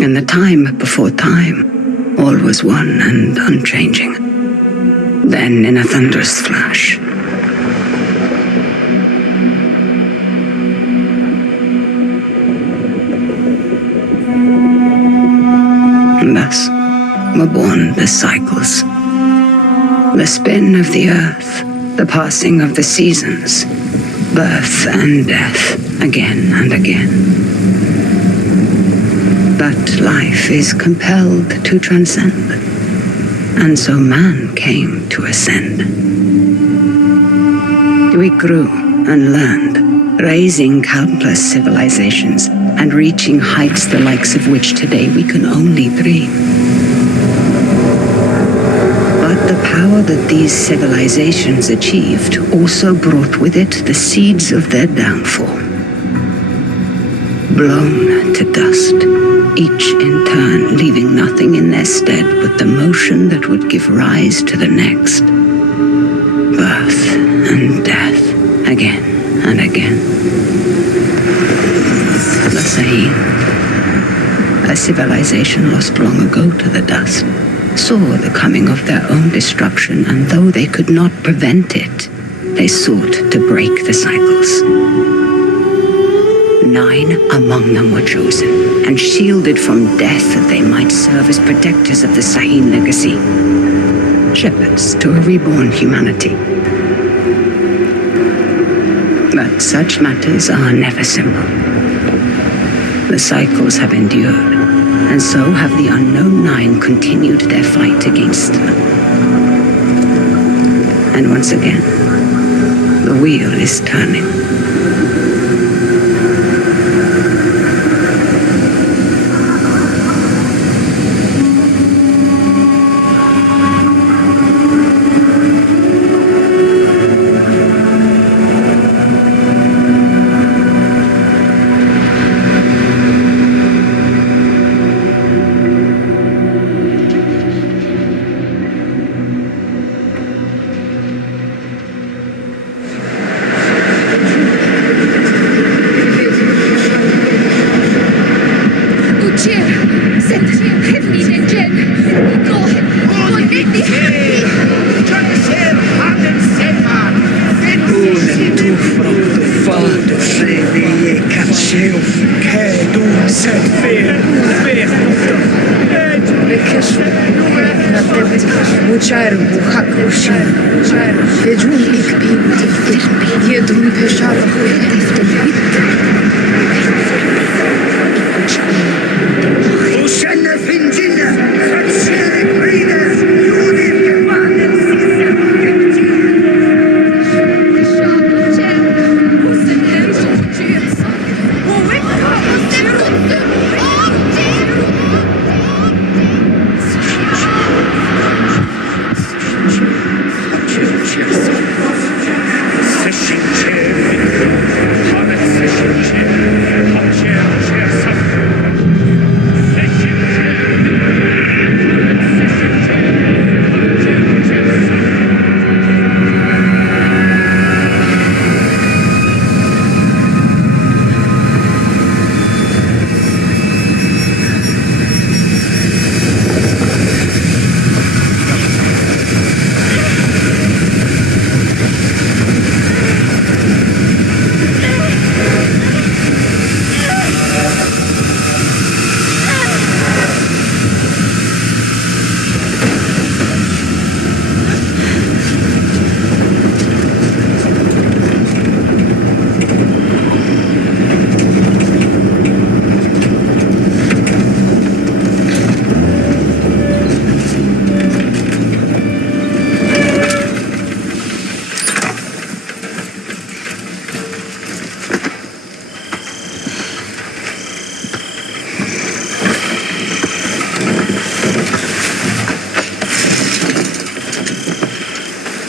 In the time before time, all was one and unchanging. Then, in a thunderous flash, and thus were born the cycles. The spin of the earth, the passing of the seasons, birth and death, again and again. But life is compelled to transcend, and so man came to ascend. We grew and learned, raising countless civilizations and reaching heights the likes of which today we can only dream. But the power that these civilizations achieved also brought with it the seeds of their downfall. Blown to dust, each in turn leaving nothing in their stead but the motion that would give rise to the next. Birth and death, again and again. The Sahine, a civilization lost long ago to the dust, saw the coming of their own destruction, and though they could not prevent it, they sought to break the cycles. 9 among them were chosen, and shielded from death that they might serve as protectors of the Sahine legacy, shepherds to a reborn humanity. But such matters are never simple. The cycles have endured, and so have the unknown 9 continued their fight against them. And once again, the wheel is turning.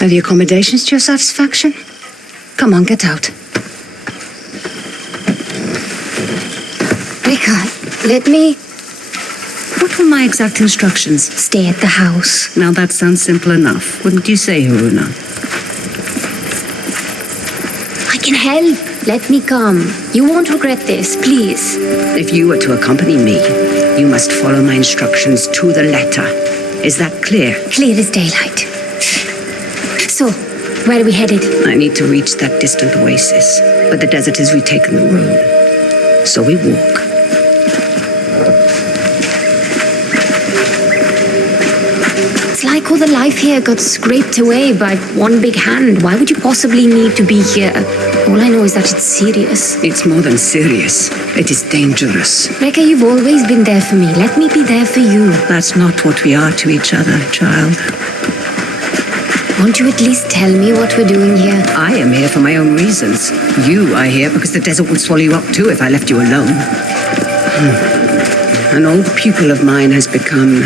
Are the accommodations to your satisfaction? Come on, get out. Rika, let me... What were my exact instructions? Stay at the house. Now that sounds simple enough, wouldn't you say, Haroona? I can help. let me come. You won't regret this, please. If you were to accompany me, you must follow my instructions to the letter. Is that clear? Clear as daylight. So, where are we headed? I need to reach that distant oasis, but the desert has retaken the road. So we walk. It's like all the life here got scraped away by one big hand. Why would you possibly need to be here? All I know is that it's serious. It's more than serious. It is dangerous. Rekka, you've always been there for me. Let me be there for you. That's not what we are to each other, child. Won't you at least tell me what we're doing here? I am here for my own reasons. You are here because the desert would swallow you up too if I left you alone. An old pupil of mine has become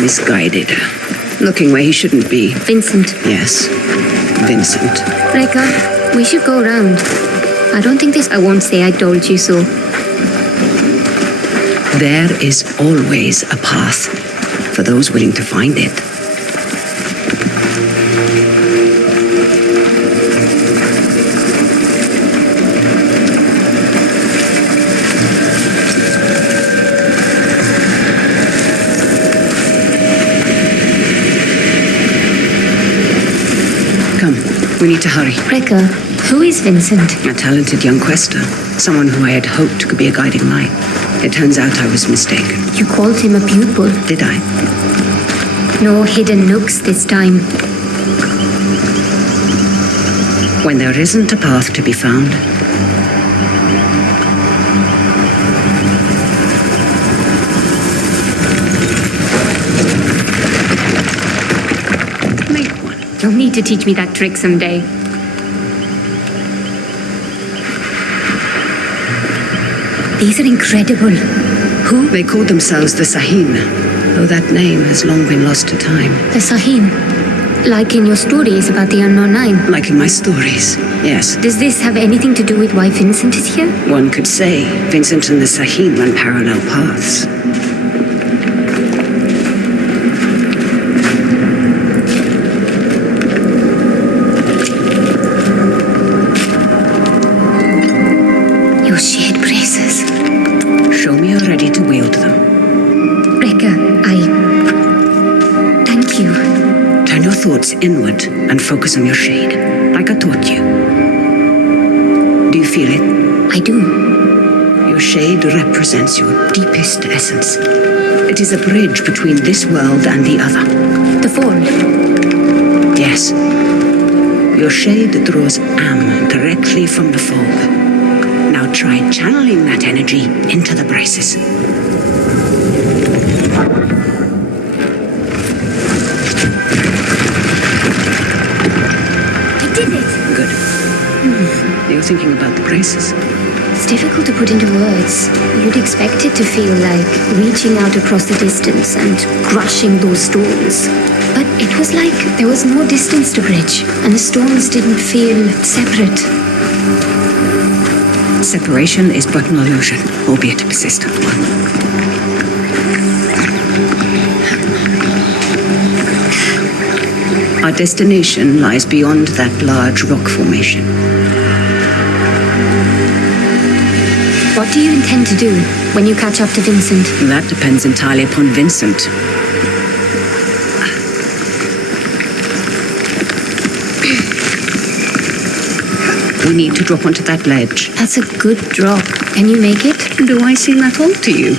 misguided. Looking where he shouldn't be. Vincent. Yes, Vincent. Rekka, we should go around. I don't think this. I won't say I told you so. There is always a path for those willing to find it. We need to hurry. Rekka, who is Vincent? A talented young Quaestor. Someone who I had hoped could be a guiding light. It turns out I was mistaken. You called him a pupil. Did I? No hidden nooks this time. When there isn't a path to be found, you'll need to teach me that trick someday. These are incredible. Who? They called themselves the Sahin, though that name has long been lost to time. The Sahin. Like in your stories about the Unknown Nine. Like in my stories, yes. Does this have anything to do with why Vincent is here? One could say Vincent and the Sahin run parallel paths. Show me you're ready to wield them. Rekka, thank you. Turn your thoughts inward and focus on your shade, like I taught you. Do you feel it? I do. Your shade represents your deepest essence. It is a bridge between this world and the other. The Fall? Yes. Your shade draws Am directly from the Fall. Now try channeling that energy into the braces. I did it! Good. You're thinking about the braces. It's difficult to put into words. You'd expect it to feel like reaching out across the distance and crushing those stones. But it was like there was no distance to bridge, and the stones didn't feel separate. Separation is but an illusion, albeit a persistent one. Our destination lies beyond that large rock formation. What do you intend to do when you catch up to Vincent? That depends entirely upon Vincent. We need to drop onto that ledge. That's a good drop. Can you make it? Do I seem that old to you?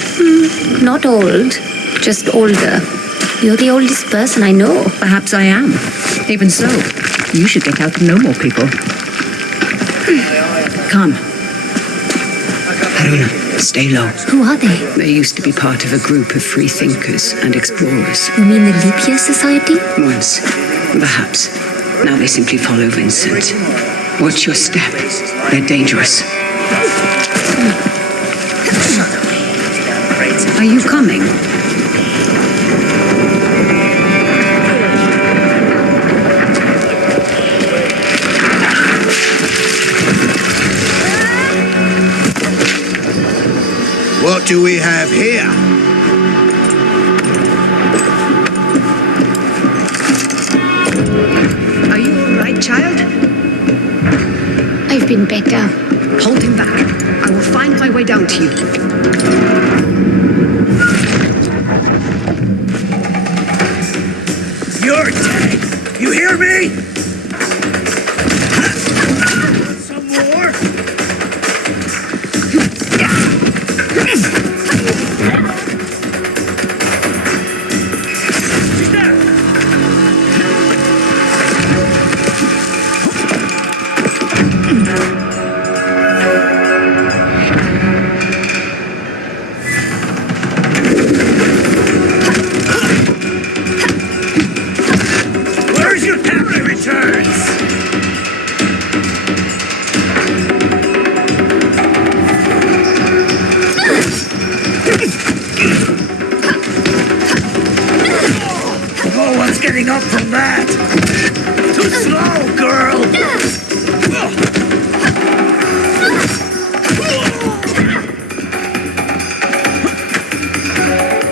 Not old, just older. You're the oldest person I know. Perhaps I am. Even so, you should get out and know more people. Come. Haroona, stay low. Who are they? They used to be part of a group of free thinkers and explorers. You mean the Leap Year Society? Once, perhaps. Now they simply follow Vincent. Watch your step. They're dangerous. Are you coming? What do we have here? Are you all right, child? I've been better. Hold him back. I will find my way down to you. You're dead! You hear me? Want some more? Where's your memory returns? No one's getting up from that. Too slow, girl.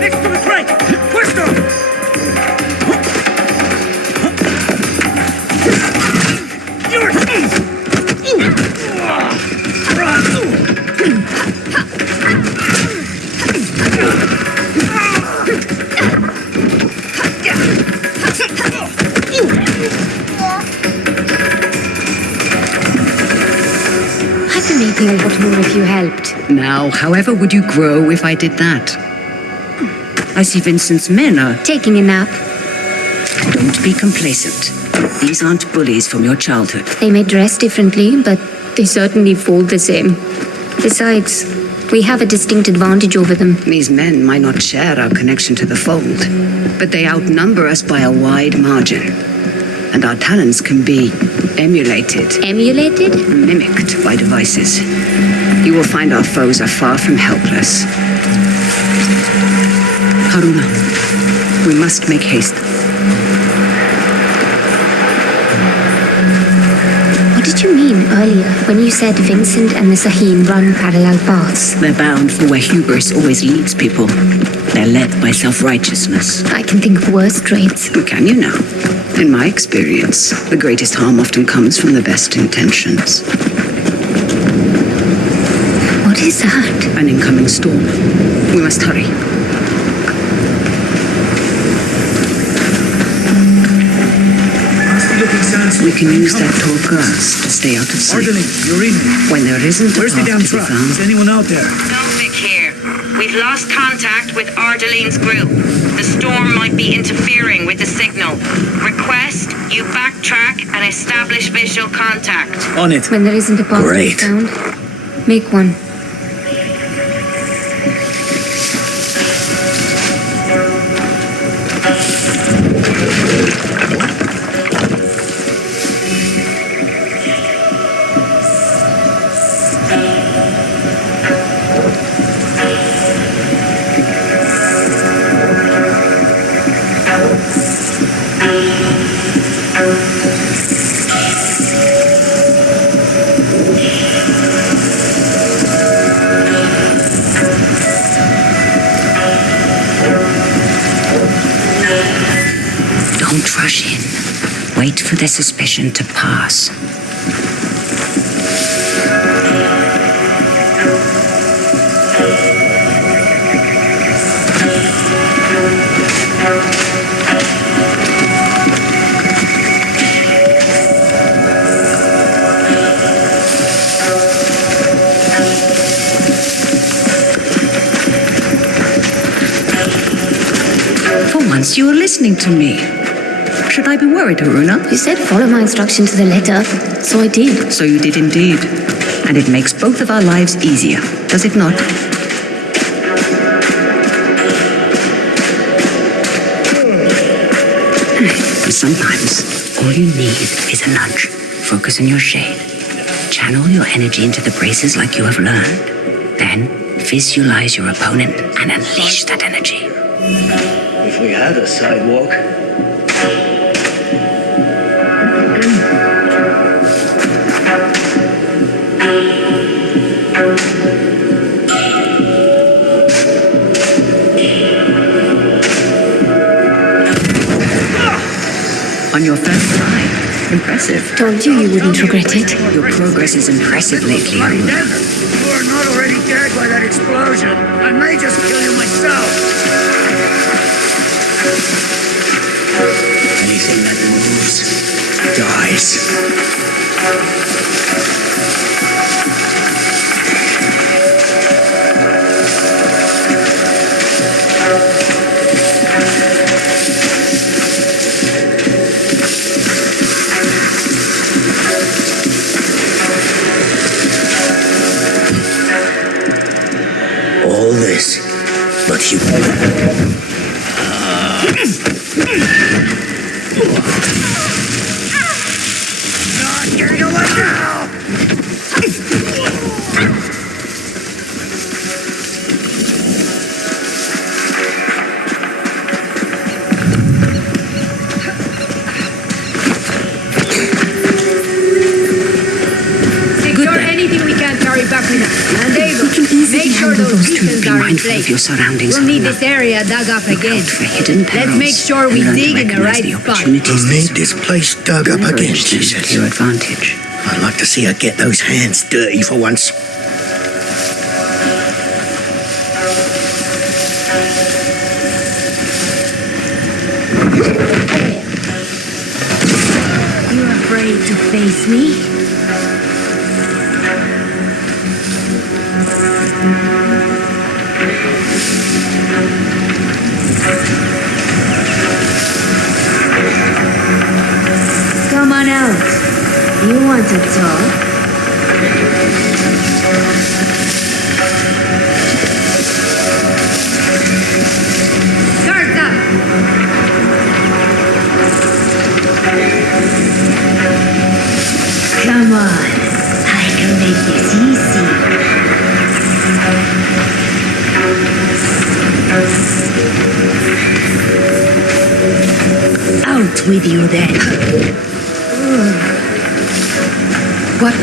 Next to the crate. Quaestor. I could make a lot more if you helped. Now, however would you grow if I did that? I see Vincent's men are... Taking a nap. Don't be complacent. These aren't bullies from your childhood. They may dress differently, but they certainly fall the same. Besides, we have a distinct advantage over them. These men might not share our connection to the fold, but they outnumber us by a wide margin. And our talents can be emulated. Emulated? Mimicked by devices. You will find our foes are far from helpless. Haroona, we must make haste. What did you mean earlier when you said Vincent and the Saheen run parallel paths? They're bound for where hubris always leads people. They're led by self-righteousness. I can think of worse traits. Can you now? In my experience, the greatest harm often comes from the best intentions. What is that? An incoming storm. We must hurry. We can use that tall grass to stay out of sight. Ardeline, you're in. When there isn't a Where's the path damn to be truck? found, Is anyone out there? Novik here. We've lost contact with Ardeline's group. The storm might be interfering with the signal. Request you backtrack and establish visual contact. On it. When there isn't a path to be Great. found, make one. don't rush in. Wait for their suspicion to pass. For once you are listening to me. Should I be worried, Haroona? You said follow my instruction to the letter, so I did. So you did indeed. And it makes both of our lives easier, does it not? And sometimes, all you need is a nudge. Focus on your shade. Channel your energy into the braces like you have learned. Then, visualize your opponent and unleash that energy. If we had a sidewalk. On your first try, Impressive. Told you you wouldn't regret it. Your progress is impressive lately, Bloody Haroona. desert! You are not already dead by that explosion. I may just kill you myself. Anything that moves dies. All this, but you. Not getting away now! Secure anything we can carry back with us. And there you go. We can easily Make sure handle those those two. beacons Be are in mindful of place. your surroundings, We'll need Haroona. this area dug up Look again. out for hidden perils. Let's make sure we and learn to dig in the recognize right the spot. opportunities We'll that need this place dug up again, leverage she them says. to your advantage. I'd like to see her get those hands dirty for once. You afraid to face me? Come on out. You want to talk? Guards up! Come on, I can make this easy. Out with you then. What?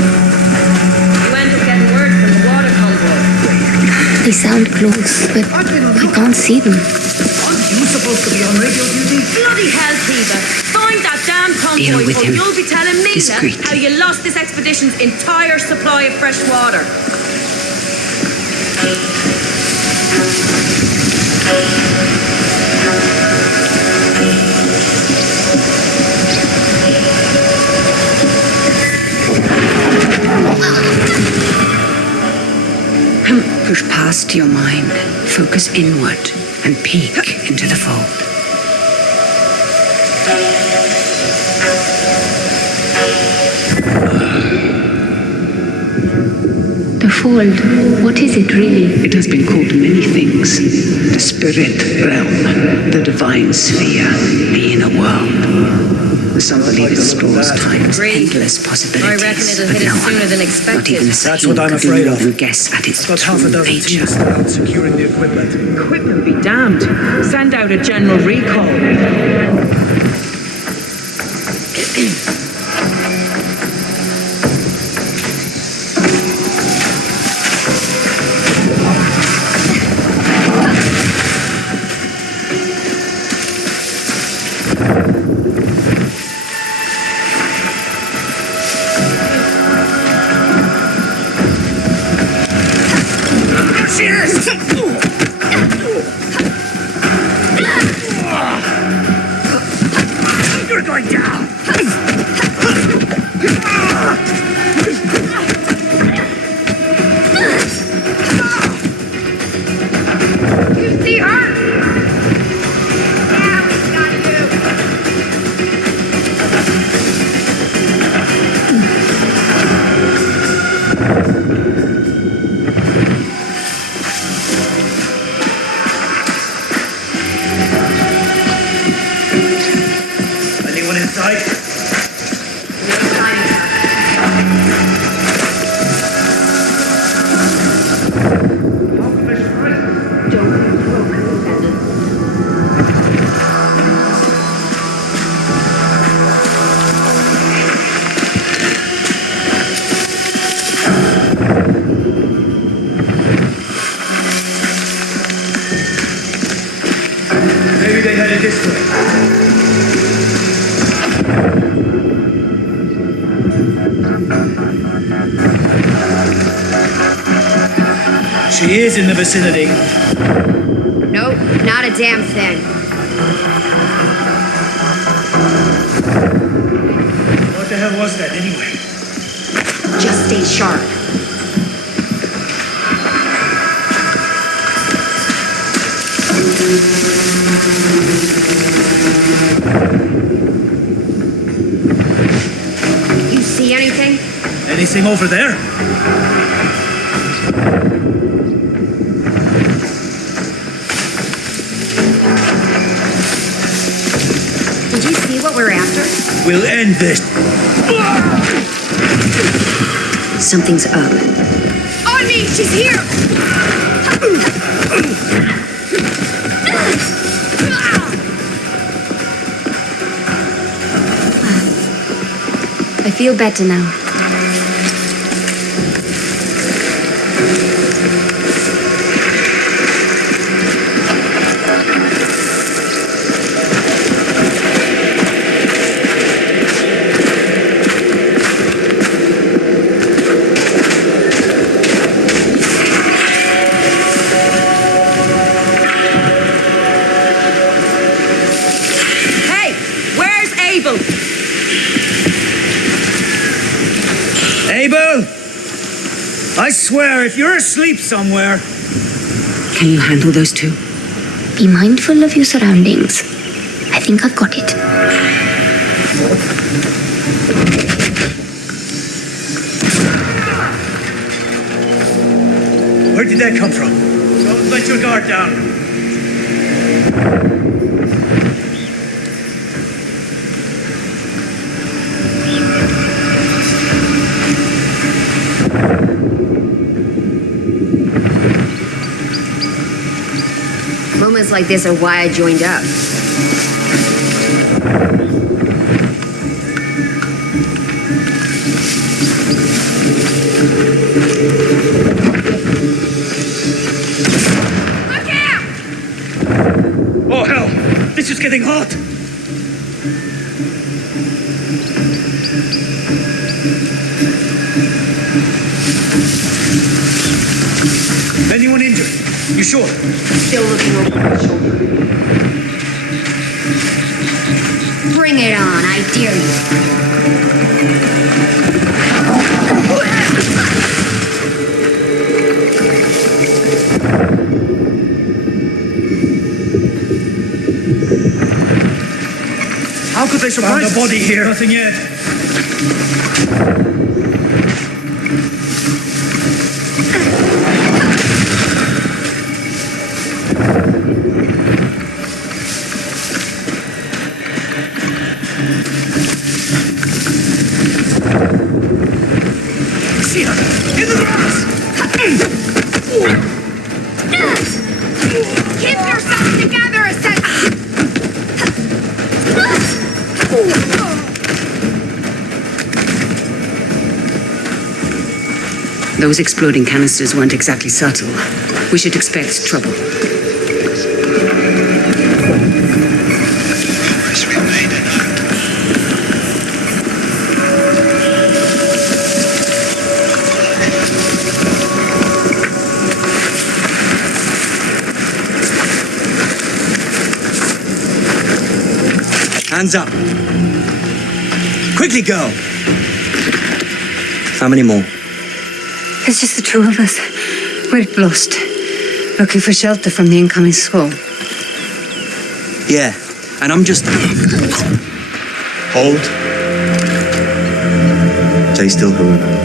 You end up getting word from the water convoy. They sound close, but I can't see them. Aren't you supposed to be on radio duty? Bloody hell, Kiva. Find that damn Deal convoy with or him. you'll be telling me Discreetly. how you lost this expedition's entire supply of fresh water. Push past your mind, focus inward, and peek into the fold. The fold, what is it really? It has been called many things. The spirit realm, the divine sphere, the inner world. Some believe it stores time's Agreed. endless possibilities. I reckon it'll but hit no us one, sooner than not expected. even a That's Sahim what I'm could do afraid more of. than guess at its Got true half a dozen nature. teams now securing the equipment. Equipment be damned. Send out a general recall. There she is! You're going down! You see her? Yeah, we got you. She is in the vicinity. Nope, not a damn thing. What the hell was that anyway? Just stay sharp. You see anything? Anything over there? Did you see what we're after? We'll end this. Something's up. On me! She's here! I feel better now. Hey, where's Abel? Abel! I swear, if you're asleep somewhere... Can you handle those two? Be mindful of your surroundings. I think I've got it. Where did that come from? Don't let your guard down. Moments like this are why I joined up. Look out! Oh hell! This is getting hot! Anyone injured? You sure? Still looking over my shoulder. Bring it on, I dare you. How could they surprise us? Found a body here. Nothing yet. See her! In the grass! Keep yourself together a second! Those exploding canisters weren't exactly subtle. We should expect trouble. Hands up. Quickly, girl. How many more? It's just the two of us. We're lost. Looking for shelter from the incoming squall. Yeah, and I'm just... Hold. Stay still, Haroona.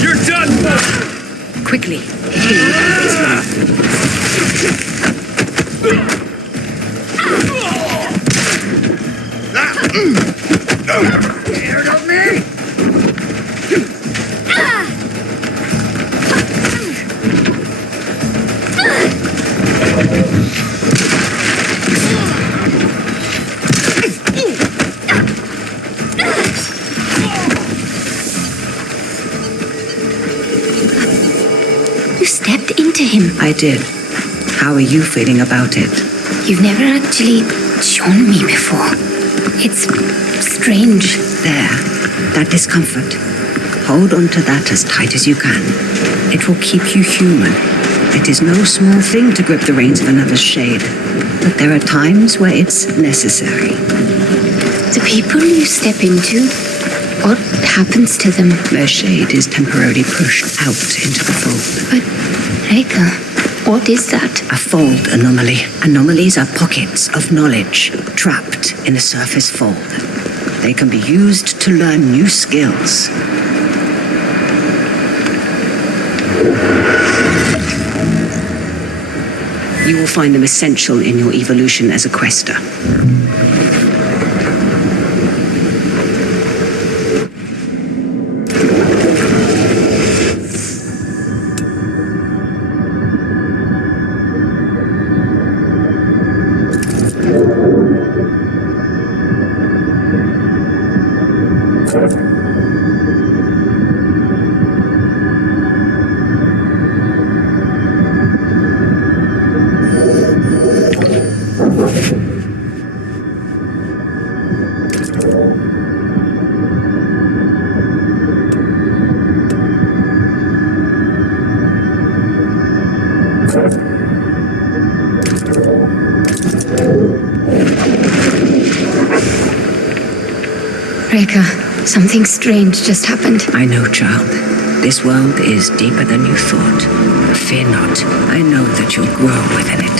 You're done! Quickly. Scared of me? You stepped into him. I did. How are you feeling about it? You've never actually shown me before. It's strange. There, that discomfort. Hold on to that as tight as you can. It will keep you human. It is no small thing to grip the reins of another's shade, but there are times where it's necessary. The people you step into, what happens to them? Their shade is temporarily pushed out into the fold. But, Reka, what is that? A fold anomaly. Anomalies are pockets of knowledge trapped in the surface fold. They can be used to learn new skills. You will find them essential in your evolution as a Quaestor. Reka, something strange just happened. I know, child. This world is deeper than you thought. Fear not. I know that you'll grow within it.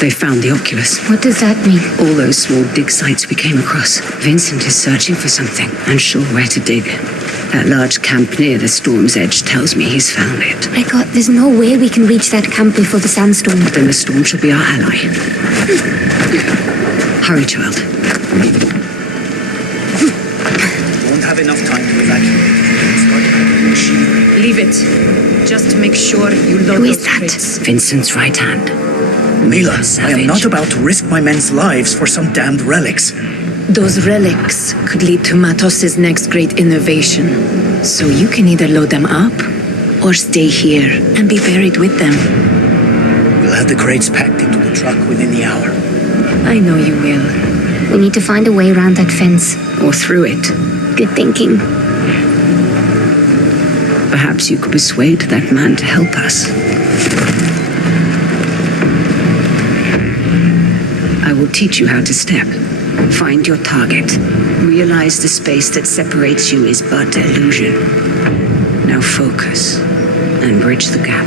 They found the Oculus. What does that mean? All those small dig sites we came across. Vincent is searching for something, unsure where to dig. That large camp near the storm's edge tells me he's found it. Reka, there's no way we can reach that camp before the sandstorm. Then the storm shall be our ally. Hurry, child. Won't have enough time to evacuate. Start Leave it. Just make sure you load Who is those that? crates. Vincent's right hand. Mila, I Savage. am not about to risk my men's lives for some damned relics. Those relics could lead to Matos's next great innovation. So you can either load them up or stay here and be buried with them. We'll have the crates packed into the truck within the hour. I know you will. We need to find a way around that fence. Or through it. Good thinking. Perhaps you could persuade that man to help us. I will teach you how to step. Find your target. Realize the space that separates you is but illusion. Now focus and bridge the gap.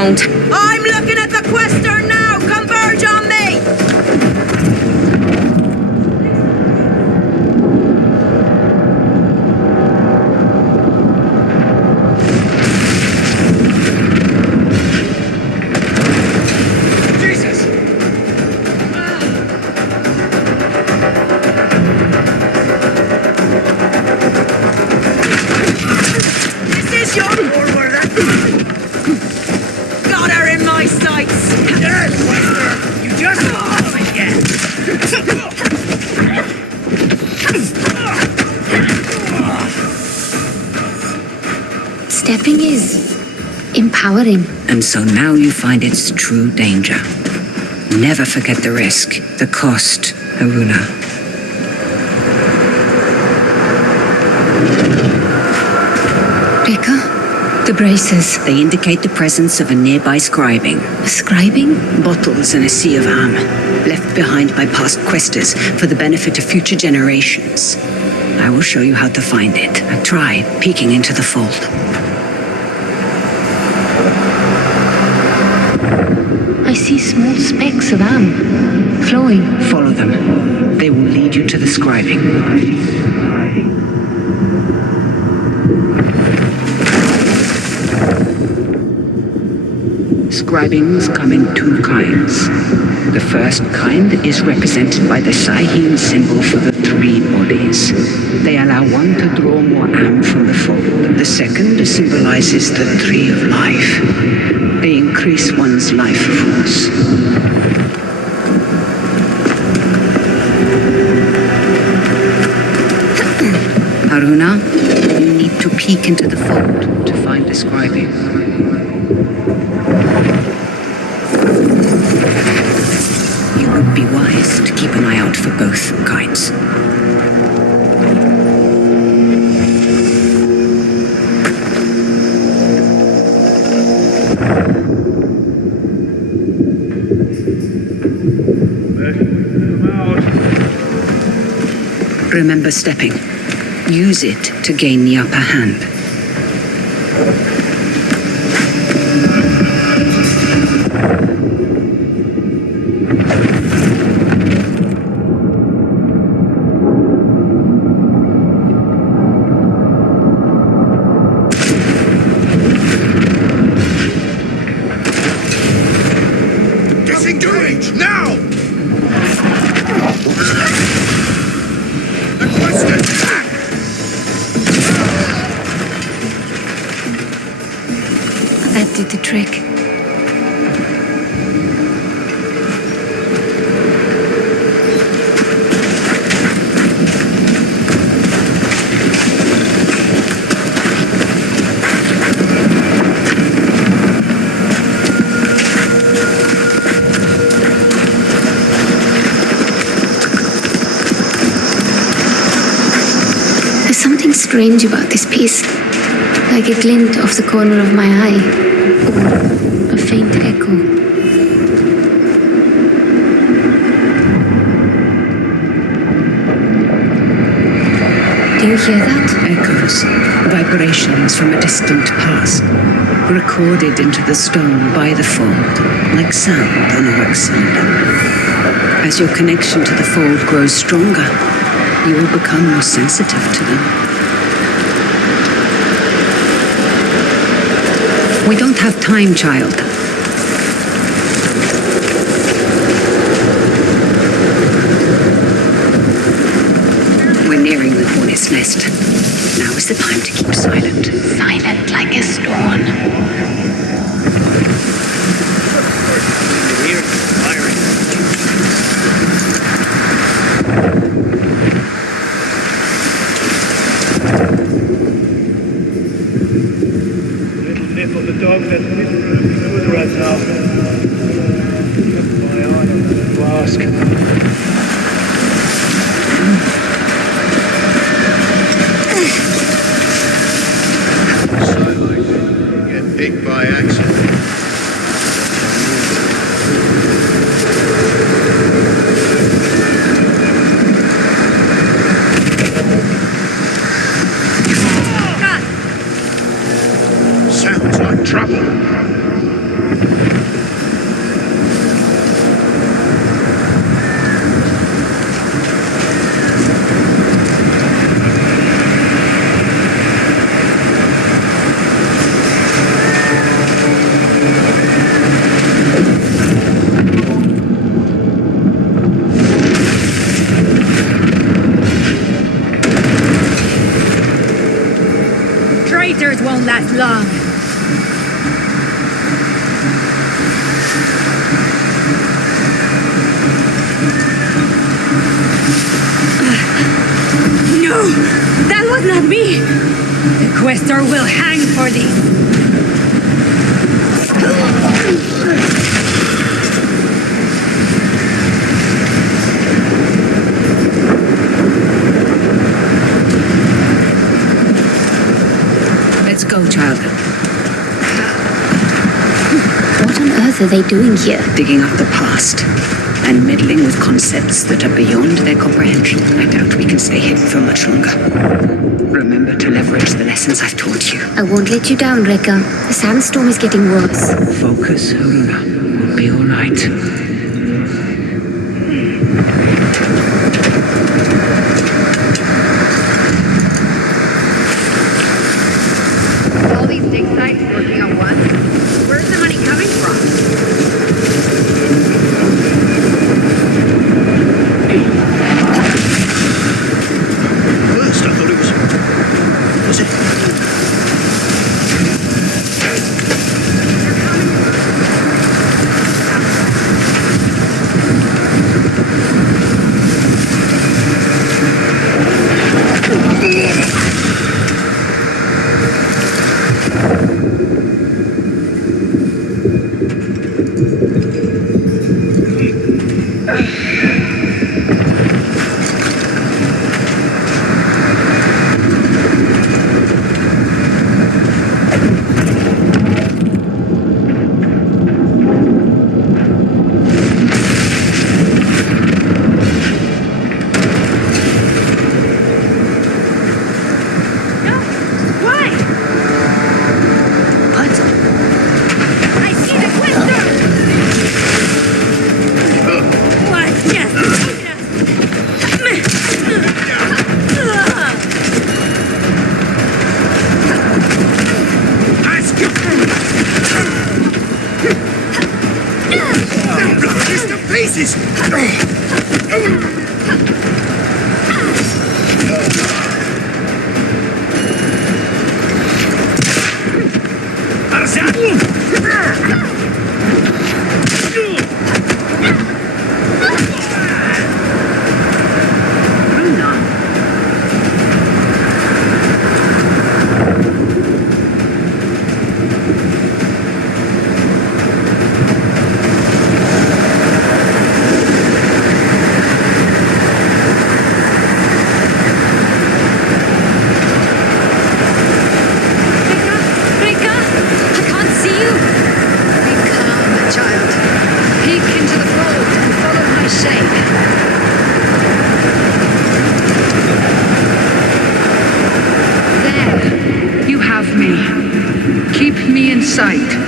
I'm looking at the Quaestor now! Converge on me! Jesus! This is your... Forward! Got her in my sights! Yes, Quaestor! You just lost again! Stepping is empowering. And so now you find its true danger. Never forget the risk, the cost, Haroona. Reka, the braces. They indicate the presence of a nearby scribing. Scribing? Bottles in a sea of armor, left behind by past Quaestors for the benefit of future generations. I will show you how to find it. Try peeking into the fold. I see small specks of amp flowing. Follow them. They will lead you to the scribing. Scribings come in two kinds. The first kind is represented by the Sahim symbol for the three bodies. They allow one to draw more am from the fold. The second symbolizes the tree of life. They increase one's life force. Haroona, you need to peek into the fold to find the scribing. You would be wise to keep an eye out for both kinds. Remember stepping. Use it to gain the upper hand. Disengage! Now! The Quaestor! That did the trick. There's something strange about this piece. Like a glint off the corner of my eye. Or a faint echo. Do you hear that? Echoes, vibrations from a distant past, recorded into the stone by the fold, like sound on a wax cylinder. As your connection to the fold grows stronger, you will become more sensitive to them. We don't have time, child. We're nearing the hornet's nest. Now is the time to keep silent. Silent like a stone. Here, firing. Little nip of the dog that's missing the food right now. My eye to ask. So like get picked by accident. Sounds like trouble. Traitors won't last long. No! That was not me! The Quaestor will hang for thee! Let's go, child. What on earth are they doing here? Digging up the past. and meddling with concepts that are beyond their comprehension. I doubt we can stay hidden for much longer. Remember to leverage the lessons I've taught you. I won't let you down, Rekka. The sandstorm is getting worse. Focus, Haroona. We'll be all right. All these dig sites working on one? Where's the money coming from? First, I thought it was... Was it? Pieces! Sight.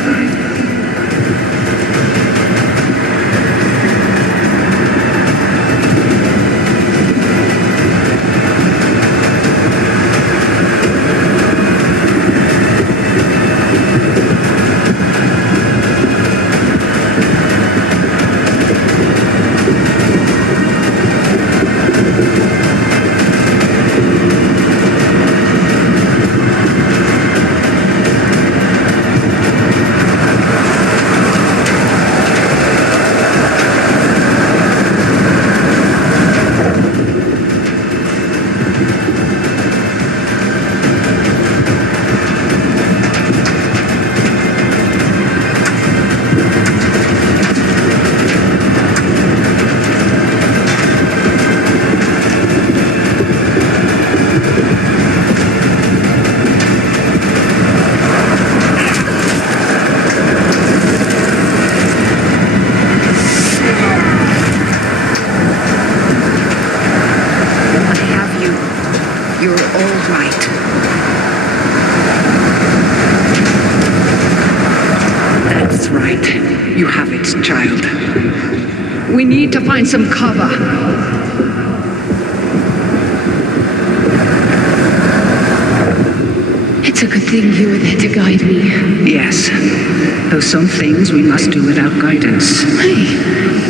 You have it, child. We need to find some cover. It's a good thing you were there to guide me. Yes. Though some things we must do without guidance. Hey,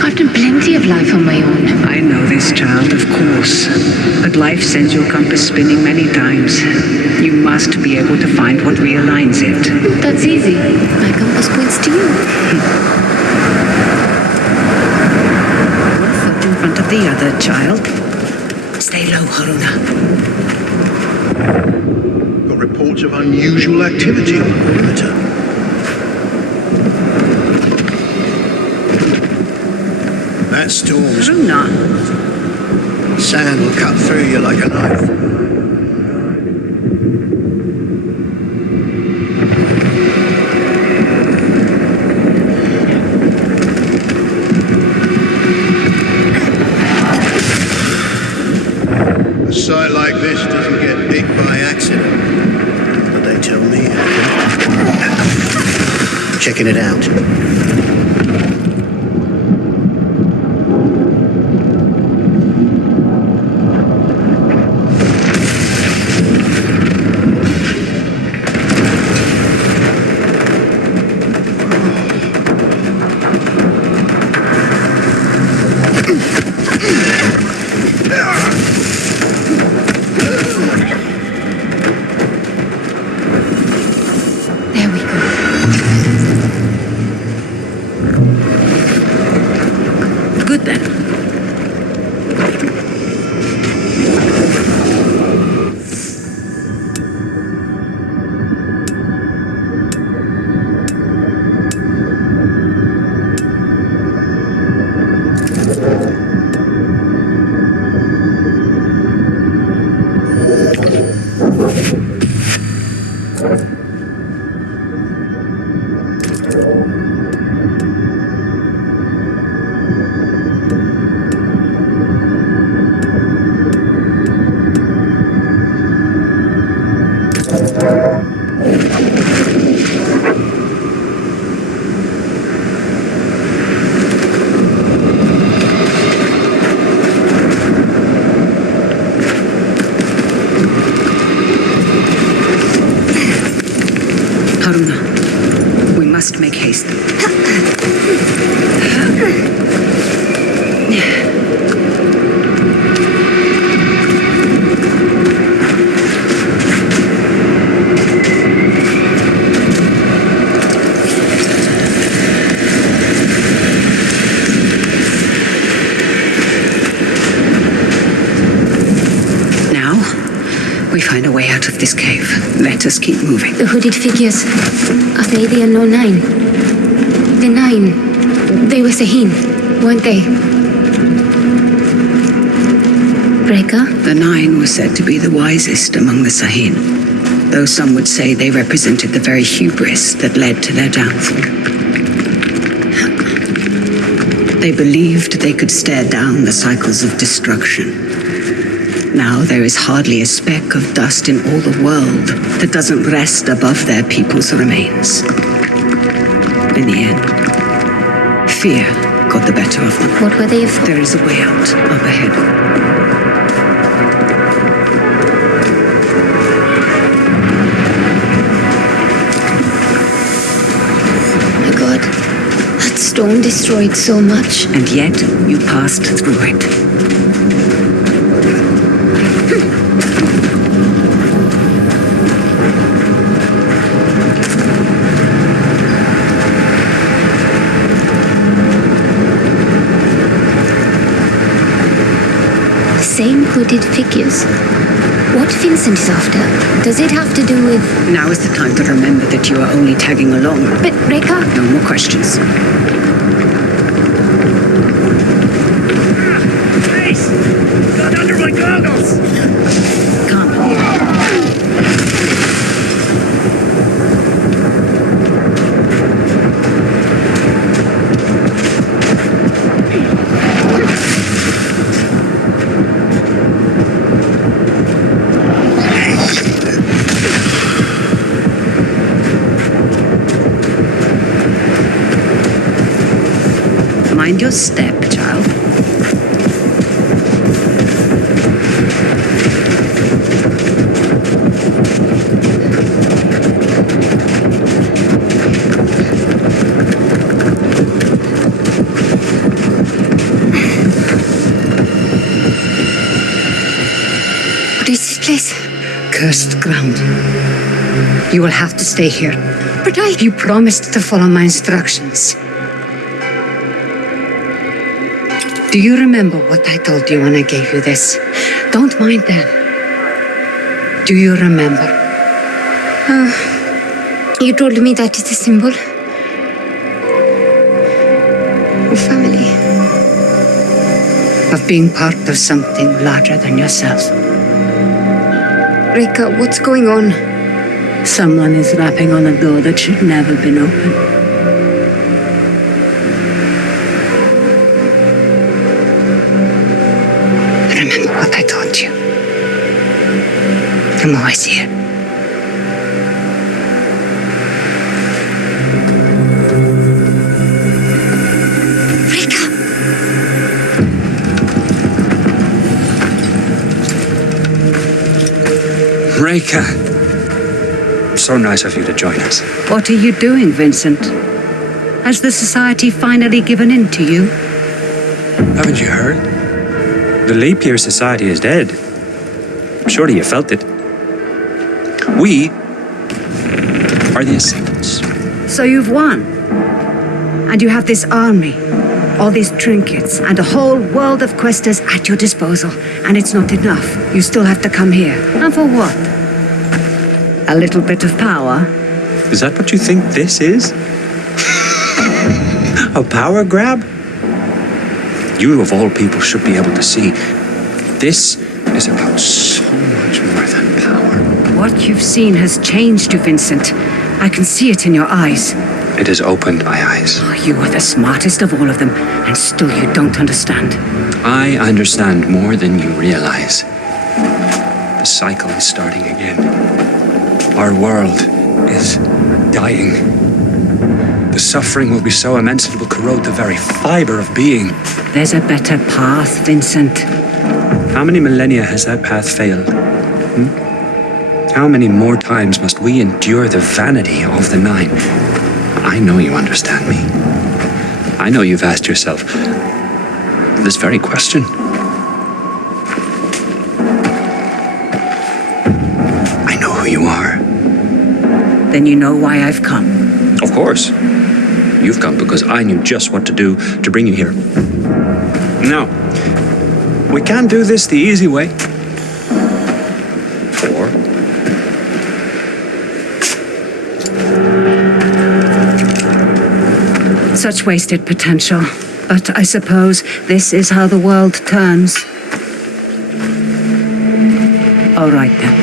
I've done plenty of life on my own. I know this, child, of course. But life sends your compass spinning many times. You must be able to find what realigns it. That's easy. My compass points to you. One foot in front of the other, child. Stay low, Haroona. Got reports of unusual activity on the perimeter. That storm's... Haroona. Sand will cut through you like a knife. checking it out. There we go. Good then. Haroona, we must make haste. Now, we find a way out of this cave. Let us keep moving. The hooded figures. Are they the unknown nine? The nine. They were Sahin, weren't they? Reka? The nine were said to be the wisest among the Sahin, though some would say they represented the very hubris that led to their downfall. They believed they could stare down the cycles of destruction. Now there is hardly a speck of dust in all the world that doesn't rest above their people's remains. In the end, fear got the better of them. What were they afraid? There is a way out up ahead. My God, that storm destroyed so much. And yet, you passed through it. Same hooded figures. What Vincent is after, does it have to do with... Now is the time to remember that you are only tagging along. But Reka? No more questions. Face! Got under my goggles! Come here. Mind your step, child. What is this place? Cursed ground. You will have to stay here. But You promised to follow my instructions. Do you remember what I told you when I gave you this? Don't mind them. Do you remember? You told me that is the symbol of family. Of being part of something larger than yourself. Reka, what's going on? Someone is rapping on a door that should never been opened. Remember what I told you. I'm always here. Rika. So nice of you to join us. What are you doing, Vincent? Has the society finally given in to you? Haven't you heard? The Leap Year Society is dead. Surely you felt it. We are the Ascendants. So you've won. And you have this army, all these trinkets, and a whole world of Quaestors at your disposal. And it's not enough. You still have to come here. And for what? A little bit of power? Is that what you think this is? A power grab? You of all people should be able to see. This is about so much more than power. What you've seen has changed you, Vincent. I can see it in your eyes. It has opened my eyes. Oh, you are the smartest of all of them, and still you don't understand. I understand more than you realize. The cycle is starting again. Our world is dying. The suffering will be so immense it will corrode the very fiber of being. There's a better path, Vincent. How many millennia has that path failed? How many more times must we endure the vanity of the Nine? I know you understand me. I know you've asked yourself this very question. I know who you are. Then you know why I've come. Of course. You've come because I knew just what to do to bring you here. Now, we can do this the easy way. Or such wasted potential. But I suppose this is how the world turns. All right then.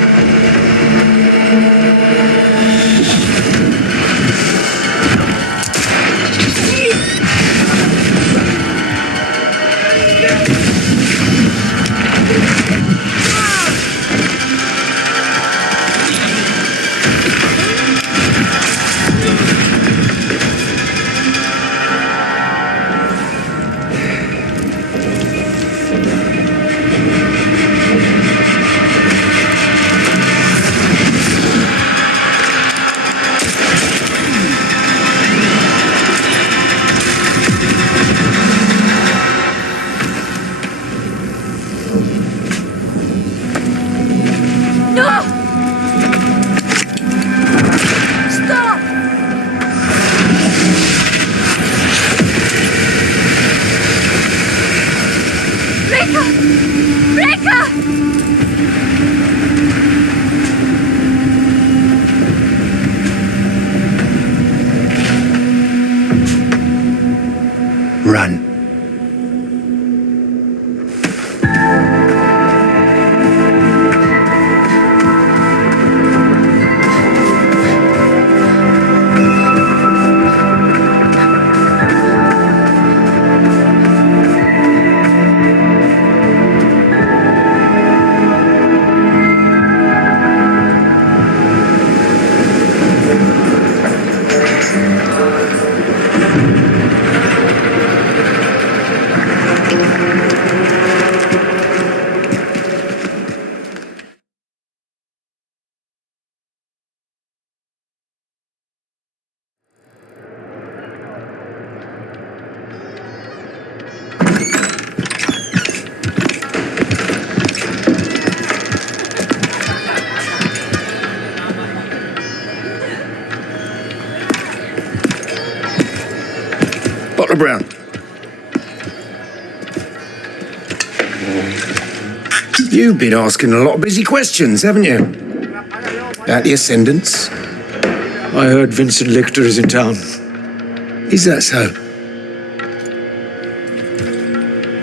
Run. Butler Brown. You've been asking a lot of busy questions, haven't you? About the Ascendants? I heard Vincent Lichter is in town. Is that so?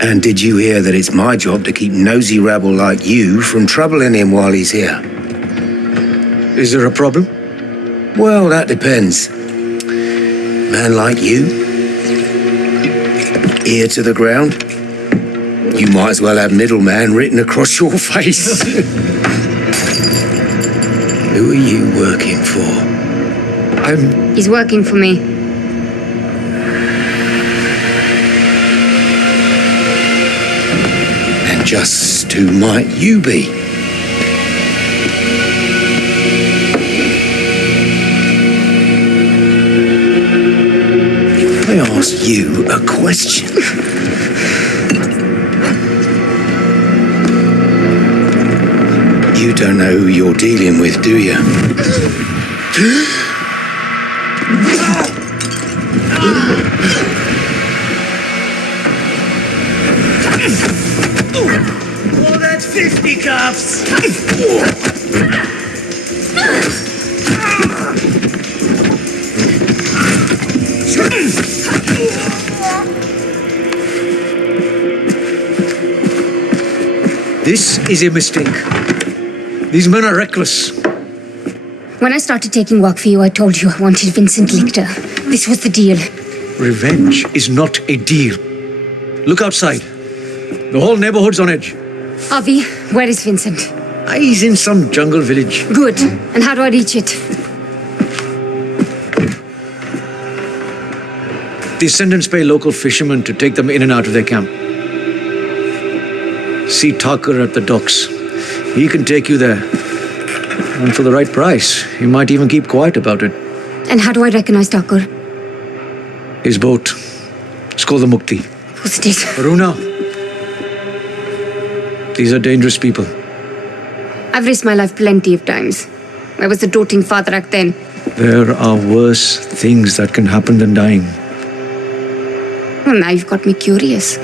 And did you hear that it's my job to keep nosy rabble like you from troubling him while he's here? Is there a problem? Well, that depends. Man like you, ear to the ground, you might as well have middleman written across your face. Who are you working for? He's working for me. And just who might you be? ask you a question. You don't know who you're dealing with, do you? Oh, that's fisticuffs! This is a mistake. These men are reckless. When I started taking work for you, I told you I wanted Vincent Lichter. This was the deal. Revenge is not a deal. Look outside. The whole neighborhood's on edge. Avi, where is Vincent? He's in some jungle village. Good. And how do I reach it? The Ascendants pay local fishermen to take them in and out of their camp. See Tucker at the docks. He can take you there. And for the right price, he might even keep quiet about it. And how do I recognize Tucker? His boat. It's called the Mukti. Who's it? Haroona. These are dangerous people. I've risked my life plenty of times. I was a doting father back then. There are worse things that can happen than dying. Well, now you've got me curious.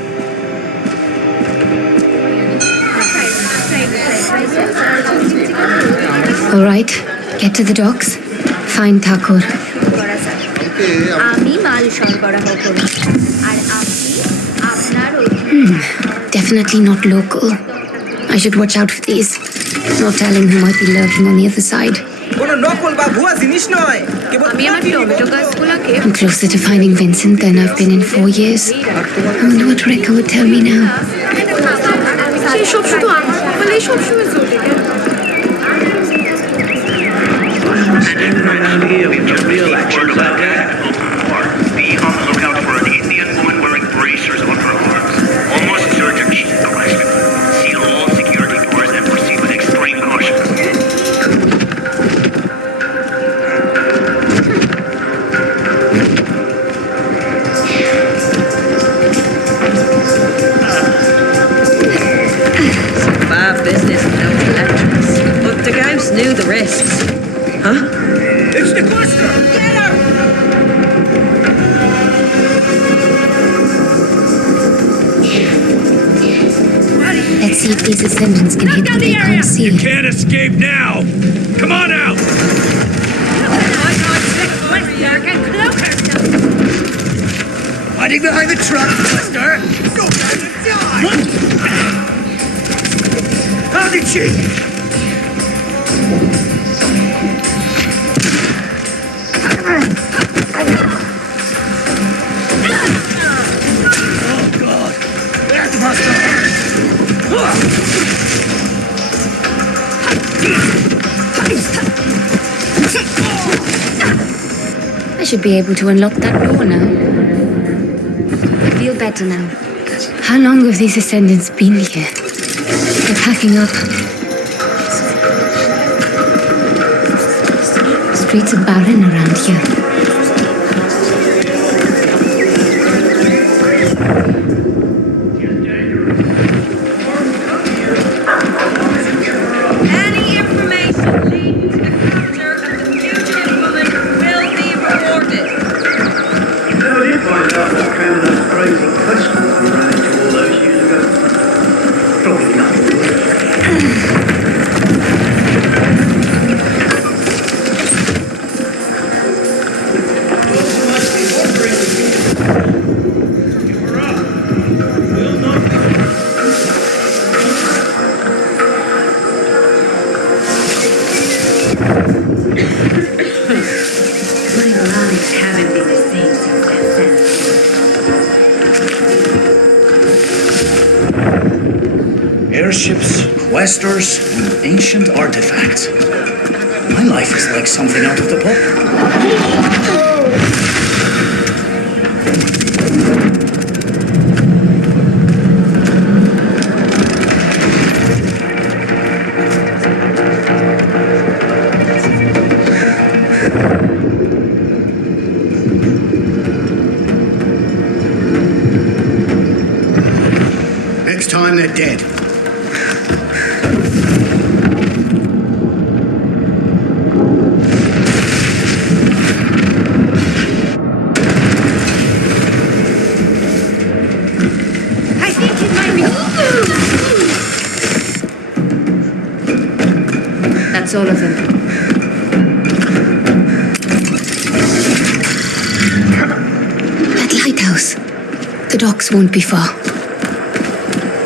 All right, get to the docks. Find Thakur. Definitely not local. I should watch out for these. No telling who might be lurking on the other side. I'm closer to finding Vincent than I've been in 4 years. I wonder what Rekha would tell me now. Be on the lookout for an Indian woman wearing bracers on her arms. Almost certain she's arrested. Seal all security doors and proceed with extreme caution. Bad business without electrics. But the ghost knew the risks. Huh? It's the Quaestor! Get her! Let's see if these Ascendants can hit what they can't see. Can't escape now! Come on out! Hiding behind the truck, Quaestor! Go back and die! How did she? Oh God! That must have I should be able to unlock that door now. I feel better now. How long have these Ascendants been here? They're packing up. Streets are barren around here. Any information leading to the capture of the fugitive woman will be rewarded. How did you find out what kind of those crazy Quaestors we ran into all those years ago? Probably nothing. Airships, Quaestors, and ancient artifacts. My life is like something out of the book. time they're dead. I think it might be. That's all of them. That lighthouse. The docks won't be far.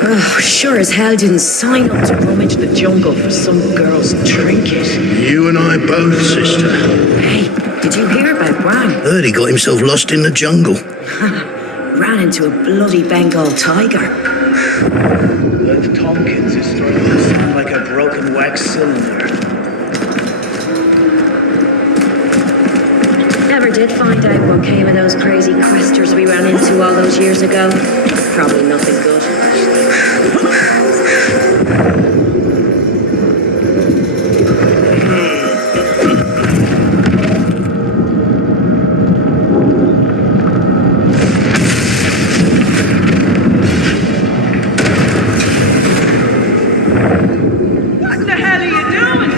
Oh, sure as hell didn't sign up to rummage the jungle for some girl's trinket. You and I both, sister. Hey, did you hear about Wang? Heard he got himself lost in the jungle. Ran into a bloody Bengal tiger. That Tompkins is starting to sound like a broken wax cylinder. Never did find out what came of those crazy Quaestors we ran into all those years ago. Probably nothing good. What the hell are you doing?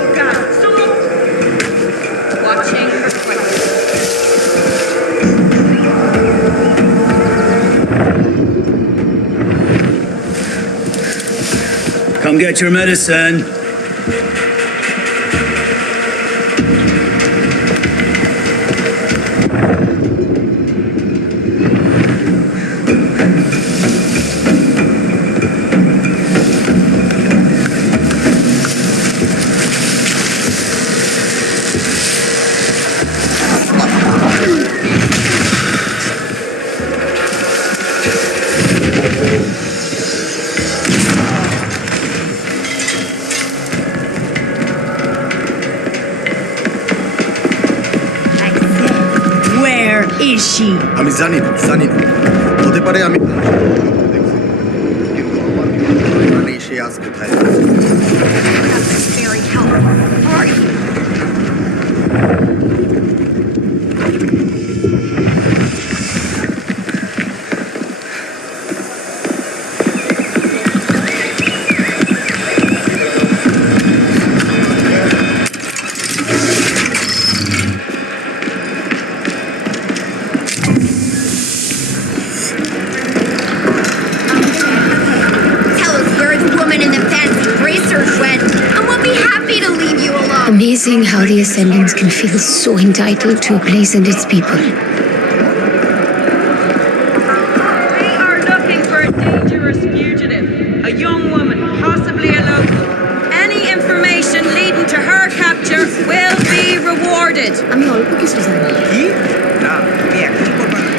Oh God, someone watching for Come get your medicine. Where is she? আমি জানি না হতে পারে আমি মানে সে আজ কোথায় Very helpful. Are you? Tell us where the woman in the fancy bracers went, and we'll be happy to leave you alone. Amazing how the Ascendants can feel so entitled to a place and its people. We are looking for a dangerous fugitive, a young woman, possibly a local. Any information leading to her capture will be rewarded. আমি অল্প কিছু জানি। কি না তুমি এখন করবা না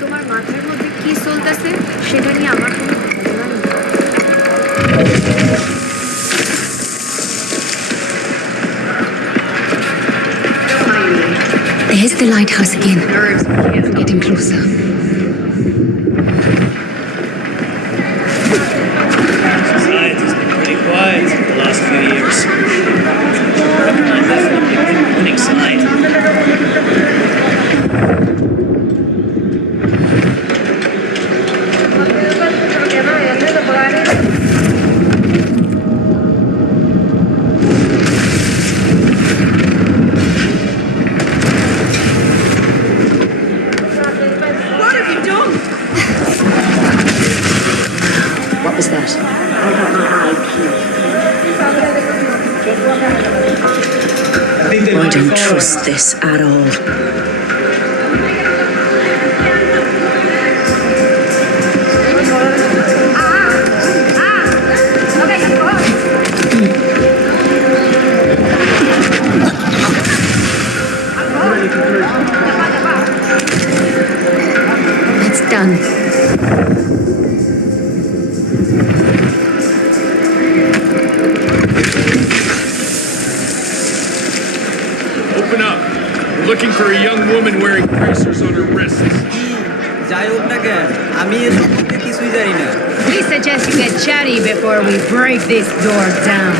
তোমার মাথার মধ্যে কি চলতেছে সেটা নিয়ে আমার কোনো ধারণা নেই। There's the lighthouse again. We're getting closer. Society's been pretty quiet the last few years. I'm definitely on the winning side. What have you done? What was that? I don't trust this at all. Open up. We're looking for a young woman wearing bracers on her wrists. We suggest you get chatty before we break this door down.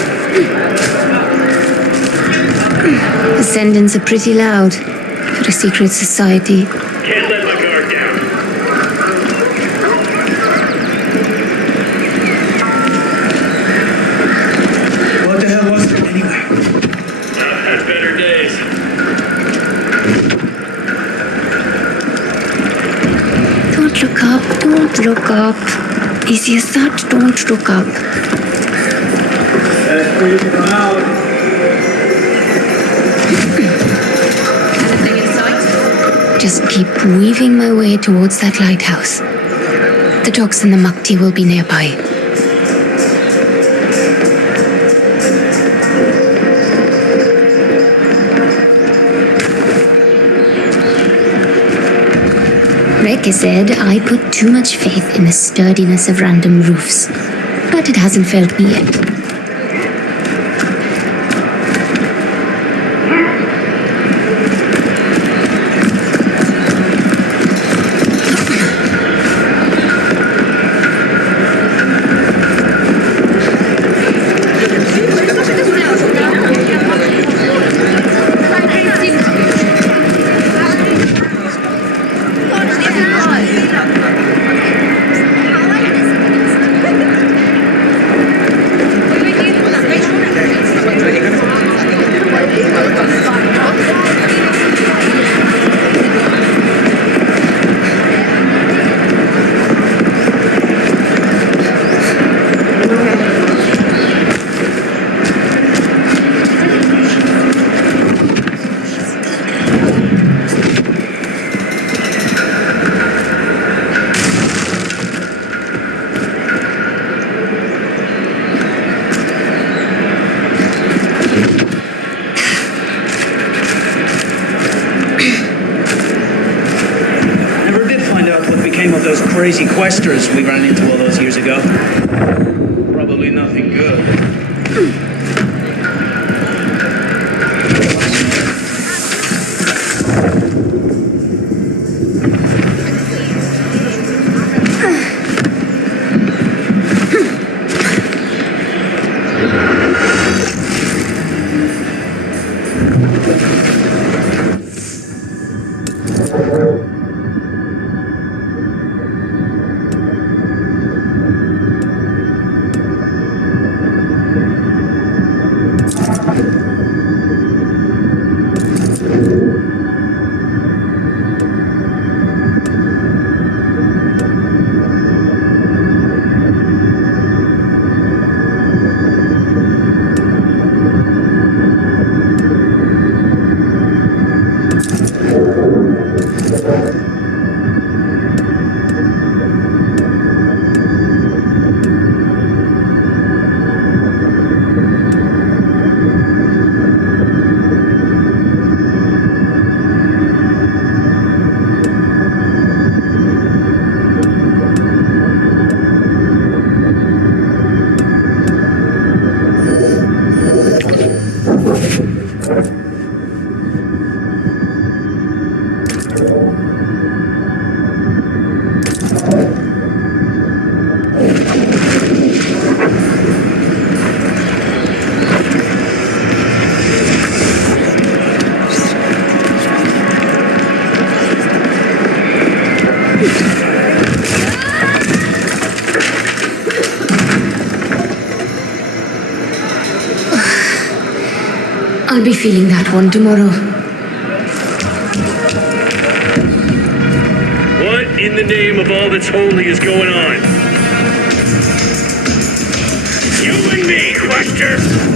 Ascendants are pretty loud for a secret society. Can't let my guard down. What the hell was it anyway? I've had better days. Don't look up, don't look up. Easy as that, don't look up. Anything in sight? Just keep weaving my way towards that lighthouse. The docks and the Mukti will be nearby. Reke said I put too much faith in the sturdiness of random roofs, but it hasn't failed me yet. Those crazy Quaestors we ran into all those years ago. Probably nothing good. I'll be feeling that one tomorrow. What in the name of all that's holy is going on? You and me, Quaestor!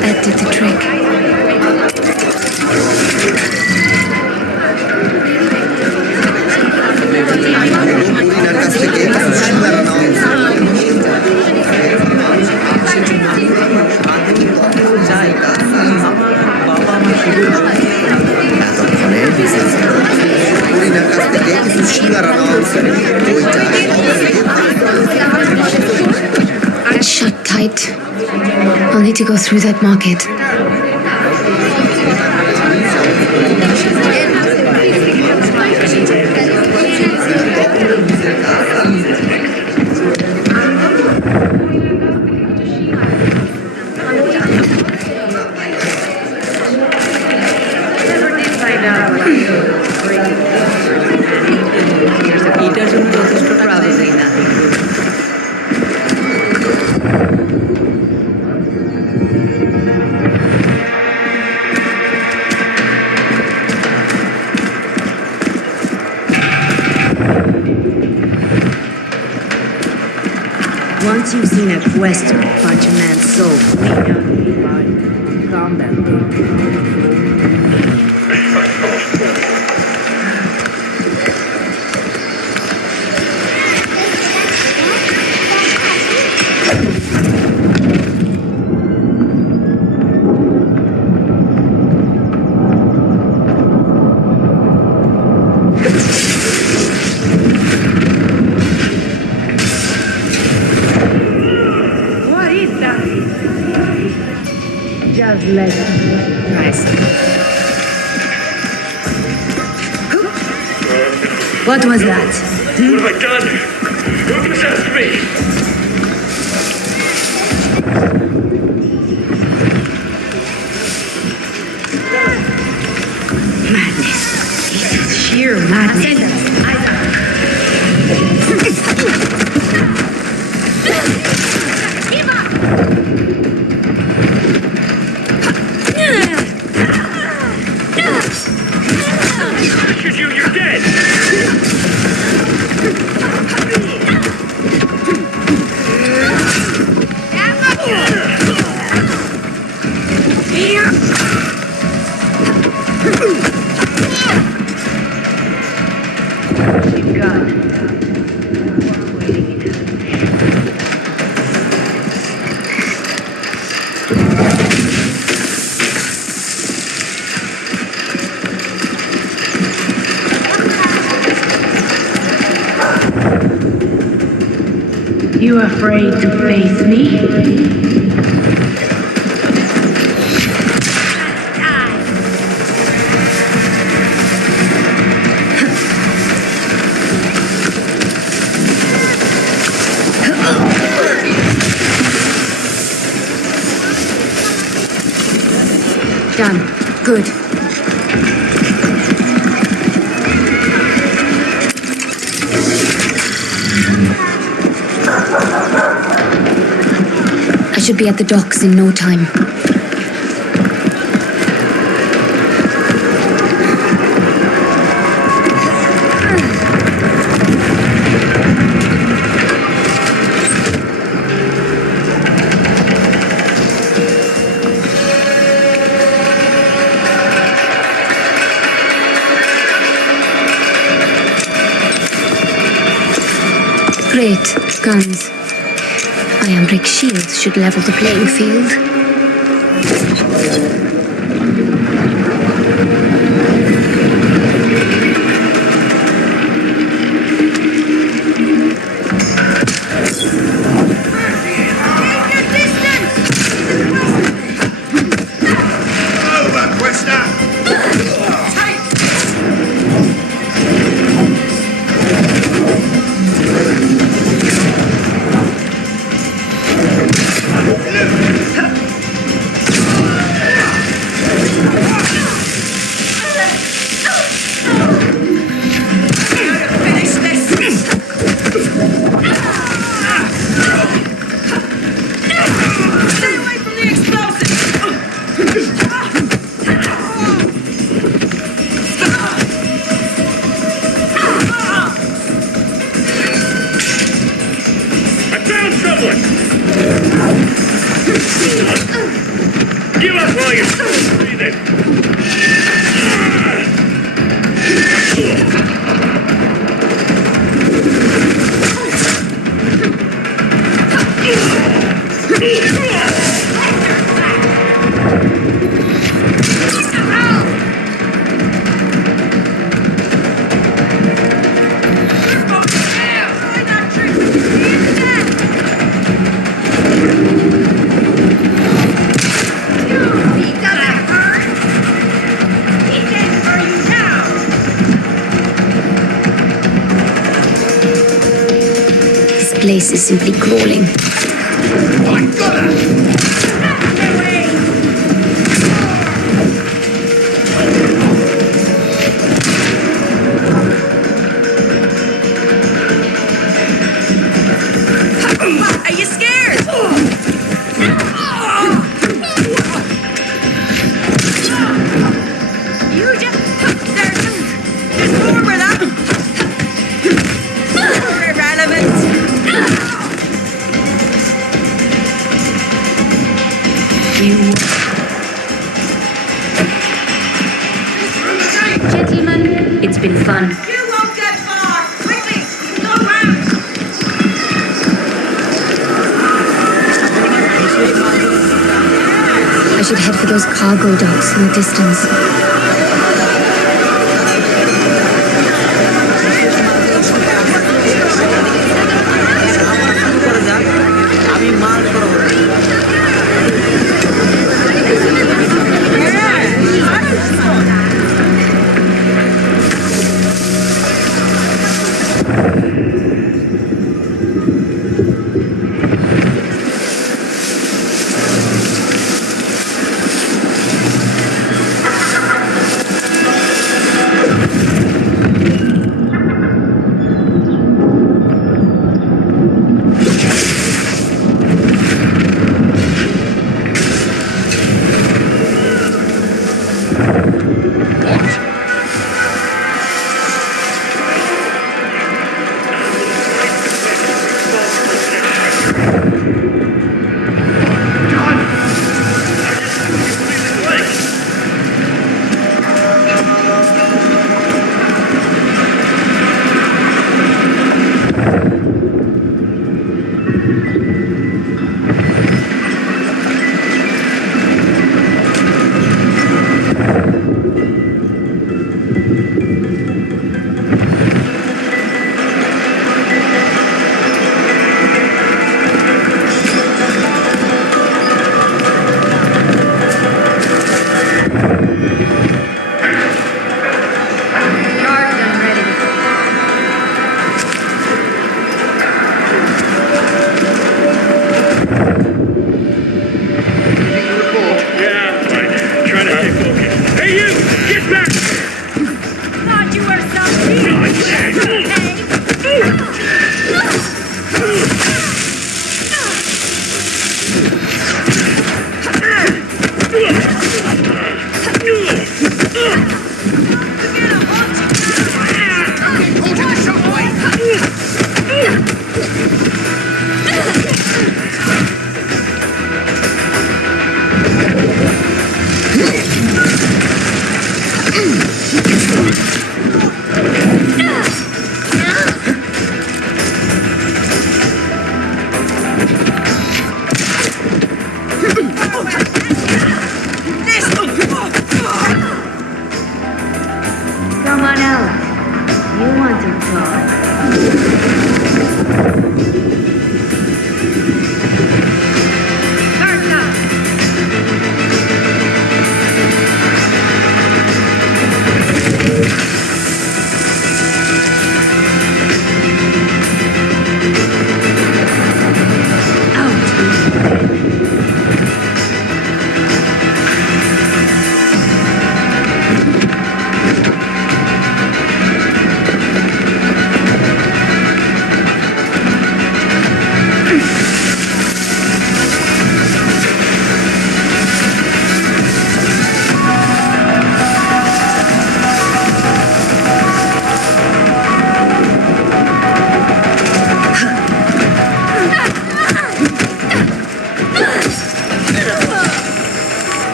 That did the trick. It's shut tight. I'll need to go through that market. Once you've seen a Quaestor punch a man's soul clean out of his body, calm that thing. Just let it. Nice. What was that? What have I done? Who possessed me? Madness. This is sheer madness. You're dead! You afraid to face me? Done. Good. I should be at the docks in no time. Great. Guns. Iron brick shields should level the playing field. Over, Quaestor! while you're still breathing. This place is simply crawling. Are you scared? You just... There's more where that... Irrelevant. Gentlemen, it's been fun. You won't get far. Quickly, go round. I should head for those cargo docks in the distance.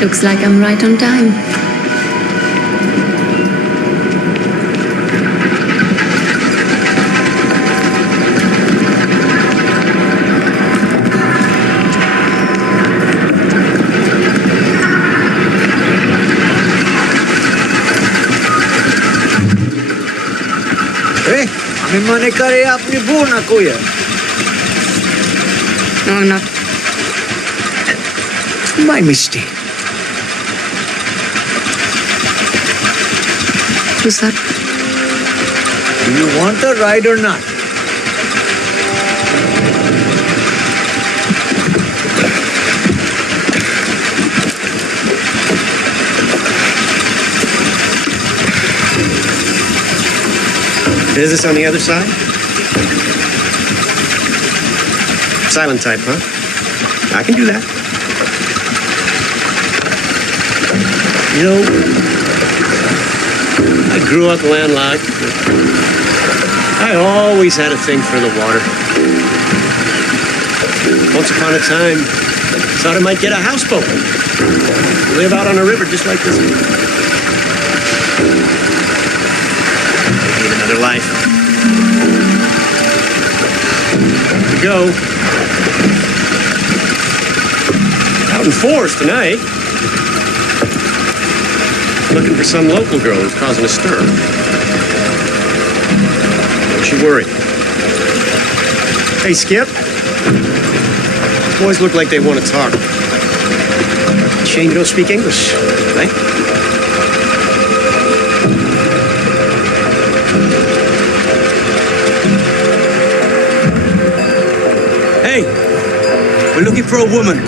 Looks like I'm right on time. मैंने करे अपनी बू ना कोई है। No, I'm not. My mistake. Who's that? Do you want a ride or not? Is this on the other side? Silent type, huh? I can do that. You know, I grew up landlocked, but I always had a thing for the water. Once upon a time, thought I might get a houseboat. Live out on a river just like this one. Need another life. Here we go. Out in force tonight. Looking for some local girl who's causing a stir. Don't you worry. Hey, Skip. Boys look like they want to talk. Shame you don't speak English, right? Hey, we're looking for a woman.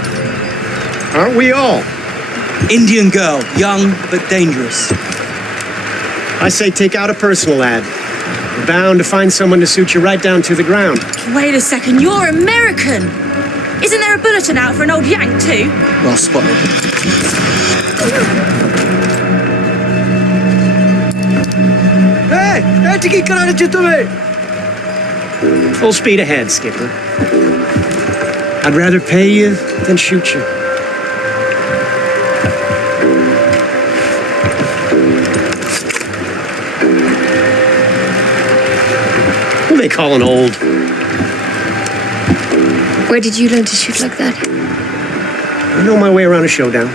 Aren't we all? Indian girl, young but dangerous. I say take out a personal ad. You're bound to find someone to suit you right down to the ground. Wait a second, you're American! Isn't there a bulletin out for an old Yank too? Well spotted. Hey, टिकी कराने चाहिए तुम्हें? Full speed ahead, Skipper. I'd rather pay you than shoot you. Who they calling old? Where did you learn to shoot like that? I know my way around a showdown.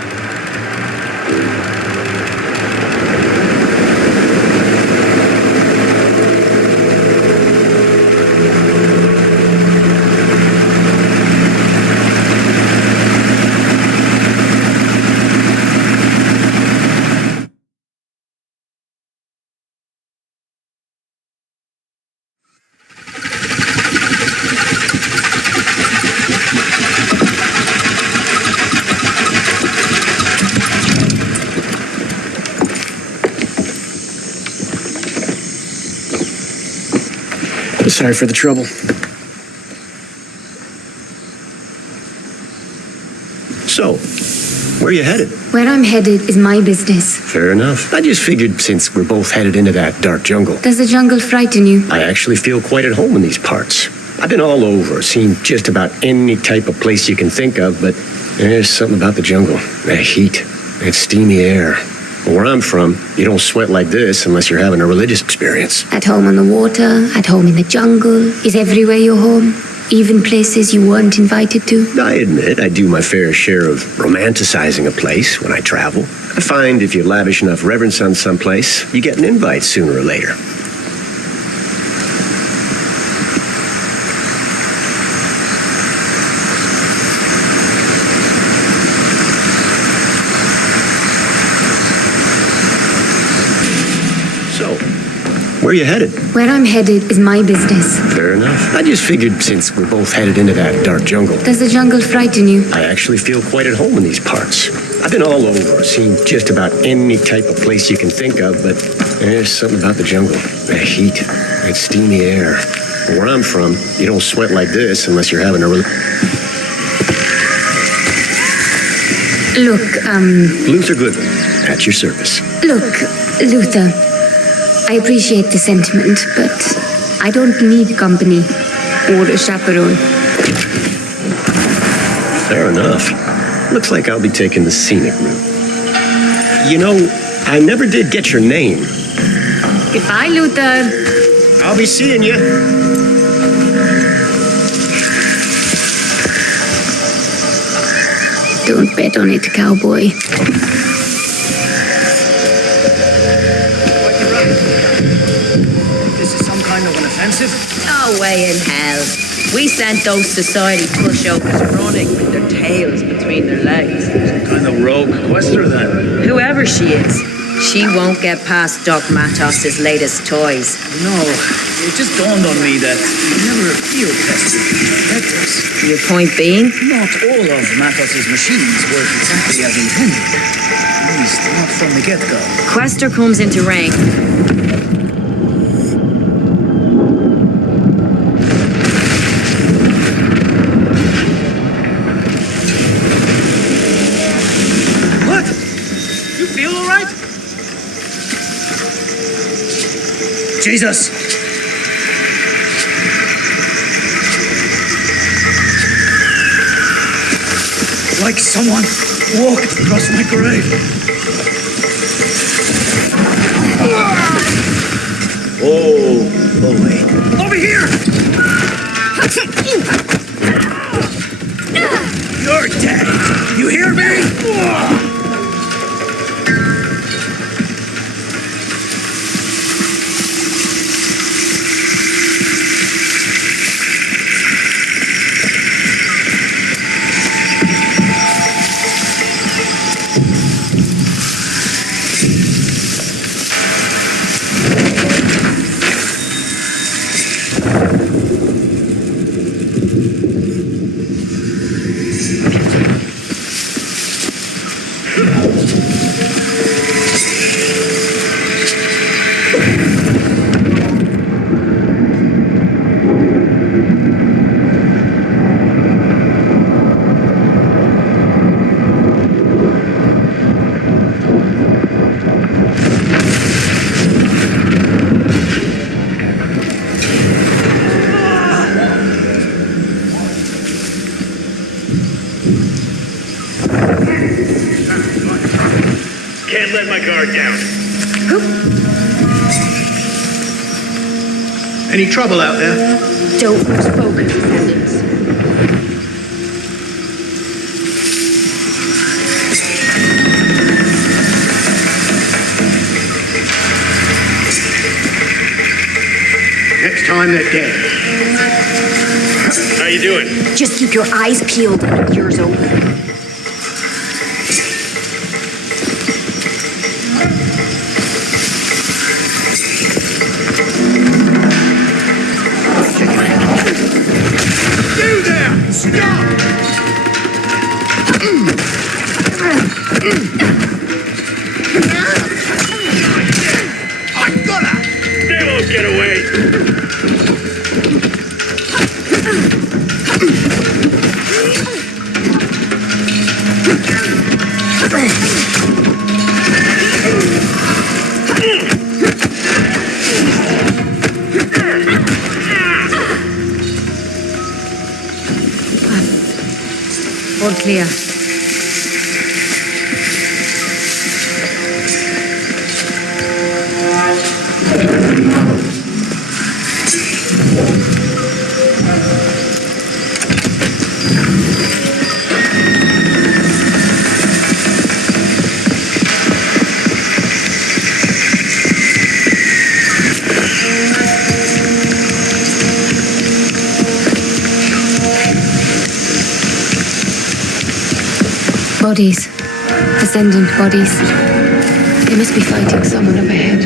Sorry for the trouble. So, where are you headed? Where I'm headed is my business. Fair enough. I just figured since we're both headed into that dark jungle, Does the jungle frighten you? I actually feel quite at home in these parts. I've been all over, seen just about any type of place you can think of, but there's something about the jungle. That heat, that steamy air. Where I'm from, you don't sweat like this unless you're having a religious experience. At home on the water, at home in the jungle. Is everywhere your home? Even places you weren't invited to? I admit I do my fair share of romanticizing a place when I travel. I find if you lavish enough reverence on someplace, you get an invite sooner or later. Where are you headed? Where I'm headed is my business. Fair enough. I just figured since we're both headed into that dark jungle, Does the jungle frighten you? I actually feel quite at home in these parts. I've been all over, seen just about any type of place you can think of, but there's something about the jungle. That heat, that steamy air. Where I'm from, you don't sweat like this unless you're having a Look, Luther Goodwin, at your service. Look, Luther. I appreciate the sentiment, but I don't need company or a chaperone. Fair enough. Looks like I'll be taking the scenic route. You know, I never did get your name. Goodbye, Luther. I'll be seeing you. Don't bet on it, cowboy. This is some kind of an offensive? No way in hell. We sent those society pushovers running with their tails between their legs. Some kind of rogue Quaestor then? Whoever she is, she won't get past Doc Matos's latest toys. No, it just dawned on me that we never field tested detectors. Your point being? Not all of Matos's machines work exactly as intended. At least not from the get-go. Quaestor comes into range. What? You feel all right? Jesus! Like someone walked across my grave. Oh, wait. Over here! You're dead. You hear me? Can't let my guard down. Any trouble out there? Don't lose focus, Ascendants. Next time they're dead. How you doing? Just keep your eyes peeled and ears open. You there! Stop! I got her! They won't get away. All clear. Bodies. Ascendant bodies. They must be fighting someone up ahead.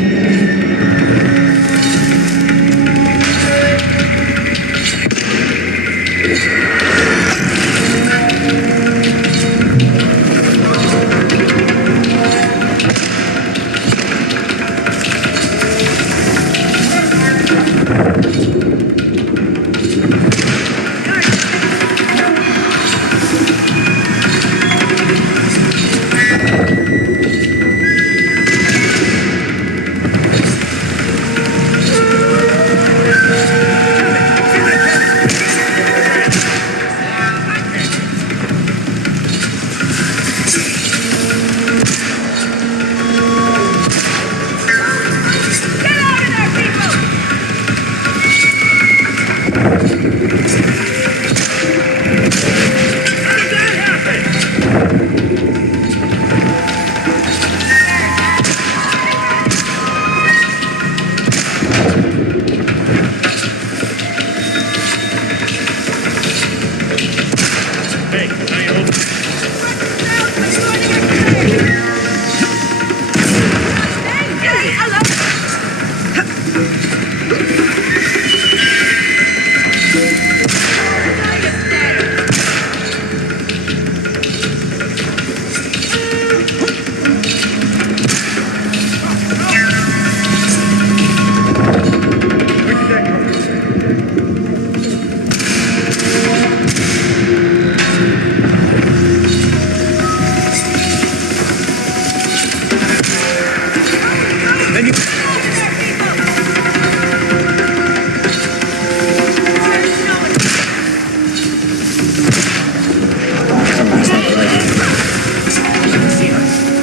Hey, can I hold?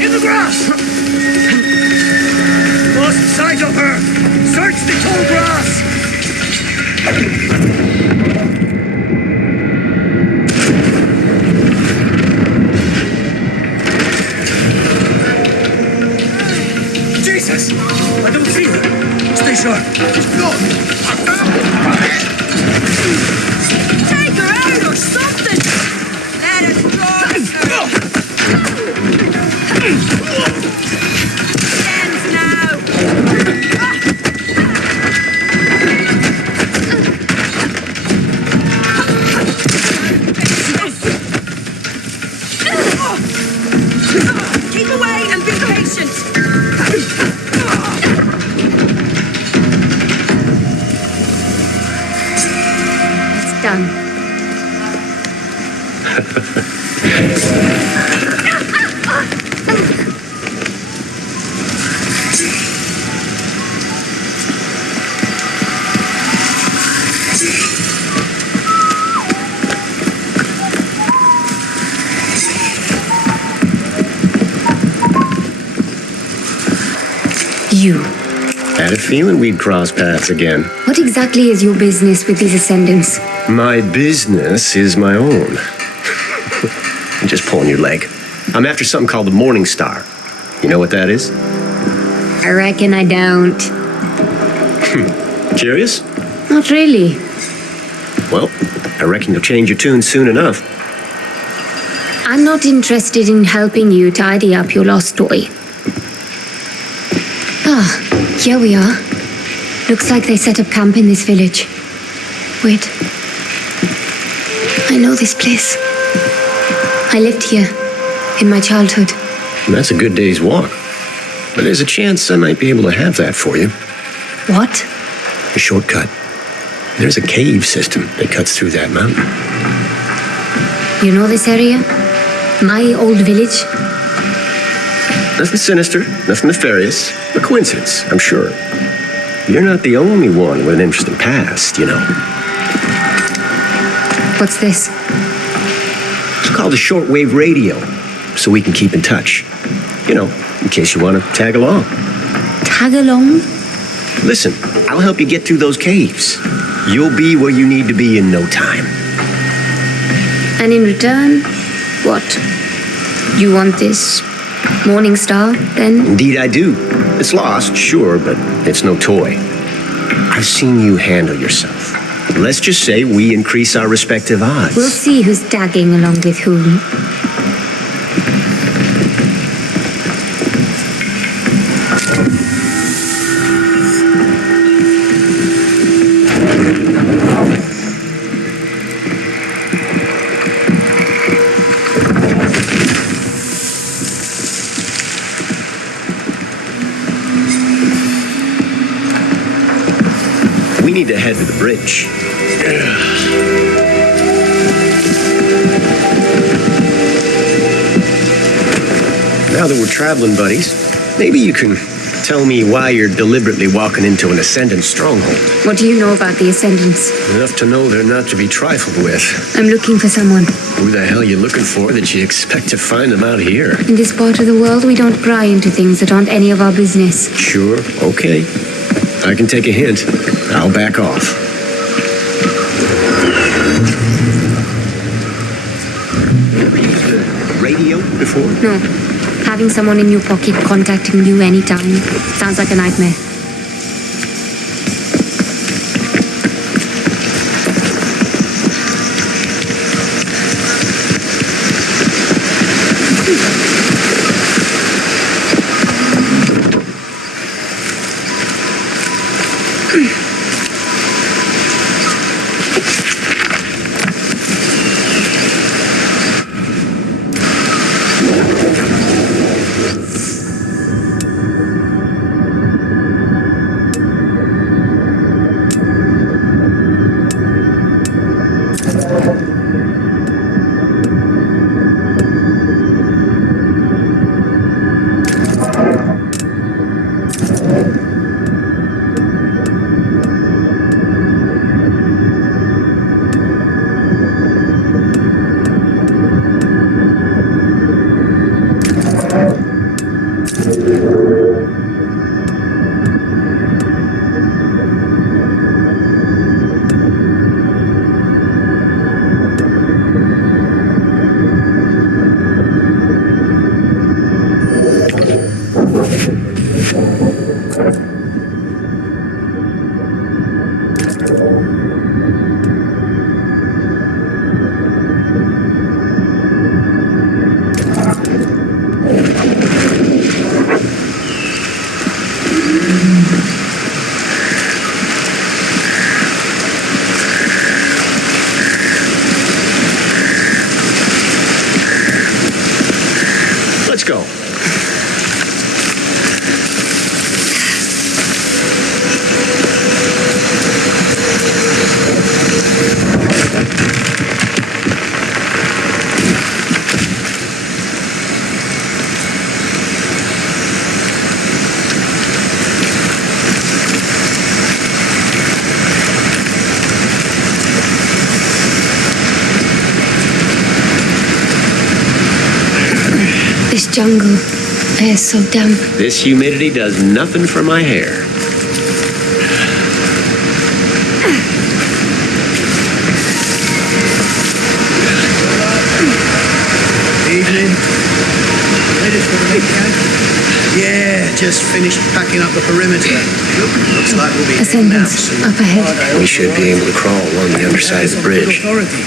In the grass! Lost sight of her! Search the tall grass! Jesus! I don't see her! Stay sharp! No! Take her out or something! Let us go! Ends now! Keep away and be patient! It's done. You. Had a feeling we'd cross paths again. What exactly is your business with these ascendants? My business is my own. I'm just pulling your leg. I'm after something called the Morning Star. You know what that is? I reckon I don't. Curious? Not really. Well, I reckon you'll change your tune soon enough. I'm not interested in helping you tidy up your lost toy. Ah, here we are. Looks like they set up camp in this village. Wait. I know this place. I lived here in my childhood. That's a good day's walk. But there's a chance I might be able to have that for you. What? A shortcut. There's a cave system that cuts through that mountain. You know this area? My old village? Nothing sinister, nothing nefarious. A coincidence, I'm sure. You're not the only one with an interesting past, you know. What's this? It's called a shortwave radio, so we can keep in touch. You know, in case you want to tag along. Tag along? Listen, I'll help you get through those caves. You'll be where you need to be in no time. And in return, what? You want this Morning Star, then? Indeed I do. It's lost, sure, but it's no toy. I've seen you handle yourself. Let's just say we increase our respective odds. We'll see who's tagging along with whom. We need to head to the bridge. Now that we're traveling buddies, maybe you can tell me why you're deliberately walking into an Ascendant stronghold. What do you know about the Ascendants? Enough to know they're not to be trifled with. I'm looking for someone. Who the hell are you looking for that you expect to find them out here? In this part of the world, we don't pry into things that aren't any of our business. Sure, okay. I can take a hint. I'll back off. Ever used a radio before? No. Having someone in your pocket contacting you anytime sounds like a nightmare. jungle. Air's so damp. This humidity does nothing for my hair. Evening. Ready for the weekend? Yeah, just finished packing up the perimeter. Looks like we'll be heading out Ascendants, soon. up ahead. We should be able to crawl along the underside of the bridge.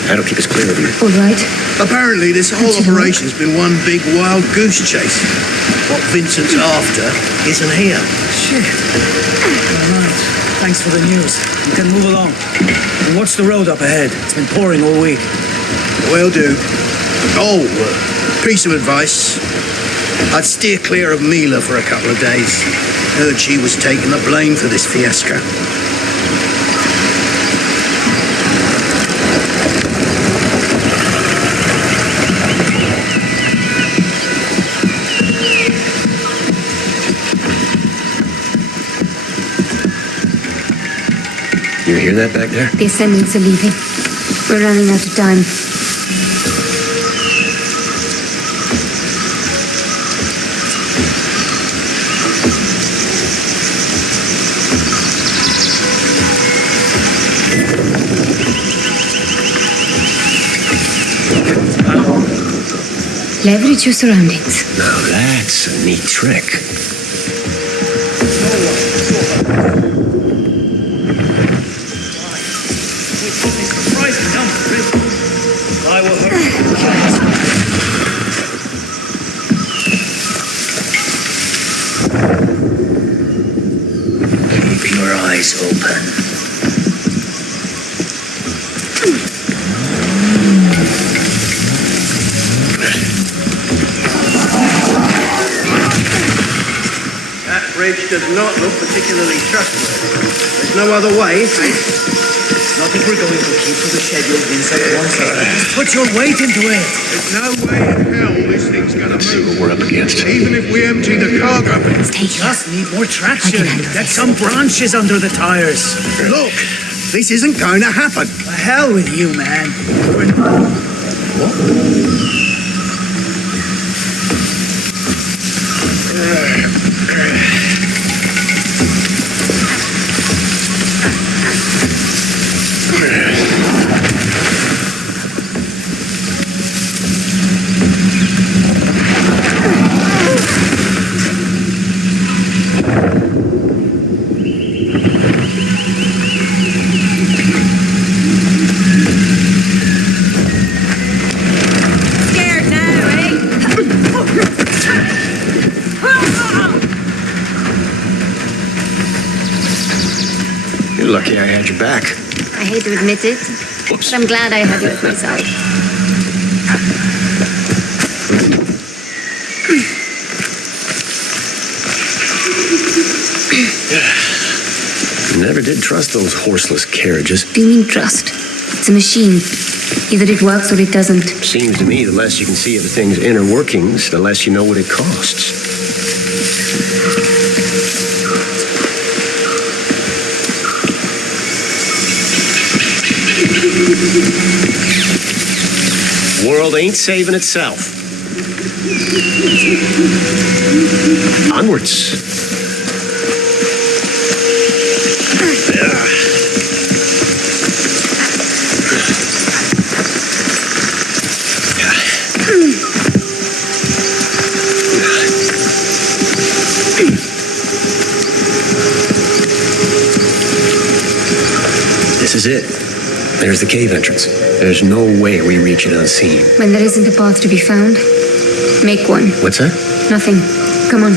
That'll keep us clear of them. All right. Apparently, this whole operation's been one big wild goose chase. What Vincent's after isn't here. Shit. All right. Thanks for the news. You can move along. And watch the road up ahead. It's been pouring all week. Will do. Oh, piece of advice. I'd steer clear of Mila for a couple of days. Heard she was taking the blame for this fiasco. You hear that back there? The Ascendants are leaving. We're running out of time. Leverage your surroundings. Now that's a neat trick. Surprising number, isn't it? I will Keep your eyes open. That bridge does not look particularly trustworthy. There's no other way, is there? Not if we're going to keep to the schedule Vincent wants us. Just put your weight into it. There's no way in hell this thing's gonna See move. what we're up against. Even if we empty the cargo. Just need more traction. Get some branches under the tires. Look, this isn't going to happen. The hell with you, man. Scared now, eh? You're lucky I had your back. I hate to admit it, but I'm glad I had you at my side. Never did trust those horseless carriages. Do you mean trust? It's a machine. Either it works or it doesn't. Seems to me the less you can see of the thing's inner workings, the less you know what it costs. World ain't saving itself. Onwards. This is it. There's the cave entrance. There's no way we reach it unseen. When there isn't a path to be found, make one. What's that? Nothing. Come on.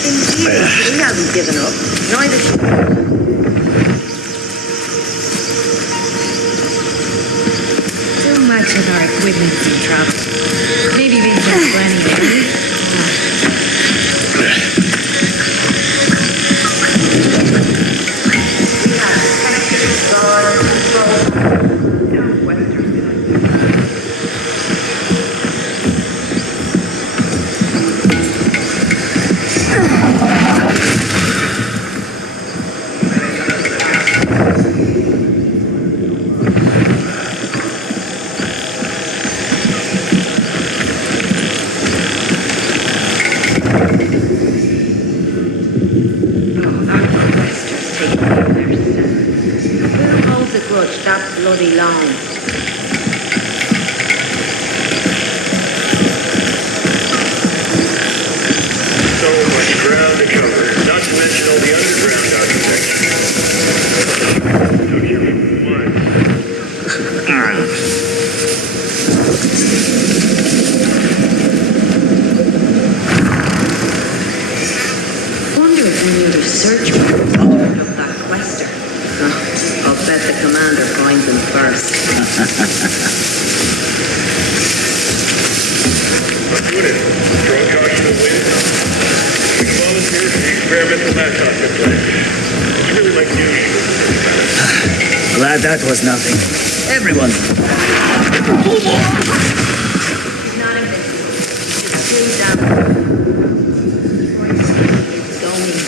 We haven't given up. Neither should we. Too much of our equipment's in trouble. Maybe Vincent Who holds a grudge that bloody long? So much ground to cover, not to mention all the underground architecture. Stuck here for months. Wonder if any other search parties turned up that Quaestor. I'll bet the commander finds him first. Let's do it. Strong caution to wind. We can volunteer for the experimental mass plan. It's really like news. Glad that was nothing. Everyone. Not invincible. It's still down. Going to be.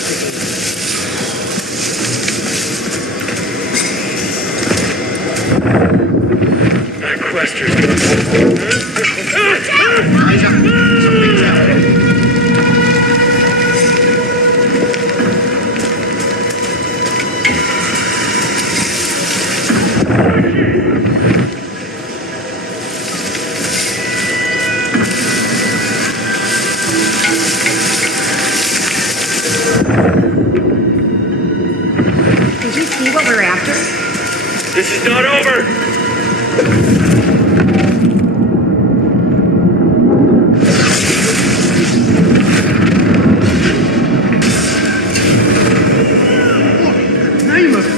That Quaestor's gonna... Did you see what we're after? This is not over! Name of it.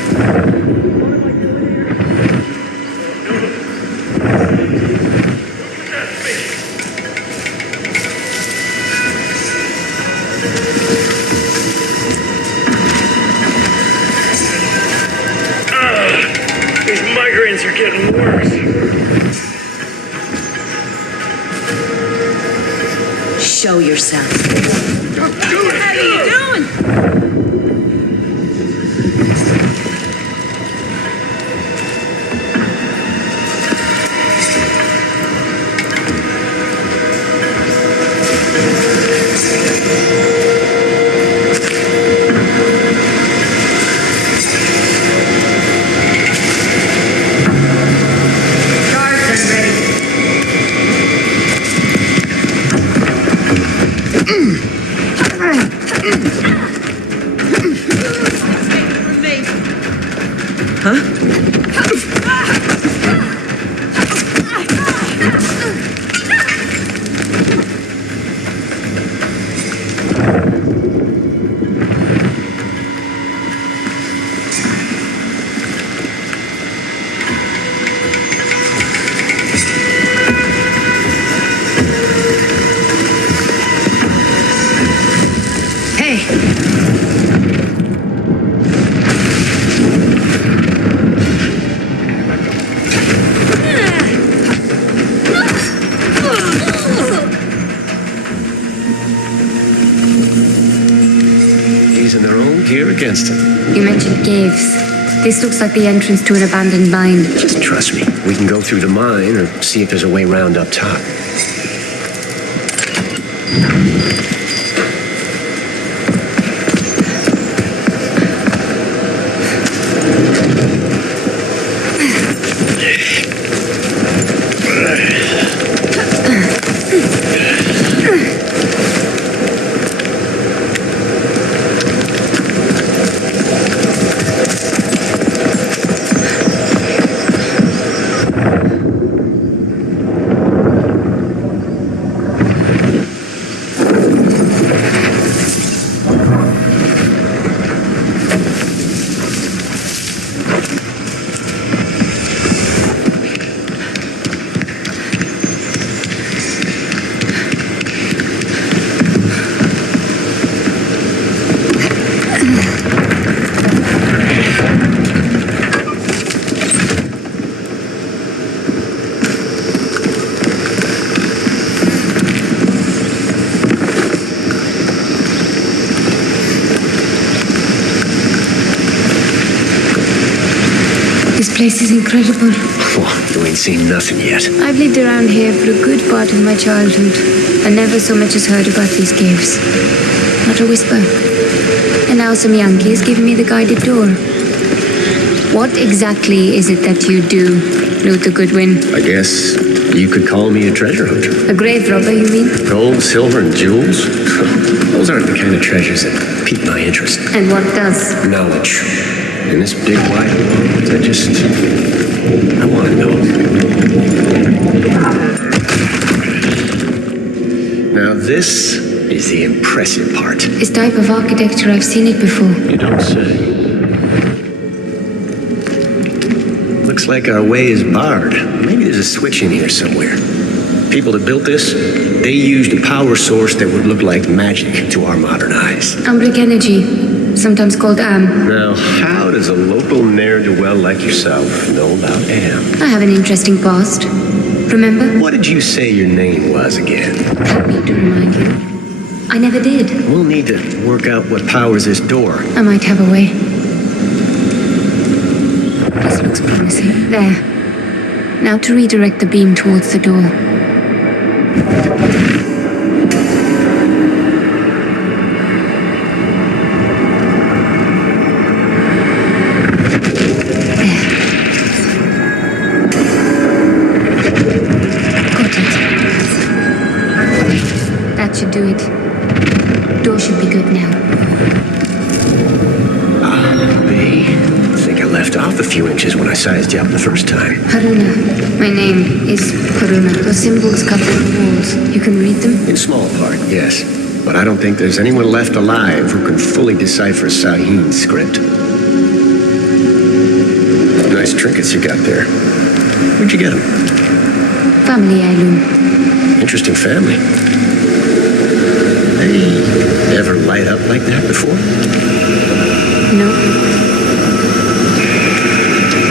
These migraines are getting worse. Show yourself. How are you doing? Charged and ready. From me. Hey, Using their own gear against him. You mentioned caves. This looks like the entrance to an abandoned mine. Just trust me. We can go through the mine or see if there's a way round up top. This place is incredible. Oh, you ain't seen nothing yet. I've lived around here for a good part of my childhood. I never so much as heard about these caves. Not a whisper. And now some Yankees giving me the guided tour. What exactly is it that you do, Luther Goodwin? I guess you could call me a treasure hunter. A grave robber, you mean? Gold, silver, and jewels? Those aren't the kind of treasures that pique my interest. And what does? Knowledge. In this big wide world, I want to know. Now this is the impressive part. This type of architecture, I've seen it before. You don't say. Looks like our way is barred. Maybe there's a switch in here somewhere. People that built this, they used a power source that would look like magic to our modern eyes. Ambric energy, sometimes called AM. Now, how does a local ne'er-do-well like yourself know about AM? I have an interesting past. Remember? What did you say your name was again? Happy to remind you. I never did. We'll need to work out what powers this door. I might have a way. This looks promising. There. Now to redirect the beam towards the door. Should do it. Door should be good now. I think I left off a few inches when I sized you up the first time. Haroona. My name is Haroona. Those symbols covered the walls. You can read them? In small part, yes. But I don't think there's anyone left alive who can fully decipher Sahin's script. Nice trinkets you got there. Where'd you get them? Family heirloom. Interesting family. They ever light up like that before? No.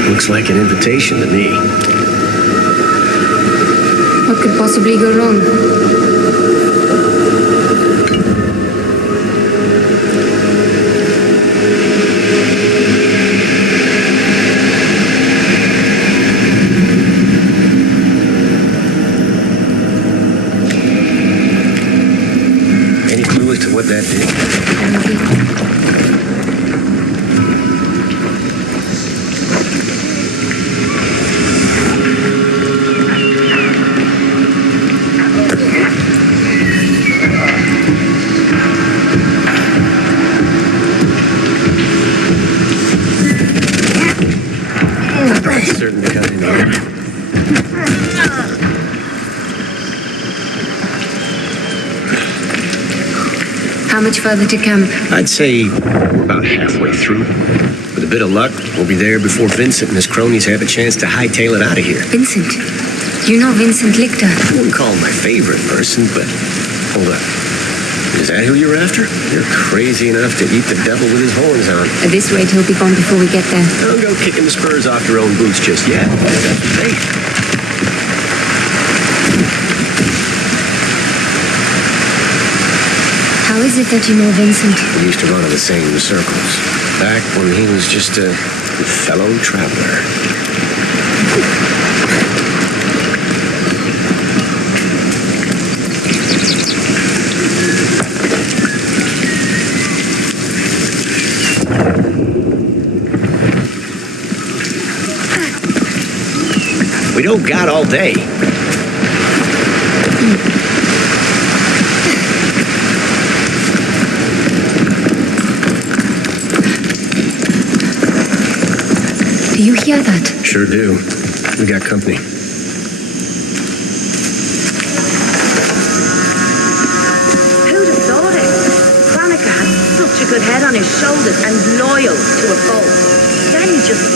Looks like an invitation to me. What could possibly go wrong? What that did? Certainly cut in here. How much further to camp? I'd say we're about halfway through. With a bit of luck, we'll be there before Vincent and his cronies have a chance to hightail it out of here. Vincent? You know Vincent Lichter? I wouldn't call him my favorite person, but hold up. Is that who you're after? You're crazy enough to eat the devil with his horns on. At this rate, he'll be gone before we get there. Don't go kicking the spurs off your own boots just yet. Hey. How is it that you know Vincent? We used to run in the same circles. Back when he was just a fellow traveler. We don't got all day. Do you hear that? Sure do. We got company. Who'd have thought it? Veronica had such a good head on his shoulders and loyal to a fault. Then he just...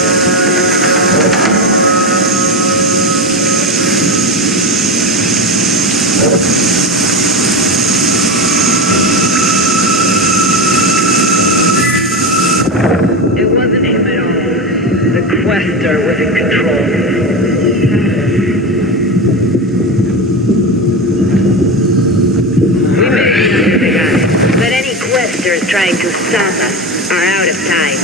It wasn't him at all. The Quaestor was in control. We made something out, but any Quaestors trying to stop us are out of time.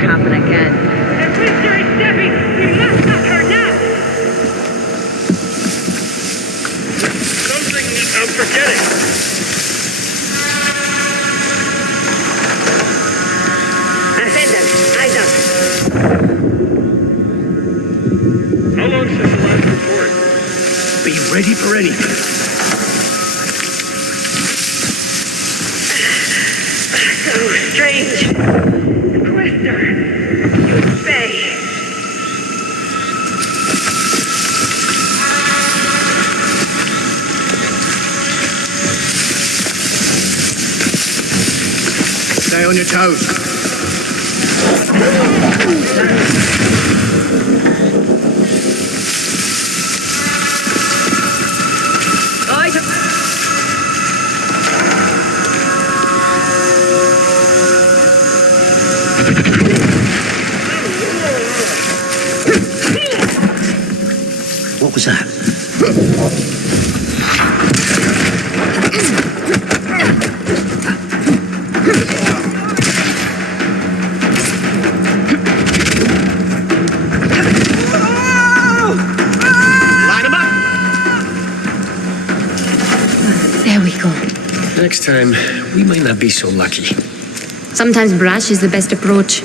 happen again. The Quaestor is stepping! We must stop her now! Something I'm forgetting. Ascendant, eyes up. How long since the last report? Be ready for anything. So strange. The Quaestor, you say. Stay on your toes. What was that? Line 'em up! There we go. Next time, we might not be so lucky. Sometimes brash is the best approach.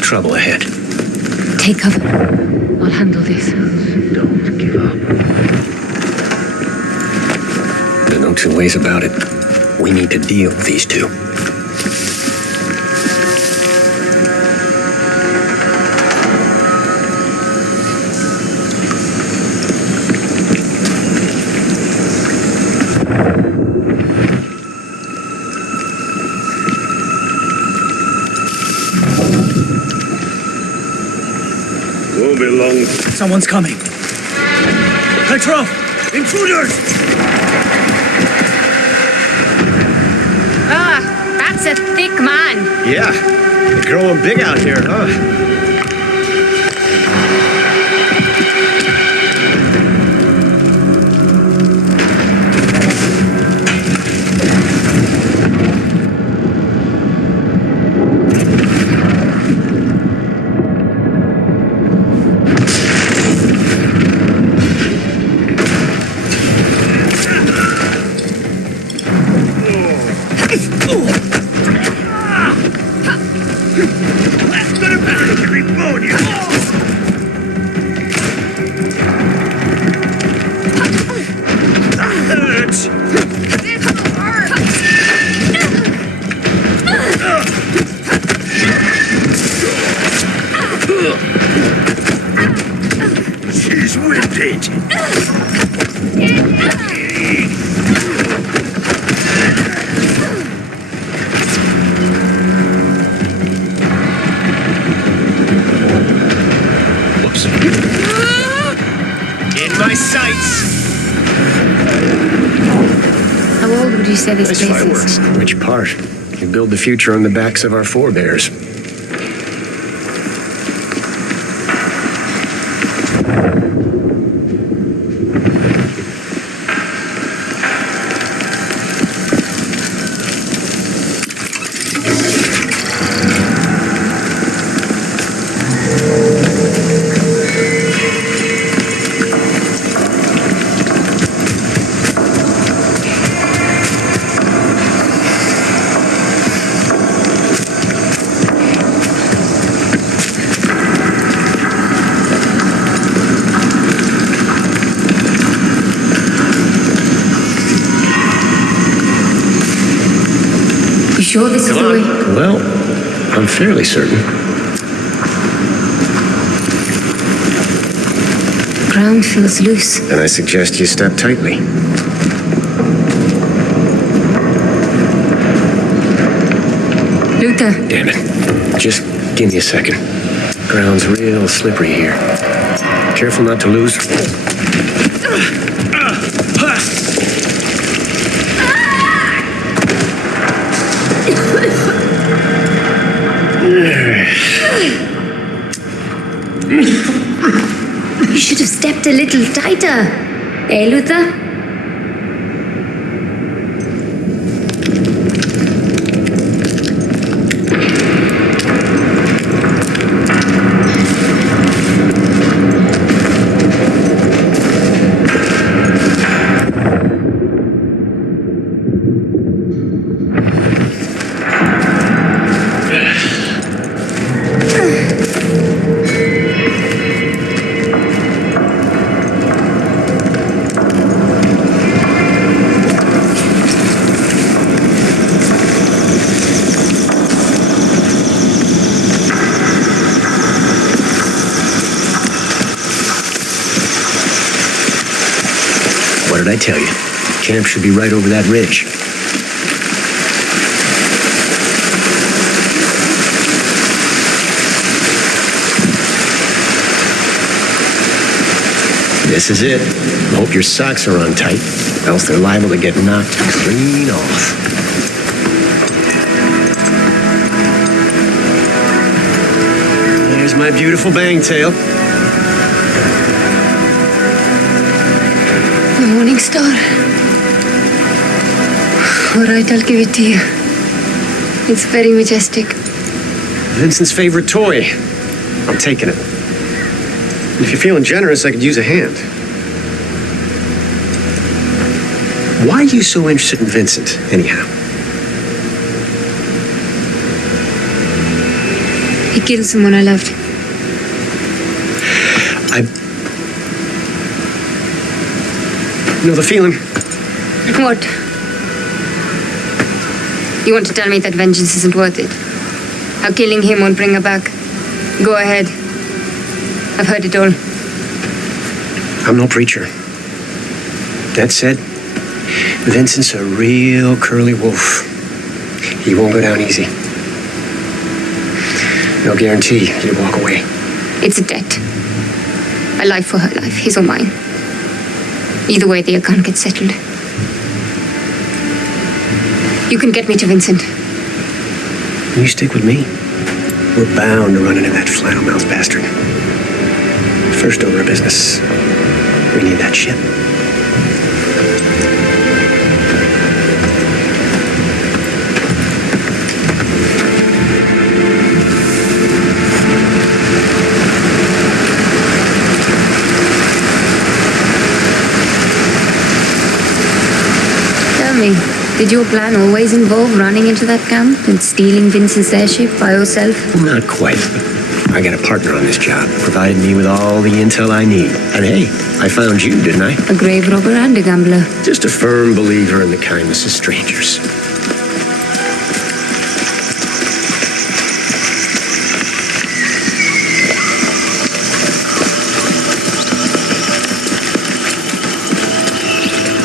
Trouble ahead. Take cover. I'll handle this. Don't give up. There's no two ways about it. We need to deal with these two. Won't be long. Someone's coming. Petro! Intruders! Ah, that's a thick man. Yeah, growing big out here, huh? She's winded. Whoops. In my sights. How old would you say this Nice place fireworks. is? Which part? We build the future on the backs of our forebears. Sure this is the way? Well, I'm fairly certain. Ground feels loose. Then I suggest you step tightly. Luther. Damn it. Just give me a second. Ground's real slippery here. Careful not to lose. You should have stepped a little tighter. Eh, Luther? What did I tell you? Camp should be right over that ridge. This is it. Hope your socks are on tight, else they're liable to get knocked clean off. There's my beautiful bangtail. The morning star. All right, I'll give it to you. It's very majestic. Vincent's favorite toy. I'm taking it. And if you're feeling generous, I could use a hand. Why are you so interested in Vincent, anyhow? He killed someone I loved. You know the feeling? What? You want to tell me that vengeance isn't worth it? How killing him won't bring her back? Go ahead. I've heard it all. I'm no preacher. That said, Vincent's a real curly wolf. He won't go down easy. No guarantee he'll walk away. It's a debt. A life for her life, his or mine. Either way, the account gets settled. You can get me to Vincent. You stick with me. We're bound to run into that flannel-mouthed bastard. First order of business. We need that ship. Tell me, did your plan always involve running into that camp and stealing Vincent's airship by yourself? Not quite, but I got a partner on this job, provided me with all the intel I need. And hey, I found you, didn't I? A grave robber and a gambler. Just a firm believer in the kindness of strangers.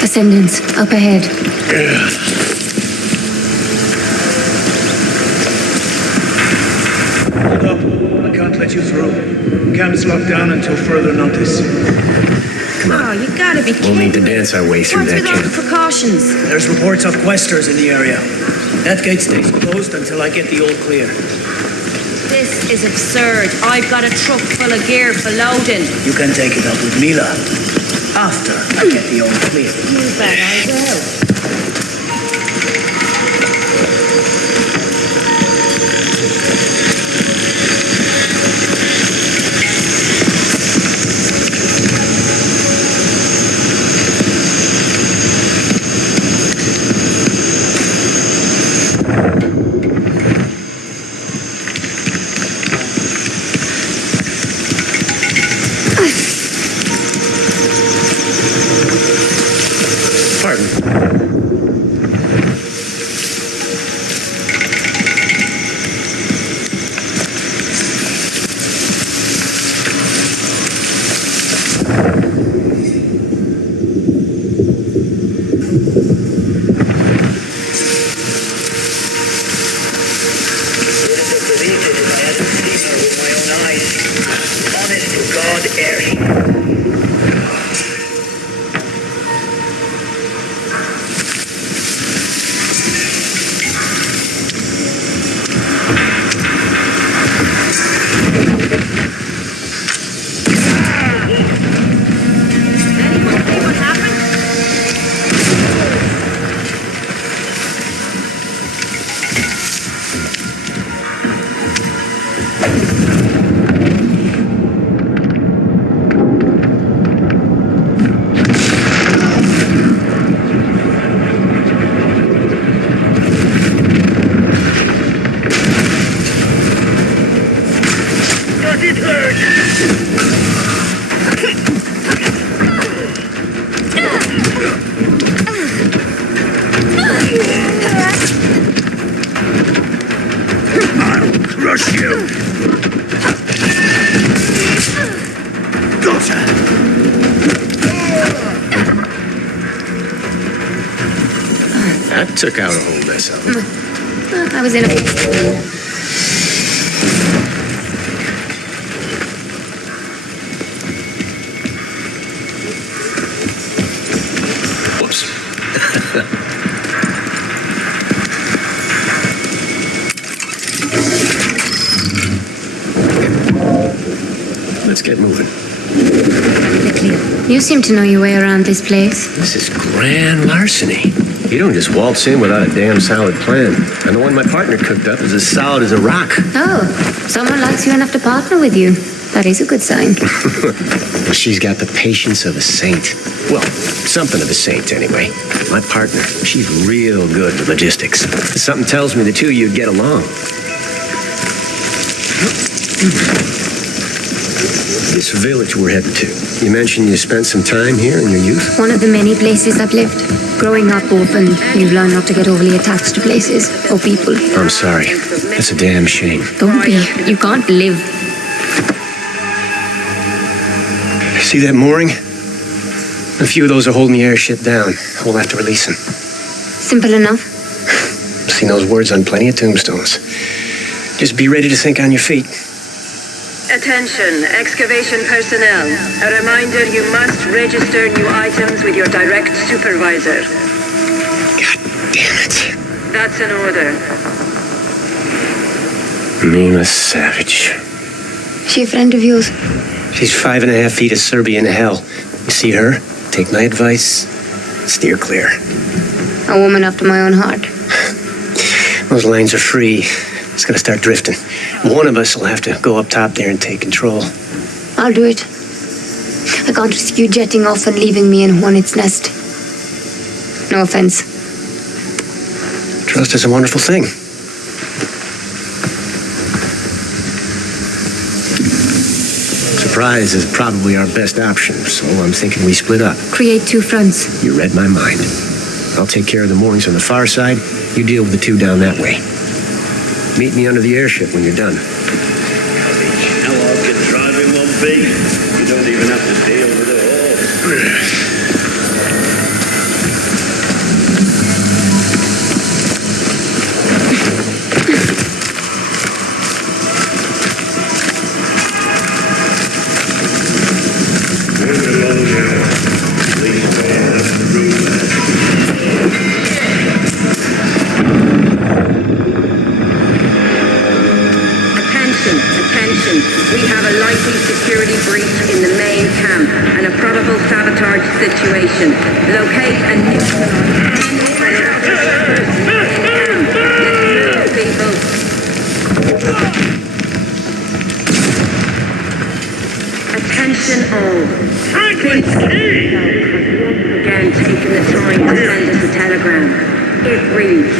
Ascendants, up ahead. Hold up. I can't let you through. Camp's locked down until further notice. Come on. Oh, you gotta be We'll need to dance our way through that What's with all camp. the precautions? There's reports of Quaestors in the area. That gate stays closed until I get the all clear. This is absurd. I've got a truck full of gear for loading. You can take it up with Mila. After I get the all clear. You bet I will. That took out a whole mess of them. I was in a... Whoops. Let's get moving. You seem to know your way around this place. This is grand larceny. You don't just waltz in without a damn solid plan. And the one my partner cooked up is as solid as a rock. Oh, someone likes you enough to partner with you. That is a good sign. She's got the patience of a saint. Well, something of a saint, anyway. My partner, she's real good with logistics. Something tells me the two of you'd get along. This village we're heading to. You mentioned you spent some time here in your youth? One of the many places I've lived. Growing up orphaned, you've learned not to get overly attached to places or people. I'm sorry. That's a damn shame. Don't be. You can't live. See that mooring? A few of those are holding the airship down. We'll have to release them. Simple enough. Seen those words on plenty of tombstones. Just be ready to think on your feet. Attention, excavation personnel. A reminder, you must register new items with your direct supervisor. God damn it. That's an order. Mila Savage. She a friend of yours? She's 5.5 feet of Serbian hell. You see her? Take my advice. Steer clear. A woman after my own heart. Those lanes are free. It's gonna start drifting. One of us will have to go up top there and take control. I'll do it. I can't risk you jetting off and leaving me in a hornet's nest. No offense. Trust is a wonderful thing. Surprise is probably our best option, so I'm thinking we split up. Create two fronts. You read my mind. I'll take care of the moorings on the far side. You deal with the two down that way. Meet me under the airship when you're done. How hard can driving one be? You don't even have to deal with it all. Attention, in the main camp and a probable sabotage situation. Locate and neutralize people. Attention all. Please again taken the time to send us a telegram. It reads,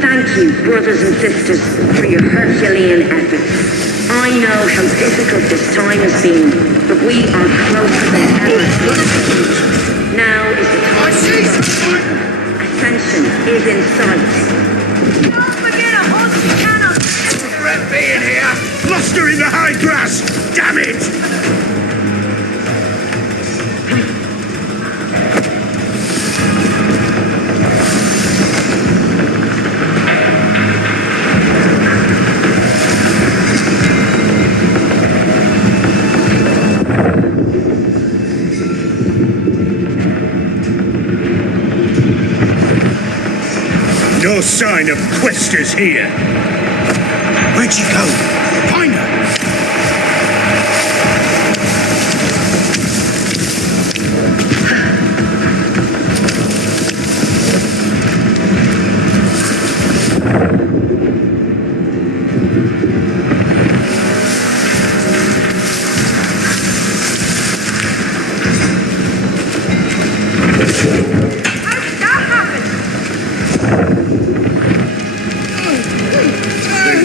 "Thank you, brothers and sisters, for your Herculean efforts. I know how difficult this time has been, but we are closer than ever. Now is the time to start. Ascension is in sight." Don't forget a host cannon! Red being here! Lost her in the high grass! Damn it! No sign of Quaestor's here. Where'd she go? Find her!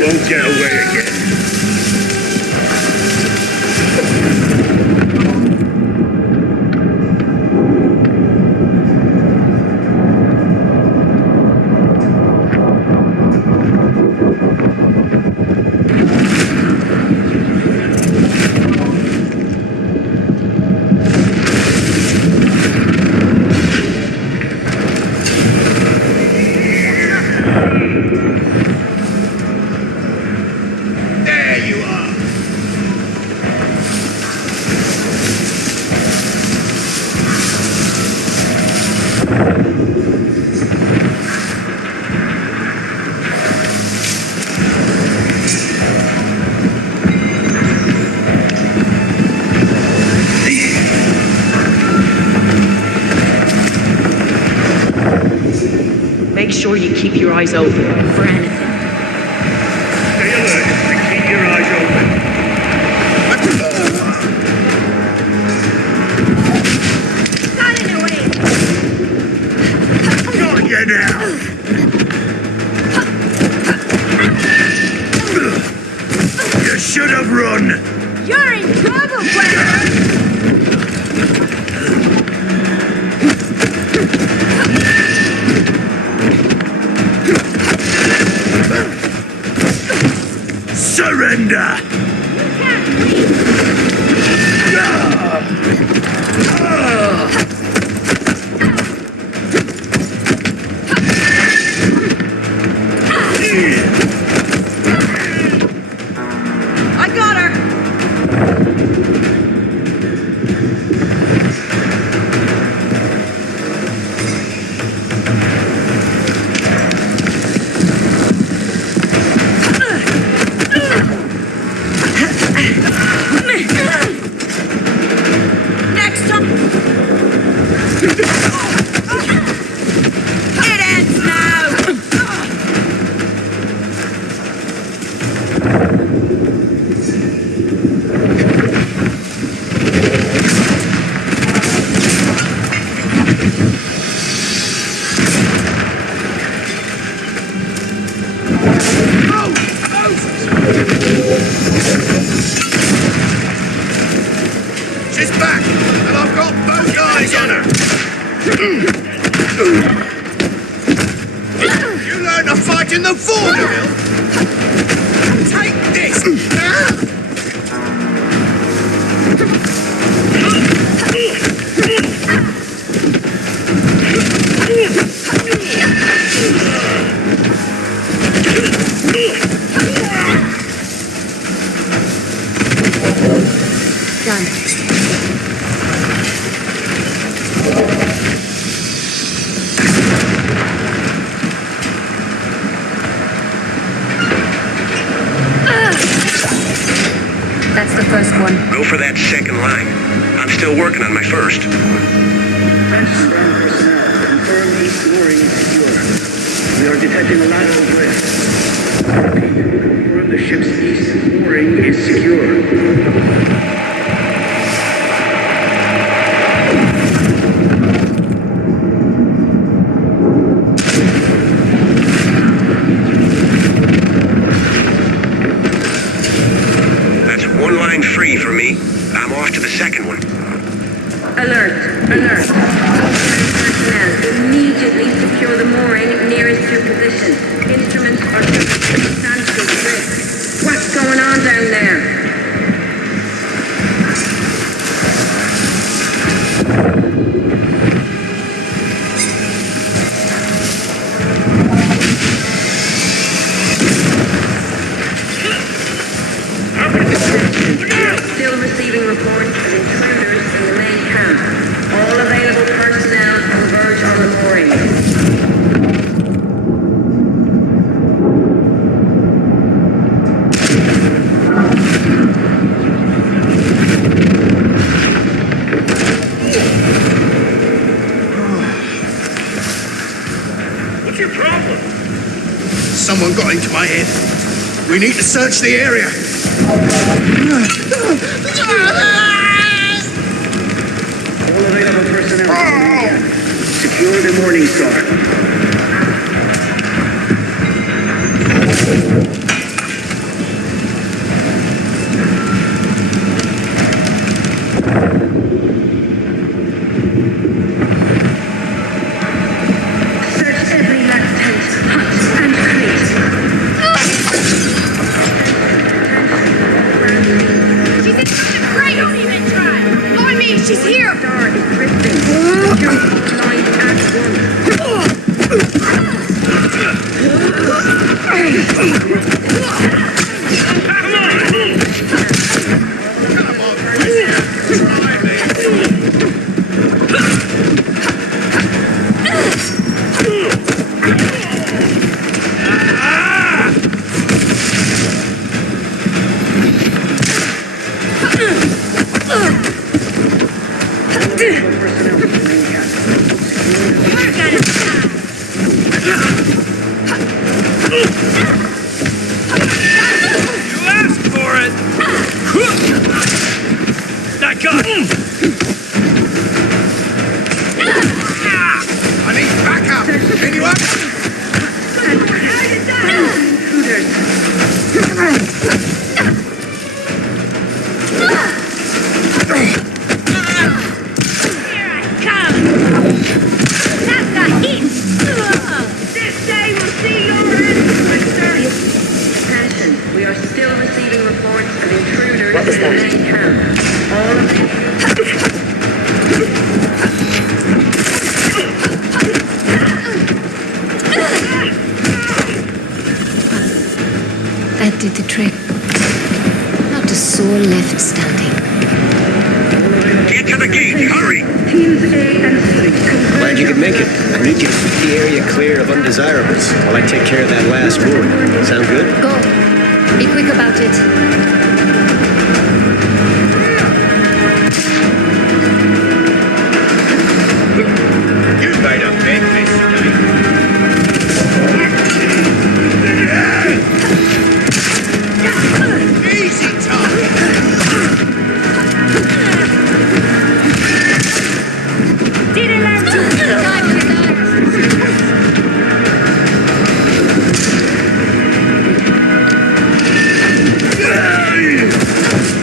Won't get away again. Make sure you keep your eyes open for anything. Stay alert and keep your eyes open. Not in the way! Got you now! You should have run! You're in trouble, Quaestor! Surrender! I got her! Next time! It ends now! She's back, and I've got both eyes on her. You learned to fight in the vaudeville. Take this. Done. That's the first one. Go for that second line. I'm still working on my first. Fence ground personnel, confirm east mooring is secure. We are detecting a lateral drift. Confirm the ship's east mooring is secure. Free for me. I'm off to the second one. Alert! Alert! Personnel, immediately secure the mooring nearest your position. Instruments are substantial drift. What's going on down there? Still receiving reports of intruders in the main camp. All available personnel converge on the moorings. What's your problem? Someone got into my head. We need to search the area. All available personnel. Secure the Morning Star. Search every last tent, hut, and crate. She's in such a crate! Don't even try! On me! She's here! Star is drifting. Security line at That did the trick. Not a soul left standing. Get to the gate, hurry! Teams A and C. Glad you could make it. I need you to keep the area clear of undesirables while I take care of that last mooring. Sound good? Go. Be quick about it. You made a big mistake. Easy, Tom. Didn't learn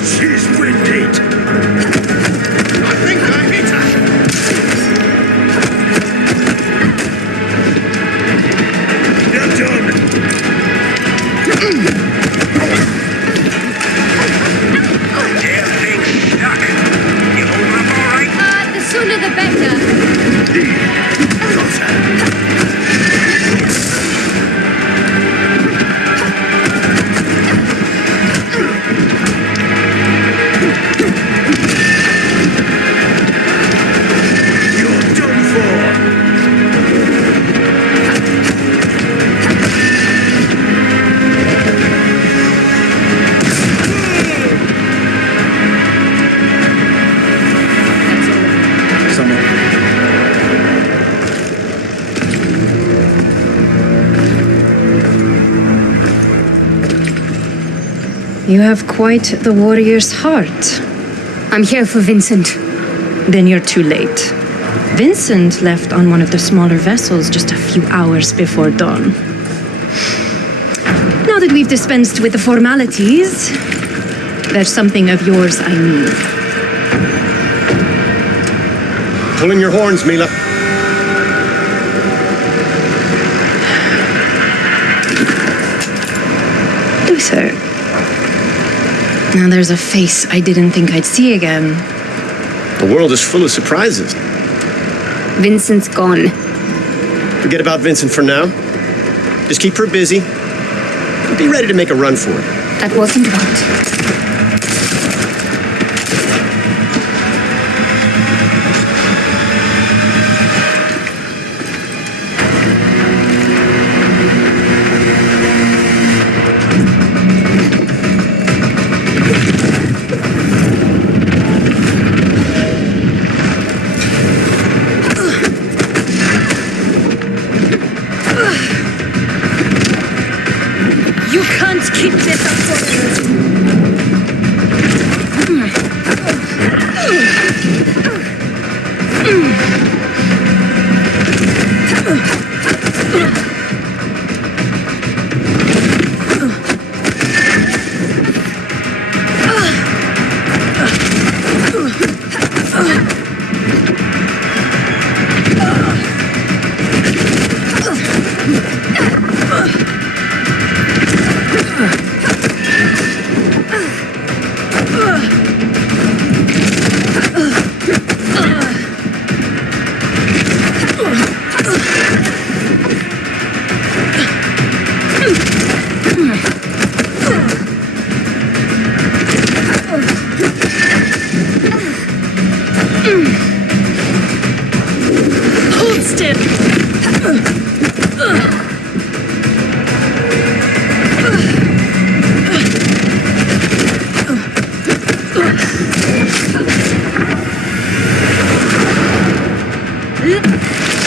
She's winded. I think I hit her. You're done. Damn thing's stuck. You holding up all right? the sooner the better. Got her. You're done for. You have quite the warrior's heart. I'm here for Vincent. Then you're too late. Vincent left on one of the smaller vessels just a few hours before dawn. Now that we've dispensed with the formalities, there's something of yours I need. Pull in your horns, Mila. Luther. Now there's a face I didn't think I'd see again. The world is full of surprises. Vincent's gone. Forget about Vincent for now. Just keep her busy. Be ready to make a run for it. That wasn't right. You can't keep this up forever. Hold still.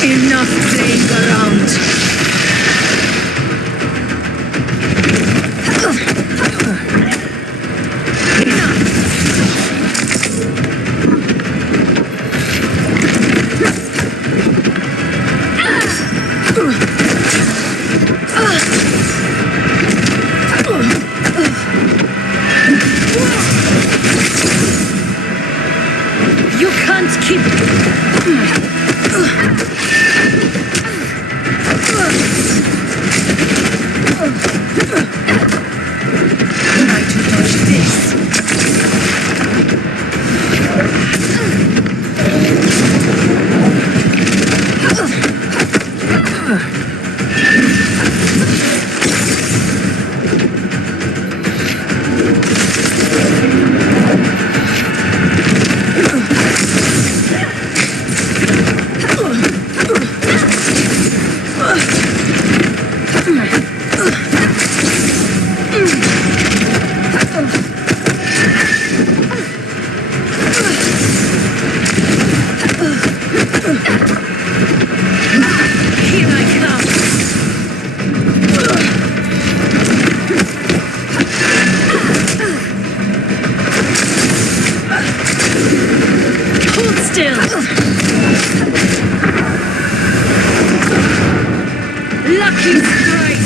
Enough playing around. You can't keep try to dodge this. Here I come. Hold still. Lucky strike.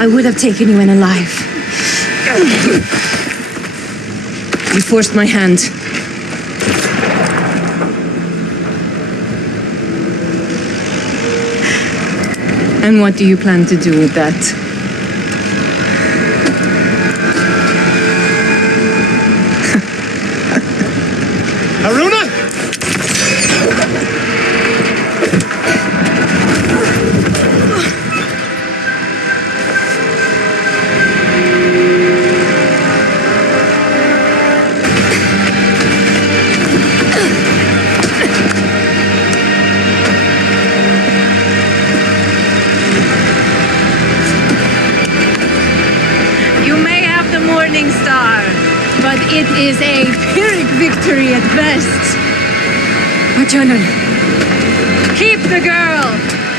I would have taken you in alive. You forced my hand. And what do you plan to do with that? Haroona! You may have the Morning Star, but it is a Pyrrhic victory at best. My journal. Keep the girl.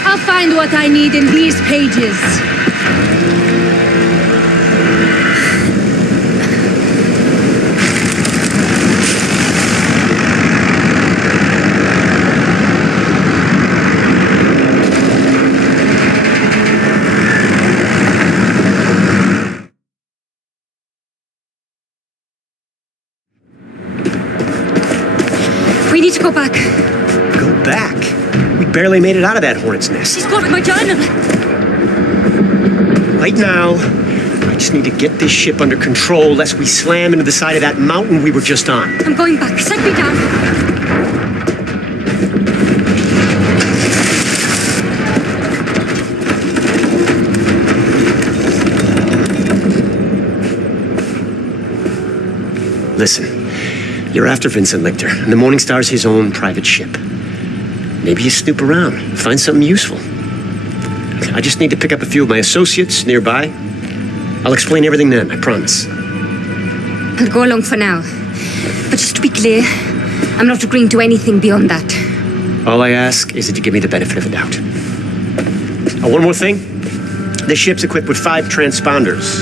I'll find what I need in these pages. We need to go back. Go back? We barely made it out of that hornet's nest. She's got my journal. Right now, I just need to get this ship under control lest we slam into the side of that mountain we were just on. I'm going back. Set me down. Listen, you're after Vincent Lichter, and the Morning Star's his own private ship. Maybe you snoop around, find something useful. I just need to pick up a few of my associates nearby. I'll explain everything then, I promise. I'll go along for now. But just to be clear, I'm not agreeing to anything beyond that. All I ask is that you give me the benefit of the doubt. Oh, one more thing. This ship's equipped with 5 transponders.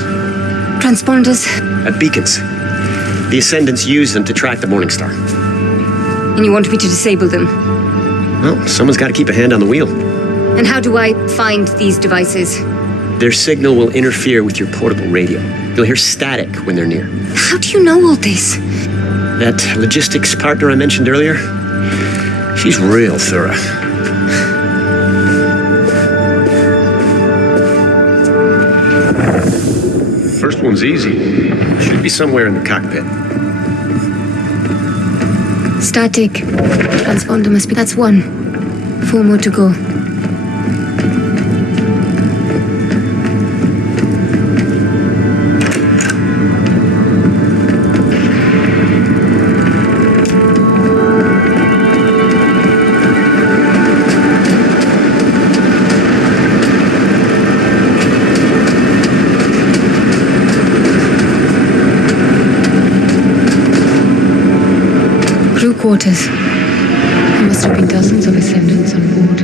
Transponders? Beacons. The Ascendants use them to track the Morning Star. And you want me to disable them? Well, someone's got to keep a hand on the wheel. And how do I find these devices? Their signal will interfere with your portable radio. You'll hear static when they're near. How do you know all this? That logistics partner I mentioned earlier, she's real thorough. First one's easy. Should be somewhere in the cockpit. Static. Transponder must be... That's 1. 4 more to go. Quarters. There must have been dozens of Ascendants on board.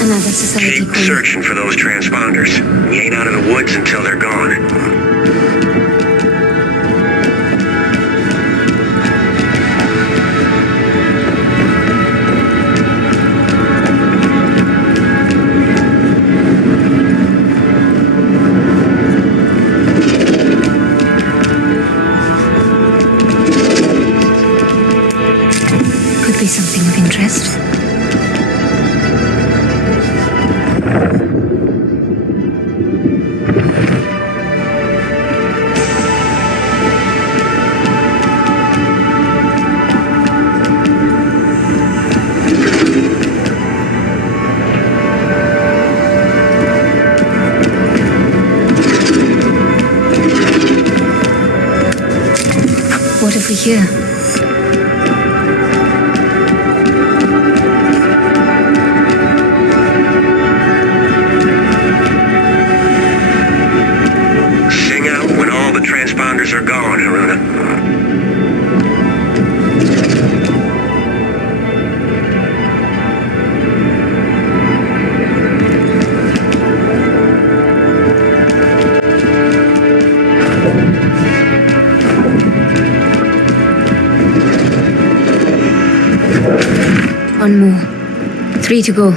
Another society. Keep searching for those transponders. You ain't out of the woods until they're gone. Be something of interest. What have we here? Are gone, Haroona. One more. 3 to go.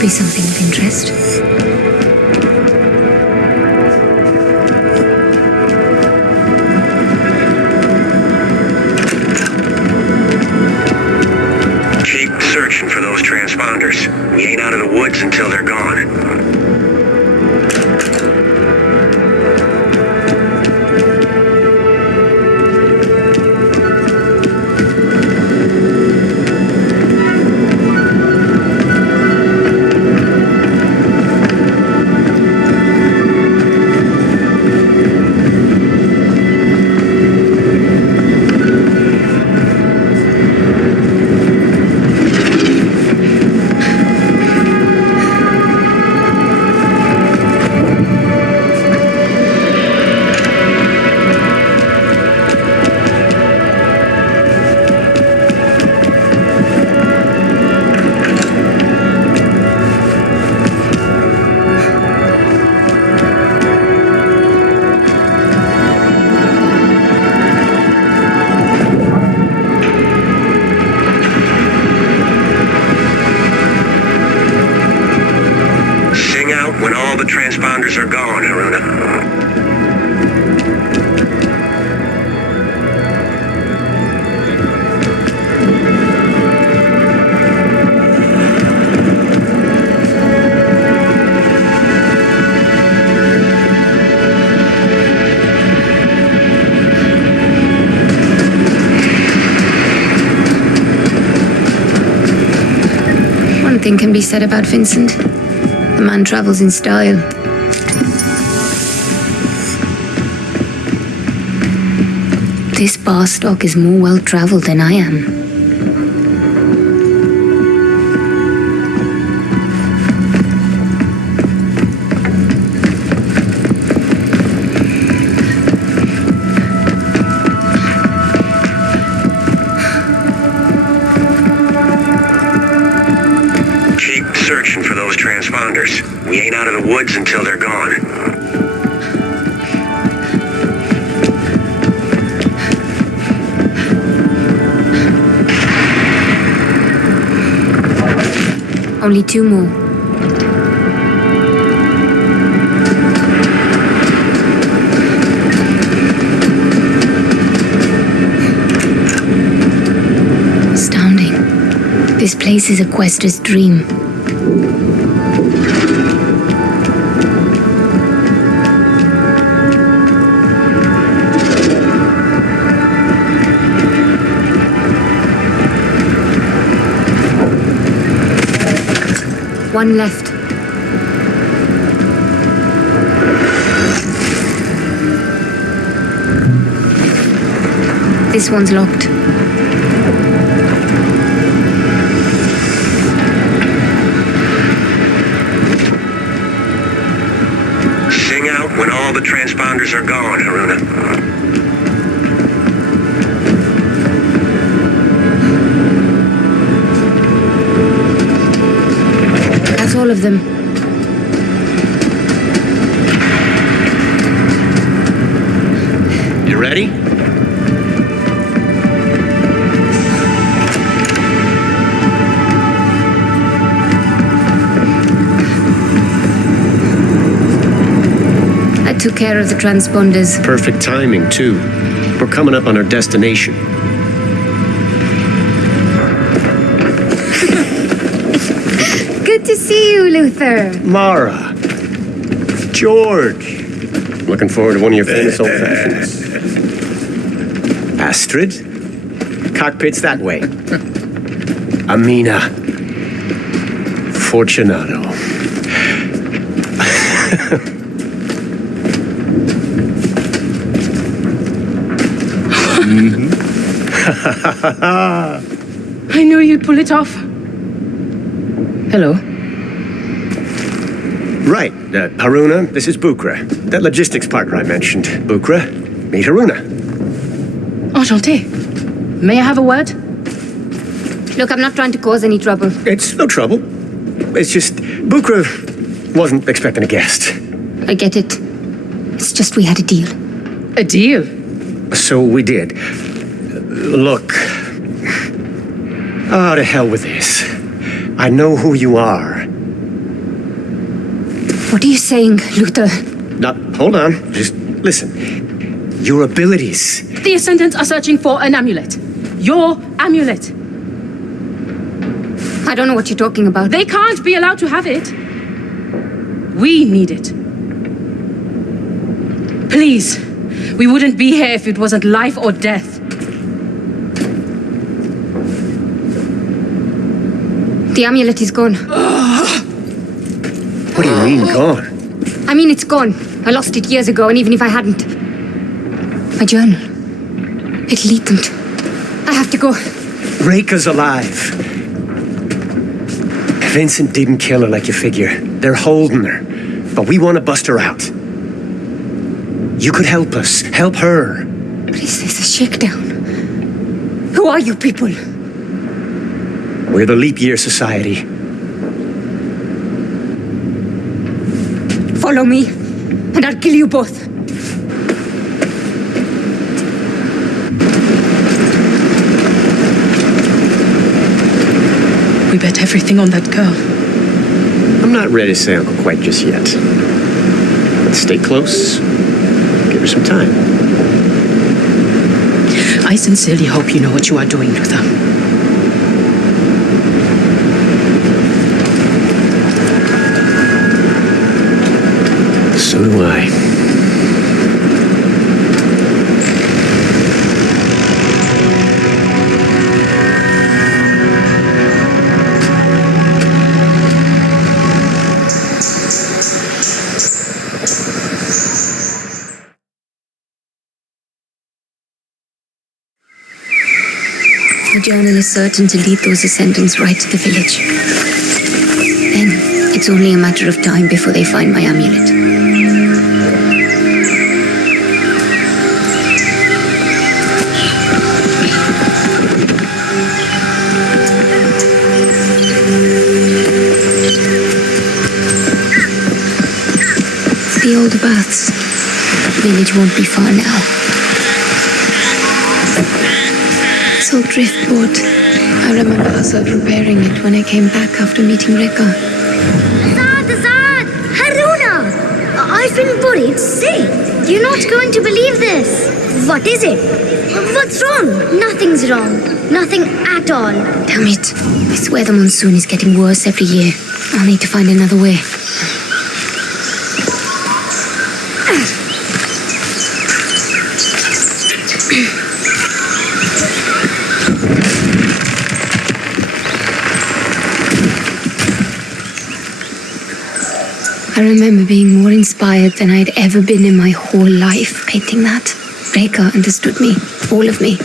Be something of interest. Keep searching for those transponders. We ain't out of the woods until they're gone. One thing can be said about Vincent. The man travels in style. This bar stock is more well-traveled than I am. Keep searching for those transponders. We ain't out of the woods until they're gone. Only 2 more. Astounding. This place is a Quaestor's dream. One left. This one's locked. Sing out when all the transponders are gone, Haroona. That's all of them. You ready? I took care of the transponders. Perfect timing, too. We're coming up on our destination. Good to see you, Luther. Mara. George. Looking forward to one of your famous old fashions. Astrid. Cockpit's that way. Amina. Fortunato. I knew you'd pull it off. Hello. Right, Haroona, this is Bukra. That logistics partner I mentioned. Bukra, meet Haroona. Enchanté. May I have a word? Look, I'm not trying to cause any trouble. It's no trouble. It's just, Bukra wasn't expecting a guest. I get it. It's just we had a deal. A deal? So we did. Look. Oh, to hell with this. I know who you are. What are you saying, Luther? Now, hold on. Just listen. Your abilities. The Ascendants are searching for an amulet. Your amulet. I don't know what you're talking about. They can't be allowed to have it. We need it. Please. We wouldn't be here if it wasn't life or death. The amulet is gone. What do you mean, gone? I mean, it's gone. I lost it years ago, and even if I hadn't... My journal. It leaked. I have to go. Reika's alive. Vincent didn't kill her like you figure. They're holding her. But we want to bust her out. You could help us. Help her. But is this a shakedown? Who are you people? We're the Leap Year Society. Follow me, and I'll kill you both. We bet everything on that girl. I'm not ready to say Uncle quite just yet. But stay close. Give her some time. I sincerely hope you know what you are doing, Luther. So do I. signal is certain to lead those ascendants right to the village. Then it's only a matter of time before they find my amulet. The older baths. Village won't be far now. This old driftboard. I remember Azad repairing it when I came back after meeting Rekka. Azad! Haroona! I've been worried sick. You're not going to believe this. What is it? What's wrong? Nothing's wrong. Nothing at all. Damn it. I swear the monsoon is getting worse every year. I'll need to find another way. I remember being more inspired than I'd ever been in my whole life painting that. Rekka understood me, all of me.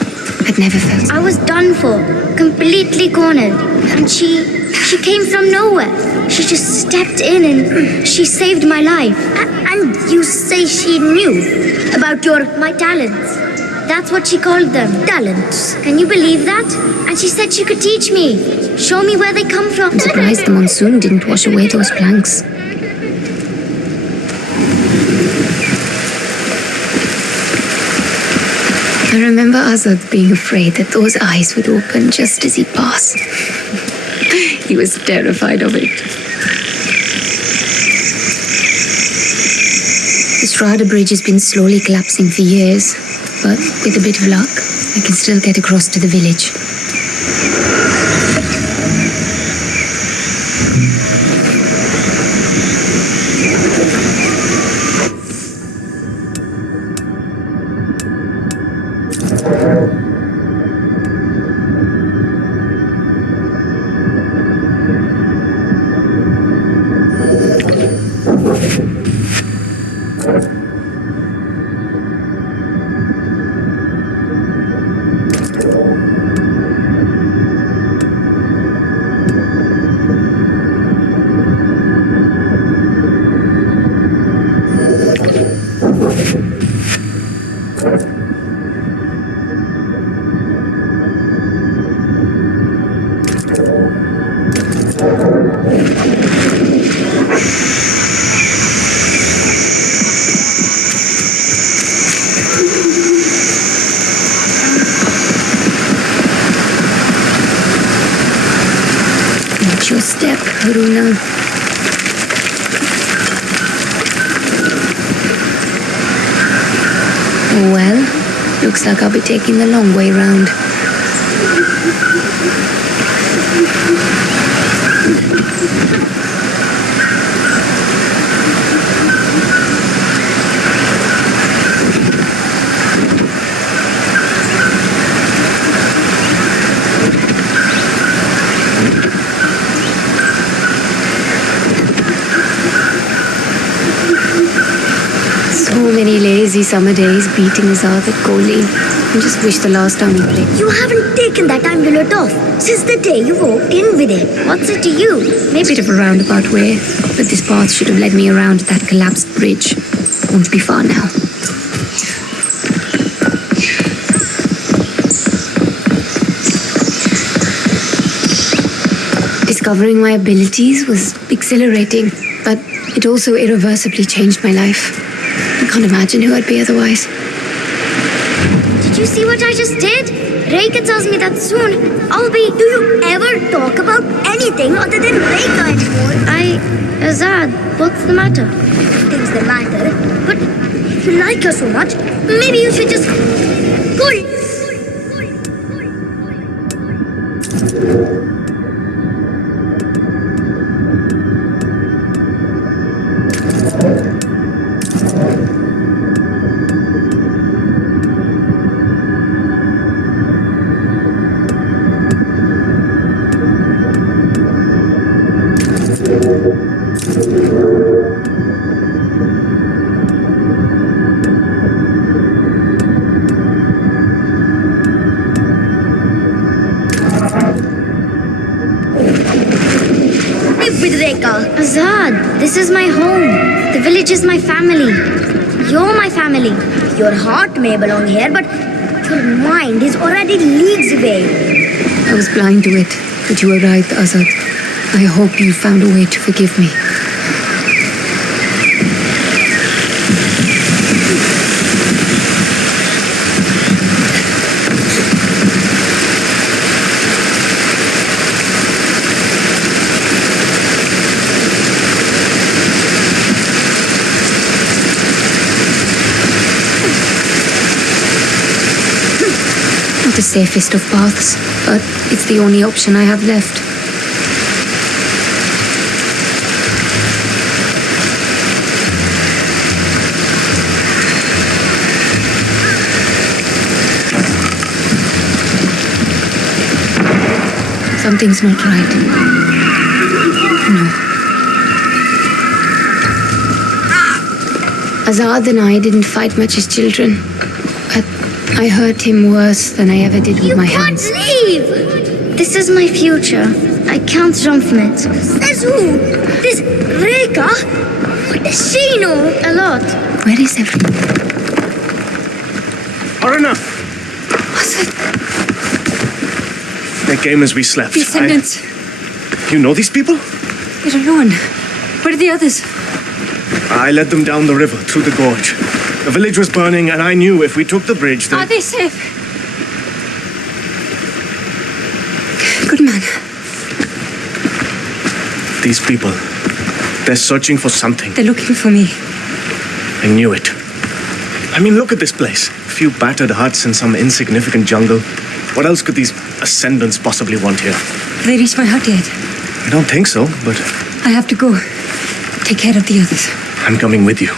I'd never felt. I was done for, completely cornered. And she came from nowhere. She just stepped in and she saved my life. And you say she knew about my talents. That's what she called them, talents. Can you believe that? And she said she could teach me, show me where they come from. I'm surprised the monsoon didn't wash away those planks. I remember Azad being afraid that those eyes would open just as he passed. He was terrified of it. The Strada Bridge has been slowly collapsing for years, but with a bit of luck, I can still get across to the village. Watch your step, Haroona. Well, looks like I'll be taking the long way round. So many lazy summer days beating Azad at goalie. I just wish the last time we played. You haven't taken that amulet off since the day you walked in with it. What's it to you? Maybe a bit of a roundabout way, but this path should have led me around that collapsed bridge. Won't be far now. Discovering my abilities was exhilarating, but it also irreversibly changed my life. I can't imagine who I'd be otherwise. Did you see what I just did? Rekka tells me that soon I'll be... Do you ever talk about anything other than Rekka anymore? Azad, what's the matter? Nothing's the matter, but if you like her so much, maybe you should just... Go! Reka. Azad, this is my home. The village is my family. You're my family. Your heart may belong here, but your mind is already leagues away. I was blind to it, but you were right, Azad. I hope you found a way to forgive me. Not the safest of paths, but it's the only option I have left. Something's not right. No. Azad and I didn't fight much as children, but I hurt him worse than I ever did with my hands. You can't leave! This is my future. I can't jump from it. Says who? This Reka? What does she know? A lot. Where is everyone? Haroona! They came as we slept. Descendants. You know these people? You're alone. Where are the others? I led them down the river, through the gorge. The village was burning, and I knew if we took the bridge, Are they safe? Good man. These people, they're searching for something. They're looking for me. I knew it. I mean, look at this place. A few battered huts in some insignificant jungle. What else could these ascendants possibly want here? Have they reached my hut yet? I don't think so, but I have to go. Take care of the others. I'm coming with you.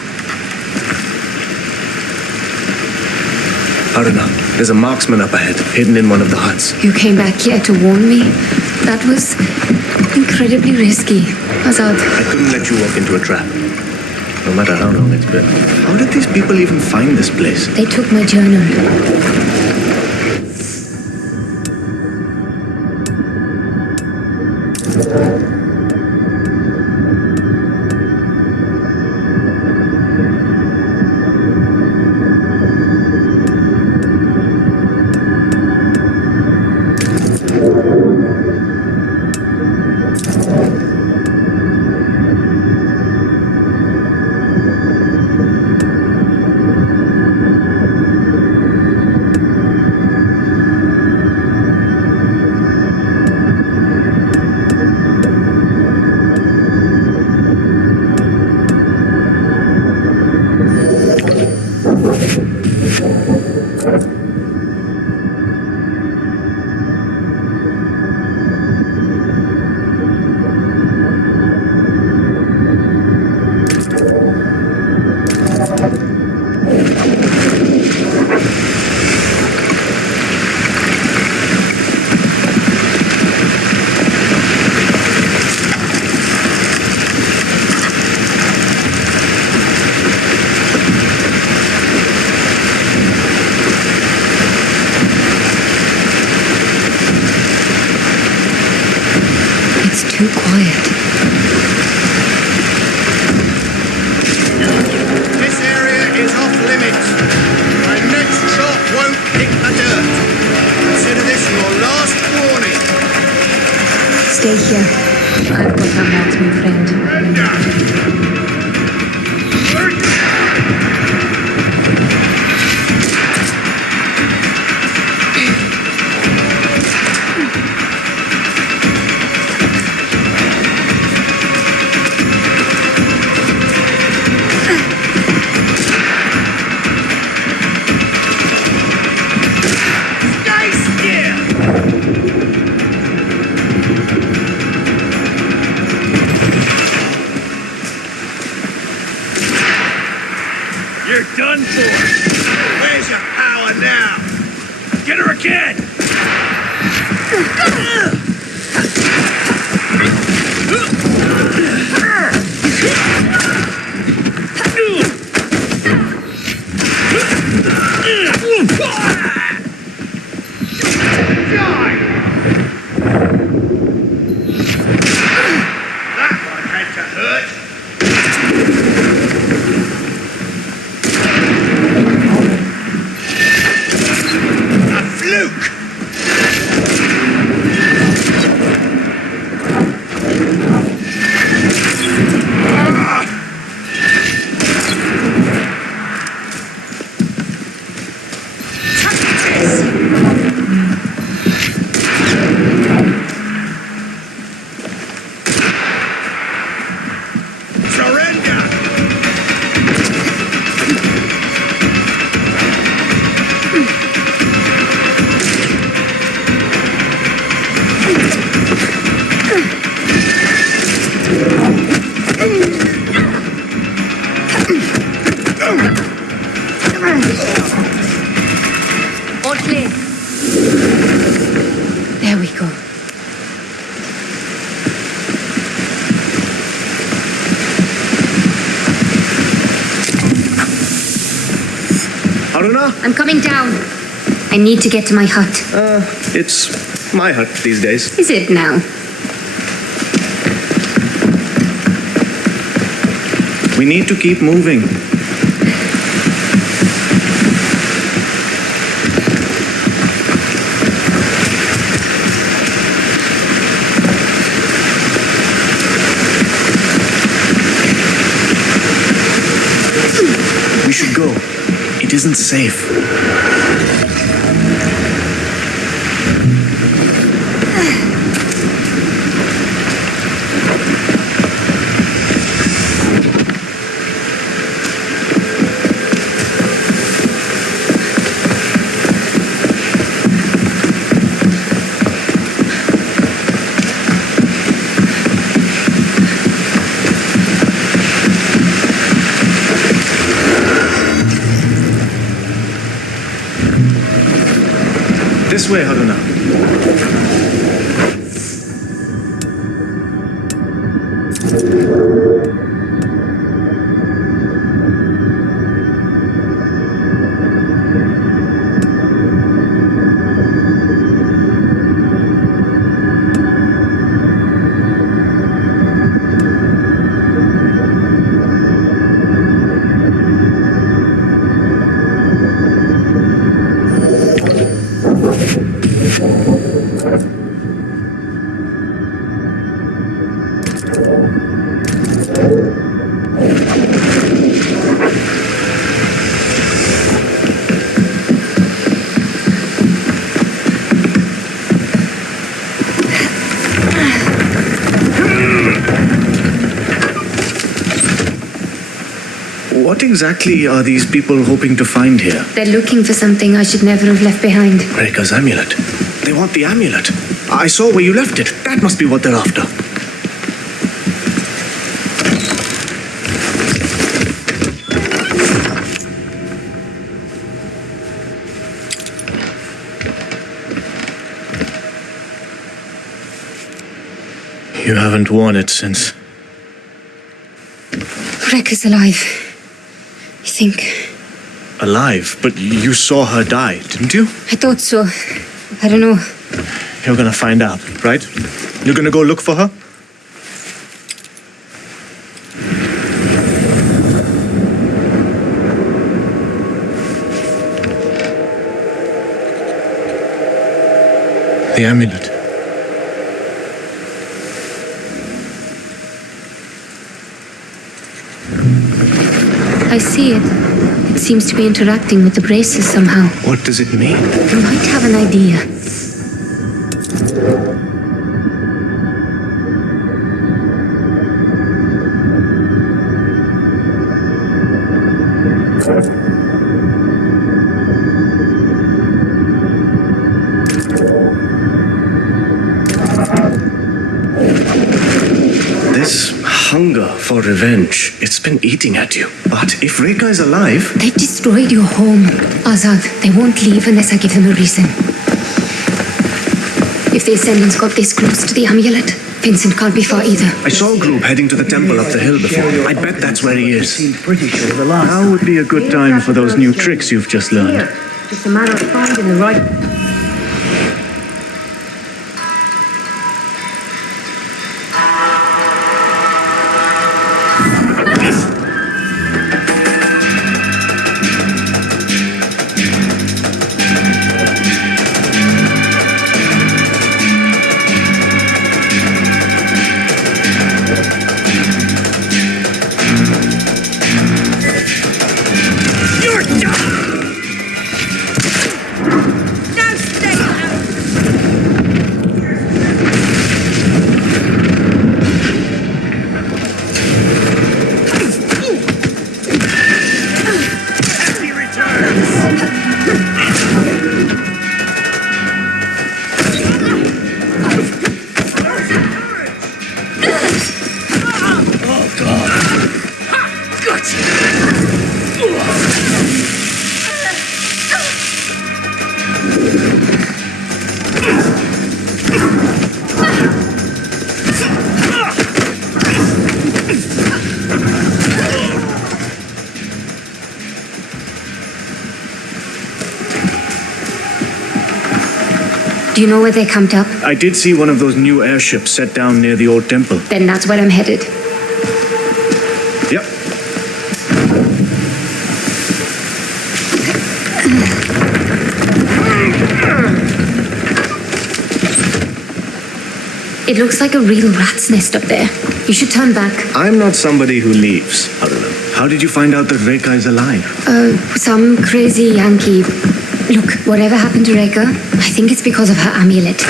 Haroona, there's a marksman up ahead, hidden in one of the huts. You came back here to warn me? That was incredibly risky. Azad. I couldn't let you walk into a trap. No matter how long it's been. How did these people even find this place? They took my journal. Too quiet. This area is off limits. My next shot won't hit the dirt. Consider this your last warning. Stay here. I've got our marksman friend. You're done for. Where's your power now? Get her again! That one coming down. I need to get to my hut. It's my hut these days. Is it now? We need to keep moving. We should go. It isn't safe. This way, Haroona. What exactly are these people hoping to find here? They're looking for something I should never have left behind. Reka's amulet. They want the amulet. I saw where you left it. That must be what they're after. You haven't worn it since. Reka's alive. I think. Alive? But you saw her die, didn't you? I thought so. I don't know. You're gonna find out, right? You're gonna go look for her? The amulet. I see it. It seems to be interacting with the braces somehow. What does it mean? I might have an idea. This hunger for revenge, it's been eating at you. But if Reka is alive... They've destroyed your home, Azad. They won't leave unless I give them a reason. If the Ascendants got this close to the amulet, Vincent can't be far either. I saw a group heading to the temple up the hill before. I bet that's where he is. Now would be a good time for those new tricks you've just learned. Just a matter of finding the right... Now Do you know where they camped up? I did see one of those new airships set down near the old temple. Then that's where I'm headed. Yep. It looks like a real rat's nest up there. You should turn back. I'm not somebody who leaves, Haroona. How did you find out that Reka is alive? Some crazy Yankee. Look, whatever happened to Reka, I think it's because of her amulet. The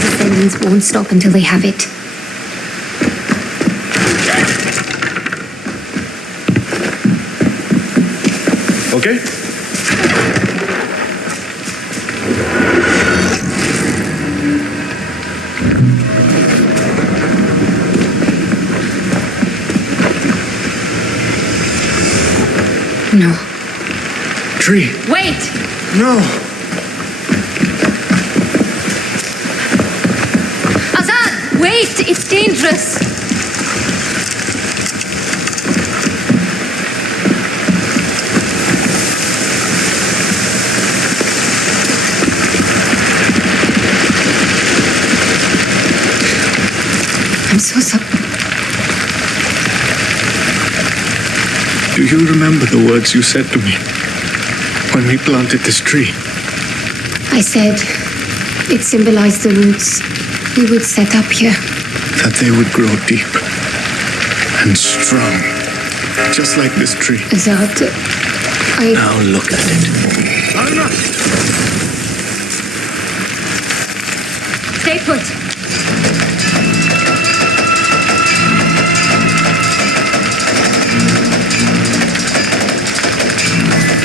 descendants won't stop until they have it. Okay. No. Tree. Wait! No. Azad, wait! It's dangerous! I'm so sorry. Do you remember the words you said to me when we planted this tree? I said it symbolized the roots we would set up here. That they would grow deep and strong, just like this tree. Azad, Now look at it. Stay put.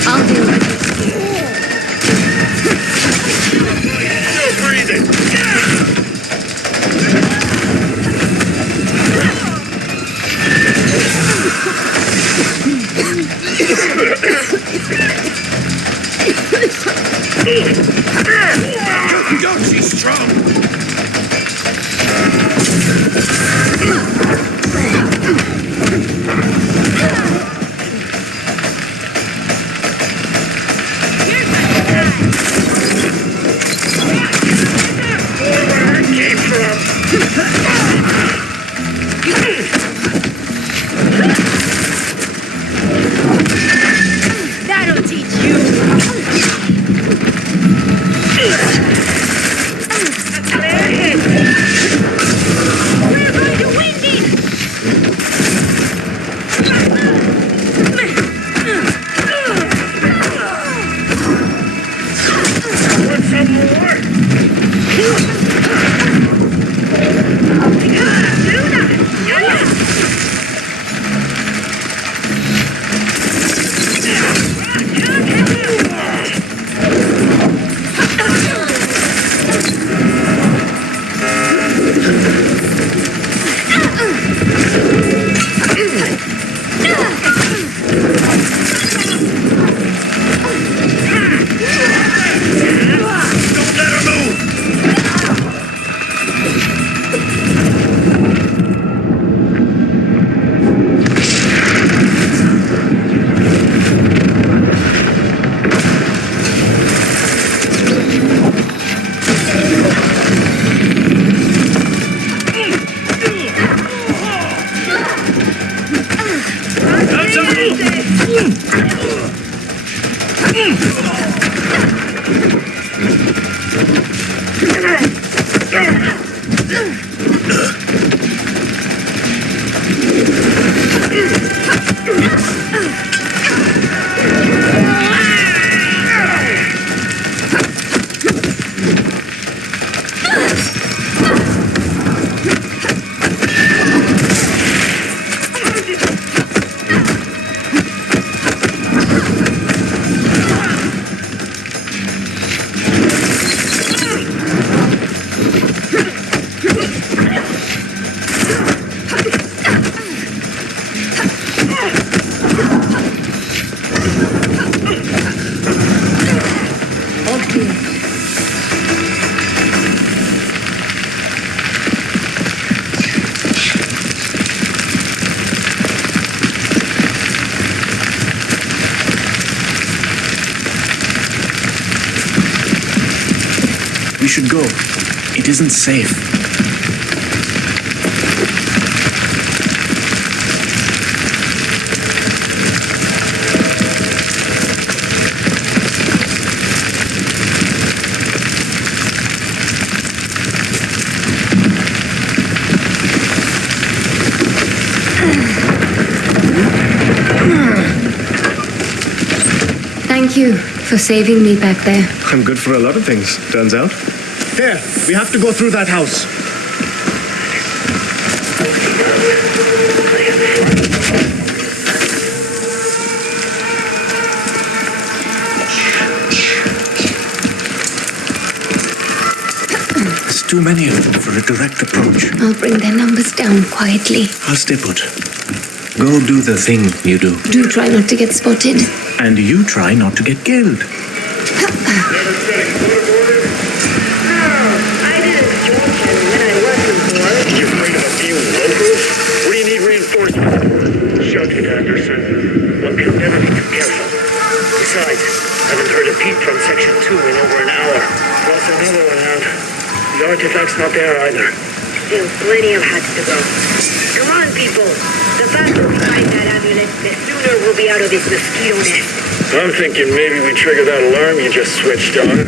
I'll deal with it. Still breathing. Go, she's strong. That'll teach you. We're going to win this! Want some more? Don't let her move! should go. It isn't safe. Thank you for saving me back there. I'm good for a lot of things, turns out. Here, we have to go through that house. There's too many of them for a direct approach. I'll bring their numbers down quietly. I'll stay put. Go do the thing you do. Do try not to get spotted. And you try not to get killed. You're afraid of a few locals? What do you need reinforcements? Shut it, Anderson. One can never be too careful. Besides, haven't heard a peep from Section 2 in over an hour. Plus another one out. The artifact's not there either. Still plenty of hats to go. Come on, people. The faster we find that amulet, the sooner we'll be out of this mosquito nest. I'm thinking maybe we trigger that alarm you just switched on.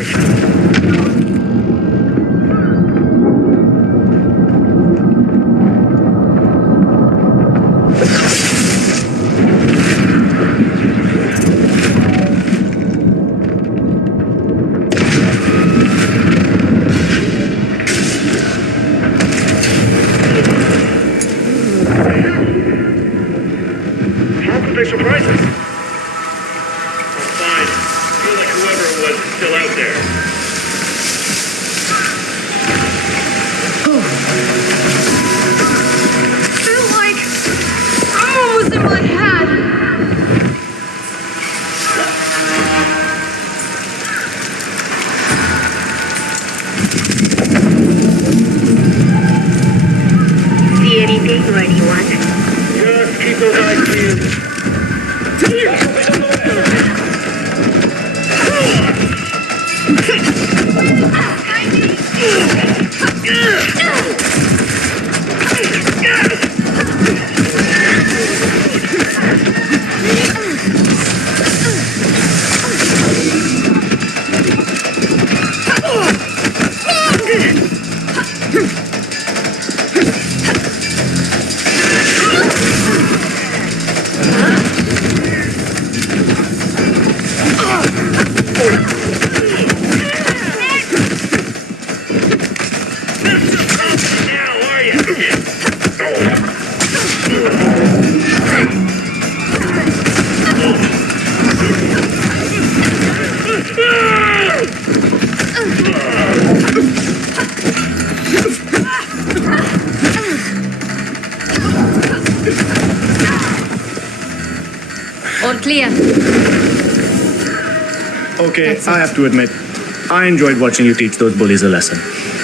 They surprise us. Oh, fine. Feel like whoever it was is still out there. Feel like someone was in my head. See anything or anyone? Just keep those eyes peeled. All clear. Okay, I have to admit, I enjoyed watching you teach those bullies a lesson.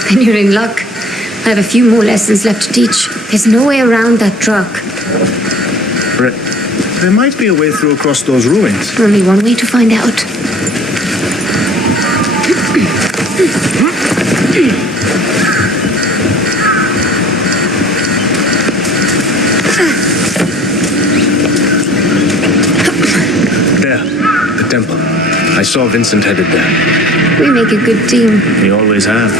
Then you're in luck. I have a few more lessons left to teach. There's no way around that truck. There might be a way through across those ruins. Only one way to find out. There, the temple. I saw Vincent headed there. We make a good team. We always have.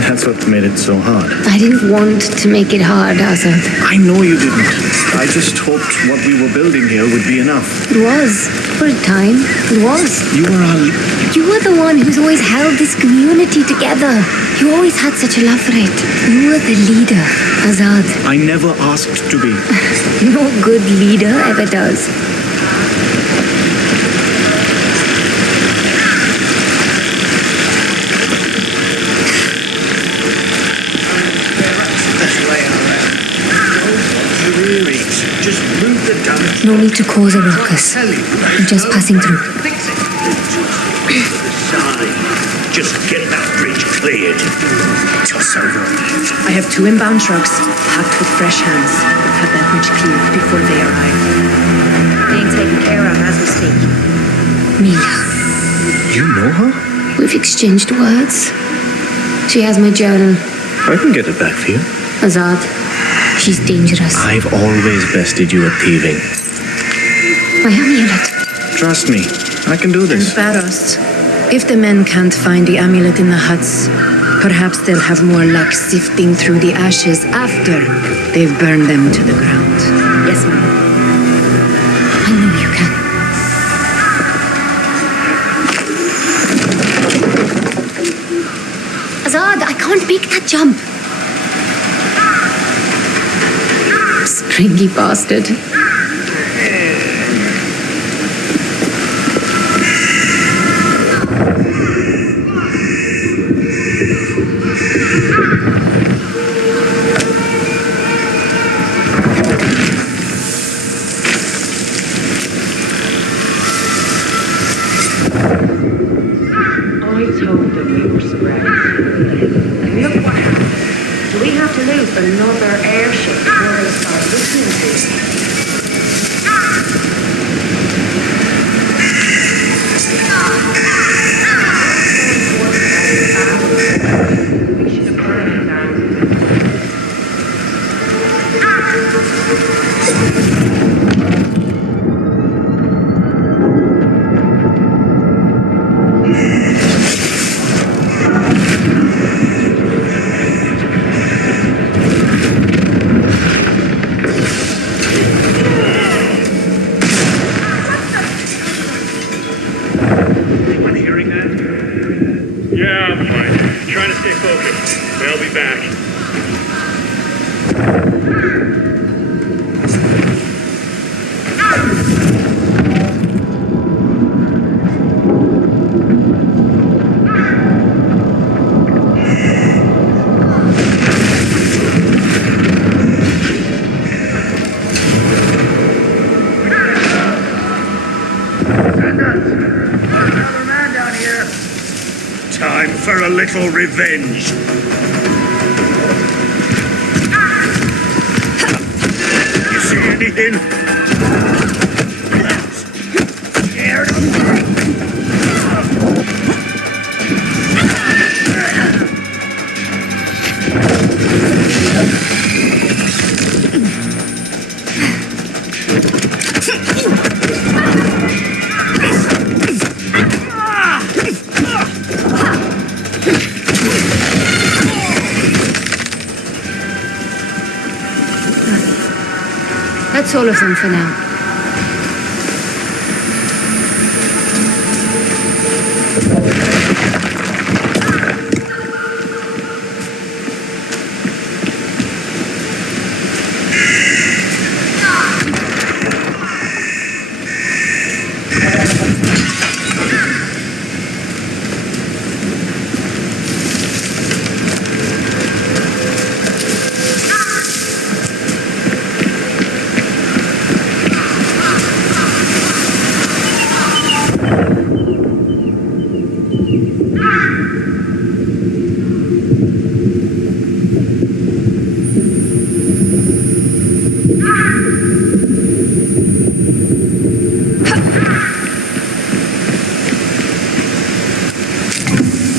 That's what made it so hard. I didn't want to make it hard, Azad. I know you didn't. I just hoped what we were building here would be enough. It was. For a time, it was. You were our... You were the one who's always held this community together. You always had such a love for it. You were the leader, Azad. I never asked to be. No good leader ever does. Just move the damage. No need to cause a ruckus. We're just passing through. Just get that bridge cleared. Toss over. I have 2 inbound trucks packed with fresh hands. Have that bridge cleared before they arrive. Being taken care of as we speak. Mila. You know her? We've exchanged words. She has my journal. I can get it back for you. Azad, she's dangerous. I've always bested you at thieving. My amulet. Trust me, I can do And this. Barros, if the men can't find the amulet in the huts, perhaps they'll have more luck sifting through the ashes after they've burned them to the ground. Yes, ma'am. I know you can. Azad, I can't make that jump. Springy bastard. I told them we were surrounded. And look what happened. Do we have to loot another airship before they start listening to us? We should have put it down. Anyone hearing that? Yeah, I'm fine. Trying to stay focused. I'll be back. Another man down here. Time for a little revenge. You see anything? Scared That's all of them for now.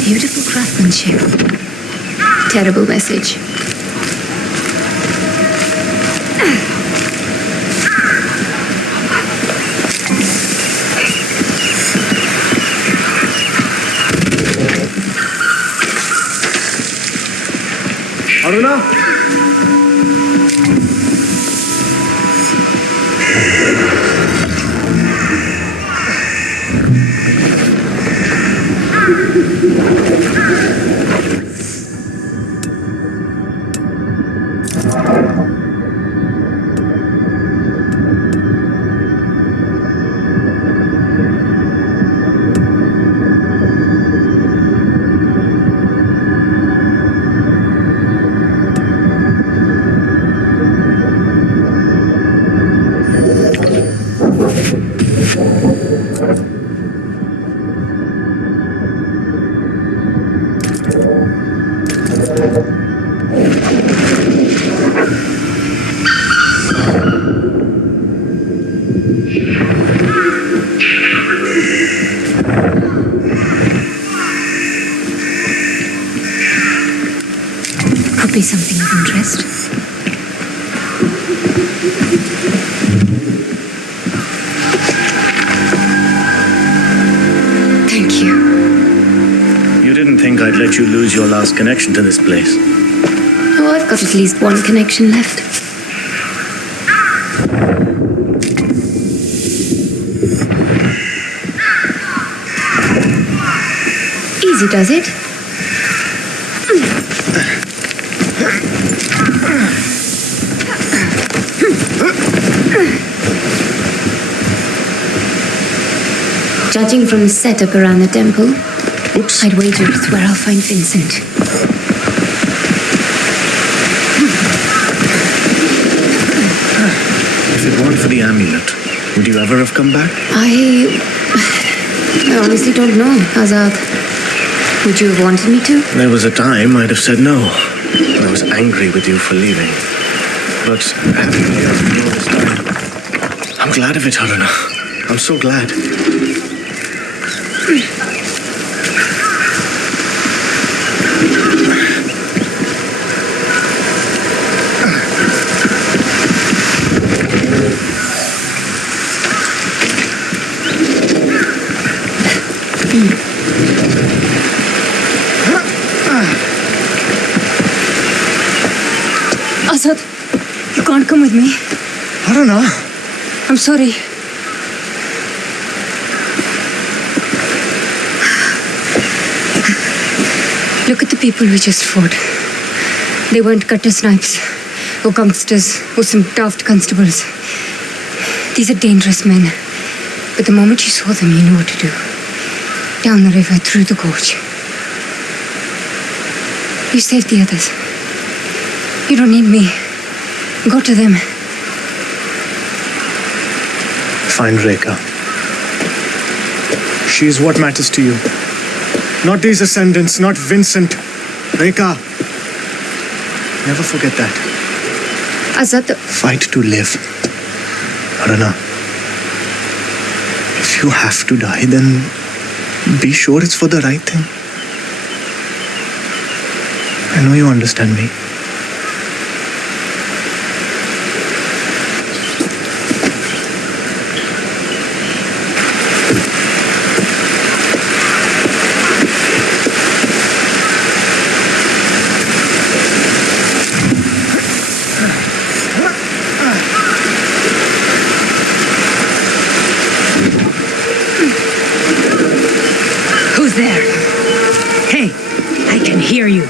Beautiful craftsmanship. Terrible message. Haroona? lost. Thank you. You didn't think I'd let you lose your last connection to this place. Oh, I've got at least one connection left. Easy does it. Judging from the setup around the temple, I'd wager it's where I'll find Vincent. If it weren't for the amulet, would you ever have come back? I honestly don't know, Azad. Would you have wanted me to? There was a time I'd have said no. I was angry with you for leaving. But having you here all this time, I'm glad of it, Haroona. I'm so glad. Azad, you can't come with me. Haroona. I'm sorry. Look at the people we just fought. They weren't gutter snipes, or gangsters, or some daft constables. These are dangerous men. But the moment you saw them, you knew what to do. Down the river, through the gorge. You saved the others. You don't need me. Go to them. Find Rekha. She is what matters to you. Not these ascendants, not Vincent. Rekha. Never forget that. Azad, Fight to live. Haroona. If you have to die, then be sure it's for the right thing. I know you understand me. Who's there? Hey, I can hear you.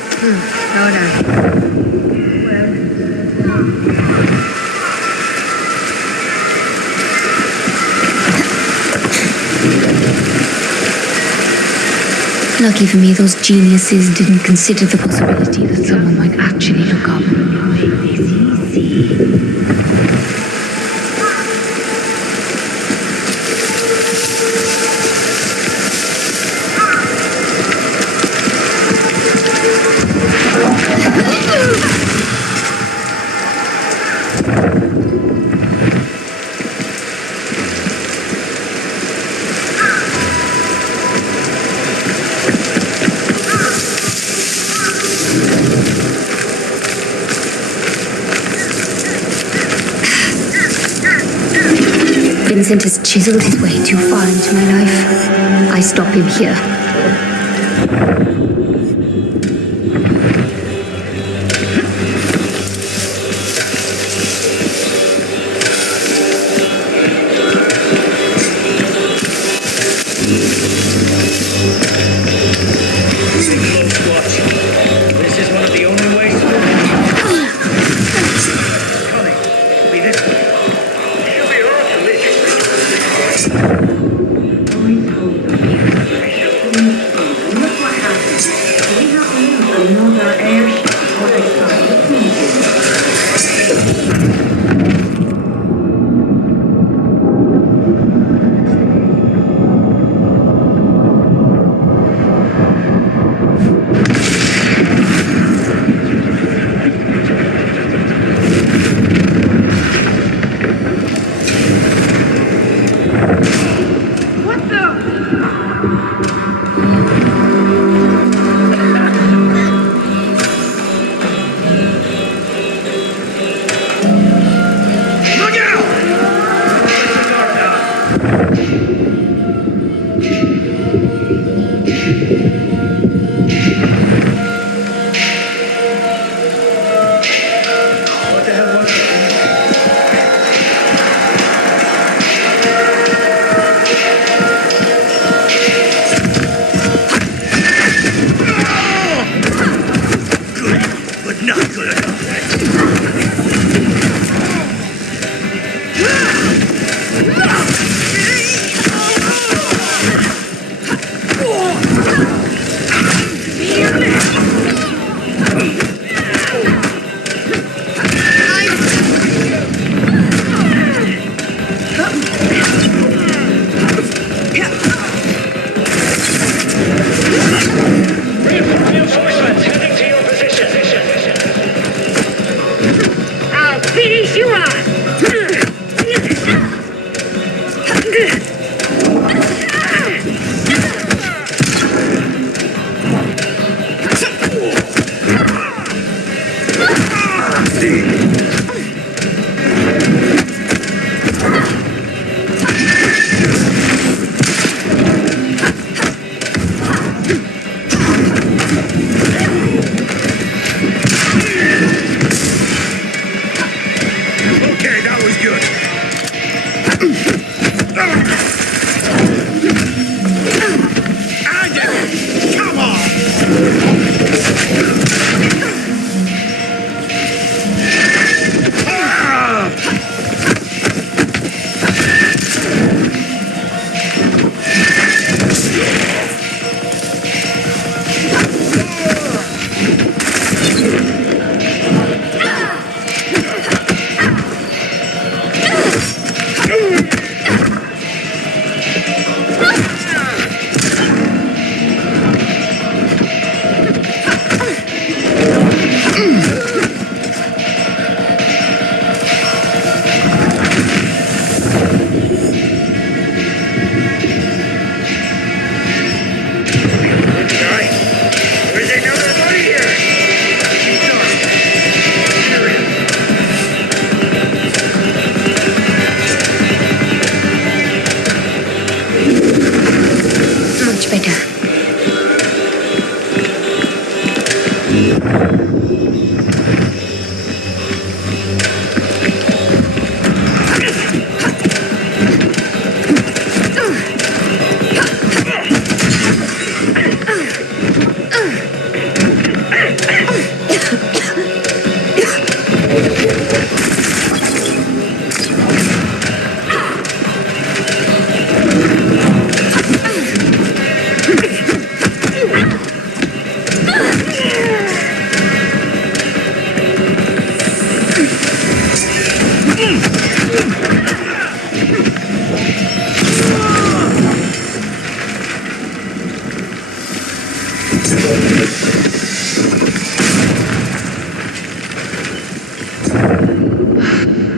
lucky for me, those geniuses didn't consider the possibility that someone might actually look up. Vincent has chiseled his way too far into my life. I stop him here. This is one of the only ways to coming. It'll be this way. She'll be off to leave. Look what happened.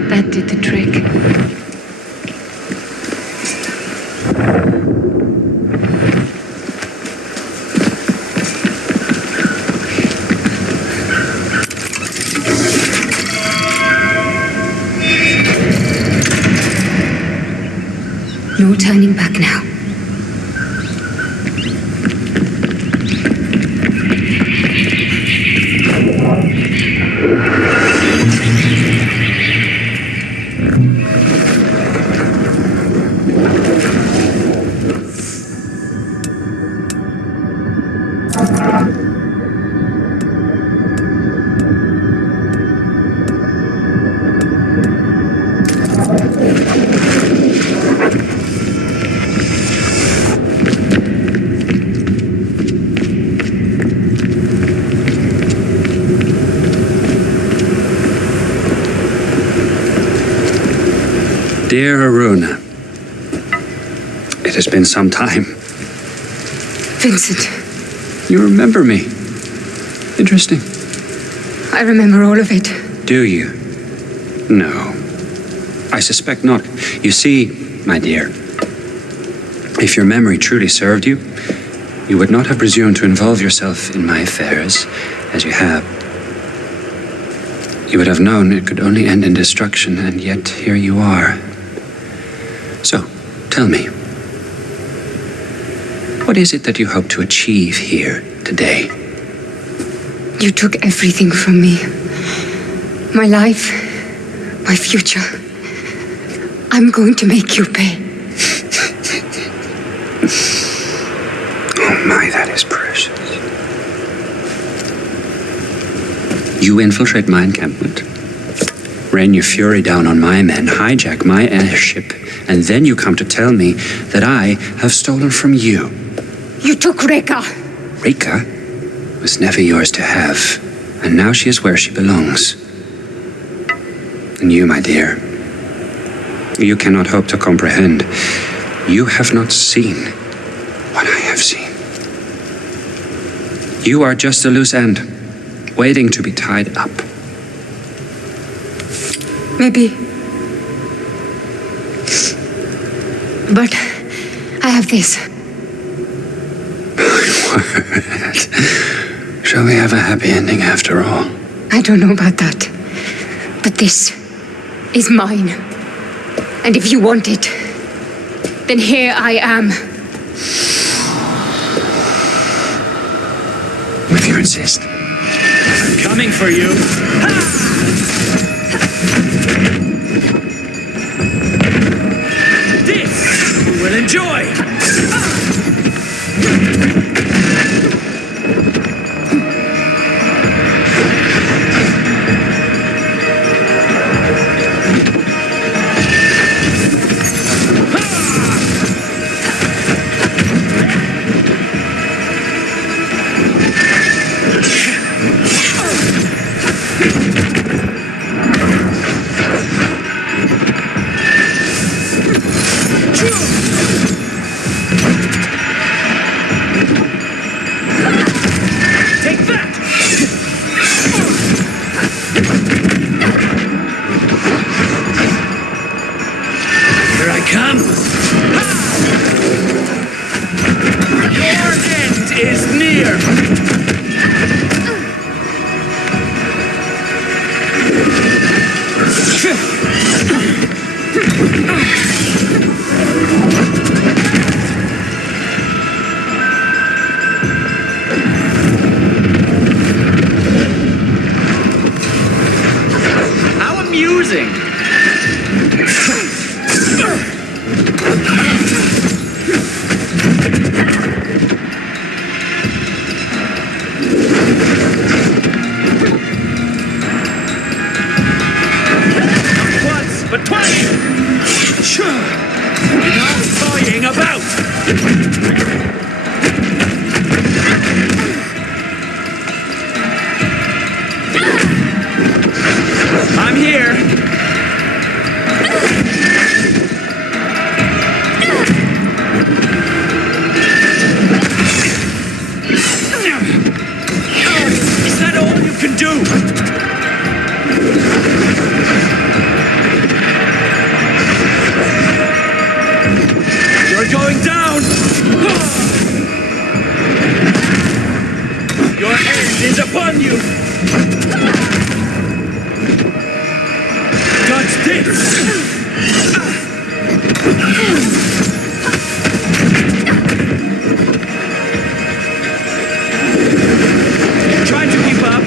That did the trick. No turning back now. Dear Haroona, it has been some time. Vincent, You remember me. Interesting. I remember all of it. Do you? No. I suspect not. You see, my dear, if your memory truly served you, you would not have presumed to involve yourself in my affairs as you have. You would have known it could only end in destruction, and yet here you are. So, tell me, what is it that you hope to achieve here today? You took everything from me. My life, my future. I'm going to make you pay. Oh my, that is precious. You infiltrate my encampment, rain your fury down on my men, hijack my airship, and then you come to tell me that I have stolen from you. You took Reka. Reka was never yours to have, and now she is where she belongs. And you, my dear, you cannot hope to comprehend. You have not seen what I have seen. You are just a loose end, waiting to be tied up. Maybe. But I have this. Shall we have a happy ending after all? I don't know about that. But this is mine. And if you want it, then here I am. If you insist. I'm coming for you. This you will enjoy. here. Is that all you can do? You're going down! Your end is upon you! Dodge this! Try to keep up.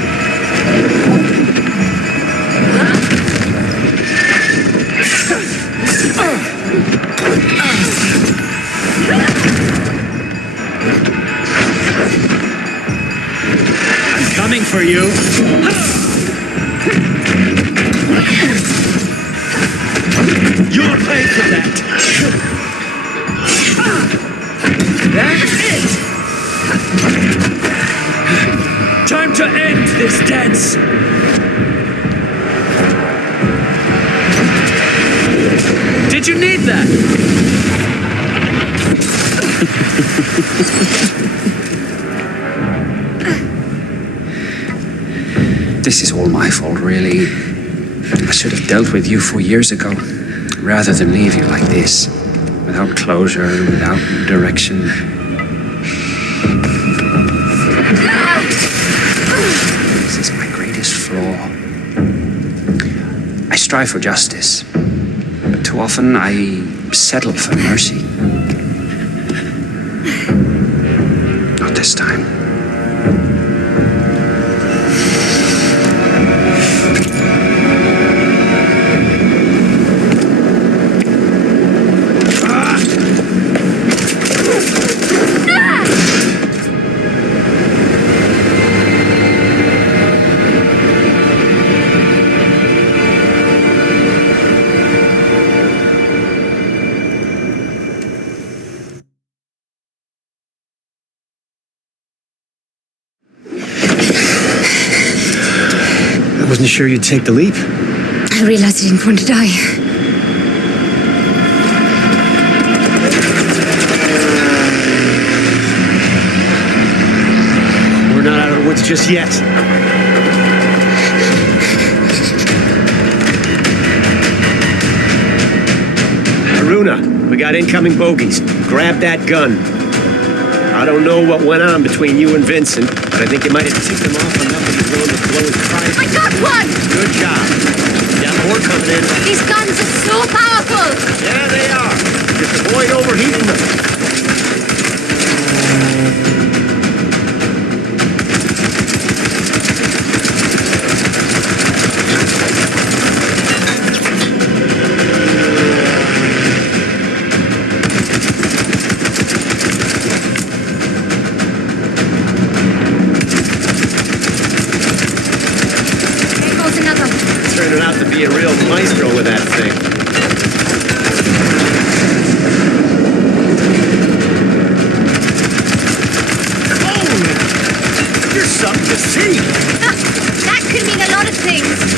I'm coming for you. You'll pay for that. That's it. Time to end this dance. Did you need that? This is all my fault, really. I should have dealt with you 4 years ago, rather than leave you like this, without closure, without direction. This is my greatest flaw. I strive for justice, but too often I settle for mercy. Not this time. I wasn't sure you'd take the leap. I realized I didn't want to die. We're not out of the woods just yet. Haroona, we got incoming bogeys. Grab that gun. I don't know what went on between you and Vincent, but I think you might have ticked him off enough that he's willing to blow his prize. I got one! Good job. You got more coming in. These guns are so powerful! Yeah, they are. Just avoid overheating them. Turning out to be a real maestro with that thing. Oh, you're something to see. That could mean a lot of things.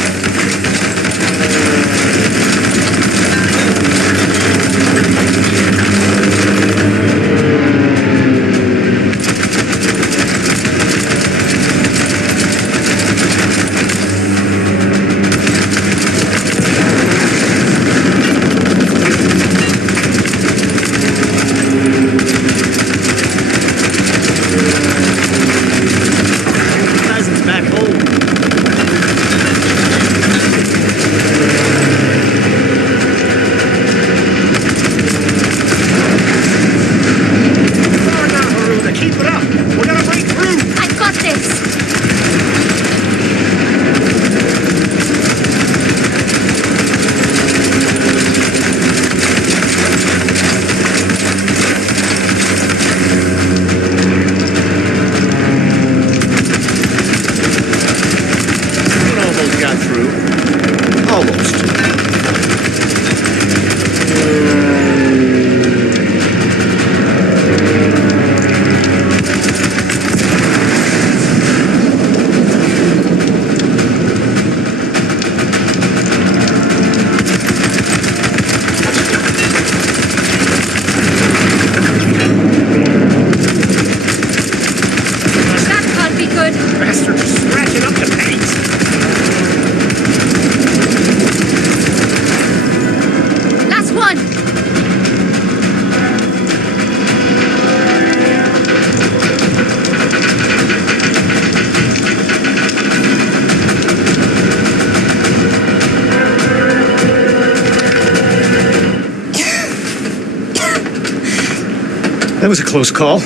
That was a close call.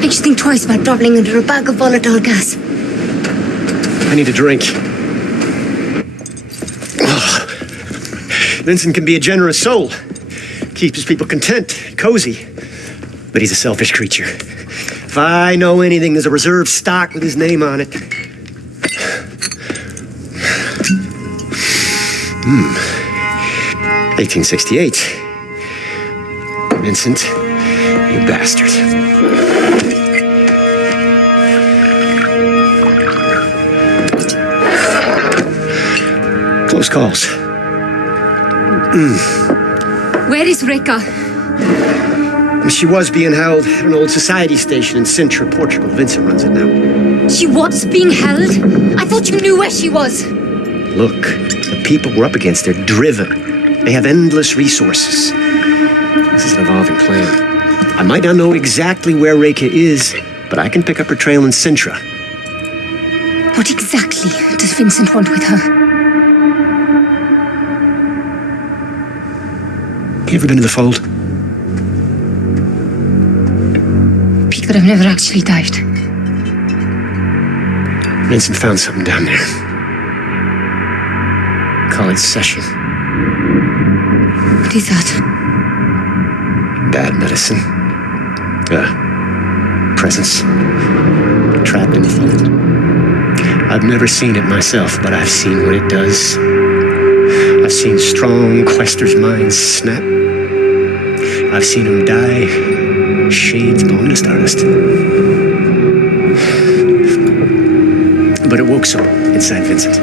Makes you think twice about traveling under a bag of volatile gas. I need a drink. Oh. Vincent can be a generous soul. Keeps his people content, cozy. But he's a selfish creature. If I know anything, there's a reserve stock with his name on it. 1868. Vincent, you bastard. Close calls. Where is Reka? She was being held at an old society station in Sintra, Portugal. Vincent runs it now. She was being held? I thought you knew where she was. Look, the people we're up against, they're driven. They have endless resources. This is an evolving plan. I might not know exactly where Reka is, but I can pick up her trail in Sintra. What exactly does Vincent want with her? You ever been to the Fold? Peak that I've never actually dived. Vincent found something down there. Call it session. What is that? Bad medicine. Presence. Trapped in the Fold. I've never seen it myself, but I've seen what it does. I've seen strong Quaestor's minds snap. I've seen him die, shades blown to stardust. But it woke some inside Vincent.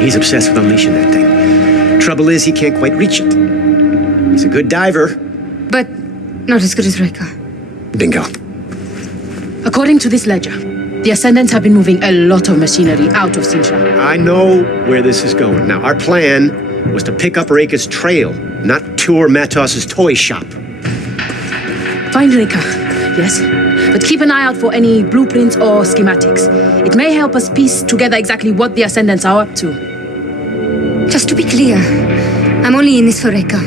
He's obsessed with unleashing that thing. Trouble is, he can't quite reach it. He's a good diver. But not as good as Reka. Bingo. According to this ledger, the Ascendants have been moving a lot of machinery out of Sintra. I know where this is going. Now, our plan was to pick up Reka's trail, not tour Matos's toy shop. Find Reka, yes. But keep an eye out for any blueprints or schematics. It may help us piece together exactly what the Ascendants are up to. Just to be clear, I'm only in this for Reka.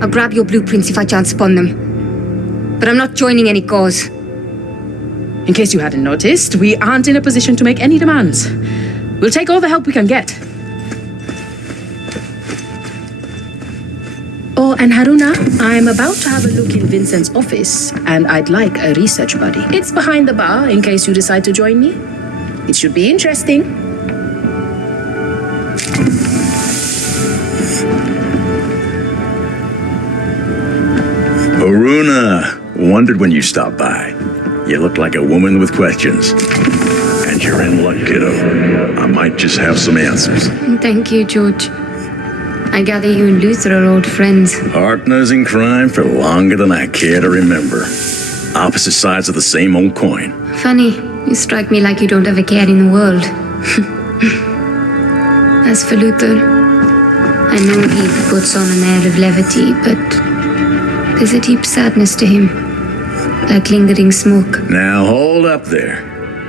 I'll grab your blueprints if I chance upon them. But I'm not joining any cause. In case you hadn't noticed, we aren't in a position to make any demands. We'll take all the help we can get. Oh, and Haroona, I'm about to have a look in Vincent's office, and I'd like a research buddy. It's behind the bar, in case you decide to join me. It should be interesting. Haroona, wondered when you stopped by. You look like a woman with questions. And you're in luck, kiddo. I might just have some answers. Thank you, George. I gather you and Luther are old friends. Partners in crime for longer than I care to remember. Opposite sides of the same old coin. Funny, you strike me like you don't have a care in the world. As for Luther, I know he puts on an air of levity, but there's a deep sadness to him, like lingering smoke. Now hold up there.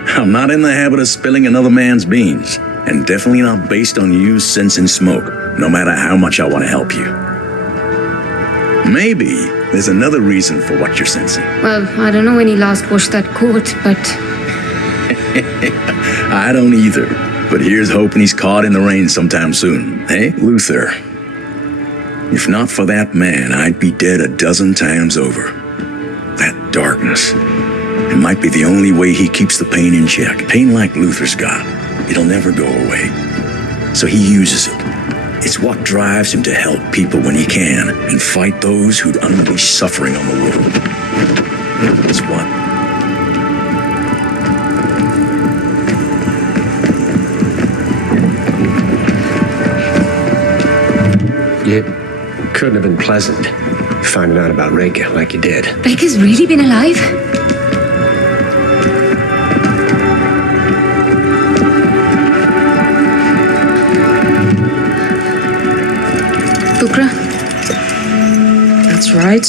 I'm not in the habit of spilling another man's beans, and definitely not based on you sensing smoke, no matter how much I want to help you. Maybe there's another reason for what you're sensing. Well, I don't know when he last washed that coat, but... I don't either, but here's hoping he's caught in the rain sometime soon. Hey, Luther. If not for that man, I'd be dead a dozen times over. That darkness. It might be the only way he keeps the pain in check. Pain like Luther's got. It'll never go away. So he uses it. It's what drives him to help people when he can and fight those who'd unleash suffering on the world. It's what? It couldn't have been pleasant finding out about Reka like you did. Reka's really been alive? Bukra? That's right.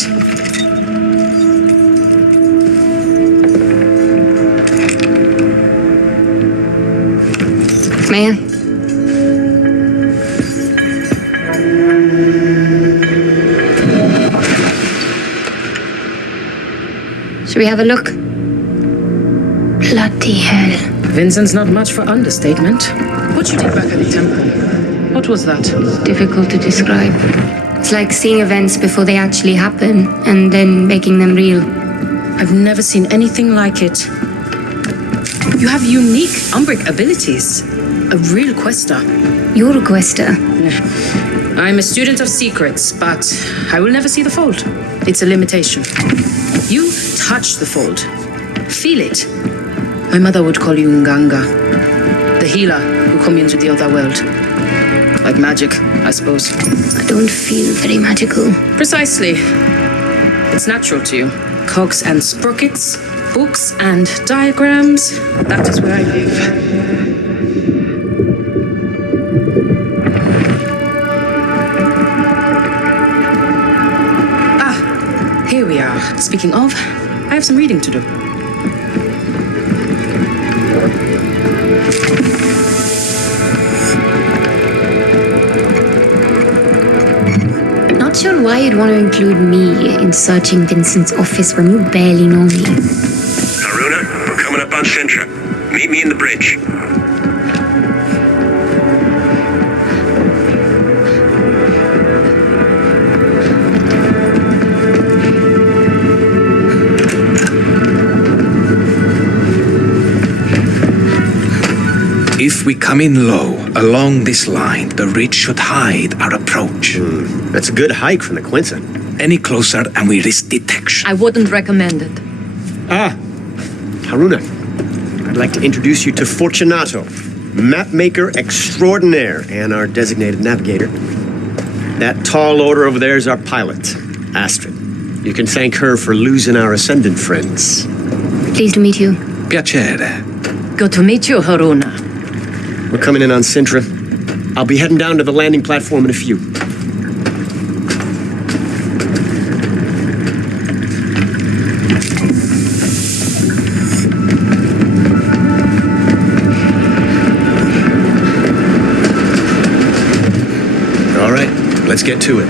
May I? Should we have a look? Bloody hell. Vincent's not much for understatement. What you did back at the temple? What was that? It's difficult to describe. It's like seeing events before they actually happen, and then making them real. I've never seen anything like it. You have unique Umbric abilities. A real Quaestor. You're a Quaestor. I'm a student of secrets, but I will never see the fold. It's a limitation. You touch the fold. Feel it. My mother would call you Nganga, the healer who communes with the other world. Like magic, I suppose. I don't feel very magical. Precisely. It's natural to you. Cogs and sprockets, books and diagrams. That is where I live. Here we are. Speaking of, I have some reading to do. Not sure why you'd want to include me in searching Vincent's office when you barely know me. Haroona, we're coming up on Sintra. Meet me in the bridge. If we come in low, along this line, the ridge should hide our approach. That's a good hike from the Quinta. Any closer and we risk detection. I wouldn't recommend it. Haroona, I'd like to introduce you to Fortunato, mapmaker extraordinaire and our designated navigator. That tall order over there is our pilot, Astrid. You can thank her for losing our Ascendant friends. Pleased to meet you. Piacere. Good to meet you, Haroona. We're coming in on Sintra. I'll be heading down to the landing platform in a few. All right, let's get to it.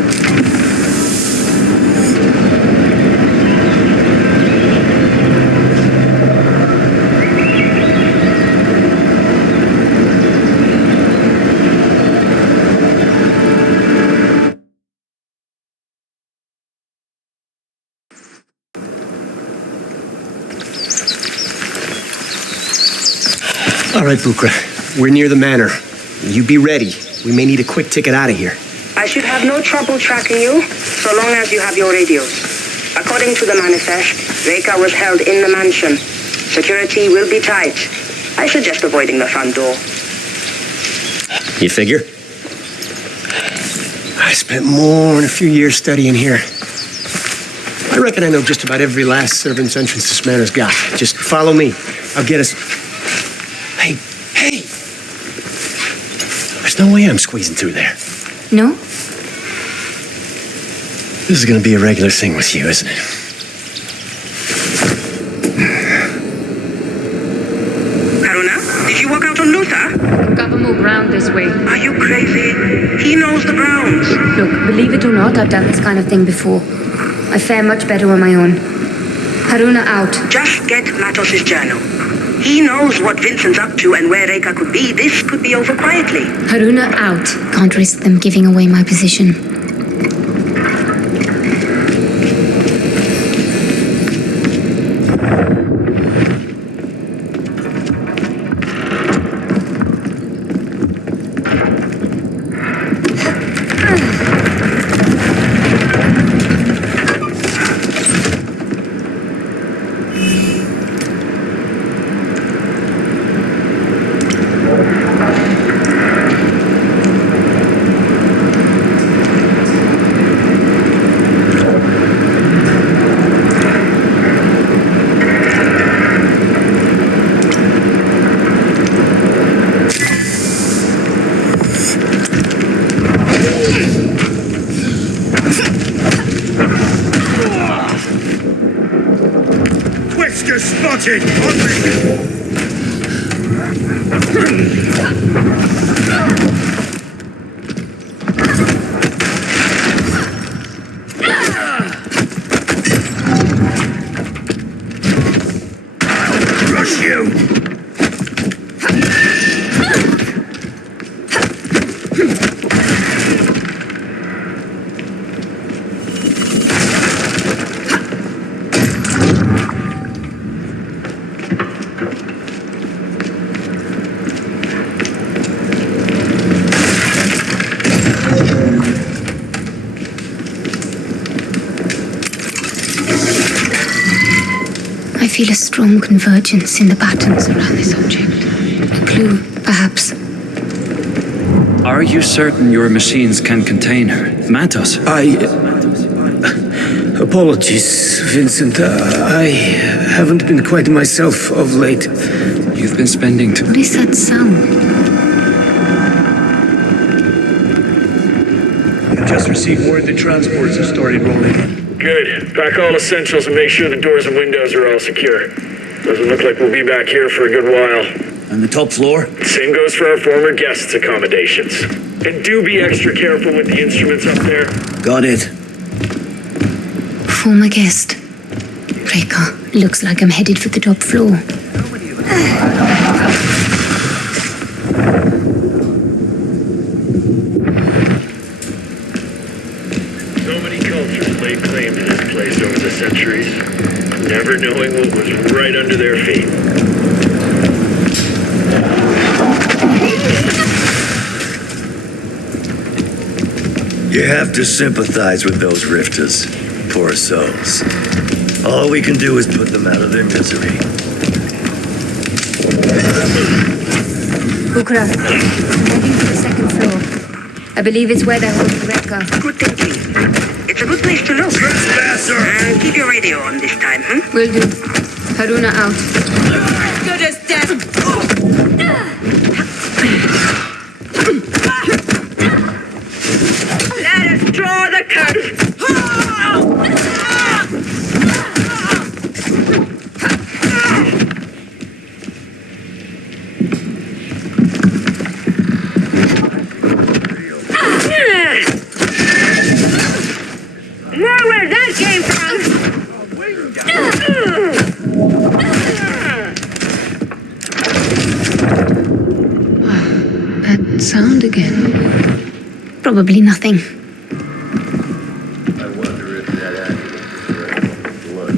All right, Bukra. We're near the manor. You be ready. We may need a quick ticket out of here. I should have no trouble tracking you, so long as you have your radios. According to the manifest, Reka was held in the mansion. Security will be tight. I suggest avoiding the front door. You figure? I spent more than a few years studying here. I reckon I know just about every last servant's entrance this manor's got. Just follow me. I'll get us... Hey! There's no way I'm squeezing through there. No? This is gonna be a regular thing with you, isn't it? Haroona, did you walk out on Luther? Gotta move round this way. Are you crazy? He knows the grounds. Look, believe it or not, I've done this kind of thing before. I fare much better on my own. Haroona out. Just get Matos's journal. He knows what Vincent's up to and where Reka could be. This could be over quietly. Haroona out. Can't risk them giving away my position. Quaestor spotted! feel a strong convergence in the patterns around this object. A clue, perhaps. Are you certain your machines can contain her? Matos? Apologies, Vincent. I haven't been quite myself of late. You've been spending What is that sound? I've just received word that transports have started rolling in. Good. Pack all essentials and make sure the doors and windows are all secure. Doesn't look like we'll be back here for a good while. And the top floor? Same goes for our former guests' accommodations. And do be extra careful with the instruments up there. Got it. Former guest. Reka, looks like I'm headed for the top floor. So many cultures laid claim to this place over the centuries, never knowing what was right under their feet. You have to sympathize with those rifters. Poor souls. All we can do is put them out of their misery. Bukra, I'm heading to the second floor. I believe it's where they're holding Reka. Good thinking. It's a good place to look. Trespasser! And keep your radio on this time, Will do. Haroona out. Good as death. Let us draw the curtain. Know where that came That sound again. Probably nothing. I wonder if that actually blood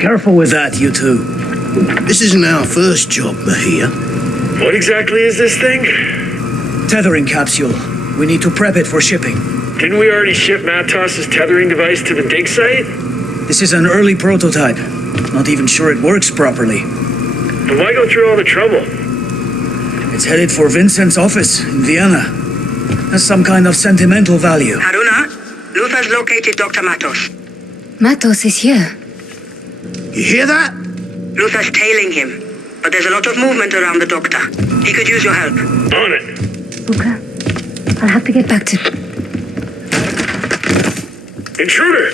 Careful with that, you two. This isn't our first job, Mahia. What exactly is this thing? Tethering capsule. We need to prep it for shipping. Didn't we already ship Matos's tethering device to the dig site? This is an early prototype. Not even sure it works properly. But why go through all the trouble? It's headed for Vincent's office in Vienna. Has some kind of sentimental value. Haroona, Luther's located Dr. Matos. Matos is here. You hear that? Luther's tailing him. But there's a lot of movement around the doctor. He could use your help. On it. Bukra, I'll have to get back to... Intruder!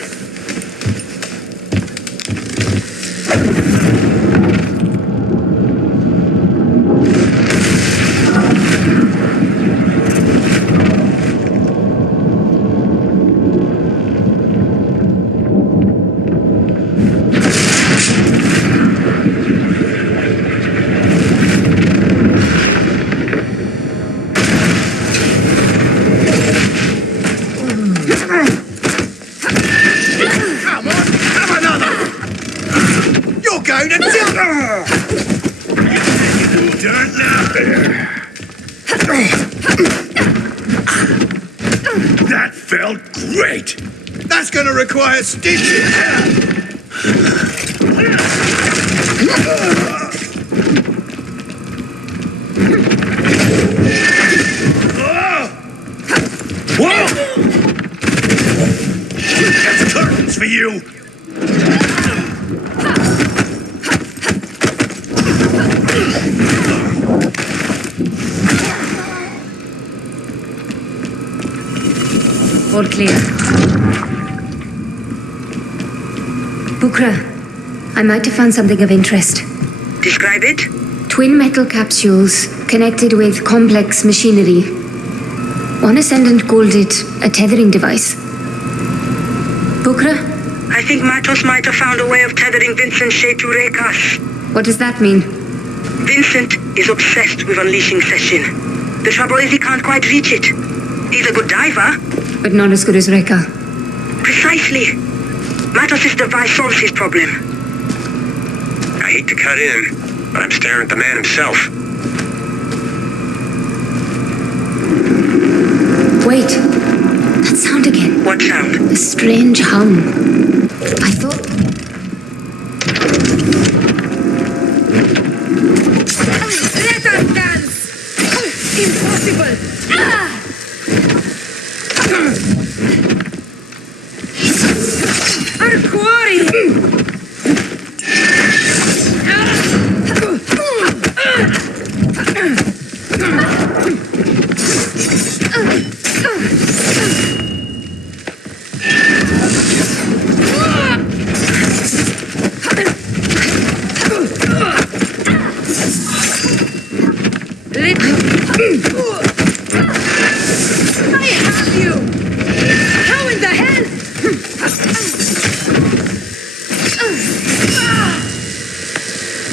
That felt great! That's gonna require stitches! Whoa! That's curtains for you! All clear. Bukra, I might have found something of interest. Describe it? Twin metal capsules connected with complex machinery. One ascendant called it a tethering device. Bukra? I think Matos might have found a way of tethering Vincent Shea to Rekas. What does that mean? Vincent is obsessed with unleashing Session. The trouble is he can't quite reach it. He's a good diver. But not as good as Reka. Precisely. Matos' device solves his problem. I hate to cut in, but I'm staring at the man himself. Wait. That sound again. What sound? A strange hum. I thought... Let us dance! Impossible! Our quarry! I have you! How in the hell?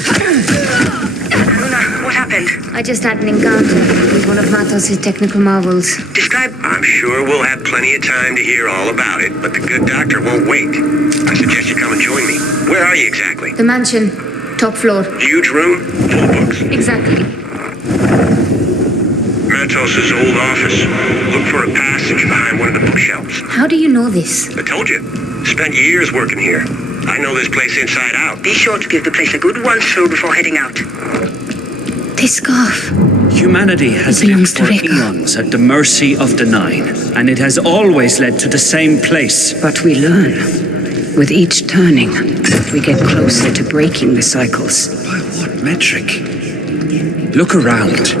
Haroona, what happened? I just had an encounter with one of Matos' technical marvels. Describe... I'm sure we'll have plenty of time to hear all about it, but the good doctor won't wait. I suggest you come and join me. Where are you exactly? The mansion. Top floor. Huge room? Full of books. Exactly. Matos' old office. Look for a passage behind one of the bookshelves. How do you know this? I told you. Spent years working here. I know this place inside out. Be sure to give the place a good once through before heading out. This scarf. Humanity has lived for eons at the mercy of the Nine, and it has always led to the same place. But we learn. With each turning, we get closer to breaking the cycles. By what metric? Look around.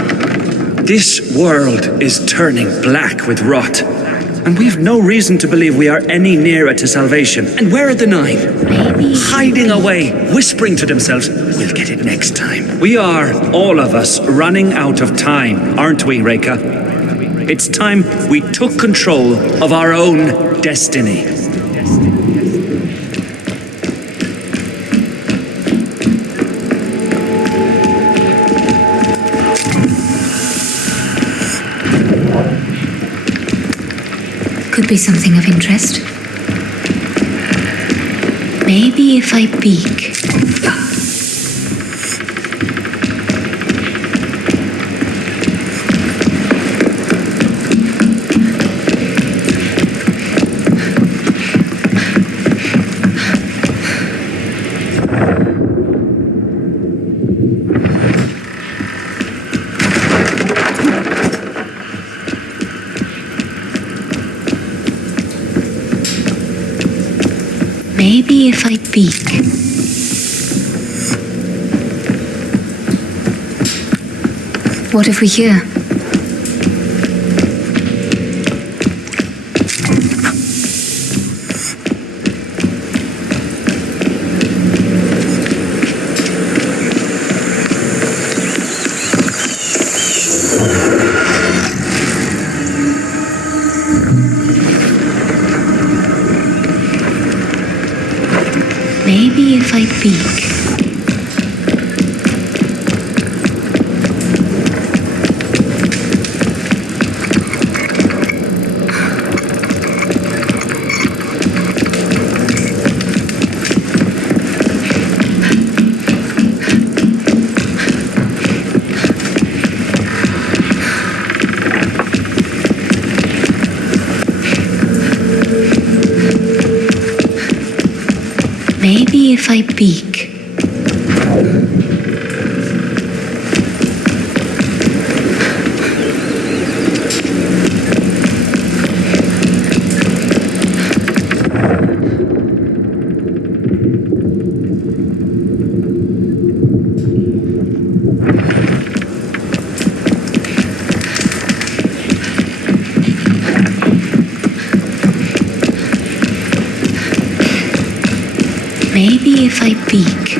This world is turning black with rot, and we've no reason to believe we are any nearer to salvation. And where are the Nine? Maybe. Hiding away, whispering to themselves, we'll get it next time. We are, all of us, running out of time, aren't we, Reika? It's time we took control of our own destiny. Could be something of interest. Maybe if I peek. Maybe if I peek. What if we hear? Maybe if I peek. Maybe if I peek. Maybe if I peek.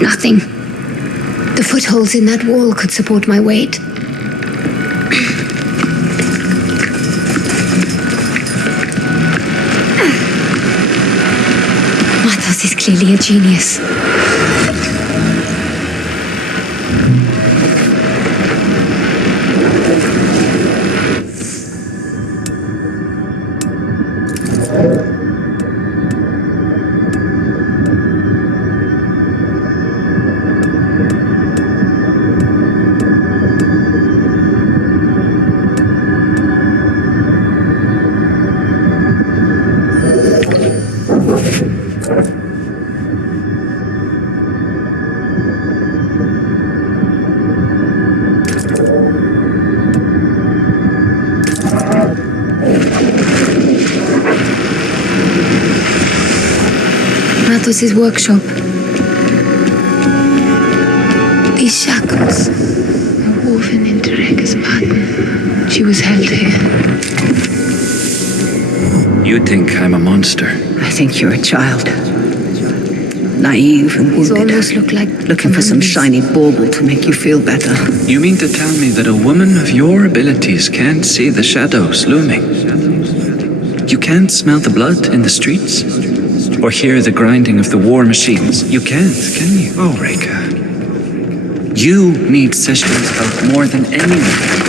Nothing. The footholds in that wall could support my weight. clearly a genius. Mathos's workshop. These shackles are woven into Reka's pattern. She was held here. You think I'm a monster? I think you're a child. Naive and These wounded. almost look like Looking for some shiny bauble to make you feel better. You mean to tell me that a woman of your abilities can't see the shadows looming? You can't smell the blood in the streets? Or hear the grinding of the war machines? You can't, can you? Oh, Reka. You need Session's help more than anyone.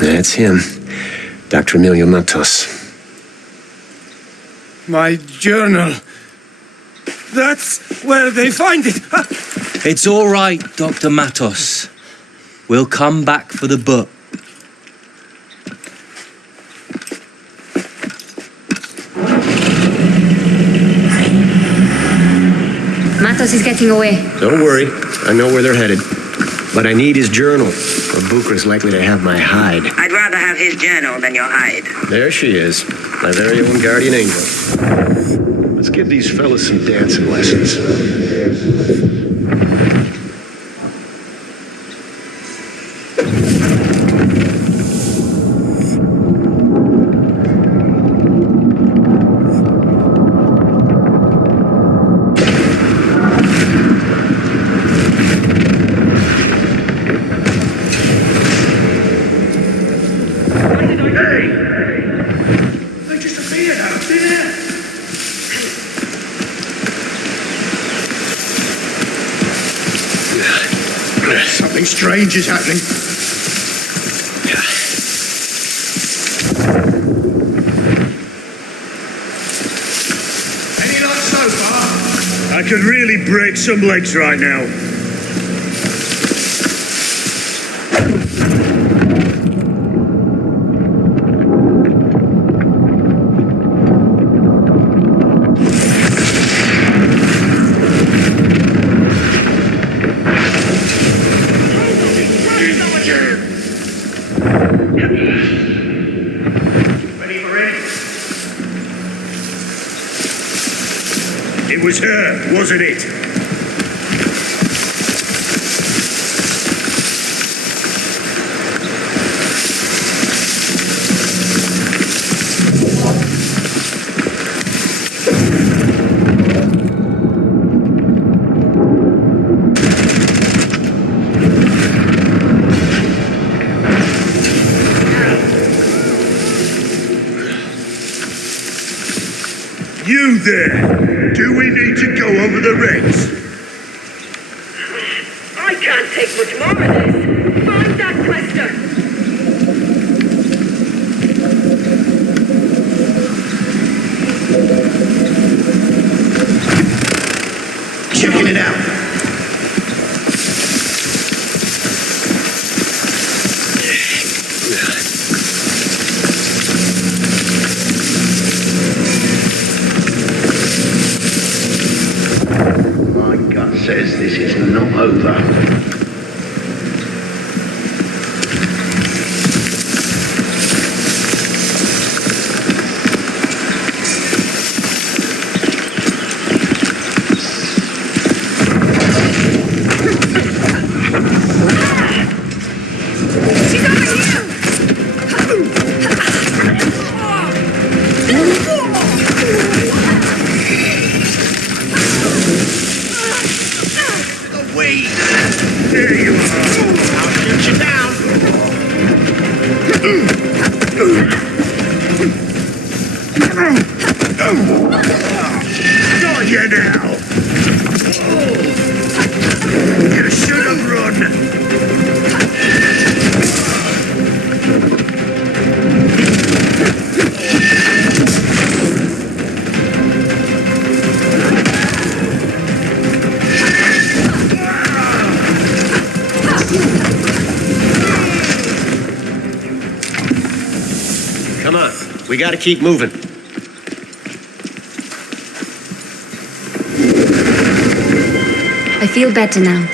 That's him. Dr. Emilio Matos. My journal. That's where they find it. It's all right, Dr. Matos. We'll come back for the book. Matos is getting away. Don't worry. I know where they're headed. But I need his journal, or Bukra's likely to have my hide. I'd rather have his journal than your hide. There she is, my very own guardian angel. Let's give these fellas some dancing lessons. Something strange is happening. Any luck so far? I could really break some legs right now. It was her, wasn't it? You there! Do we need to go over the regs? I can't take much more of this. Find that Quaestor. Checking it out. My gut says this is not over. There you are. I'll shoot you down. Got you now. You should have run. Come on, we gotta keep moving. I feel better now.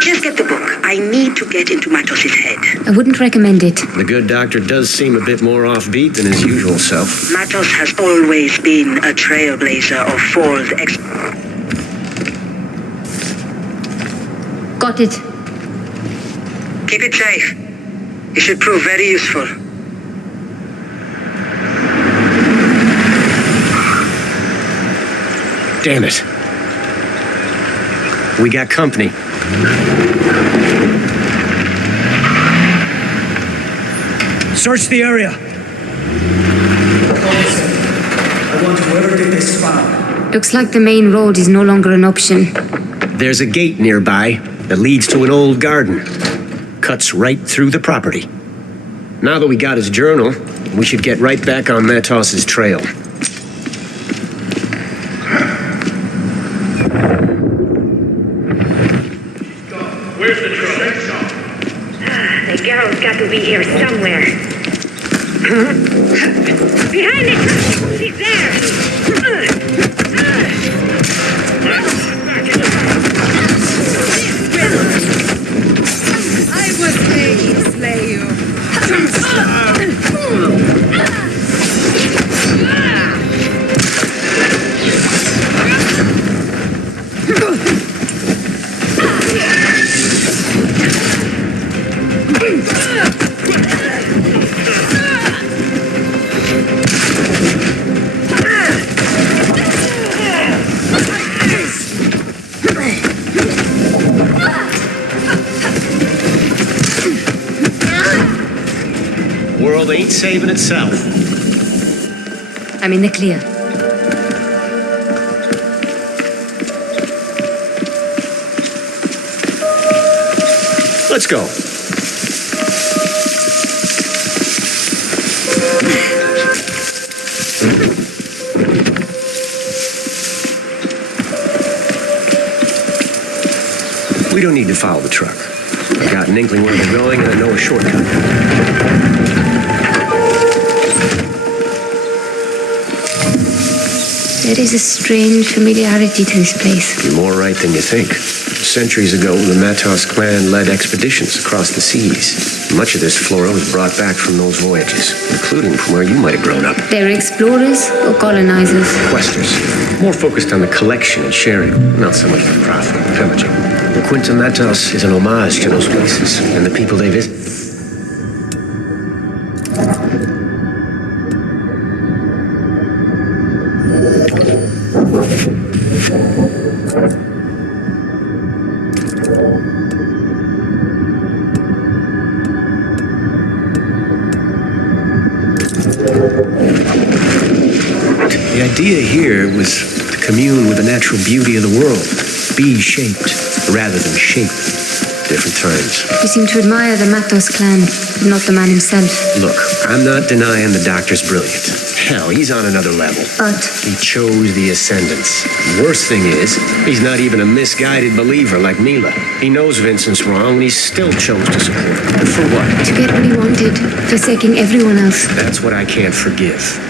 Just get the book. I need to get into Matos's head. I wouldn't recommend it. The good doctor does seem a bit more offbeat than his usual self. Matos has always been a trailblazer of false Got it. Keep it safe. It should prove very useful. Damn it. We got company. Search the area. I want whoever did this found. Looks like the main road is no longer an option. There's a gate nearby that leads to an old garden. Cuts right through the property. Now that we got his journal, we should get right back on Matos's trail. Where's the truck? The girl's got to be here somewhere. Behind it! She's there! I was made to slay you. World ain't saving itself. I'm in the clear. Let's go. We don't need to follow the truck. I've got an inkling where they're going, and I know a shortcut. There is a strange familiarity to this place. You're more right than you think. Centuries ago, the Matos clan led expeditions across the seas. Much of this flora was brought back from those voyages, including from where you might have grown up. They're explorers or colonizers? Quaestors. More focused on the collection and sharing, not so much the profit and pillaging. The Quinta Matos is an homage to those places and the people they visit. idea here was to commune with the natural beauty of the world. Be shaped rather than shape. Different times. You seem to admire the Matos clan, but not the man himself. Look, I'm not denying the doctor's brilliant. Hell, he's on another level. But he chose the Ascendants. Worst thing is, he's not even a misguided believer like Mila. He knows Vincent's wrong, and he still chose to support her. For what? To get what he wanted, forsaking everyone else. That's what I can't forgive.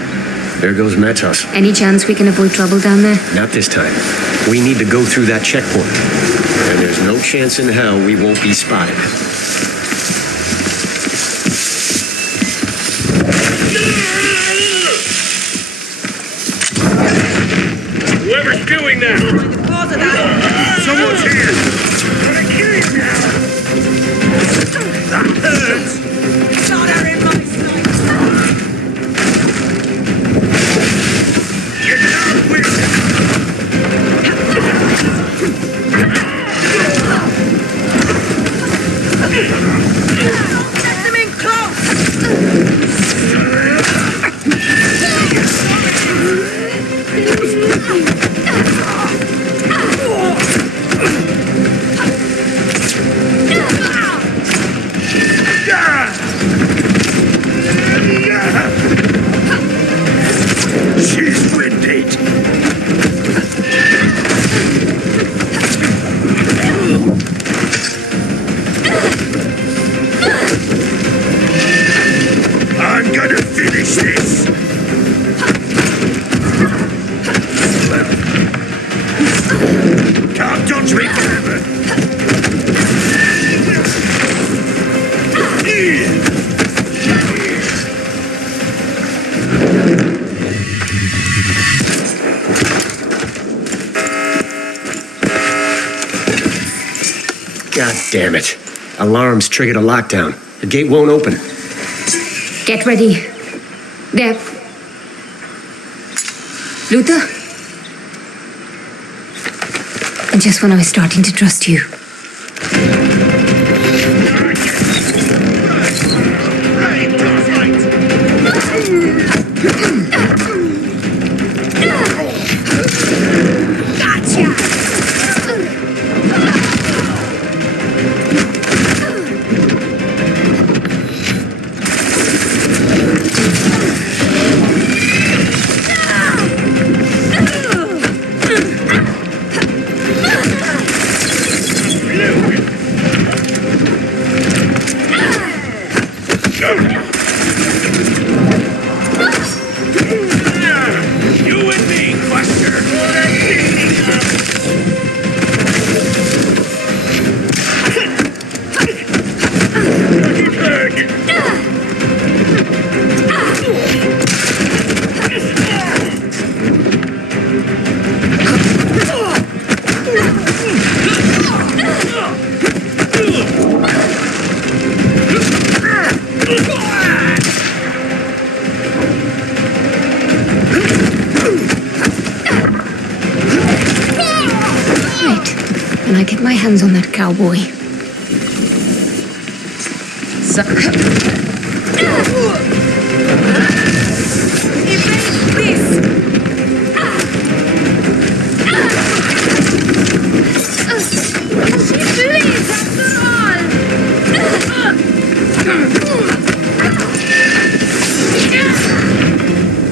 There goes Matos. Any chance we can avoid trouble down there? Not this time. We need to go through that checkpoint. And there's no chance in hell we won't be spotted. Whoever's doing that! Someone's here! I'm gonna kill you now! That hurts! Not her in my sight! You're not with Let them in close! She's winded! I'm gonna finish this! Can't dodge me forever! God damn it. Alarms triggered a lockdown. The gate won't open. Get ready. There. Luther? Just when I was starting to trust you. You and me, Quaestor! When I get my hands on that cowboy.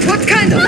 What kind of...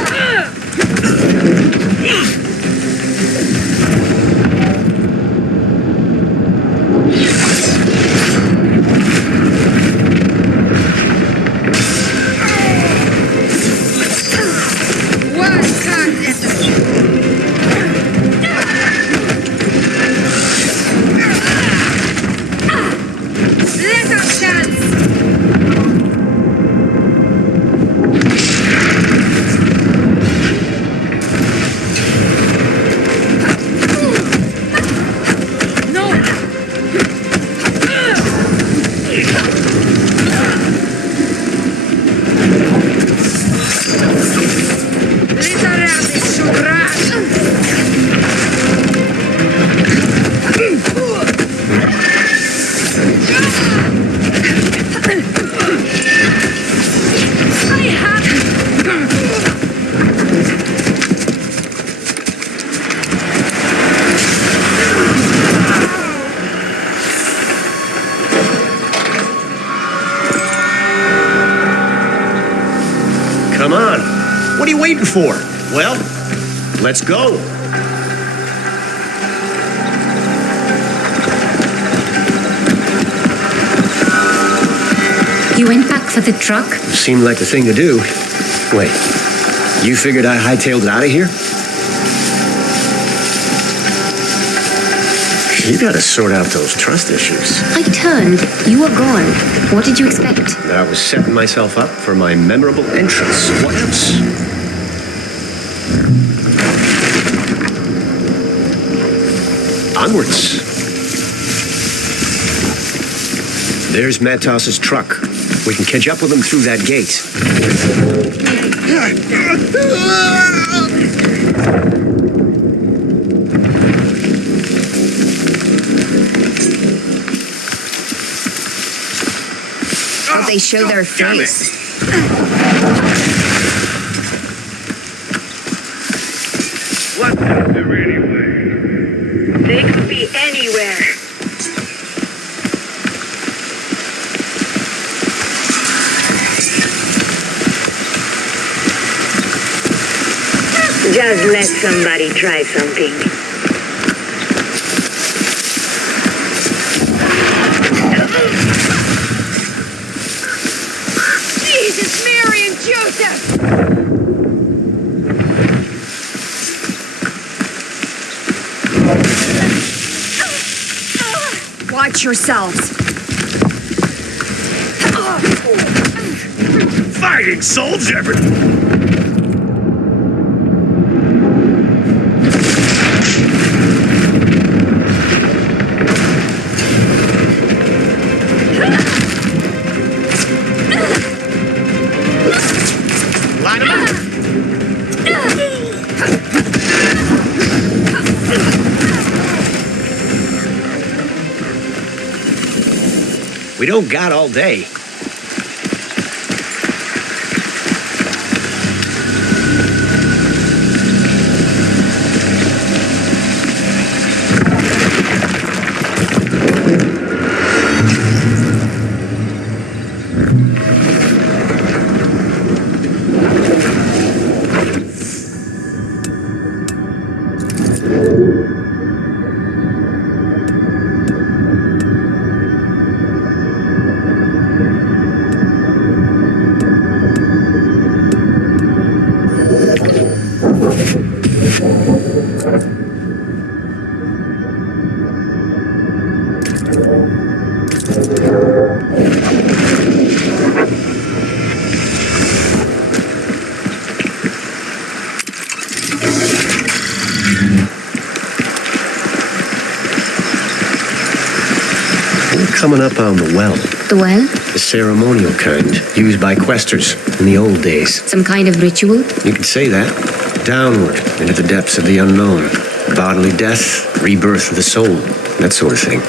Come on. What are you waiting for? Well, let's go. You went back for the truck? Seemed like the thing to do. Wait, you figured I hightailed it out of here? You gotta sort out those trust issues. I turned. You were gone. What did you expect? That I was setting myself up for my memorable entrance. What else? Onwards. There's Matos's truck. We can catch up with him through that gate. Oh, they show their face. What's out there anyway? They could be anywhere. Just let somebody try something. Jesus, Mary and Joseph! Watch yourselves. Fighting soldier! We don't got all day. Coming up on the well. The well? The ceremonial kind, used by Quaestors in the old days. Some kind of ritual? You could say that. Downward, into the depths of the unknown. Bodily death, rebirth of the soul, that sort of thing.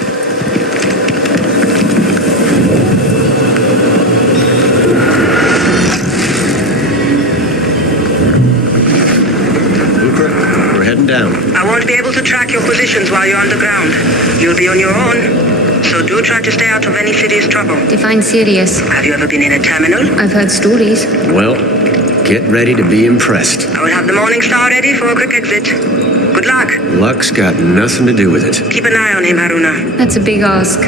We're heading down. I won't be able to track your positions while you're underground. You'll be on your own. So do try to stay out of any serious trouble. Define serious. Have you ever been in a terminal? I've heard stories. Well, get ready to be impressed. I will have the Morning Star ready for a quick exit. Good luck. Luck's got nothing to do with it. Keep an eye on him, Haroona. That's a big ask.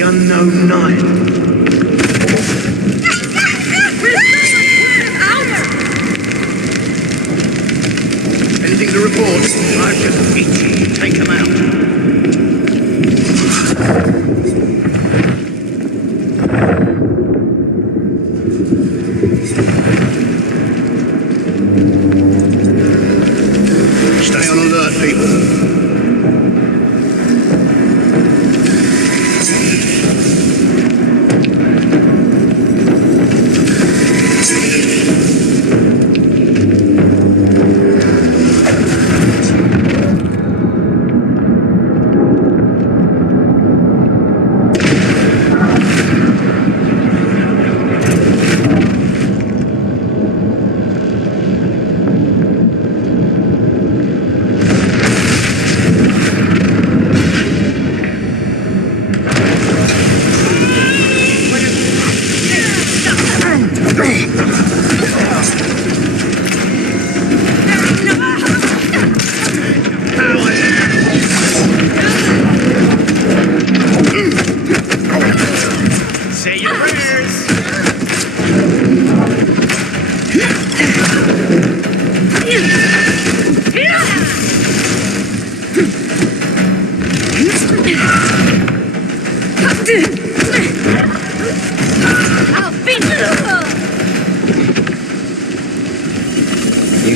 Unknown night. Anything to report? I've just itchy. Take them out. Stay on alert, people.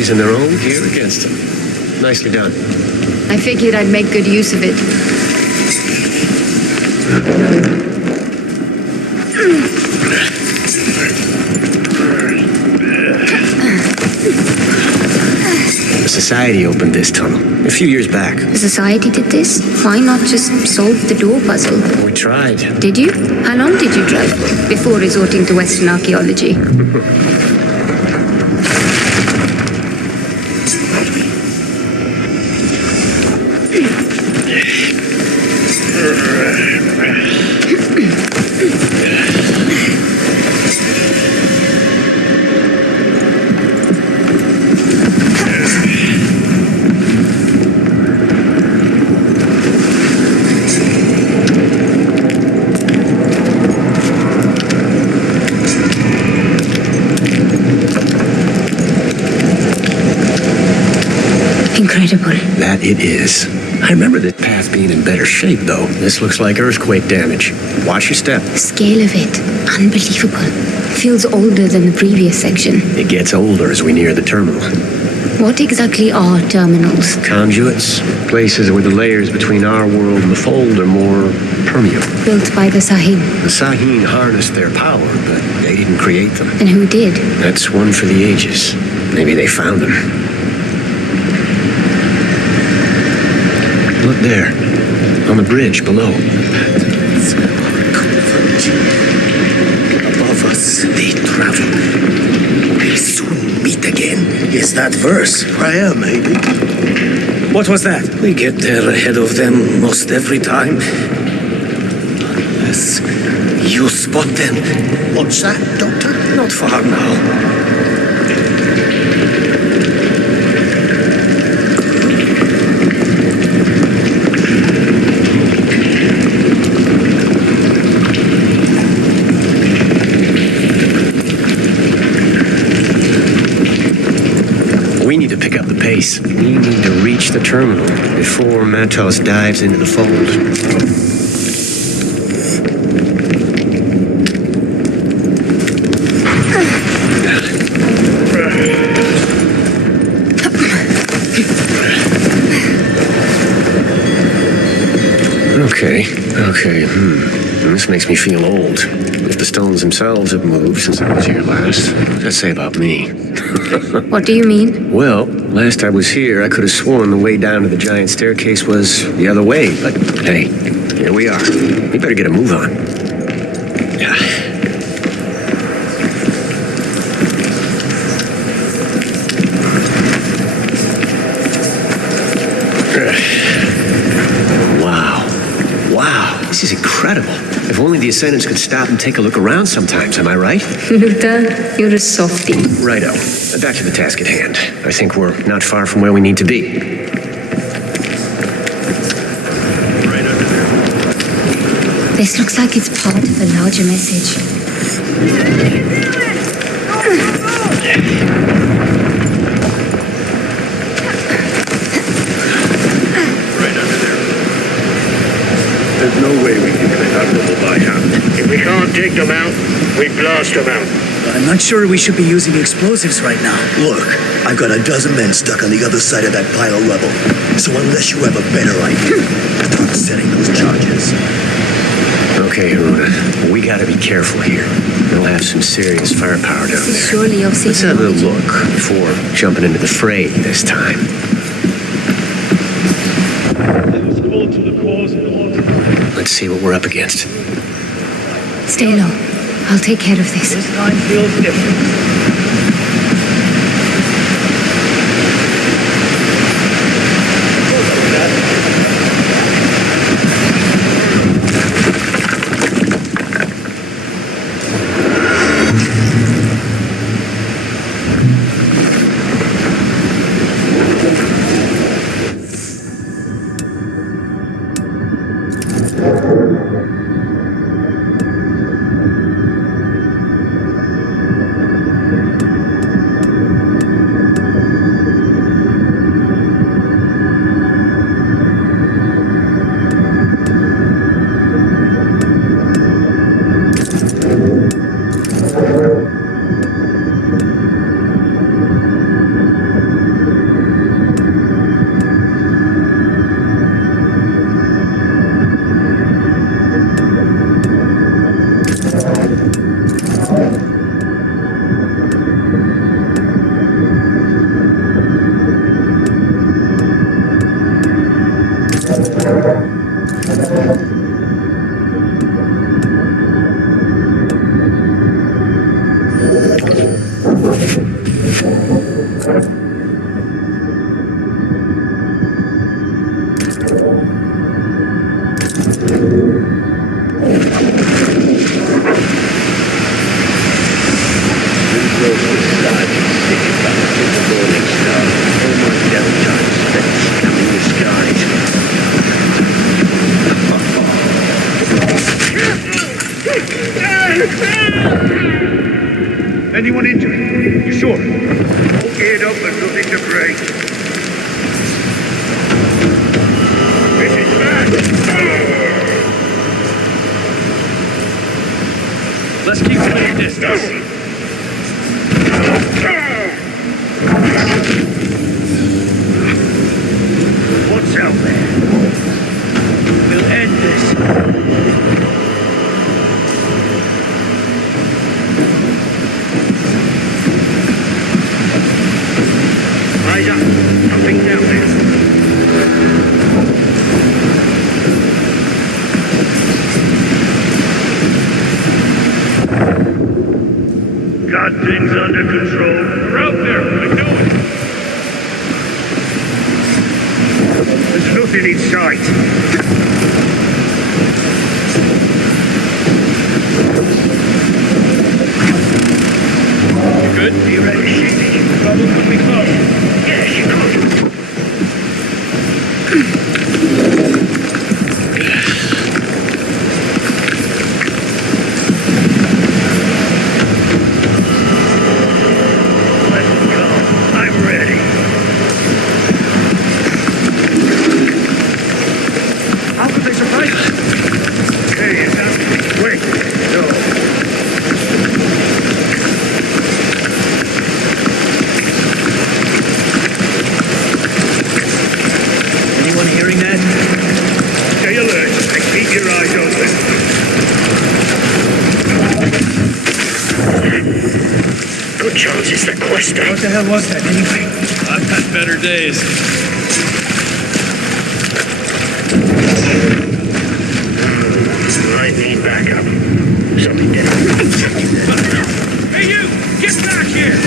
using their own gear against them. Nicely done. I figured I'd make good use of it. The Society opened this tunnel a few years back. The Society did this? Why not just solve the door puzzle? We tried. Did you? How long did you drive for before resorting to Western archaeology? Incredible. That it is. I remember the path being in better shape, though. This looks like earthquake damage. Watch your step. The scale of it, unbelievable. Feels older than the previous section. It gets older as we near the terminal. What exactly are terminals? Conduits, places where the layers between our world and the fold are more permeable. Built by the Sahin. The Sahin harnessed their power, but they didn't create them. And who did? That's one for the ages. Maybe they found them. Look there, on the bridge below. Above us, they travel. We'll soon meet again. Is that verse? Prayer, maybe. What was that? We get there ahead of them most every time. Unless you spot them. What's that, Doctor? Not far now. We need to pick up the pace. We need to reach the terminal before Matos dives into the fold. Okay. This makes me feel old. If the stones themselves have moved since I was here last, what does that say about me? What do you mean? Well, last I was here, I could have sworn the way down to the giant staircase was the other way, but hey, here we are. We better get a move on. Yeah. Wow, this is incredible. If only the Ascendants could stop and take a look around sometimes, am I right? Luther, you're a softie. Righto. Back to the task at hand. I think we're not far from where we need to be. This looks like it's part of a larger message. There's no way we can clean that rubble by hand. If we can't dig them out, we blast them out. I'm not sure we should be using explosives right now. Look, I've got a dozen men stuck on the other side of that pile of rubble. So unless you have a better idea, start setting those charges. Okay, Haroona, we gotta be careful here. We'll have some serious firepower down there. Surely you'll see. Let's have a look before jumping into the fray this time. Let's see what we're up against. Stay low. I'll take care of this. This time feels different. All geared up and nothing to break. This is bad. Let's keep clear distance. What's out there? We'll end this. Eyes up. Nothing down there. Got things under control. We're out there. I know it. There's nothing in sight. You good? Be ready, Shady. Trouble could be close. Yes, you could. Let them come. I'm ready. How could they surprise us? Hey, it's not. Wait. No. Anyone hearing that? Stay alert and keep your eyes open. Good chance it's the Quaestor. What the hell was that anyway? I've had better days. I need backup. Something dead. Hey you! Get back here!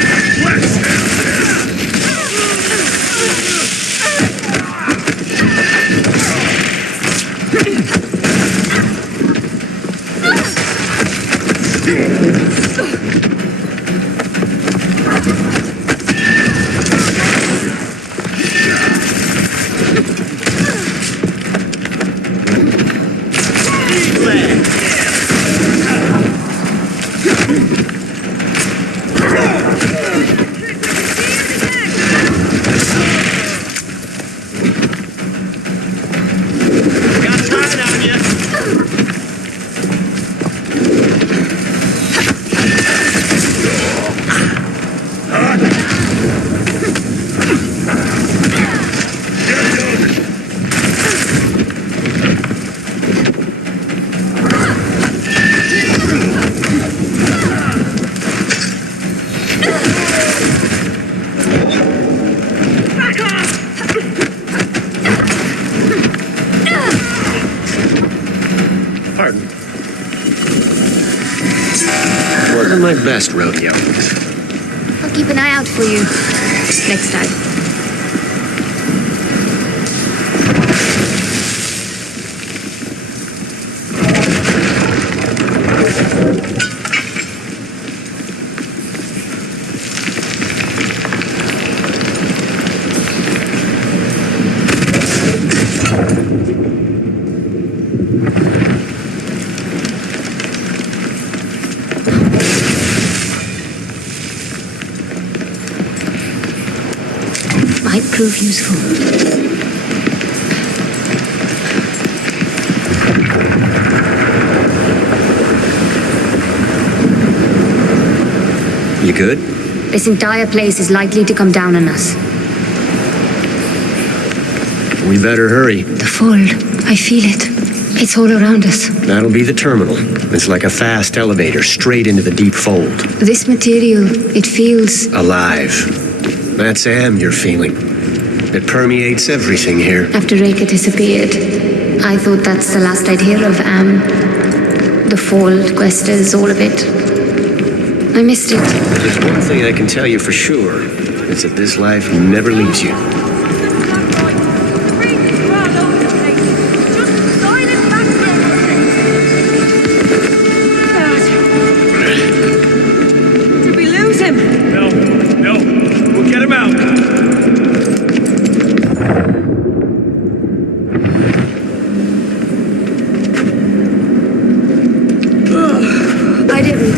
Wasn't my best rodeo. I'll keep an eye out for you next time. Might prove useful. You good? This entire place is likely to come down on us. We better hurry. The fold. I feel it. It's all around us. That'll be the terminal. It's like a fast elevator straight into the deep fold. This material, it feels Alive. That's Am you're feeling. It permeates everything here. After Reka disappeared, I thought that's the last I'd hear of Am. The fold, Quaestors, all of it. I missed it. There's one thing I can tell you for sure. It's that this life never leaves you. Did we lose him? No. We'll get him out. I didn't.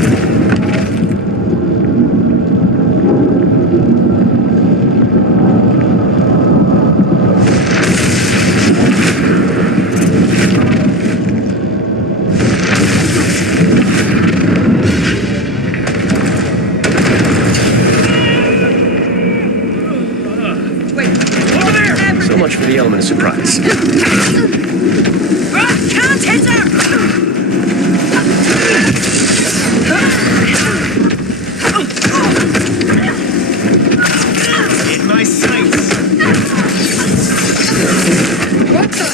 for the element of surprise. Can't hit her! In my sights. What the?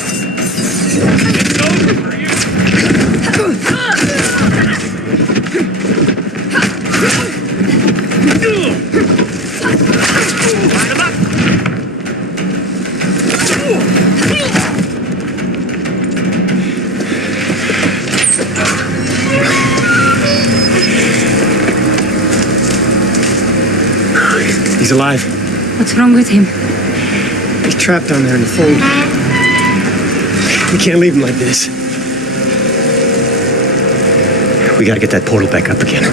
It's over for you. Line him up. He's alive. What's wrong with him? He's trapped down there in the fold. We can't leave him like this. We gotta get that portal back up again.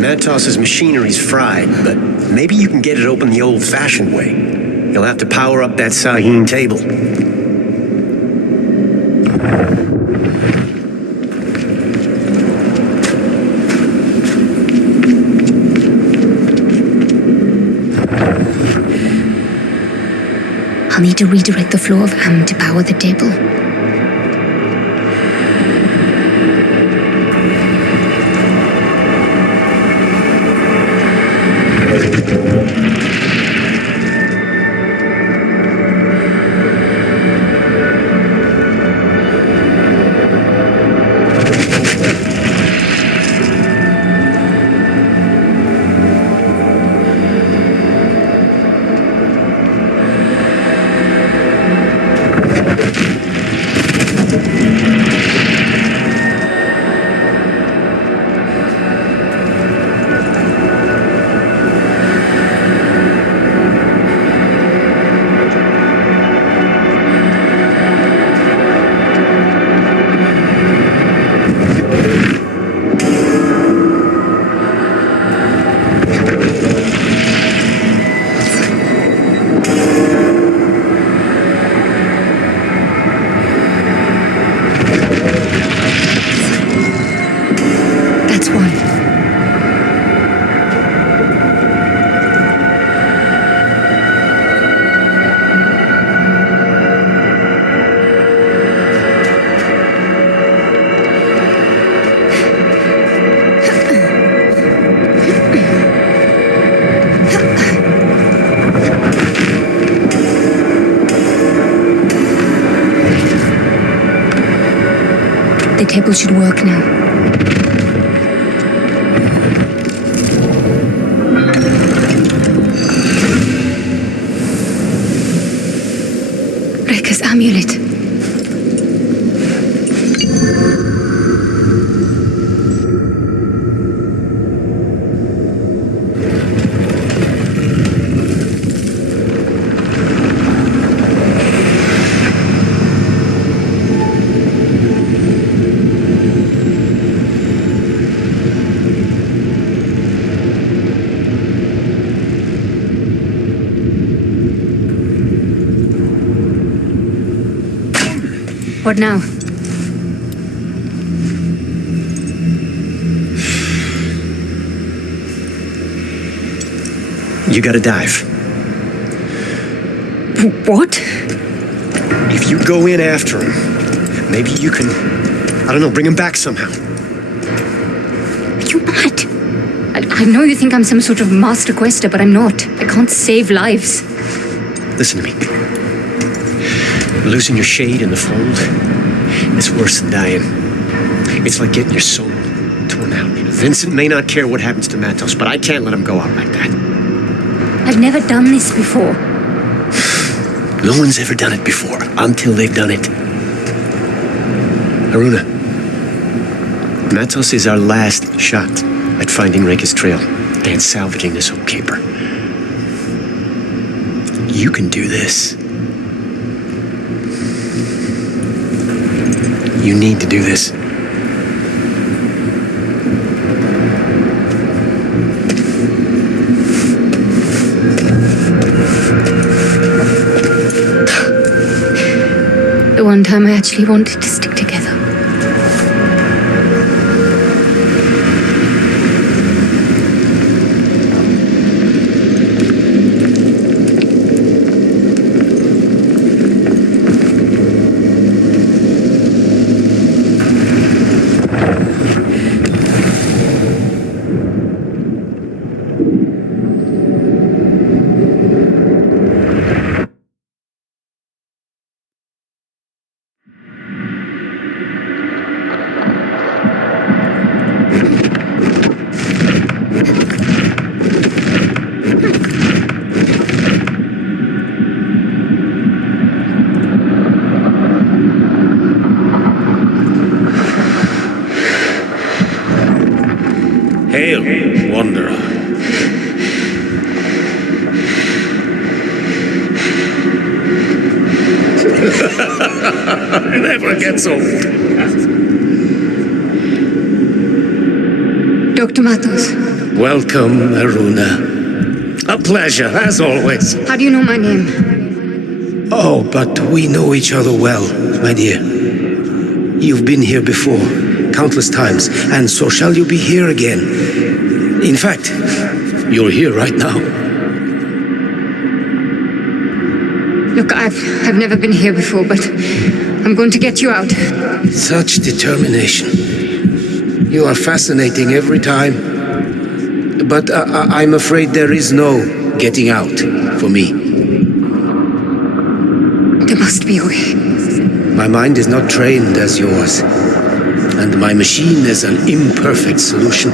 Matos's machinery's fried, but maybe you can get it open the old-fashioned way. You'll have to power up that Sahine table. I'll need to redirect the flow of Am to power the table. The table should work now. Rekka's amulet. What now? You gotta dive. What? If you go in after him, maybe you can, I don't know, bring him back somehow. Are you mad? I know you think I'm some sort of master quester, but I'm not. I can't save lives. Listen to me. Losing your shade in the fold, it's worse than dying. It's like getting your soul torn out. Vincent may not care what happens to Matos, but I can't let him go out like that. I've never done this before. No one's ever done it before, until they've done it. Haroona, Matos is our last shot at finding Rekka's trail and salvaging this old caper. You can do this. You need to do this. The one time I actually wanted to stick together. Hail, wanderer. Never gets old. Dr. Matos, Welcome, Haroona. A pleasure, as always. how do you know my name? Oh, but we know each other well, my dear. You've been here before, countless times, and so shall you be here again. In fact, you're here right now. Look, I've never been here before, but I'm going to get you out. Such determination. You are fascinating every time. But I'm afraid there is no getting out for me. There must be a way. My mind is not trained as yours, and my machine is an imperfect solution.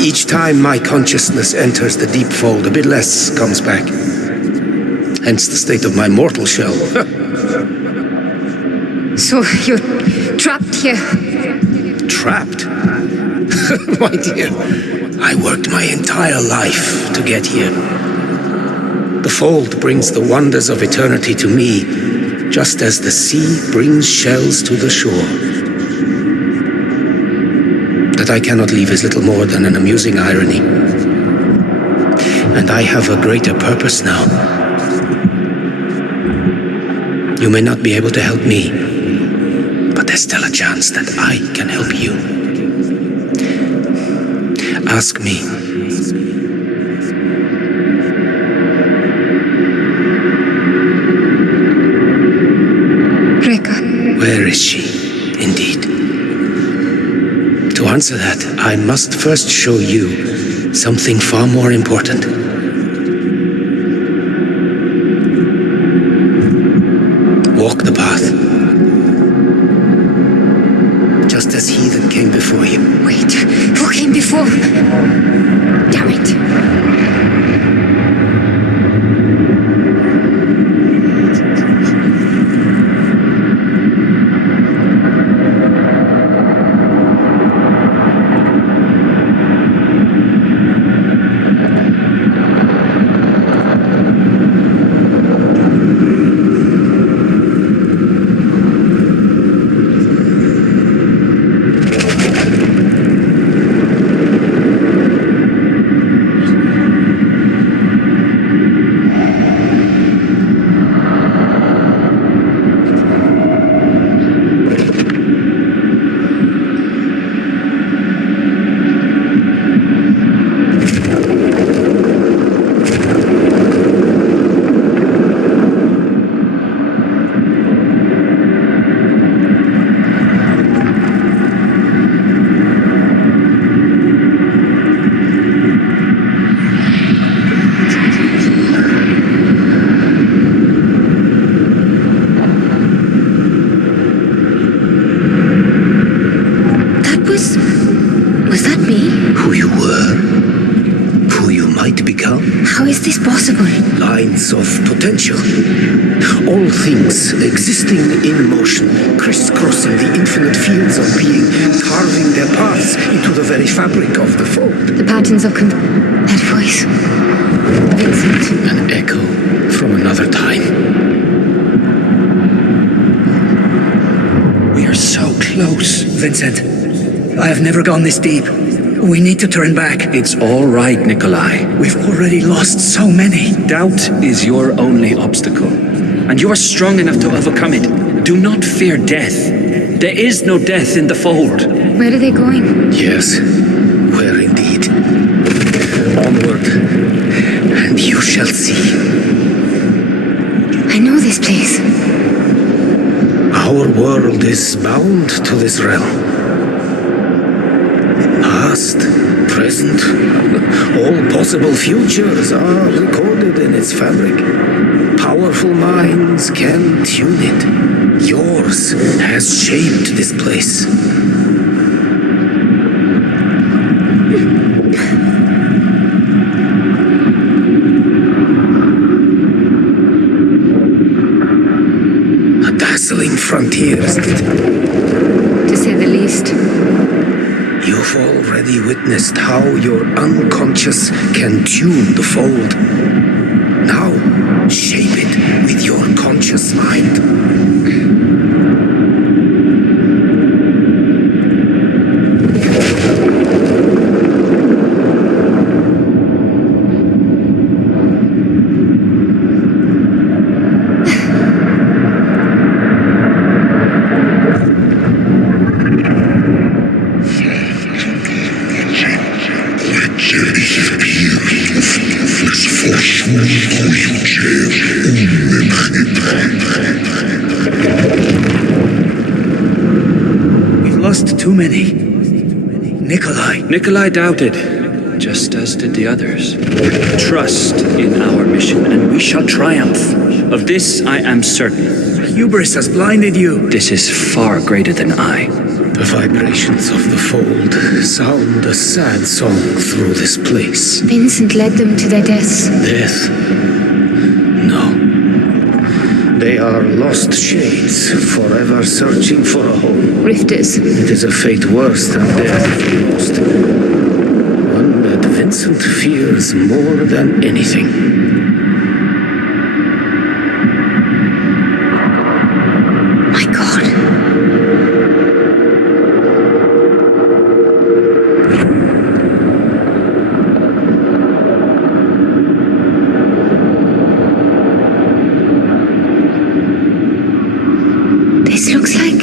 Each time my consciousness enters the deep fold, a bit less comes back. Hence the state of my mortal shell. So you're trapped here? Trapped? My dear, I worked my entire life to get here. The fold brings the wonders of eternity to me, just as the sea brings shells to the shore. That I cannot leave is little more than an amusing irony. And I have a greater purpose now. You may not be able to help me, but there's still a chance that I can help you. Ask me. Where is she, indeed? To answer that, I must first show you something far more important. Walk the path. Just as he that came before you. Wait, who came before? Damn it. Was that me? Who you were, who you might become. How is this possible? Lines of potential. All things existing in motion, crisscrossing the infinite fields of being, carving their paths into the very fabric of the fold. The patterns of that voice. Vincent. An echo from another time. We are so close, Vincent. I have never gone this deep. We need to turn back. It's all right, Nikolai. We've already lost so many. Doubt is your only obstacle, and you are strong enough to overcome it. Do not fear death. There is no death in the fold. Where are they going? Yes, where indeed. Onward, and you shall see. I know this place. Our world is bound to this realm. Past, present, all possible futures are recorded in its fabric. Powerful minds can tune it. Yours has shaped this place. A dazzling frontier, isn't it? To say the least. You've already witnessed how your unconscious can tune the fold. Now, shape it with your conscious mind. We've lost too many. Nikolai doubted, just as did the others. Trust in our mission, and we shall triumph. Of this I am certain. Hubris has blinded you. This is far greater than I. The vibrations of the fold sound a sad song through this place. Vincent led them to their deaths. Death? No. They are lost shades, forever searching for a home. Rifters. It is a fate worse than death if lost. One that Vincent fears more than anything. This looks like...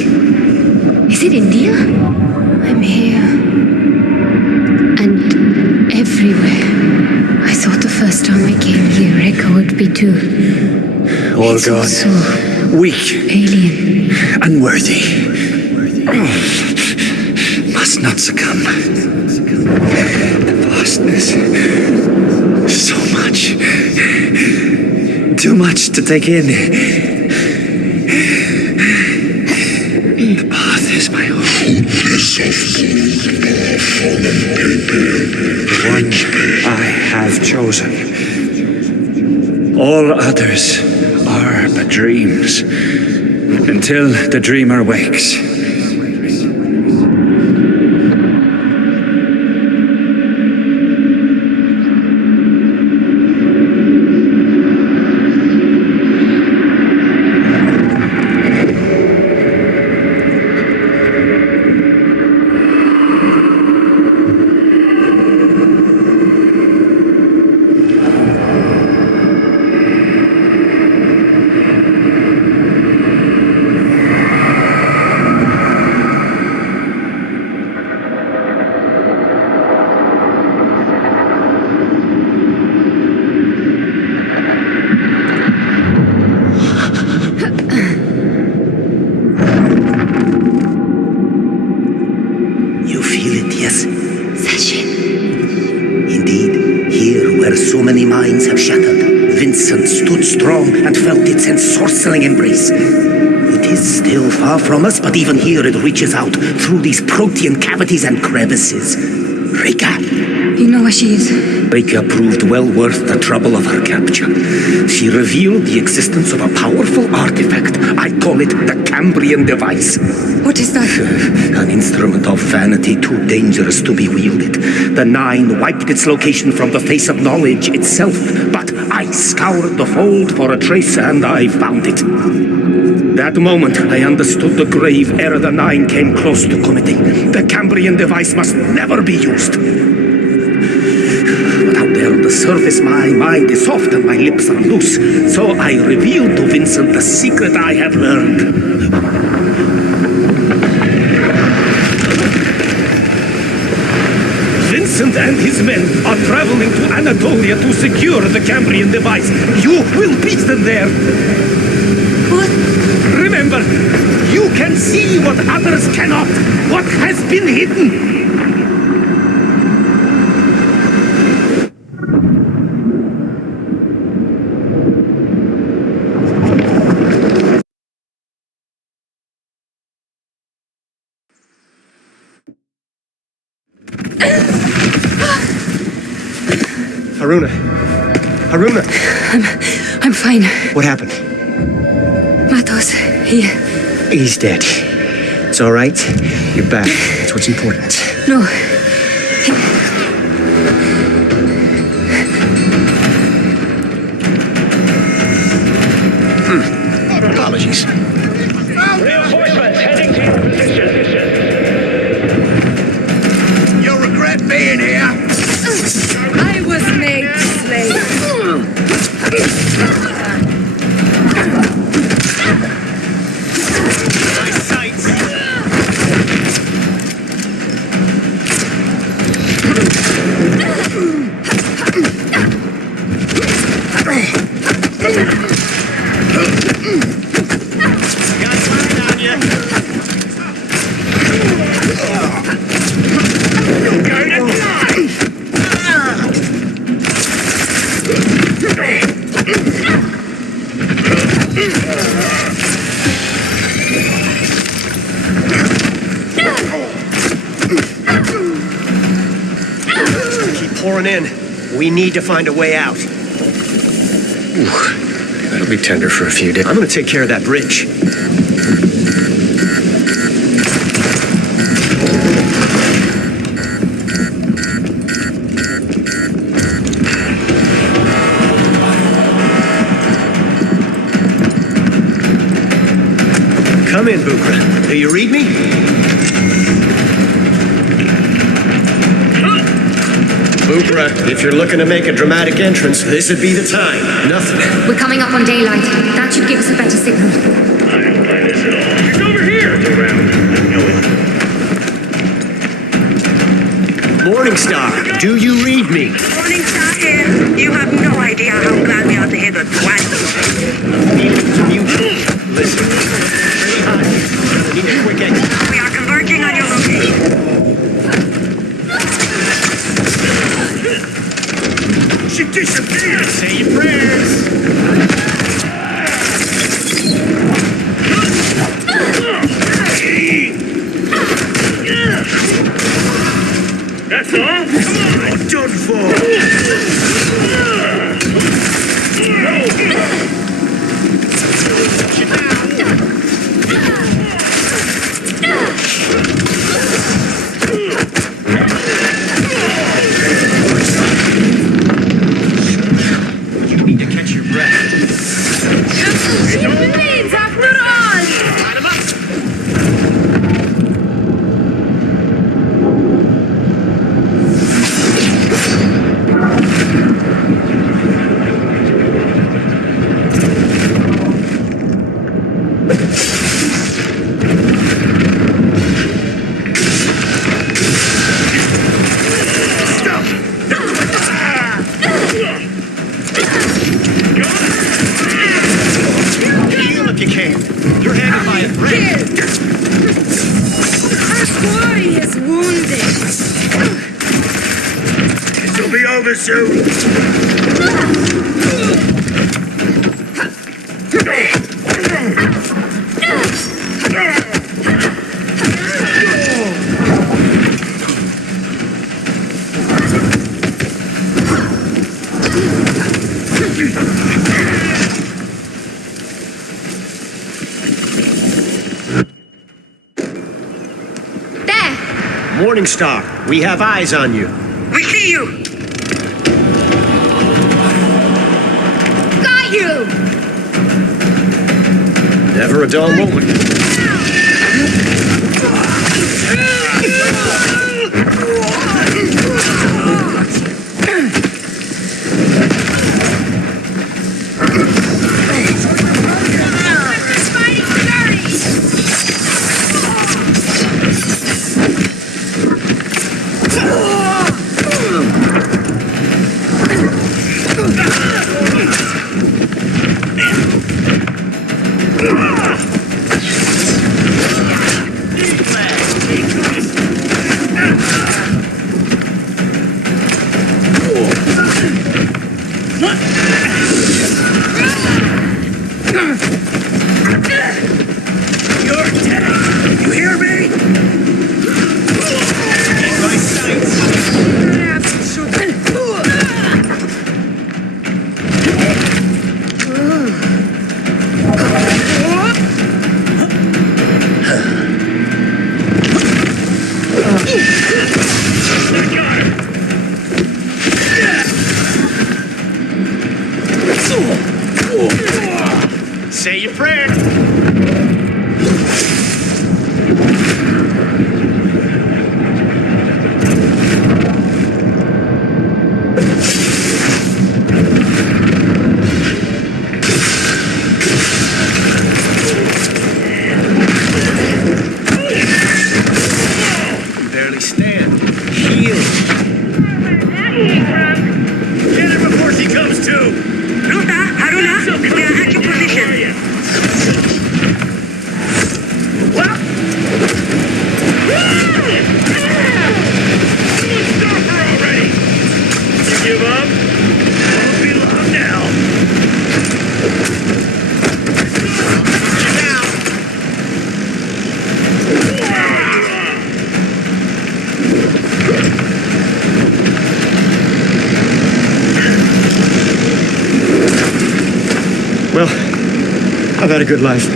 Is it India? I'm here. And everywhere. I thought the first time I came here, Echo would be too. All It's gone. also Weak. alien. Unworthy. Must not succumb. The vastness. So much. Too much to take in. The path is my own. The one I have chosen. All others are but dreams, until the dreamer wakes. Vincent stood strong and felt its ensorceling embrace. It is still far from us, but even here it reaches out through these protean cavities and crevices. Rika. You know where she is? Rika proved well worth the trouble of her capture. She revealed the existence of a powerful artifact. I call it the Cambrian device. What is that? An instrument of vanity too dangerous to be wielded. The Nine wiped its location from the face of knowledge itself, but I scoured the fold for a trace and I found it. That moment, I understood the grave error the Nine came close to committing. The Cambrian device must never be used. But out there on the surface, my mind is soft and my lips are loose. So I revealed to Vincent the secret I had learned. Vincent and his men are traveling to Anatolia to secure the Cambrian device. You will beat them there. What? Remember, you can see what others cannot. What has been hidden. Haroona! I'm fine. What happened? Matos, he... He's dead. It's all right. You're back. That's what's important. No. Apologies. Reinforcements heading to your position. You'll regret being here. I was made slave. Keep pouring in. We need to find a way out. Ooh, that'll be tender for a few days. I'm gonna take care of that bridge. Come in, Bukra. Do you read me? Bukra, if you're looking to make a dramatic entrance, this would be the time. Nothing. We're coming up on daylight. That should give us a better signal. I don't buy this at all. He's over here. Look around. I know it. Morning Star, do you read me? Morning, Star here. You have no idea how glad we are to hear the Quaestor. Listen. Pretty hot. I need a quick exit. We are converging on your location. She disappeared. Say your prayers. That's all? Come on. Done for. You need to catch your breath. She bleeds after all! Light 'em up. Heal if you can. You're handed by a friend. Our quarry is wounded. This'll be over soon. Morning Star, we have eyes on you. We see you. Got you! Never a dull moment. Barely stand. Shield. Get her before she comes to! Luta, Haroona, we are at your position. What? Stop her already! You give up? Won't be long now. Well, I've had a good life.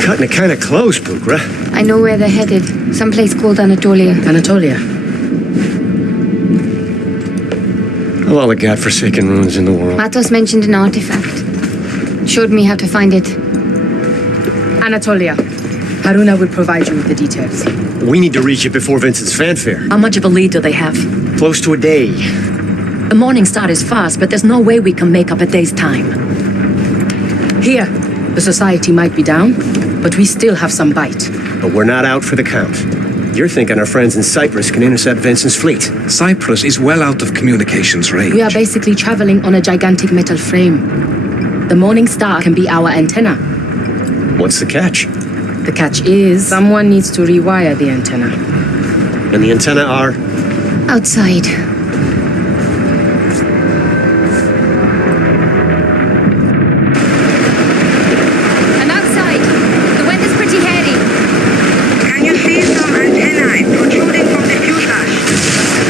Cutting it kind of close, Bugra. I know where they're headed. Someplace called Anatolia. Anatolia. Of all the godforsaken ruins in the world. Matos mentioned an artifact. Showed me how to find it. Anatolia. Haroona will provide you with the details. We need to reach it before Vincent's fanfare. How much of a lead do they have? Close to a day. The morning star is fast, but there's no way we can make up a day's time. Here, the society might be down, but we still have some bite. But we're not out for the count. You're thinking our friends in Cyprus can intercept Vincent's fleet. Cyprus is well out of communications range. We are basically traveling on a gigantic metal frame. The morning star can be our antenna. What's the catch? The catch is someone needs to rewire the antenna. And the antenna are? Outside. I'm outside. The weather's pretty hairy. Can you see some antennae protruding from the fuselage?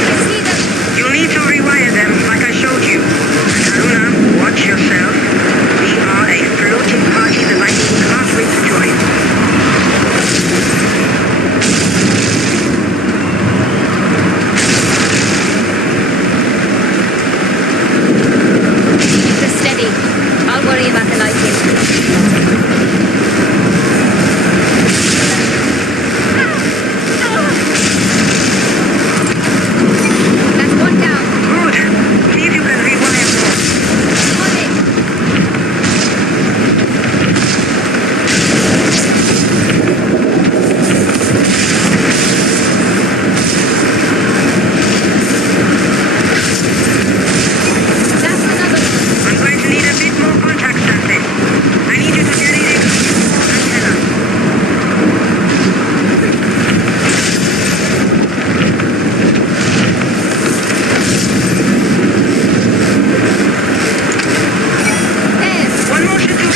I see them. You'll need to rewire them like I showed you. Haroona, watch yourself. We are a floating party the Lightning can't wait to join. Keep it steady. I'll worry about the lighting. That's one down. Good. See if you can rewire more. On it. That's another one. I'm going to need a bit more contact surface. I need you to get it in. Antenna. There. One more should do.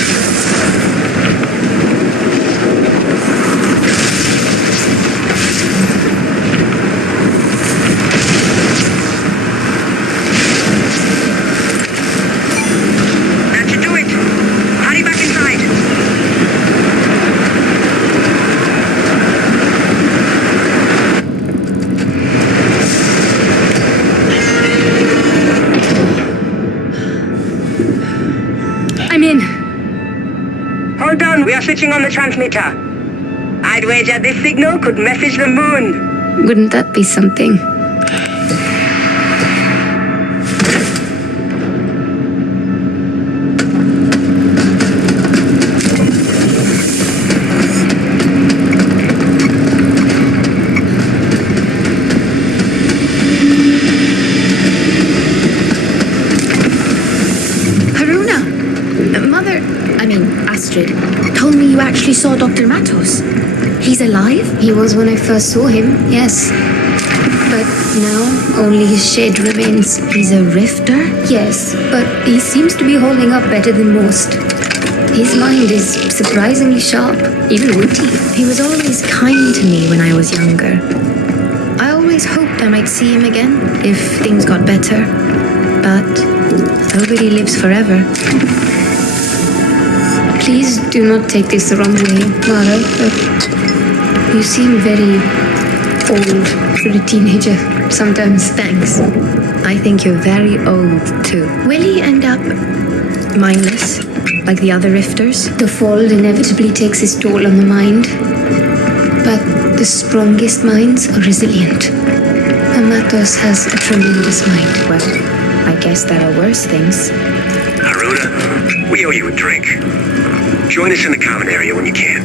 That should do it. Hurry back inside. I'm in. Hold on, we are switching on the transmitter. I'd wager this signal could message the moon. Wouldn't that be something? Haroona, Astrid, told me you actually saw Dr. Matos. He's alive? He was when I first saw him, yes. But now, only his shed remains. He's a rifter? Yes, but he seems to be holding up better than most. His mind is surprisingly sharp, even witty. He was always kind to me when I was younger. I always hoped I might see him again, if things got better. But nobody lives forever. Please do not take this the wrong way, Mara, but you seem very old for a teenager sometimes. Thanks. I think you're very old, too. Will he end up mindless, like the other rifters? The fall inevitably takes its toll on the mind. But the strongest minds are resilient. And Matos has a tremendous mind. Well, I guess there are worse things. Haroona, we owe you a drink. Join us in the common area when you can.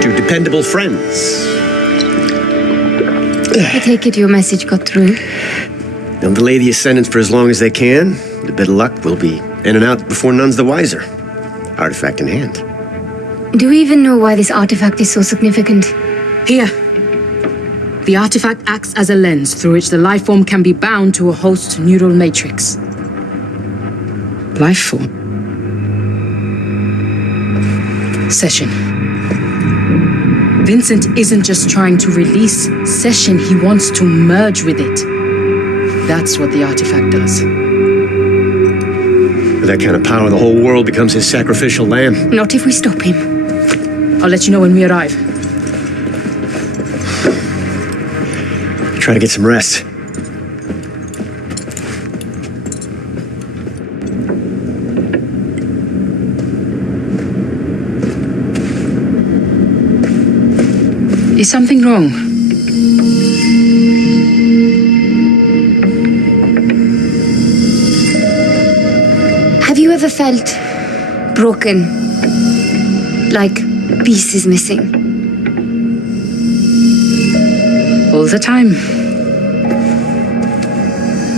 Two dependable friends. I take it your message got through. They'll delay the ascendance for as long as they can. With a bit of luck, we'll be in and out before none's the wiser. Artifact in hand. Do we even know why this artifact is so significant? Here. The artifact acts as a lens through which the life form can be bound to a host neural matrix. Life form. Session. Vincent isn't just trying to release Session, he wants to merge with it. That's what the artifact does. With that kind of power, the whole world becomes his sacrificial lamb. Not if we stop him. I'll let you know when we arrive. Try to get some rest. Is something wrong? Have you ever felt broken? Like pieces missing? All the time.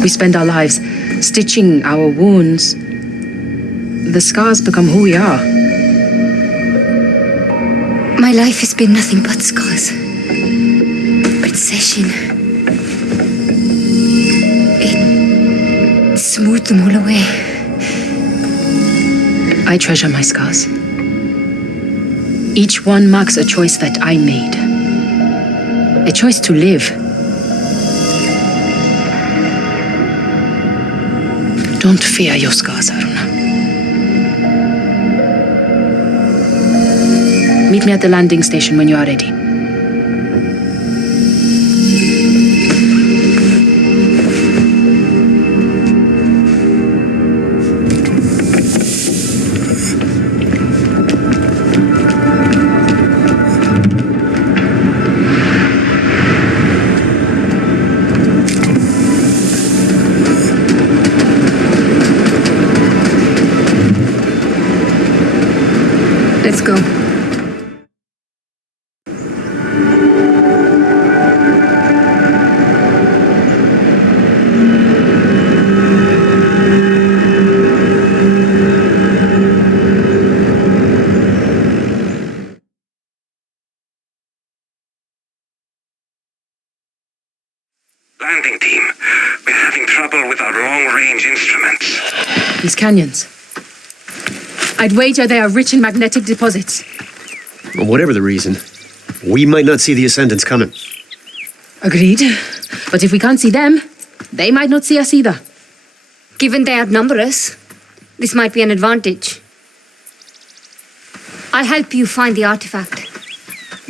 We spend our lives stitching our wounds. The scars become who we are. My life has been nothing but scars. But Session, it smoothed them all away. I treasure my scars. Each one marks a choice that I made. A choice to live. Don't fear your scars, Haroona. Meet me at the landing station when you are ready. Let's go. Landing team, we're having trouble with our long-range instruments. These canyons. I'd wager they are rich in magnetic deposits. Well, whatever the reason, we might not see the Ascendants coming. Agreed. But if we can't see them, they might not see us either. Given they outnumber us, this might be an advantage. I'll help you find the artifact.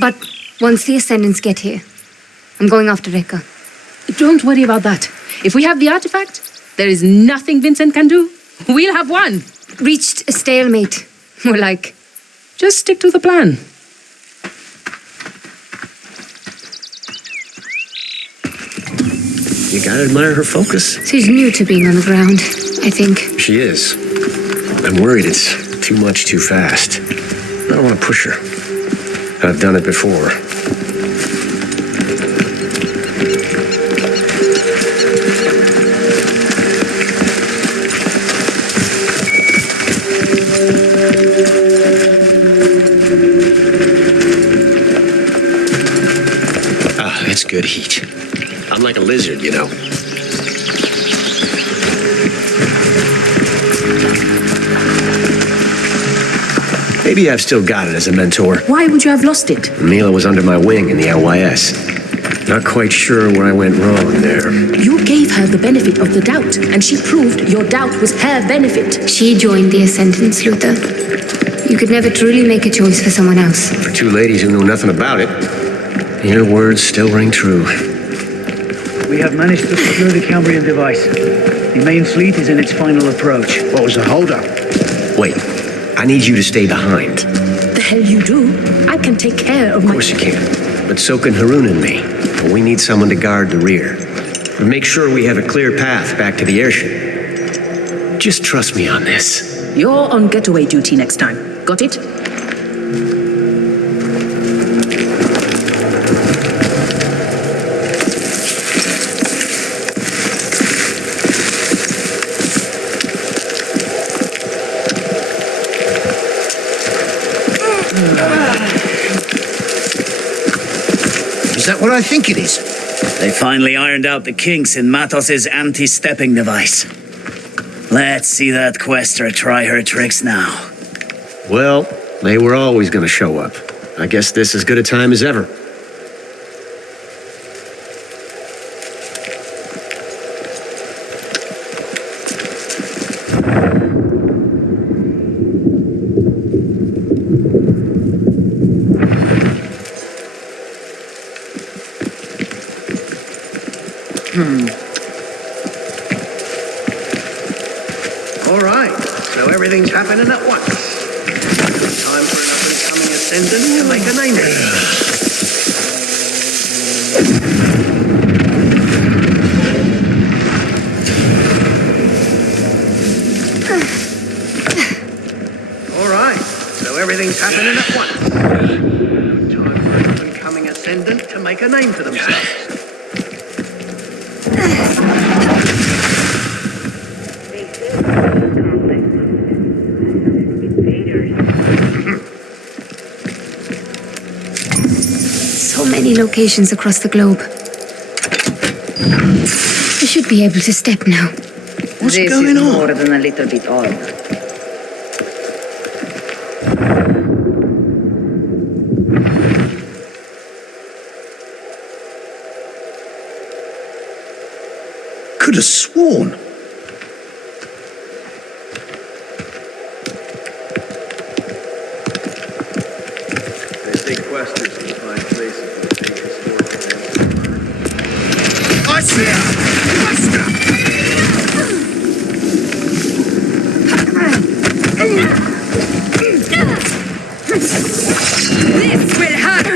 But once the Ascendants get here, I'm going after Rekka. Don't worry about that. If we have the artifact, there is nothing Vincent can do. We'll have one. Reached a stalemate. More like... Just stick to the plan. You gotta admire her focus. She's new to being on the ground, I think. She is. I'm worried it's too much too fast. I don't want to push her. I've done it before. It's good heat. I'm like a lizard, you know. Maybe I've still got it as a mentor. Why would you have lost it? Mila was under my wing in the LYS. Not quite sure where I went wrong there. You gave her the benefit of the doubt, and she proved your doubt was her benefit. She joined the Ascendants, Luther. You could never truly make a choice for someone else. For two ladies who knew nothing about it, your words still ring true. We have managed to secure the Cambrian device. The main fleet is in its final approach. What was the holdup? Wait, I need you to stay behind. The hell you do? I can take care of my... Of course you can, but so can Haroona and me. But we need someone to guard the rear. And make sure we have a clear path back to the airship. Just trust me on this. You're on getaway duty next time. Got it? Is that what I think it is? They finally ironed out the kinks in Matos's anti-stepping device. Let's see that Quaestor try her tricks now. Well, they were always going to show up. I guess this is as good a time as ever. All right, so everything's happening at once. Time for an up-and-coming ascendant to make a name for himself. All right, so everything's happening at once. Time for an up-and-coming ascendant to make a name for themselves. So many locations across the globe. I should be able to step now. What's going on? More than a little bit odd. Could have sworn. They say Quaestors can find traces of the historical. I see it! This will hurt!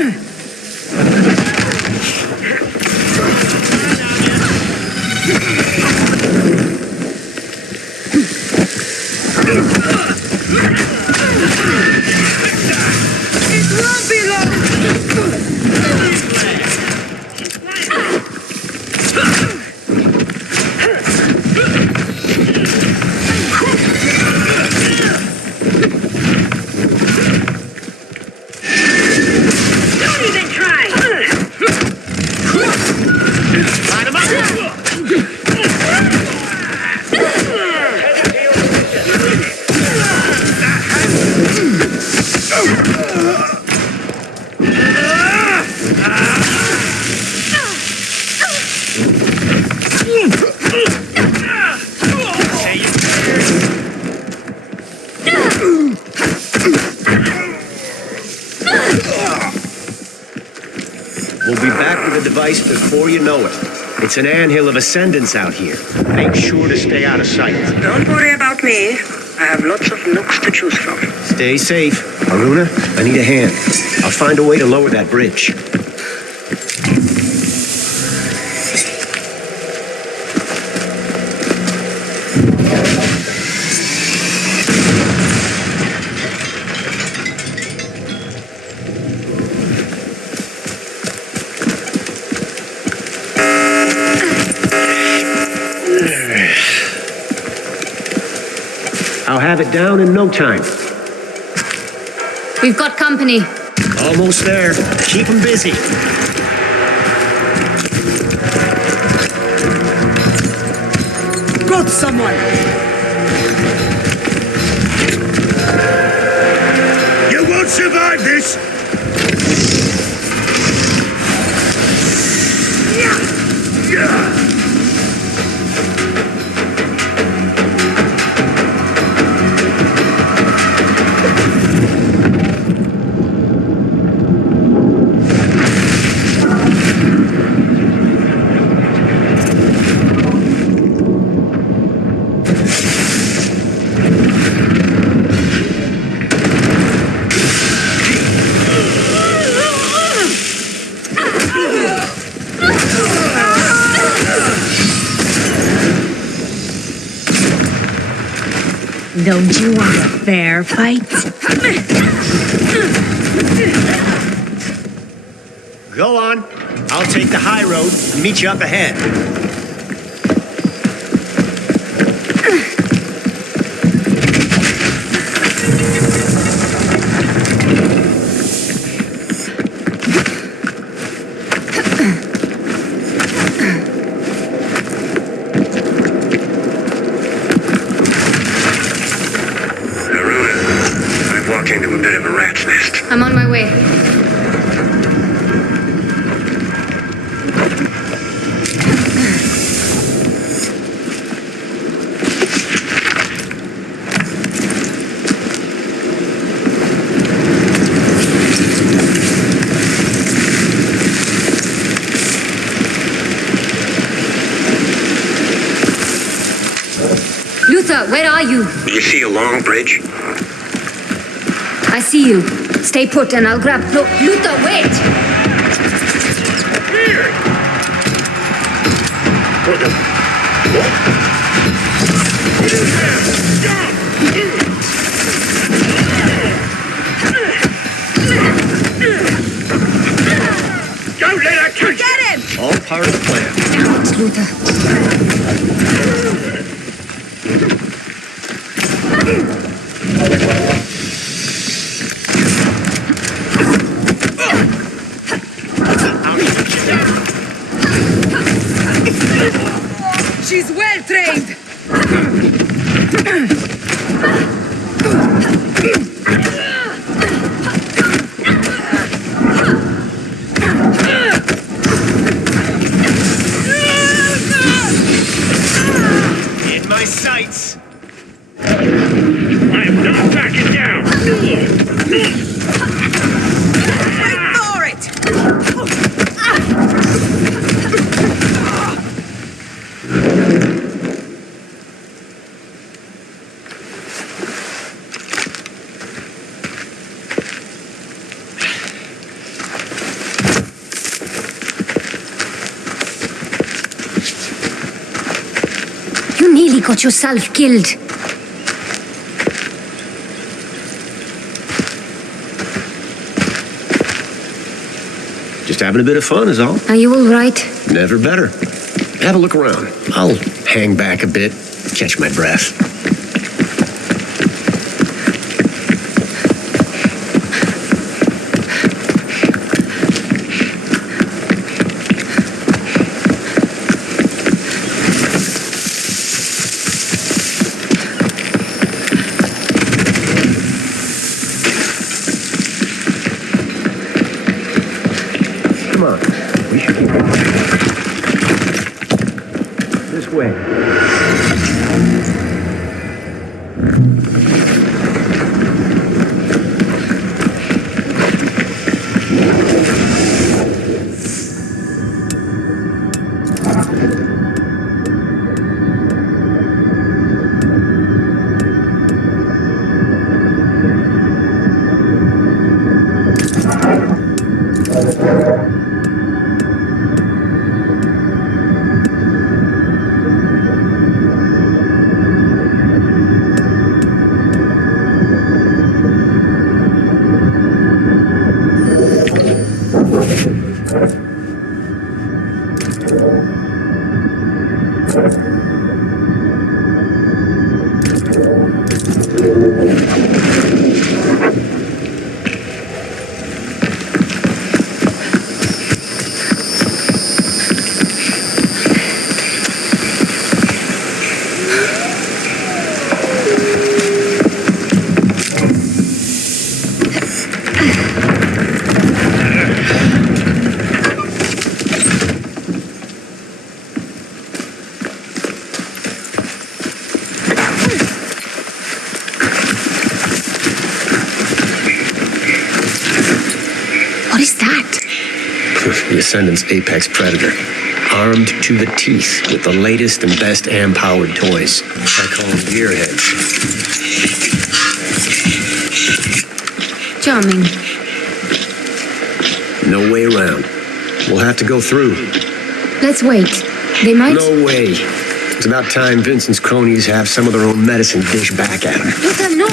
It won't be long! We'll be back with the device before you know it. It's an anthill of ascendance out here. Make sure to stay out of sight. Don't worry about me. I have lots of nooks to choose from. Stay safe. Haroona, I need a hand. I'll find a way to lower that bridge. I'll have it down in no time. We've got company. Almost there. Keep them busy. Got someone! You won't survive this! Don't you want a fair fight? Go on. I'll take the high road and meet you up ahead. Into a bit of a rat's nest. I'm on my way. Luther, where are you? Do you see a long bridge? I see you. Stay put and I'll grab... No, Luther, wait! Here! What the... What? Don't let her catch Get him! All part of the plan. Damn it, Luther. She's well trained. In my sights. I am not backing down! Wait for it! You nearly got yourself killed. Just having a bit of fun is all. Are you all right? Never better. Have a look around. I'll hang back a bit, catch my breath. Come on. We should keep going. This way. The Ascendant's apex predator. Armed to the teeth with the latest and best AM-powered toys. I call them gearheads. Charming. No way around. We'll have to go through. Let's wait. They might... No way. It's about time Vincent's cronies have some of their own medicine dish back at them. Doctor, no!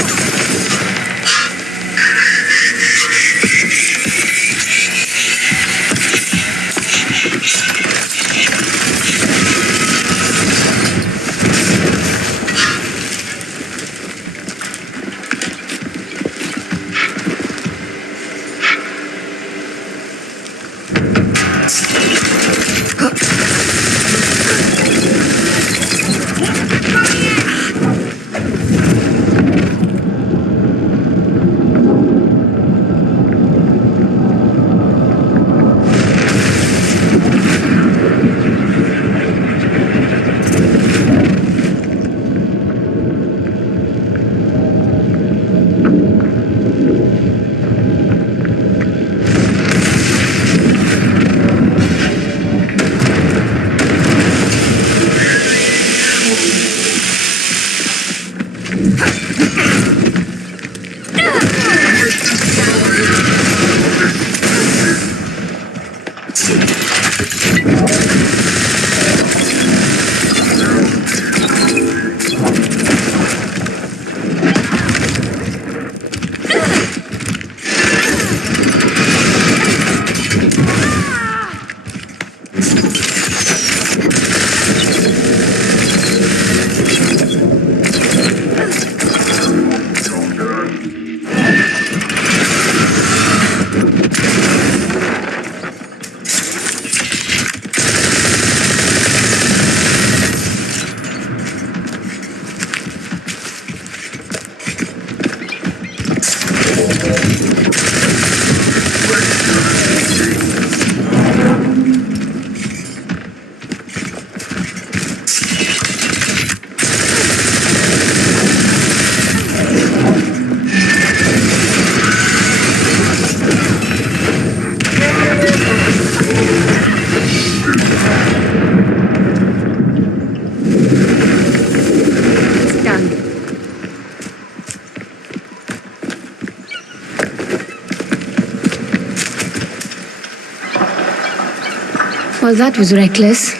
Well, that was reckless.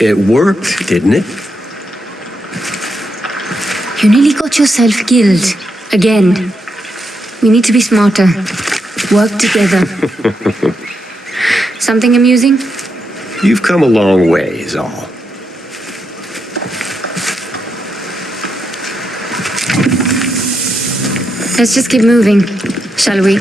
It worked, didn't it? You nearly got yourself killed. Again. We need to be smarter. Work together. Something amusing? You've come a long way, is all. Let's just keep moving, shall we?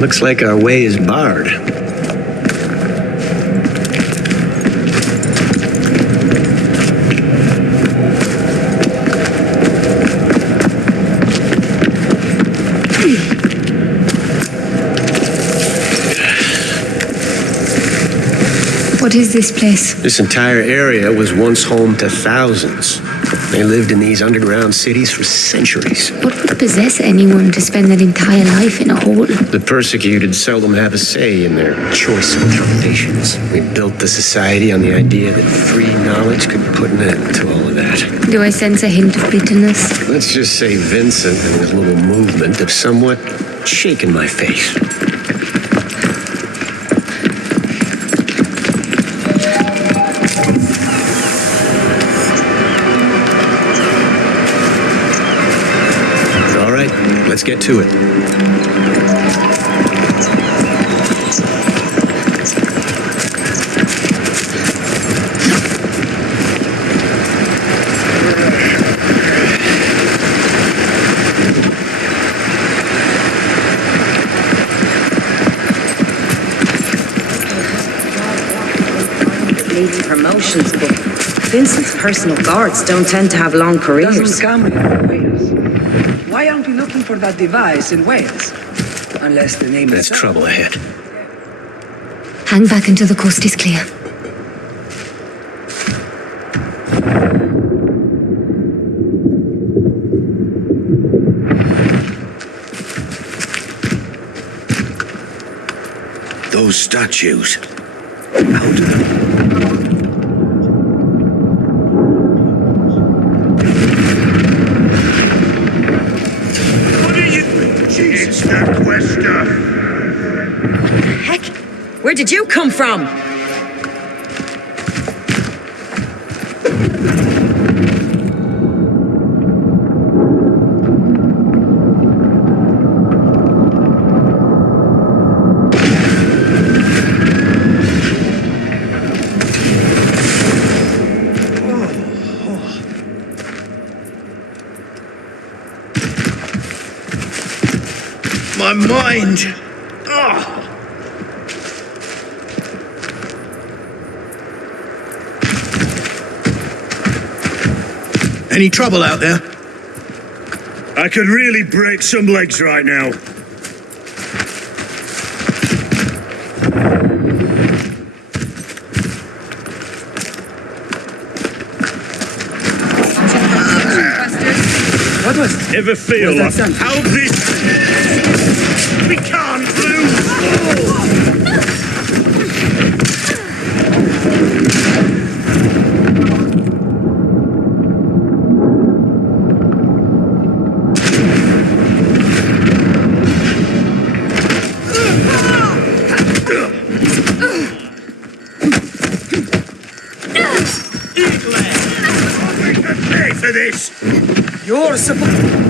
Looks like our way is barred. What What is this place? This entire area was once home to thousands. They lived in these underground cities for centuries. What would possess anyone to spend their entire life in a hole? The persecuted seldom have a say in their choice of foundations. We built the society on the idea that free knowledge could put an end to all of that. Do I sense a hint of bitterness? Let's just say Vincent and his little movement have somewhat shaken my faith. Let's get to it. Lady promotions book. Vincent's personal guards don't tend to have long careers. Doesn't come in Wales. Why aren't we looking for that device in Wales? Unless the name There's trouble ahead. Hang back until the coast is clear. Those statues. How do they... It's the Quaestor! Heck! Where did you come from? My mind! Oh. Any trouble out there? I could really break some legs right now. What was Ever feel like that how this... We can't lose! We can pay for this! You're supposed...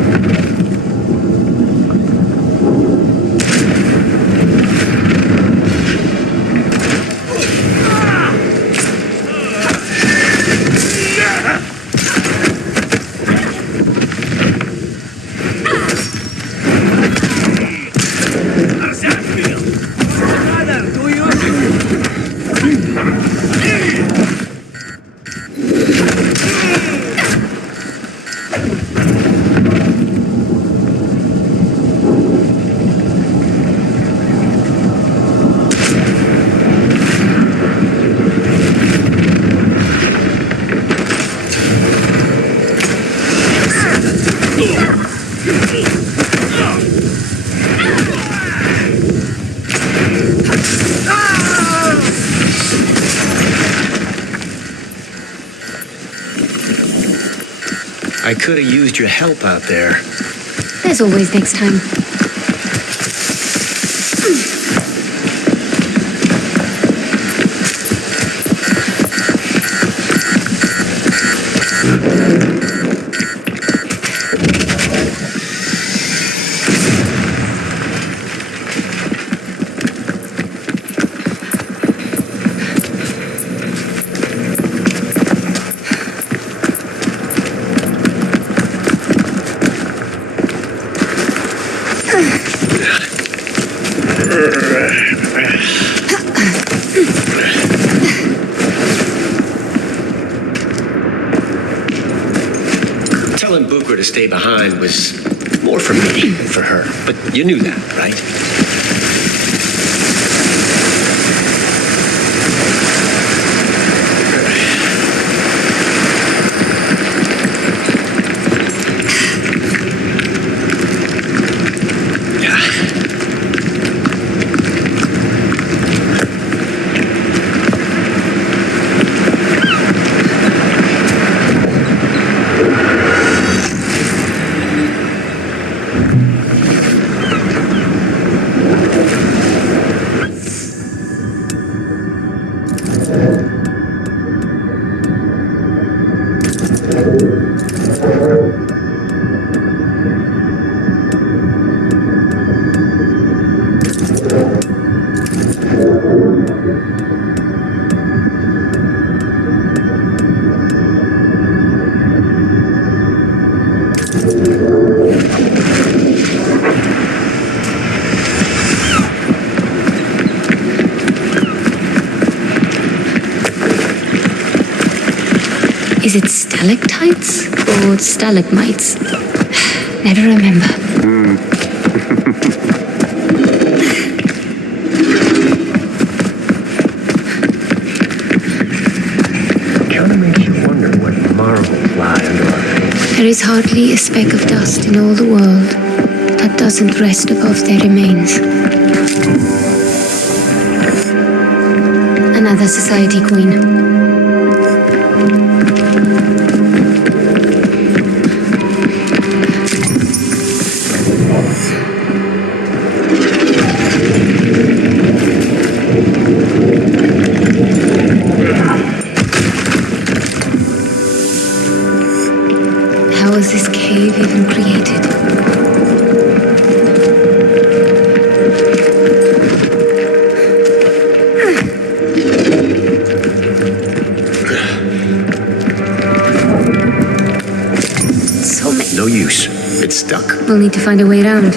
I could have used your help out there. There's always next time. Telling Booker to stay behind was more for me than for her. But you knew that, right? Is it stalactites or stalagmites? Never remember. Kinda makes you wonder what marvels lie under our feet. There is hardly a speck of dust in all the world that doesn't rest above their remains. Another society queen. How was this cave even created? So many. No use. It's stuck. We'll need to find a way around.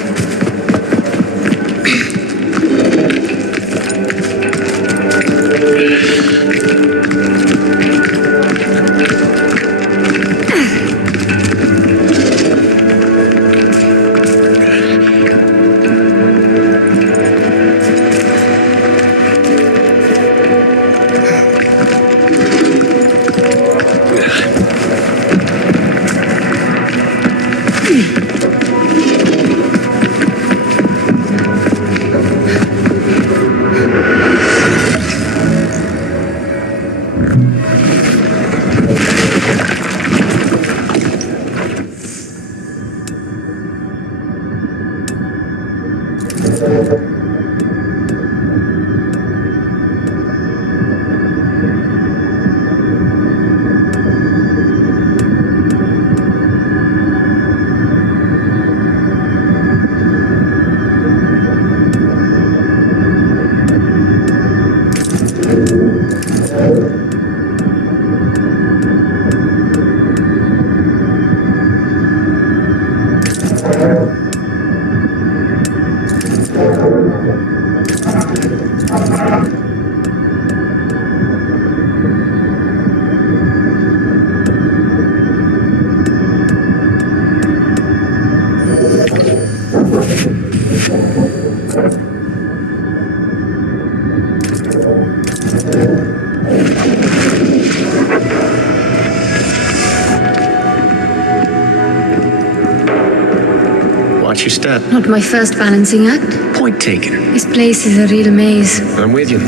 Watch your step. Not my first balancing act. Point taken. This place is a real maze. I'm with you.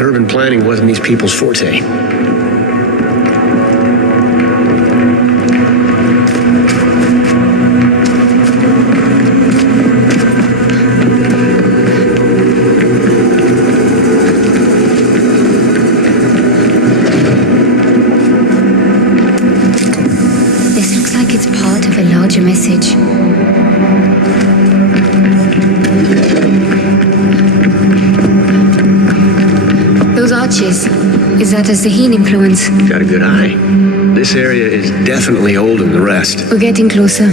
Urban planning wasn't these people's forte. This looks like it's part of a larger message. Those arches, is that a Zaheen influence? Got a good eye. This area is definitely older than the rest. We're getting closer.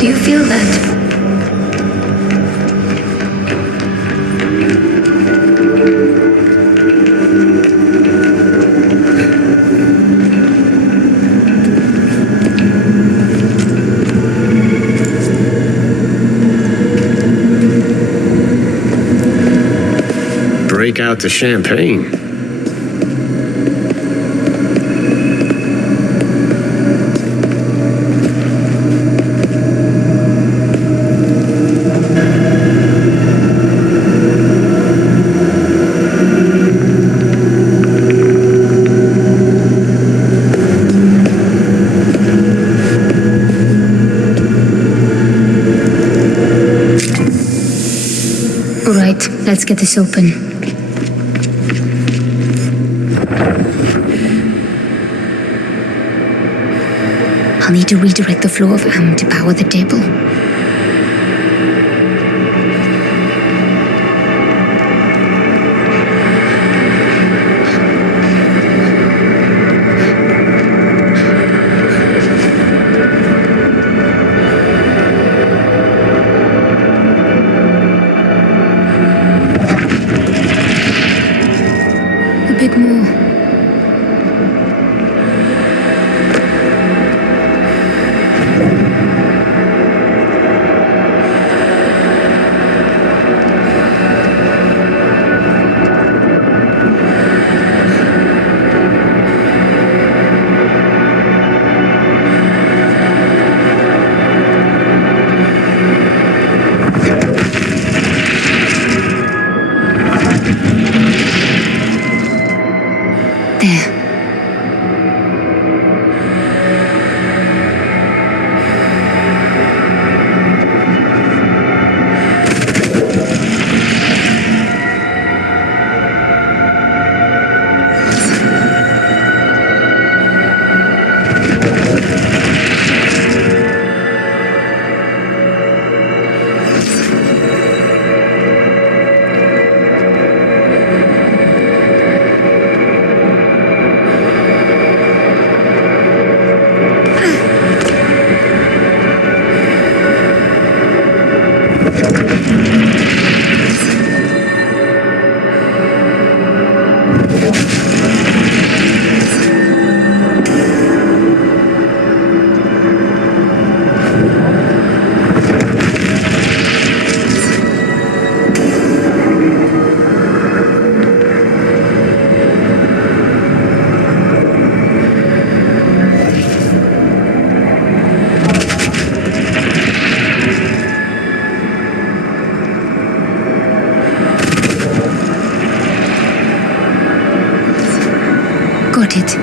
Do you feel that? Break out the champagne. All right, let's get this open. I'll need to redirect the flow of to power the table. A bit more. There. Got it.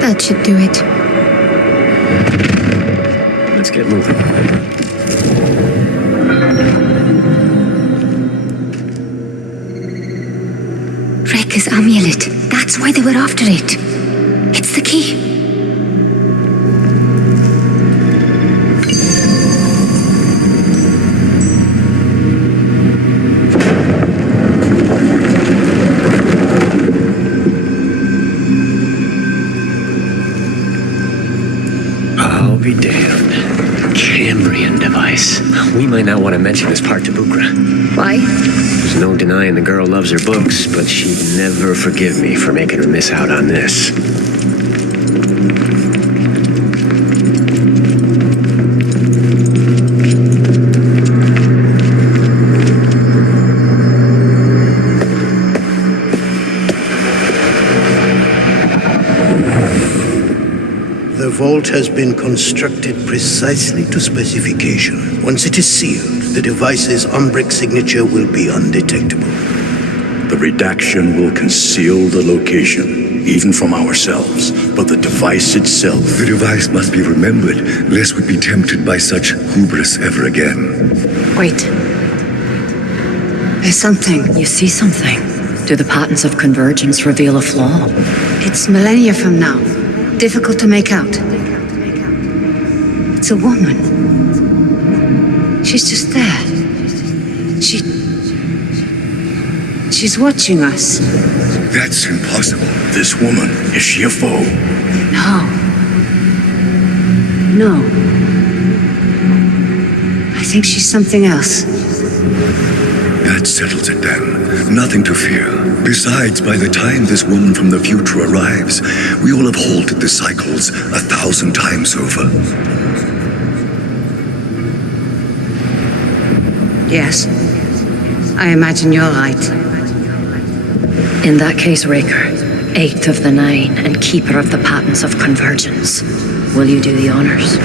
That should do it. Let's get moving. Rekka's amulet. That's why they were after it. It's the key. I'll be damned. Cambrian device. We might not want to mention this part to Bukra. Why? There's no denying the girl loves her books, but she'd never forgive me for making her miss out on this. The vault has been constructed precisely to specification. Once it is sealed, the device's Umbric signature will be undetectable. The redaction will conceal the location, even from ourselves, but the device itself... The device must be remembered, lest we be tempted by such hubris ever again. Wait. There's something. You see something. Do the patterns of convergence reveal a flaw? It's millennia from now. Difficult to make out. It's a woman. She's just there. She's watching us. That's impossible. This woman, is she a foe? No. I think she's something else. That settles it then. Nothing to fear. Besides, by the time this woman from the future arrives, we will have halted the cycles 1,000 times over. Yes. I imagine you're right. In that case, Raker, 8th of the 9 and keeper of the patterns of convergence, will you do the honors?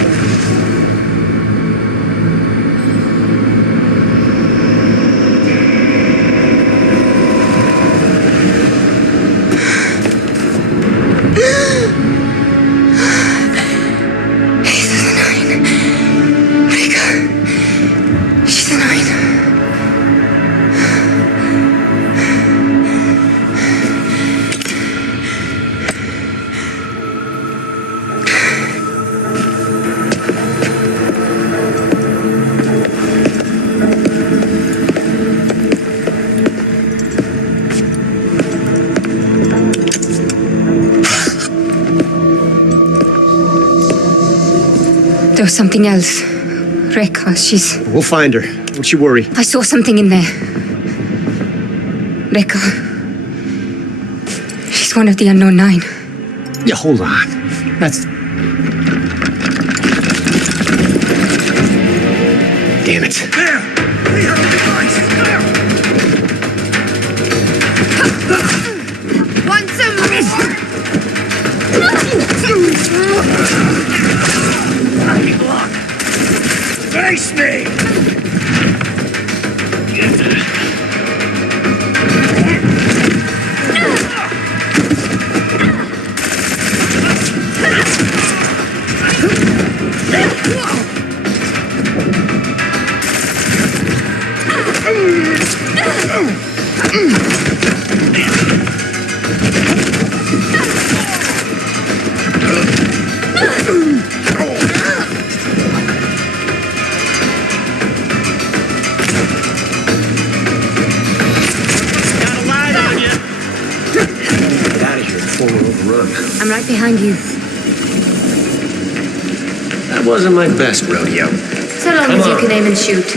There was something else. Rekka, she's... We'll find her. Don't you worry. I saw something in there. Rekka. She's one of the unknown 9. Yeah, hold on. That's... Damn it. There! We have a device! There! Want some more? Block! Face me! I'm right behind you. That wasn't my best rodeo. So long as you can aim and shoot.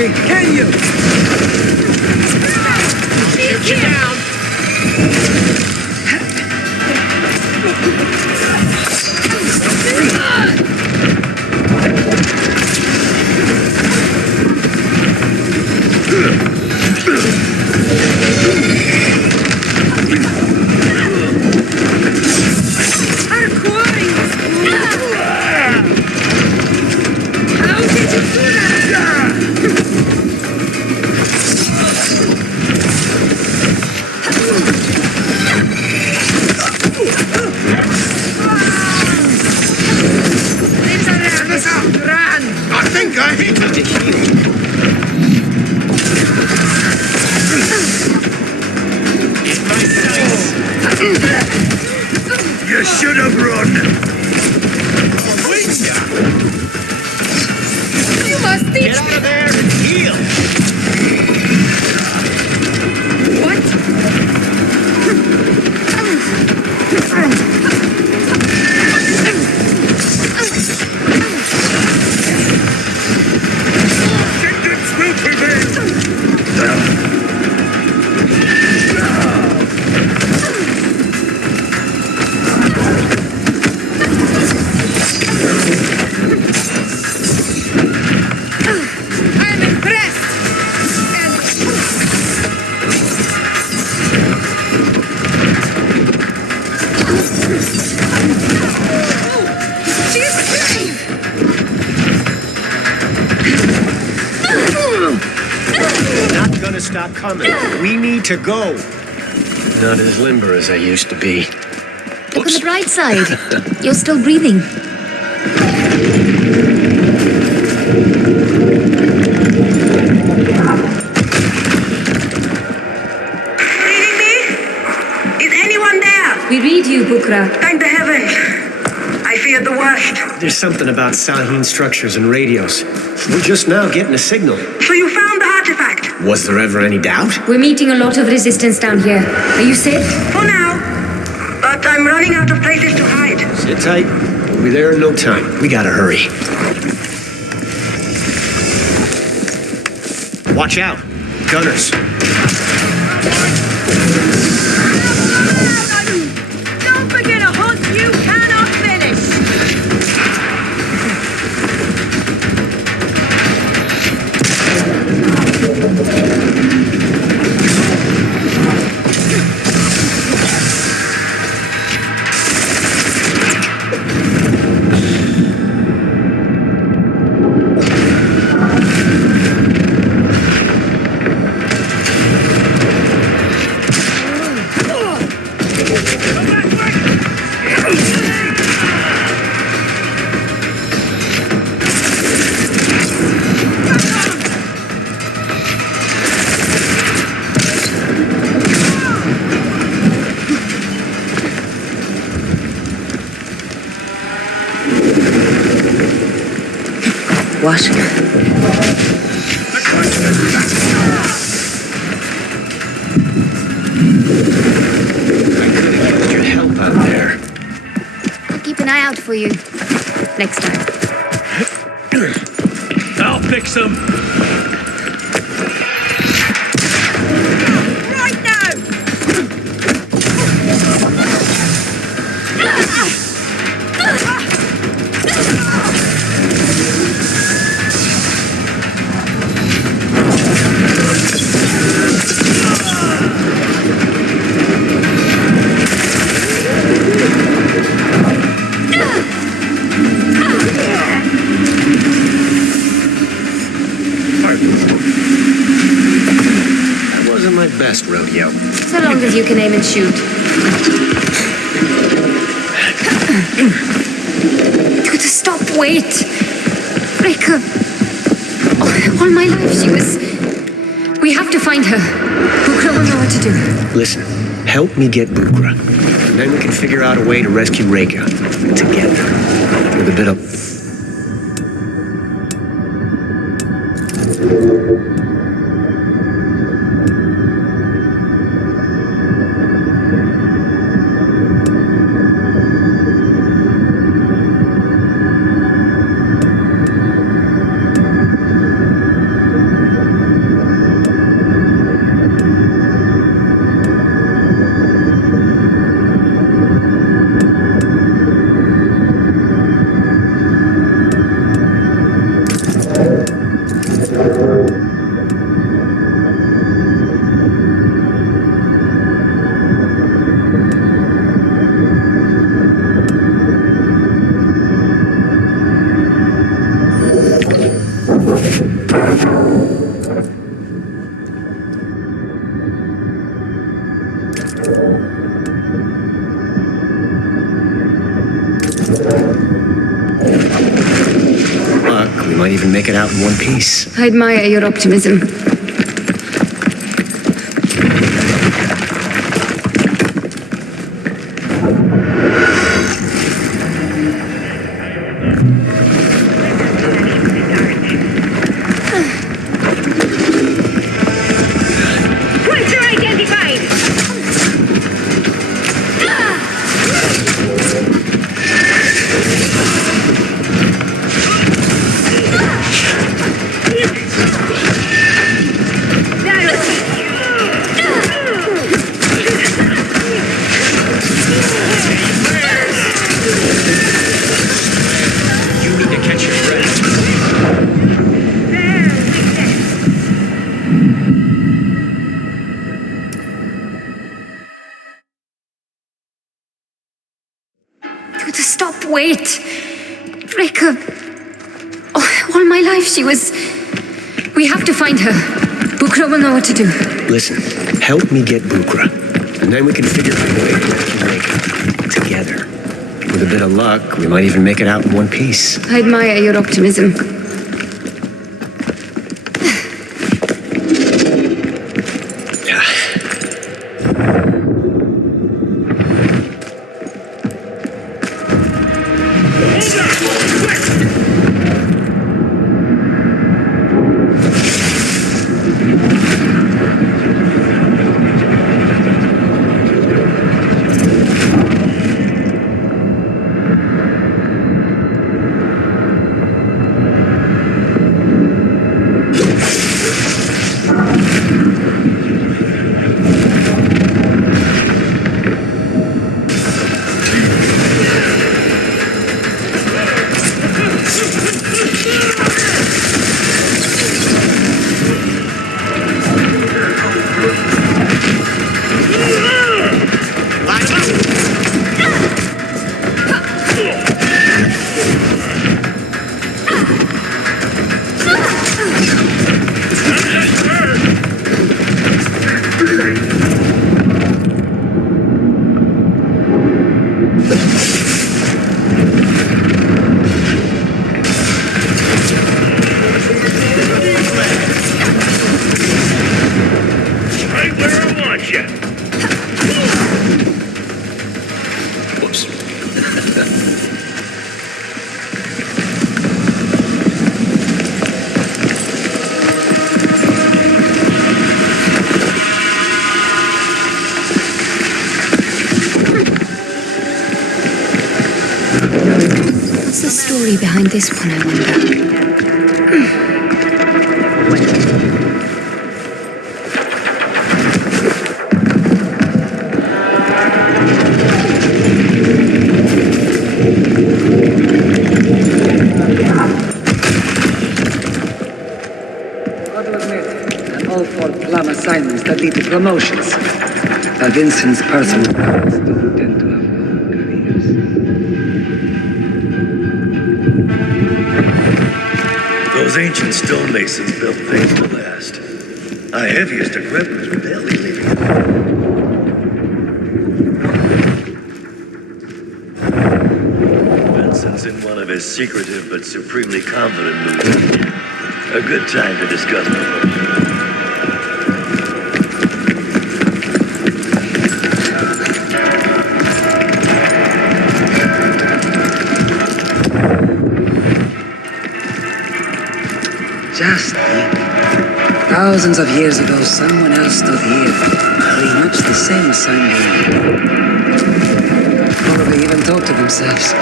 me, can you? Shoot you down. I think I hit it. You should have run. You must teach Get out of there and heal. Vengeance will prevail. I'm impressed. She's brave. Not gonna stop coming. We need to go. Not as limber as I used to be. Look on the bright side. You're still breathing. Reading me? Is anyone there? We read you, Bukra. Thank the heavens. I feared the worst. There's something about Sahin structures and radios. We're just now getting a signal. So you found the artifact? Was there ever any doubt? We're meeting a lot of resistance down here. Are you safe? For now. But I'm running out of places to hide. Sit tight. We'll be there in no time. We gotta hurry. Watch out. Gunners. Don't begin a hunt you cannot finish. What? Your help out there. I'll keep an eye out for you. Next time. I'll fix them. Right now! That wasn't my best rodeo. So long as you can aim and shoot. Dude, stop, wait. Reka. All my life she was... We have to find her. Bukra will know what to do. Listen, help me get Bukra. And then we can figure out a way to rescue Reka. Together. With a bit of... out in one piece. I admire your optimism. Quaestor identified! You need to catch your breath. To stop, wait. Reka. Oh, all my life she was. We have to find her. Bukra will know what to do. Listen, help me get Bukra, and then we can figure out a way to make it together. With a bit of luck, we might even make it out in one piece. I admire your optimism. Right where I want you. Whoops. What's the story behind this one, I wonder? Got to admit, I'm all for plum assignments that lead to promotions. Now, Vincent's personal parents don't tend to have long careers. Those ancient stonemasons built things to last. Our heaviest equipment was barely leaving it. Vincent's in one of his secretive but supremely confident moods. A good time to discuss promotion. Just think. Thousands of years ago, someone else stood here, doing much the same assignment. Probably even talked to themselves.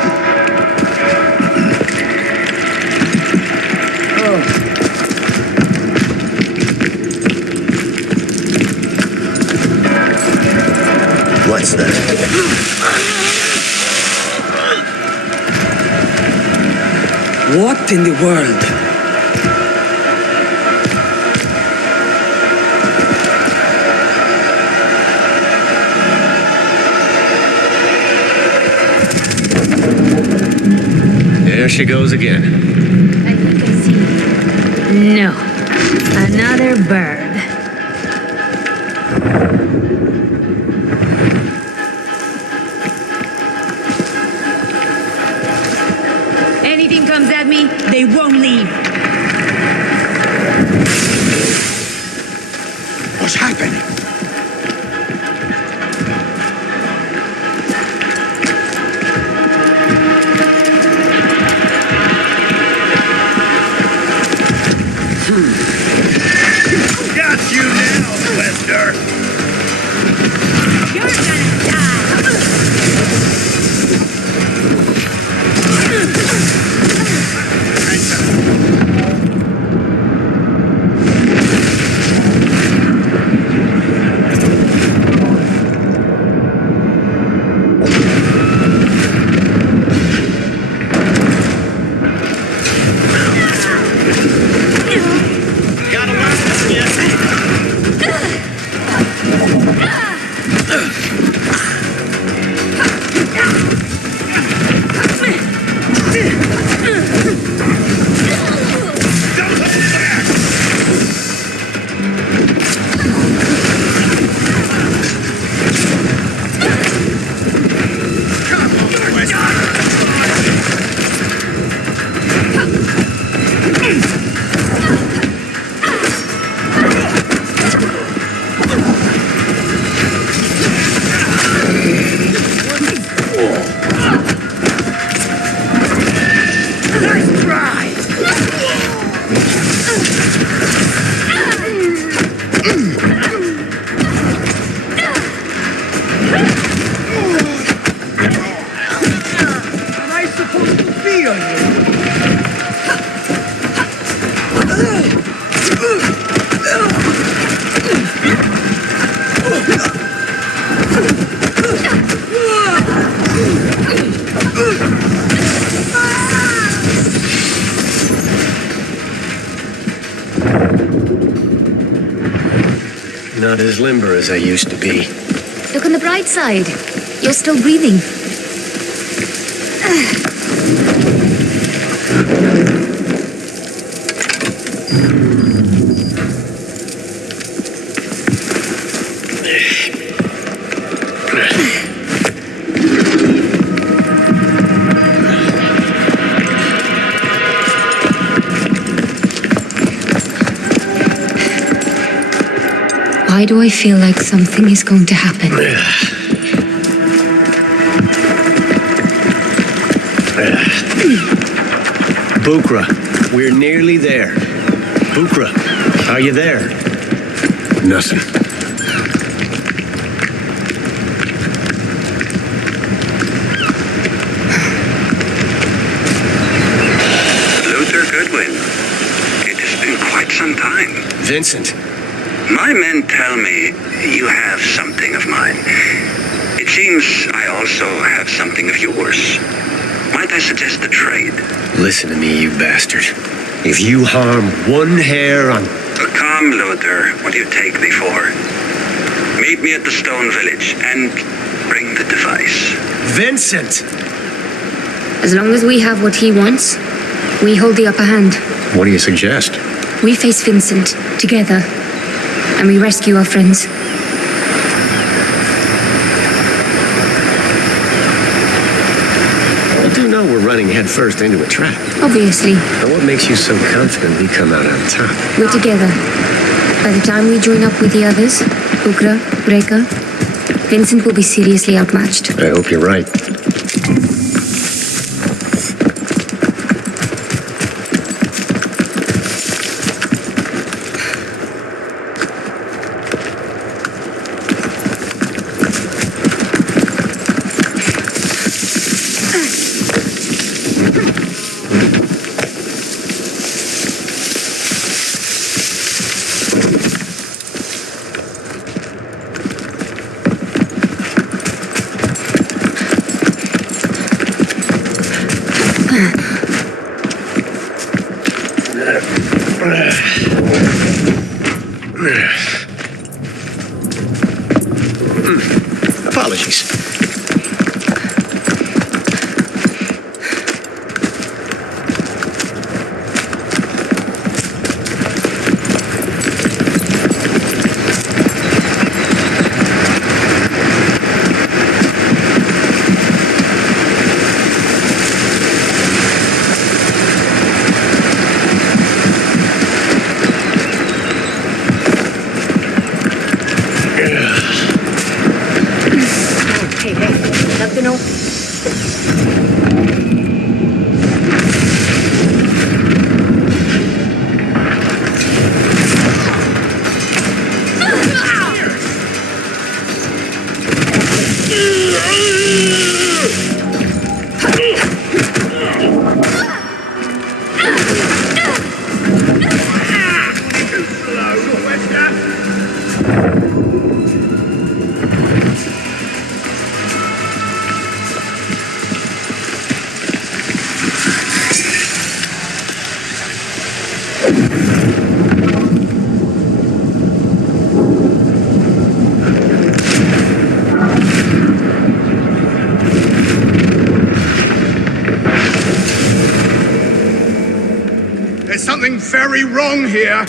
Oh. What's that? What in the world? There she goes again. I think I see. No. Another bird. Anything comes at me, they won't leave. What's happening? Got you now, Quaestor. You're gonna die. Not as limber as I used to be. Look on the bright side. You're still breathing. Why do I feel like something is going to happen? Bukra, we're nearly there. Bukra, are you there? Nothing. Luther Goodwin. It has been quite some time. Vincent. My men tell me you have something of mine. It seems I also have something of yours. Might I suggest a trade? Listen to me, you bastard. If you harm one hair on... Come, Luther. What do you take me for? Meet me at the Stone Village and bring the device. Vincent! As long as we have what he wants, we hold the upper hand. What do you suggest? We face Vincent together, and we rescue our friends. You do know we're running headfirst into a trap. Obviously. Now what makes you so confident we come out on top? We're together. By the time we join up with the others, Bukra, Breka, Vincent will be seriously outmatched. I hope you're right. Apologies. very wrong here.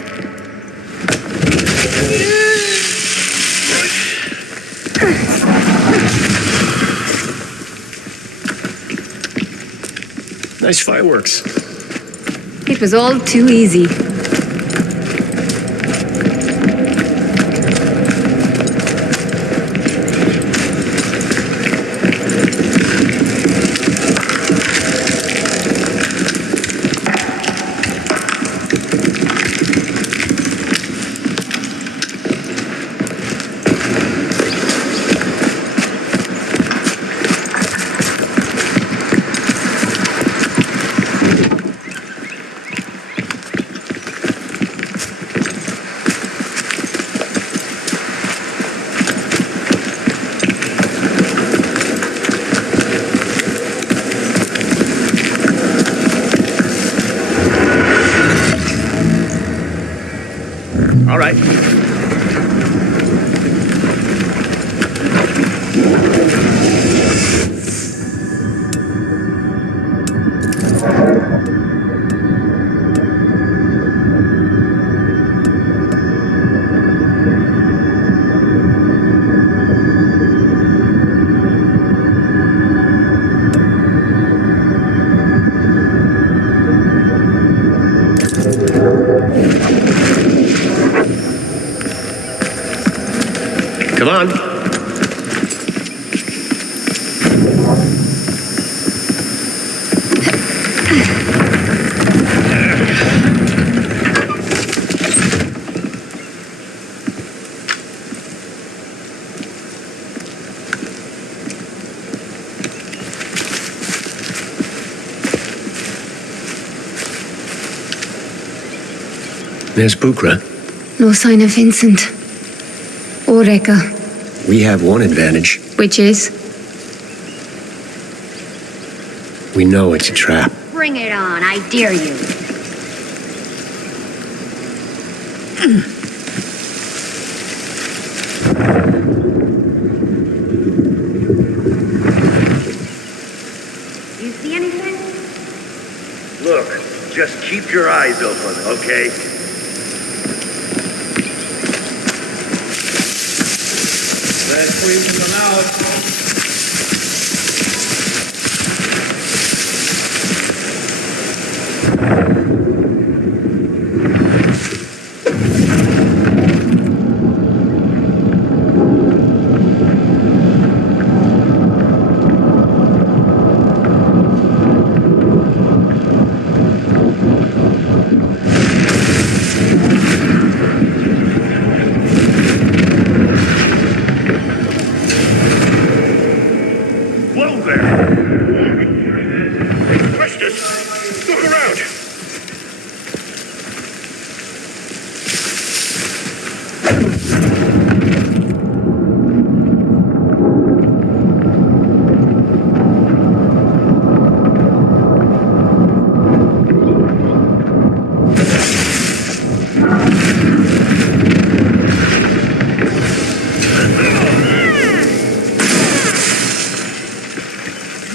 Nice fireworks. It was all too easy. All right. Come on. There's Bukra. No sign of Vincent. Or Rekka. We have one advantage. Which is? We know it's a trap. Bring it on, I dare you. You see anything? Look, just keep your eyes open, okay? Let's squeeze them out. Whoa there! Quaestor, look around!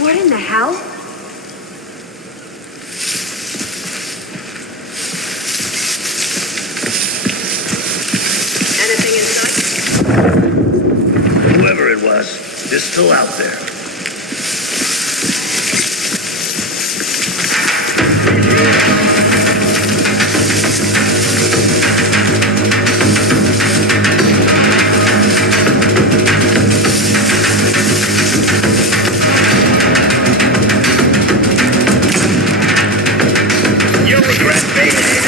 What in the hell? Anything in sight? Whoever it was is still out there. You'll regret being here.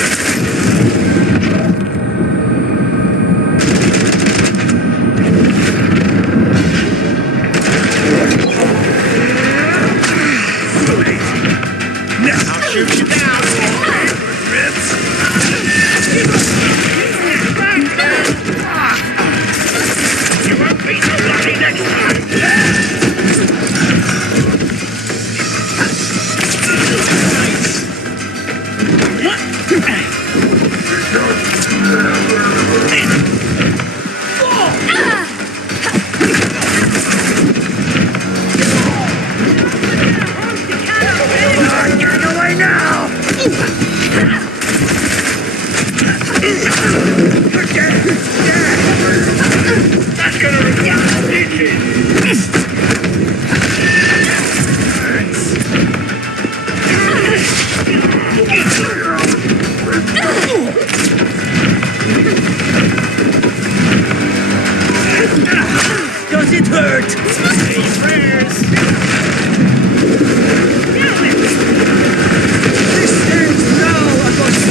hurt. Say your prayers. This ends now, August.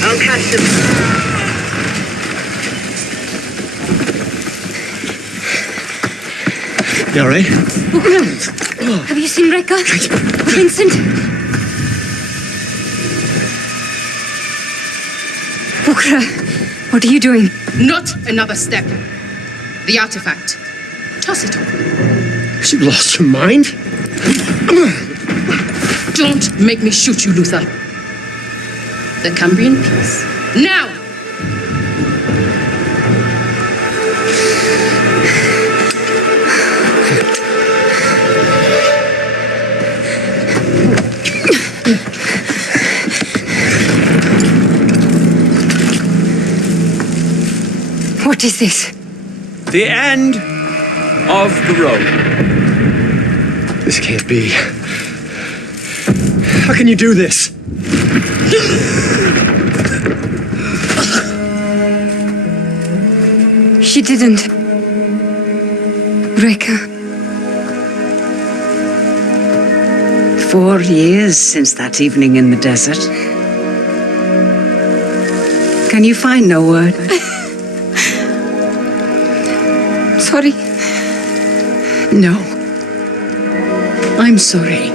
I'll catch them. You all right? Have you seen Rekka? Vincent? Bukra, what are you doing? Not another step. The artifact. Toss it over. Has you lost your mind? Don't make me shoot you, Luther. The Cambrian piece. Now! What is this? The end of the road. This can't be. How can you do this? She didn't. Rekka. 4 years since that evening in the desert. Can you find no word? Sorry. No. I'm sorry.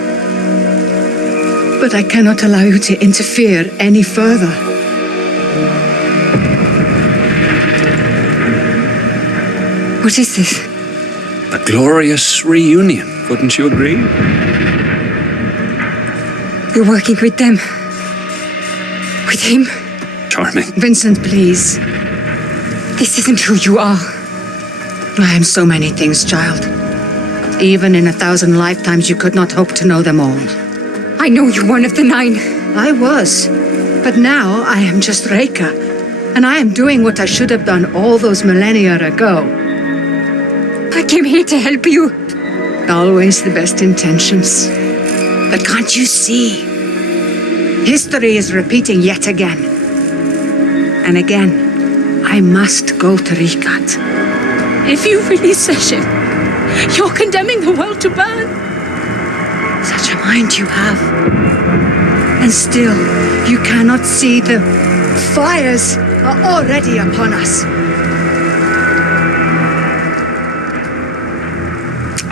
But I cannot allow you to interfere any further. What is this? A glorious reunion, wouldn't you agree? You're working with them. With him. Charming. Vincent, please. This isn't who you are. I am so many things, child. Even in 1,000 lifetimes, you could not hope to know them all. I know you're one of the 9. I was. But now I am just Reika. And I am doing what I should have done all those millennia ago. I came here to help you. Always the best intentions. But can't you see? History is repeating yet again. And again, I must go to Rikat. If you release Session, you're condemning the world to burn. Such a mind you have. And still, you cannot see the fires are already upon us.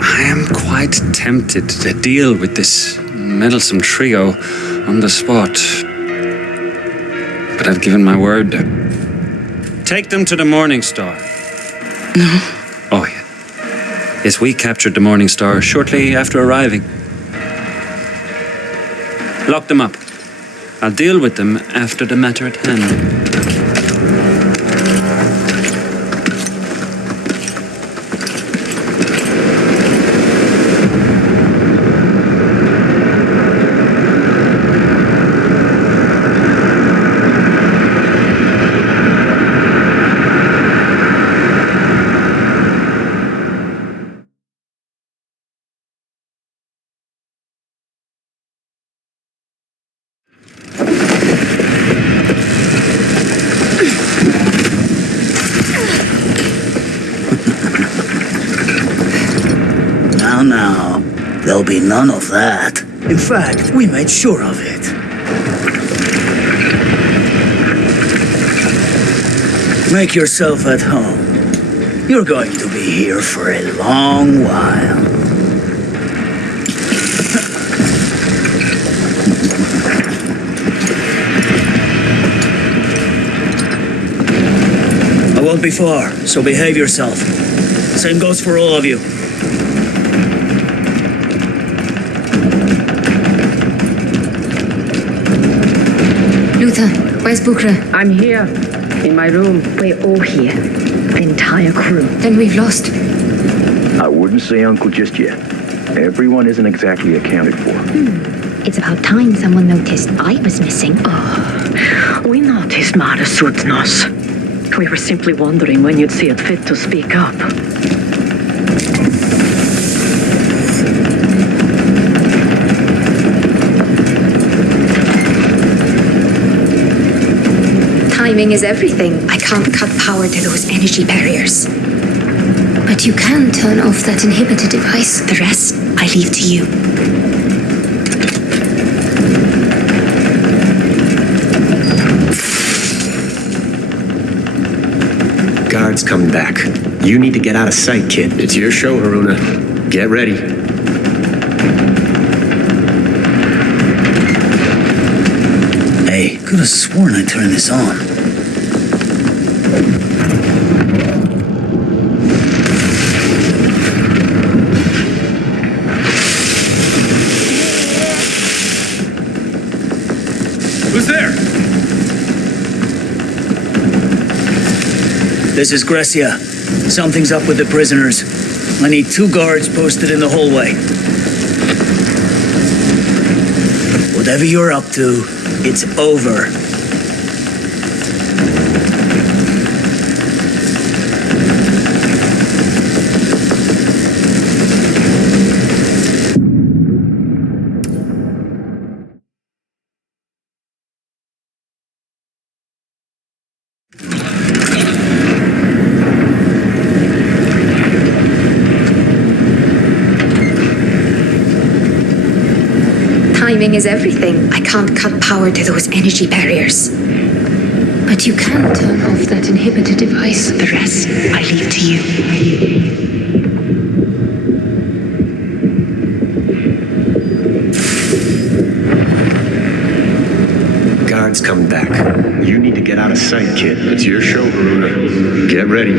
I am quite tempted to deal with this meddlesome trio on the spot. But I've given my word. Take them to the Morning Star. No. Oh, yeah. Yes, we captured the Morning Star shortly after arriving. Lock them up. I'll deal with them after the matter at hand. Now, there'll be none of that. In fact, we made sure of it. Make yourself at home. You're going to be here for a long while. I won't be far, so behave yourself. Same goes for all of you. Luther, where's Bukra? I'm here, in my room. We're all here. The entire crew. Then we've lost. I wouldn't say uncle just yet. Everyone isn't exactly accounted for. It's about time someone noticed I was missing. We noticed Mara Sudnos. We were simply wondering when you'd see it fit to speak up. Timing is everything. I can't cut power to those energy barriers. But you can turn off that inhibitor device. The rest, I leave to you. Guard's coming back. You need to get out of sight, kid. It's your show, Haroona. Get ready. Hey, could have sworn I turned this on. Who's there? This is Grecia. Something's up with the prisoners. I need 2 guards posted in the hallway. Whatever you're up to, it's over. Timing is everything. I can't cut power to those energy barriers. But you can turn off that inhibitor device. The rest, I leave to you. tide's coming back. You need to get out of sight, kid. It's your show, Haroona. Get ready.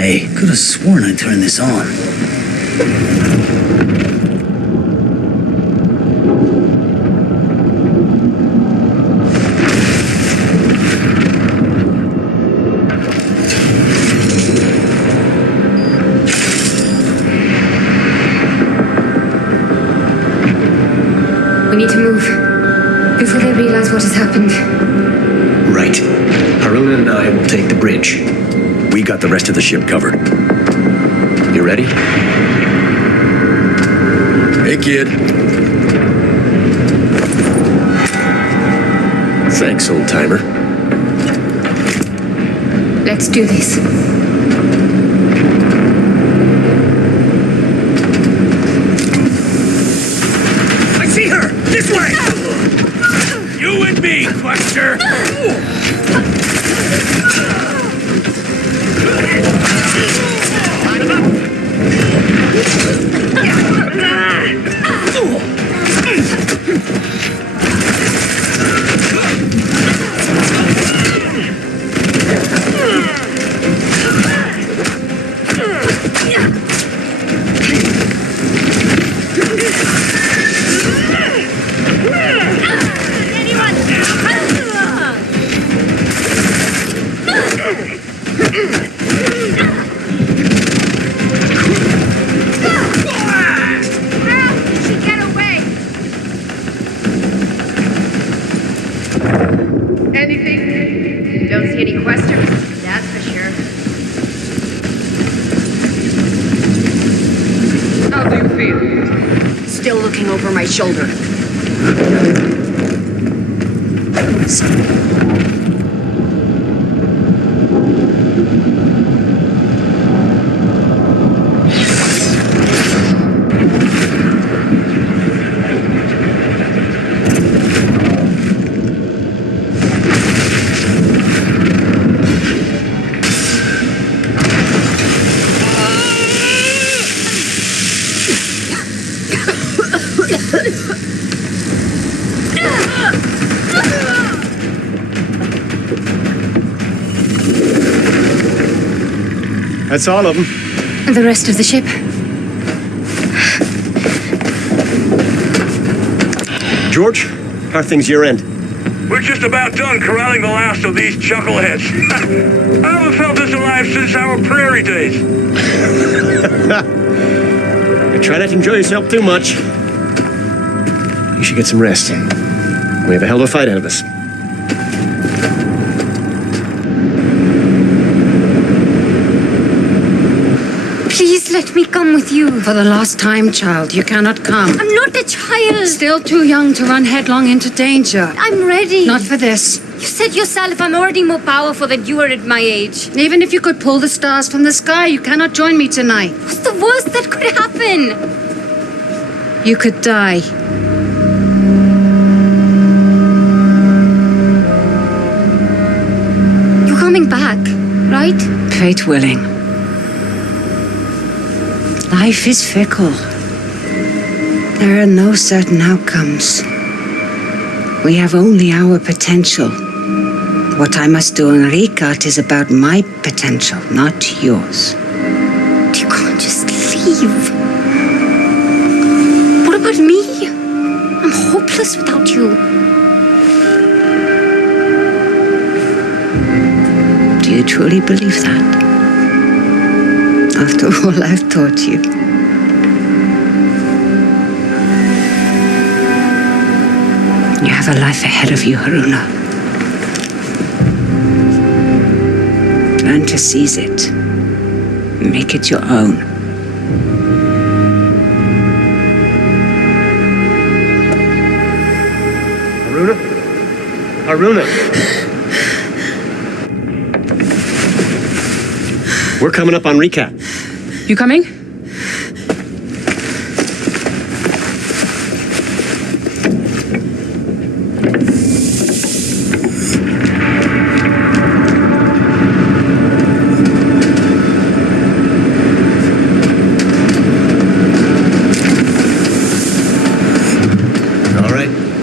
Hey, could have sworn I turned this on. We need to move before they realize what has happened. Right. Haroona and I will take the bridge. We got the rest of the ship covered. You ready? Hey, kid. Thanks, old-timer. Let's do this. I see her! This way! You and me, Quaestor! Anything? Don't see any Quaestor, that's for sure. How do you feel? Still looking over my shoulder. That's all of them. And the rest of the ship? George, how are things your end? We're just about done corralling the last of these chuckleheads. I haven't felt this alive since our prairie days. Try not to enjoy yourself too much. You should get some rest. We have a hell of a fight ahead of us. Please let me come with you. For the last time, child, you cannot come. I'm not a child. Still too young to run headlong into danger. I'm ready. Not for this. You said yourself I'm already more powerful than you are at my age. Even if you could pull the stars from the sky, you cannot join me tonight. What's the worst that could happen? You could die. You're coming back, right? Fate willing. Life is fickle. There are no certain outcomes. We have only our potential. What I must do in Ricard is about my potential, not yours. You can't just leave. What about me? I'm hopeless without you. Do you truly believe that? After all I've taught you. You have a life ahead of you, Haroona. Learn to seize it. Make it your own. Haroona? Haroona! We're coming up on recap. You coming?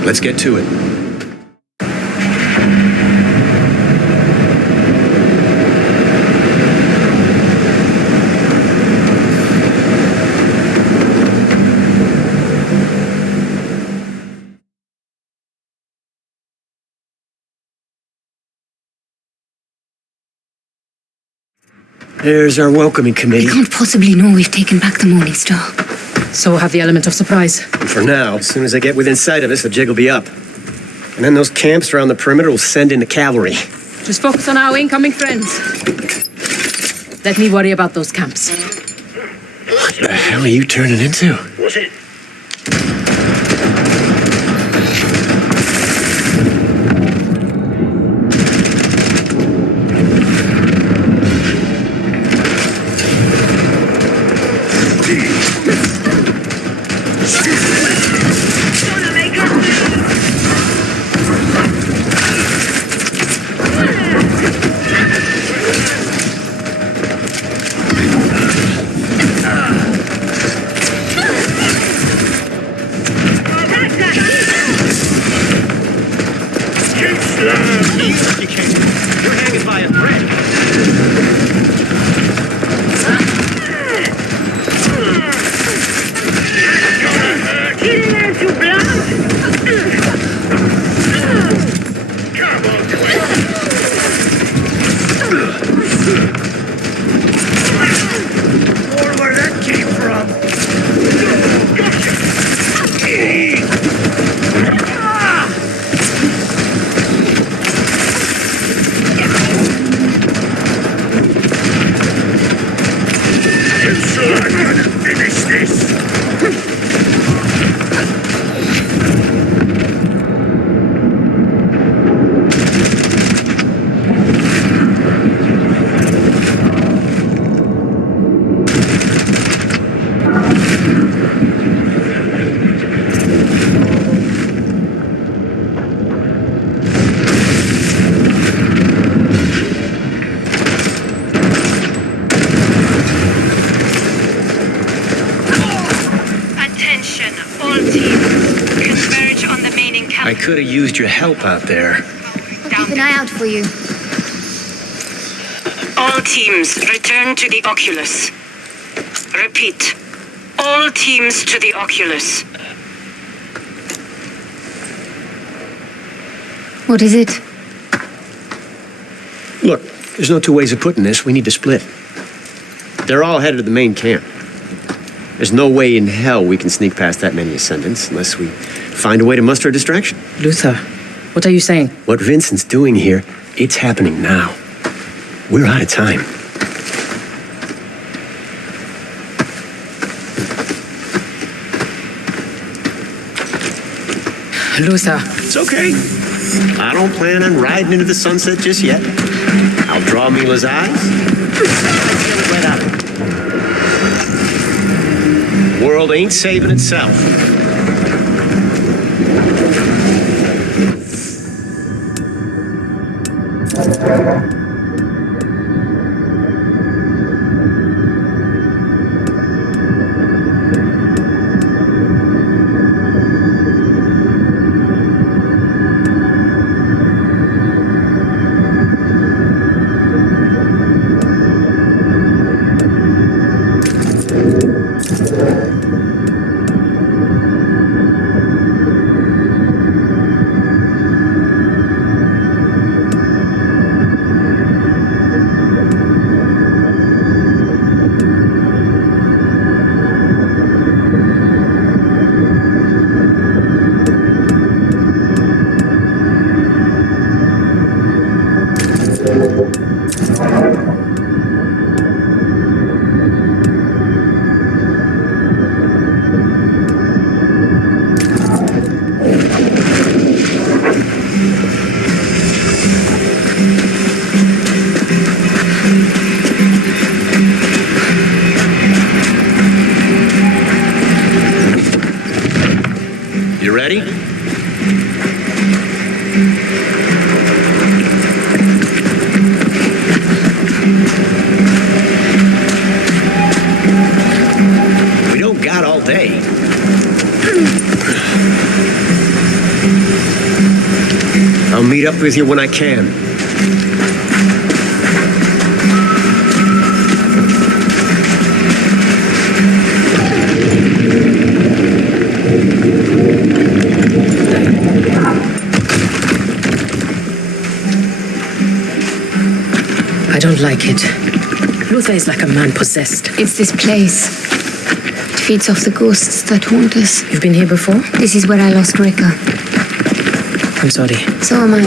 Let's get to it. There's our welcoming committee. We can't possibly know we've taken back the Morning Star. So have the element of surprise. And for now, as soon as they get within sight of us, the jig will be up. And then those camps around the perimeter will send in the cavalry. Just focus on our incoming friends. Let me worry about those camps. What the hell are you turning into? Was it? I could have used your help out there. I'll keep an eye out for you. All teams, return to the Oculus. Repeat. All teams to the Oculus. What is it? Look, there's no two ways of putting this. We need to split. They're all headed to the main camp. There's no way in hell we can sneak past that many ascendants unless we find a way to muster a distraction. Luther, what are you saying? What Vincent's doing here, it's happening now. We're out of time. Luther. It's okay. I don't plan on riding into the sunset just yet. I'll draw Mila's eyes. Right out. World ain't saving itself. You ready? We don't got all day. meet up with you when I can. I don't like it. Luther is like a man possessed. It's this place. It feeds off the ghosts that haunt us. You've been here before? This is where I lost Rika. I'm sorry. So am I.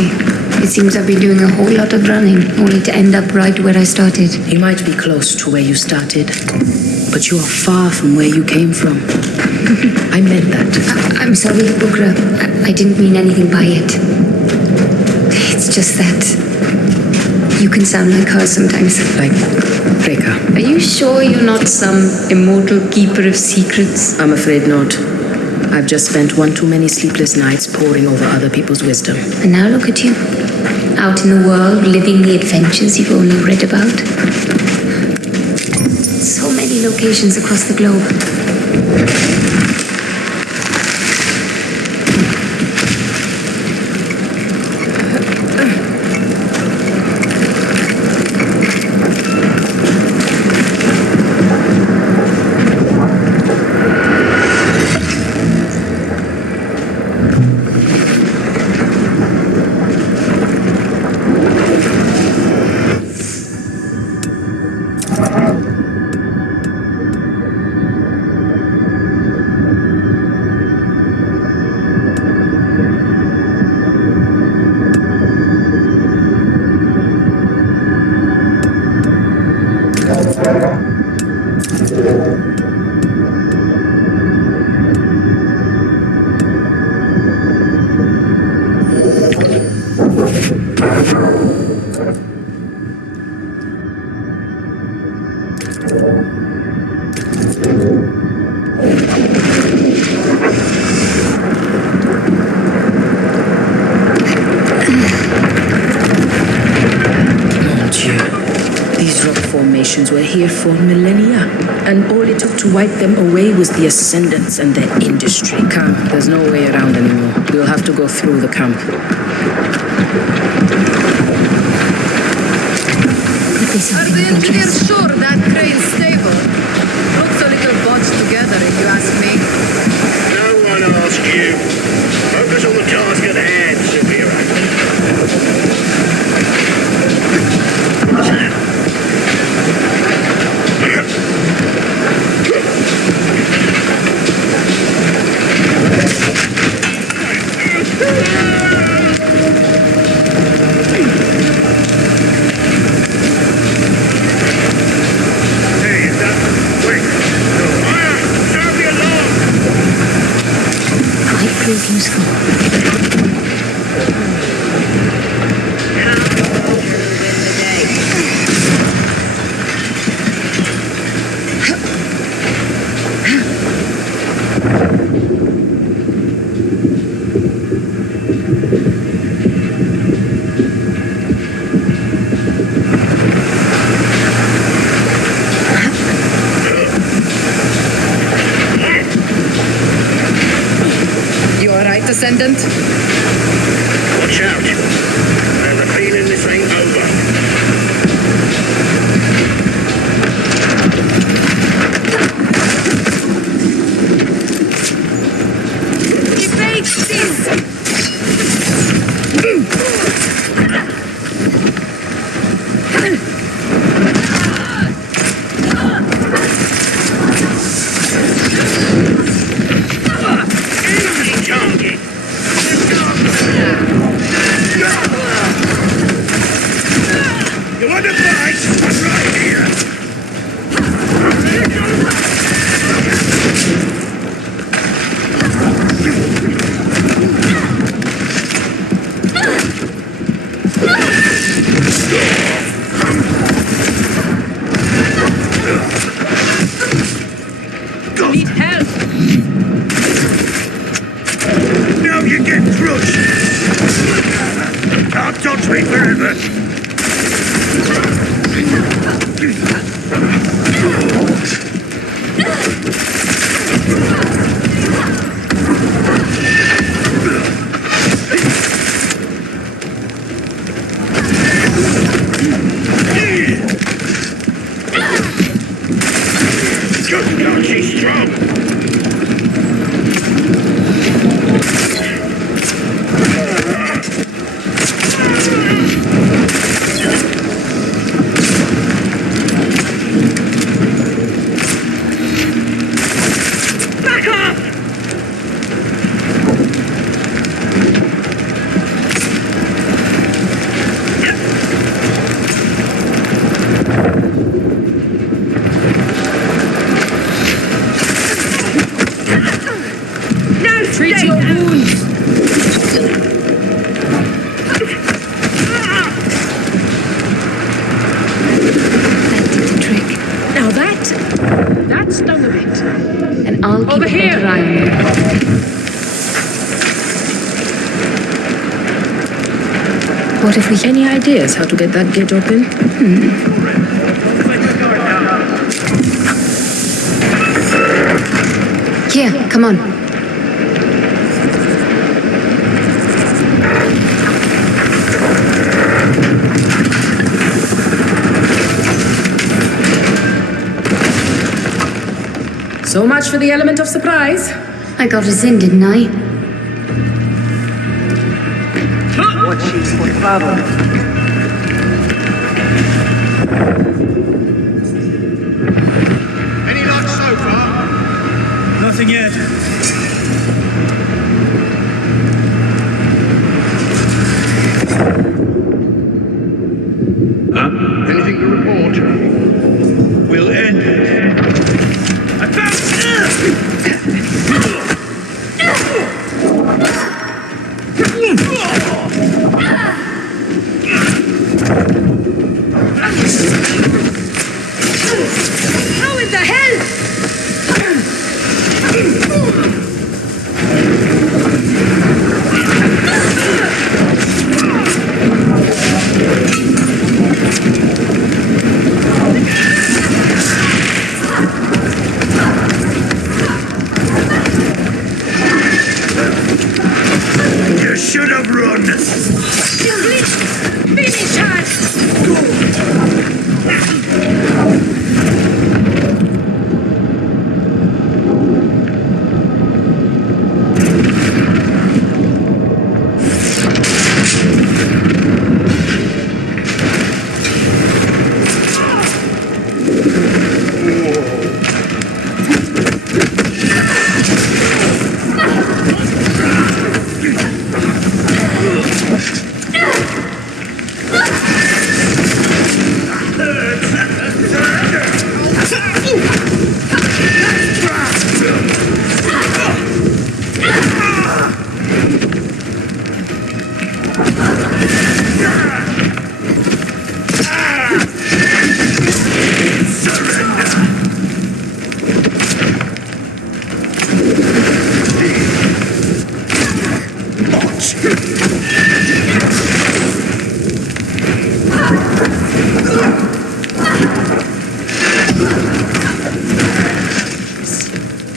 It seems I've been doing a whole lot of running, only to end up right where I started. You might be close to where you started, but you are far from where you came from. I meant that. I'm sorry, Ugra. I didn't mean anything by it. It's just that you can sound like her sometimes. Like Rika. Are you sure you're not some immortal keeper of secrets? I'm afraid not. I've just spent one too many sleepless nights poring over other people's wisdom. And now look at you. Out in the world, living the adventures you've only read about. So many locations across the globe. Were here for millennia, and all it took to wipe them away was the Ascendants and their industry. Come, there's no way around anymore. We'll have to go through the camp. Are the engineers sure that crane's stable? Looks a little botched together, if you ask me. No one asked you. Focus on the task at hand, Superior. Ascendant? Watch out. I have a feeling this ain't over. Evade this! Need help! Now you get crushed! Can't touch me forever! Good God, she's strong! Back off! No, Treat stay your there. wounds. Now that stung a bit. And I'll keep Over a here. better eye on you. What if we... Any ideas how to get that gate open? Here, come on. So much for the element of surprise. I got us in, didn't I? Watching for trouble. Any luck so far? Nothing yet. Anything to report? We'll end it. I How in the hell? You should have run! Finish her!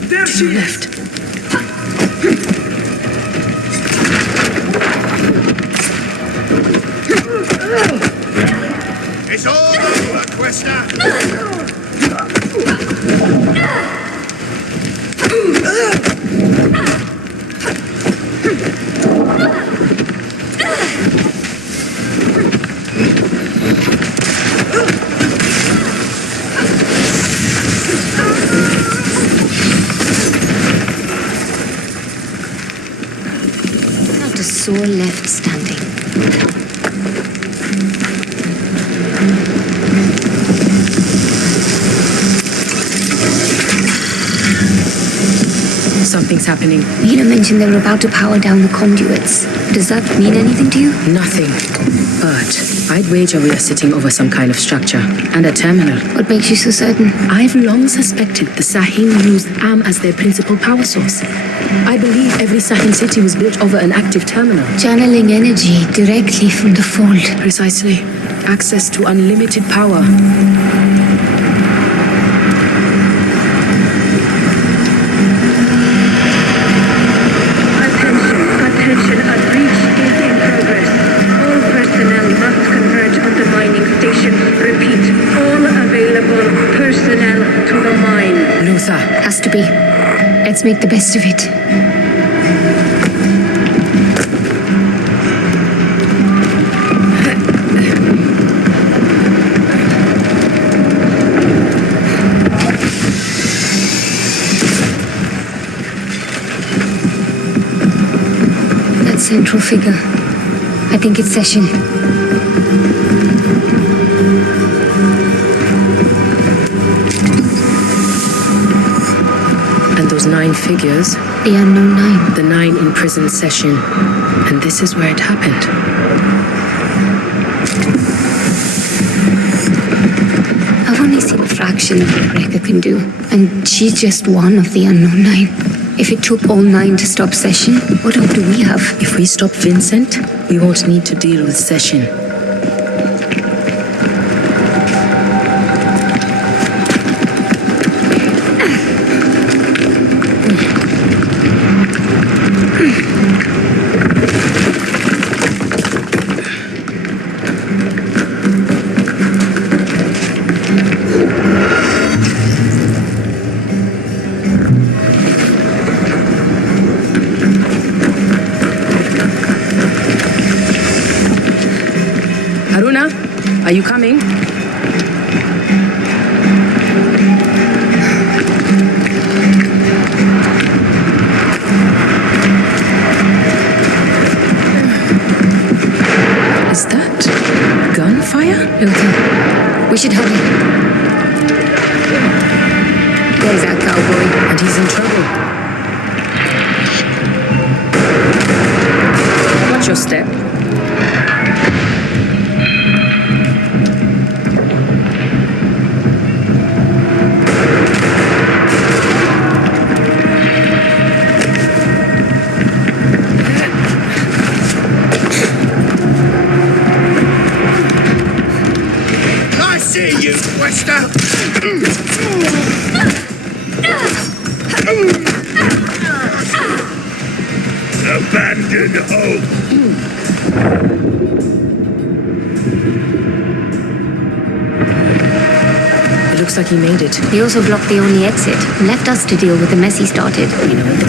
There she left. It's all over, Quaestor! Not a soul left standing. Something's happening. Mina mentioned they were about to power down the conduits. Does that mean anything to you? Nothing. But I'd wager we are sitting over some kind of structure and a terminal. What makes you so certain? I've long suspected the Sahin used Am as their principal power source. I believe every Sahin city was built over an active terminal. Channeling energy directly from the fold. Precisely. Access to unlimited power. Attention, a breach is in progress. All personnel must converge on the mining station. Repeat, all available personnel to the mine. Luther. Has to be. Let's make the best of it. That central figure. I think it's Session. And those 9 figures. The unknown 9. The 9 in prison Session. And this is where it happened. I've only seen a fraction of what Rebecca can do. And she's just one of the unknown 9. If it took all 9 to stop Session, what hope do we have? If we stop Vincent, we won't need to deal with Session. Haroona, are you coming? Is that gunfire? Luther, we should hurry. There's our cowboy. And he's in trouble. Watch your step. I see you, Quaestor. Abandon hope. It looks like he made it. He also blocked the only exit and left us to deal with the mess he started. You know it.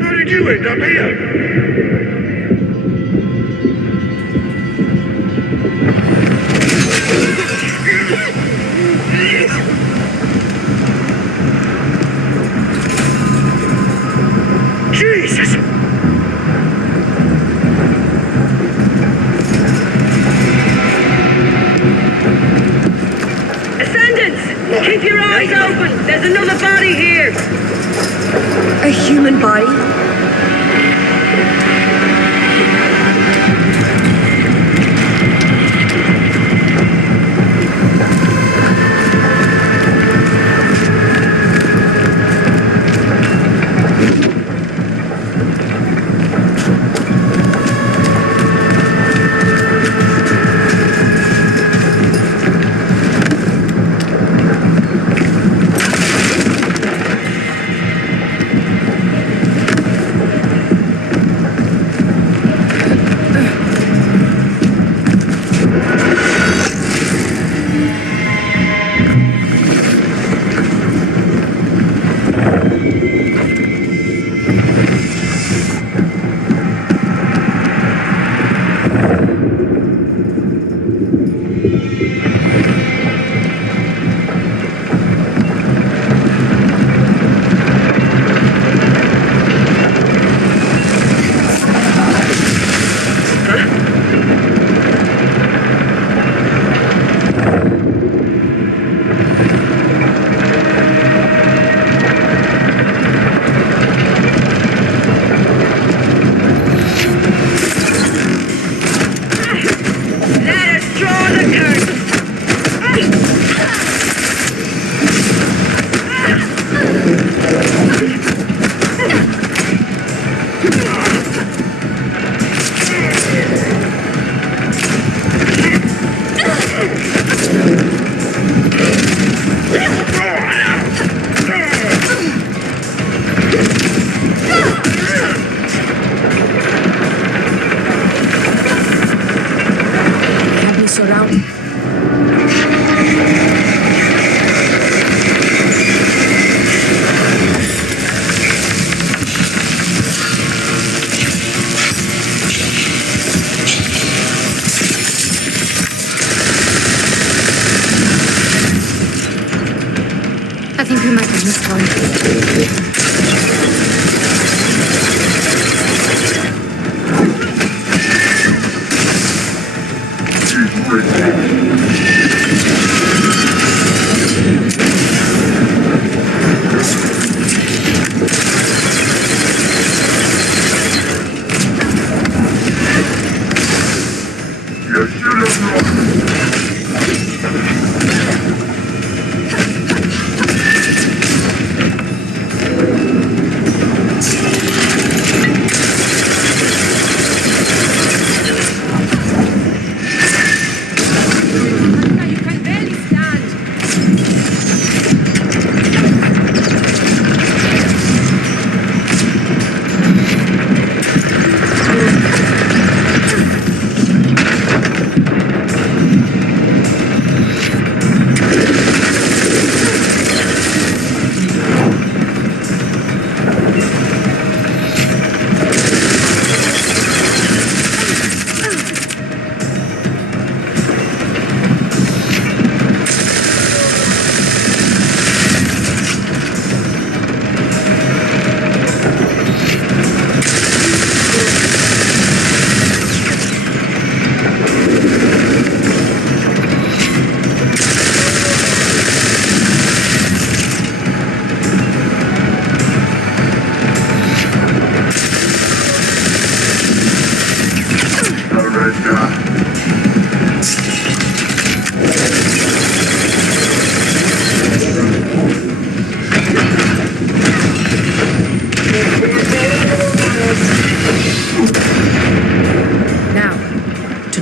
How did you end up here? Jesus! Ascendants! Keep your eyes open! There's another body here! A human body?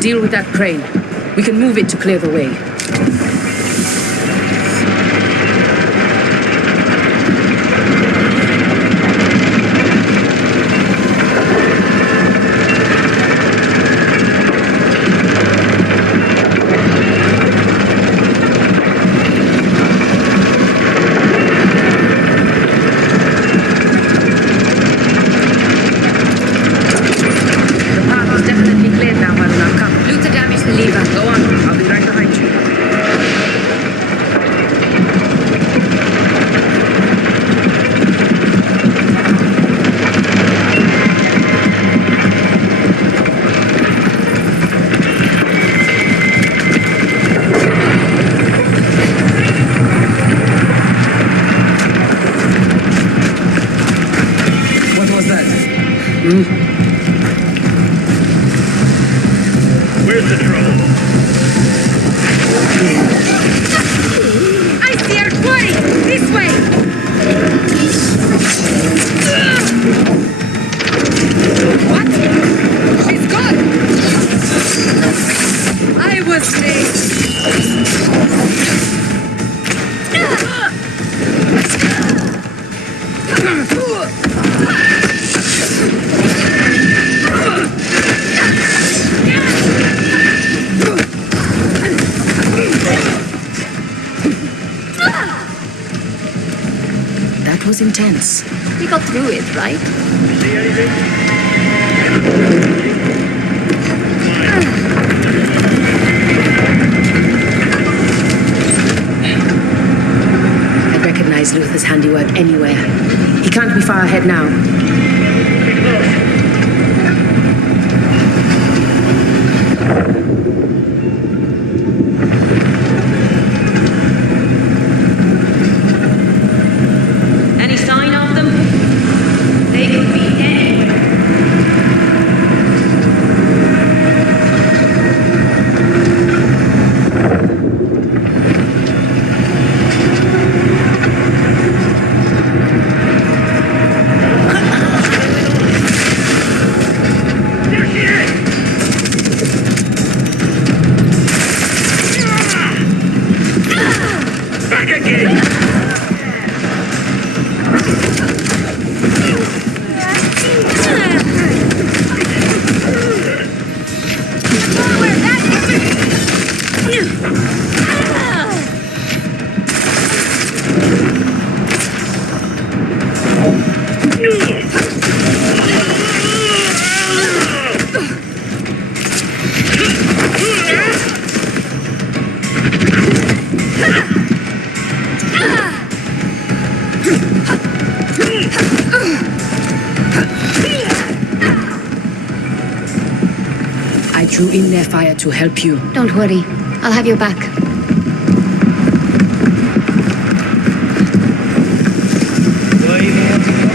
Deal with that crane. We can move it to clear the way. Where's the trouble? I see her body! This way! What? She's gone! I was That was intense. We got through it, right? See anything? I recognize Luther's handiwork anywhere. He can't be far ahead now. Any sign of them? They could be anywhere. Back again! I drew in their fire to help you. Don't worry. I'll have your back. Why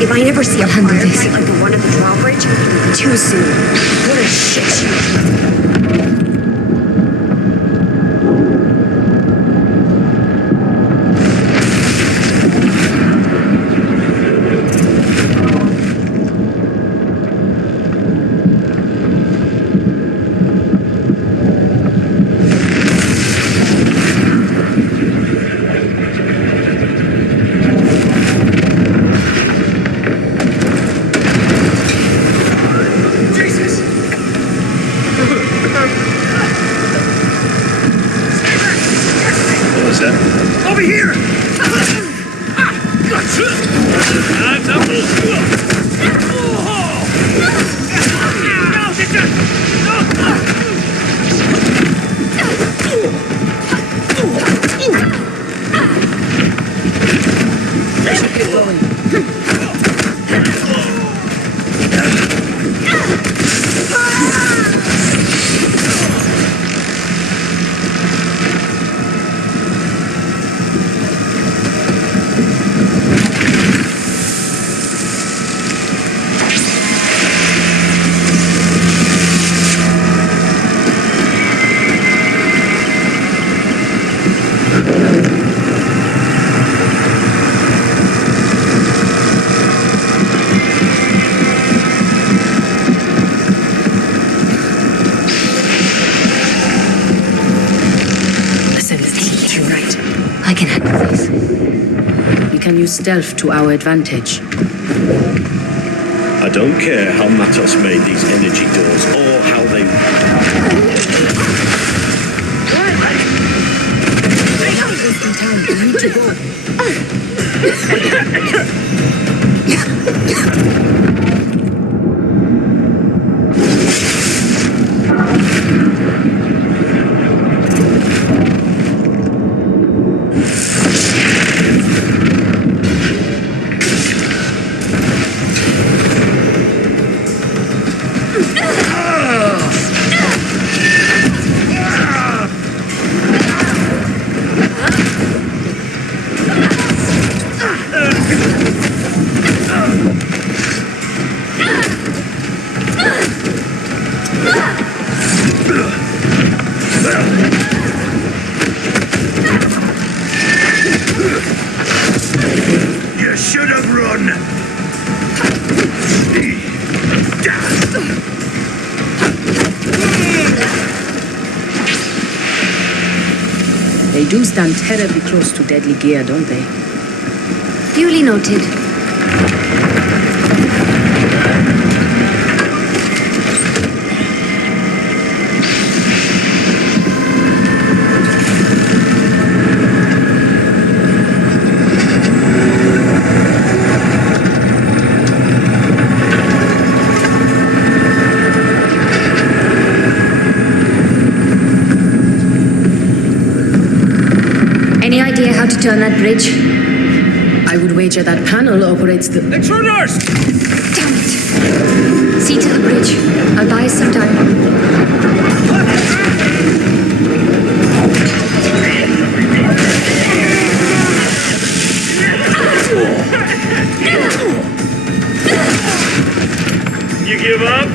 If I never see a firefight like the one at the drawbridge, it'll be too soon. What a shit show. Over here! Stealth to our advantage. I don't care how Matos made these energy doors or how they... We need to You should have run! They do stand terribly close to deadly gear, don't they? Duly noted. Any idea how to turn that bridge? I would wager that panel operates the... Intruders! Damn it! See to the bridge. I'll buy us some time. You give up?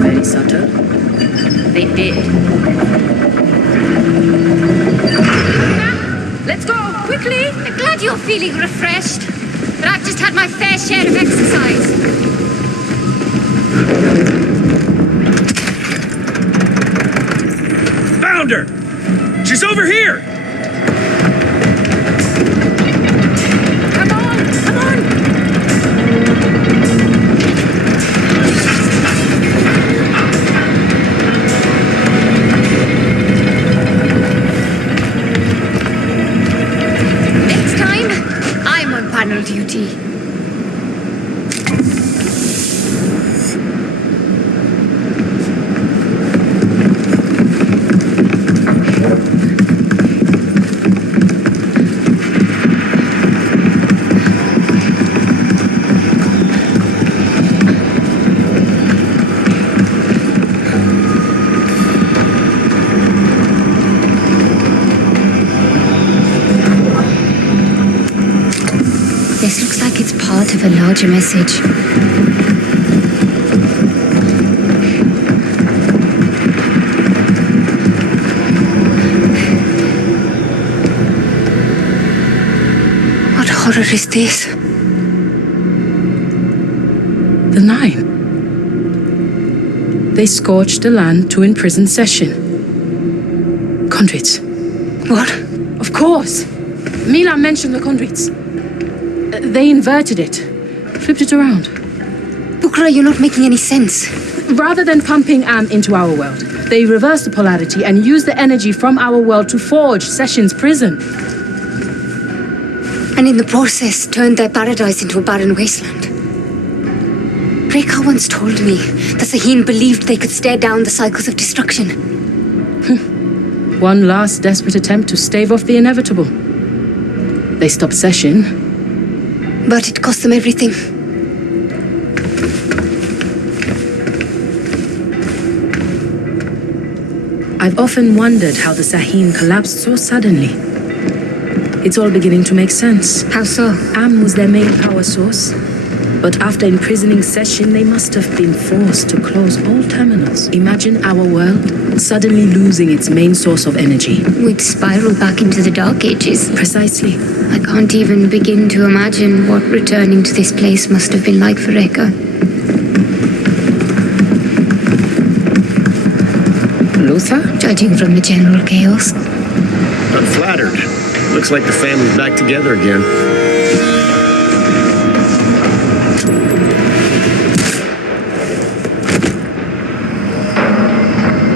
Very subtle. They did. Let's go, quickly! I'm glad you're feeling refreshed. But I've just had my fair share of exercise. Found her! She's over here! Come on! Come on! Next time, I'm on panel duty. This looks like it's part of a larger message. What horror is this? The Nine. They scorched the land to imprison Session. Conduits. What? Of course. Mila mentioned the conduits. They inverted it. Flipped it around. Bukra, you're not making any sense. Rather than pumping Am into our world, they reversed the polarity and used the energy from our world to forge Session's prison. And in the process, turned their paradise into a barren wasteland. Rekha once told me that Sahin believed they could stare down the cycles of destruction. One last desperate attempt to stave off the inevitable. They stopped Session. But it cost them everything. I've often wondered how the Sahin collapsed so suddenly. It's all beginning to make sense. How so? Am was their main power source. But after imprisoning Session, they must have been forced to close all terminals. Imagine our world suddenly losing its main source of energy. We'd spiral back into the Dark Ages. Precisely. I can't even begin to imagine what returning to this place must have been like for Rekha. Luther? Judging from the general chaos. I'm flattered. Looks like the family's back together again.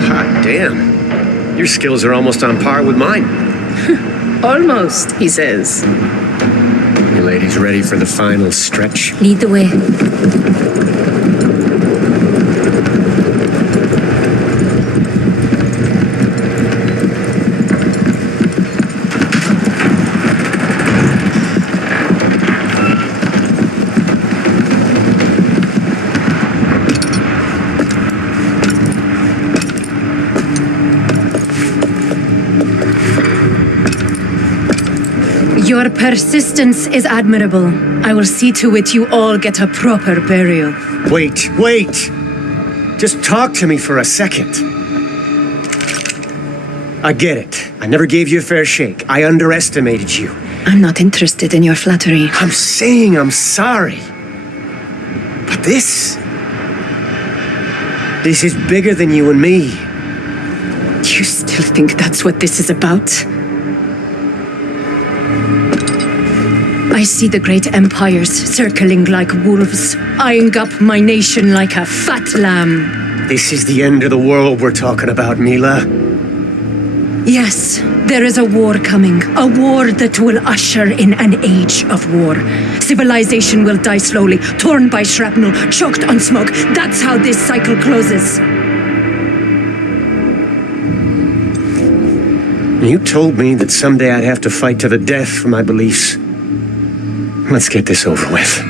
Hot damn. Your skills are almost on par with mine. Almost, he says. You ladies ready for the final stretch? Lead the way. Your persistence is admirable. I will see to it you all get a proper burial. Wait! Just talk to me for a second. I get it. I never gave you a fair shake. I underestimated you. I'm not interested in your flattery. I'm saying I'm sorry. But this is bigger than you and me. You still think that's what this is about? I see the great empires circling like wolves, eyeing up my nation like a fat lamb. This is the end of the world we're talking about, Mila. Yes, there is a war coming. A war that will usher in an age of war. Civilization will die slowly, torn by shrapnel, choked on smoke. That's how this cycle closes. You told me that someday I'd have to fight to the death for my beliefs. Let's get this over with.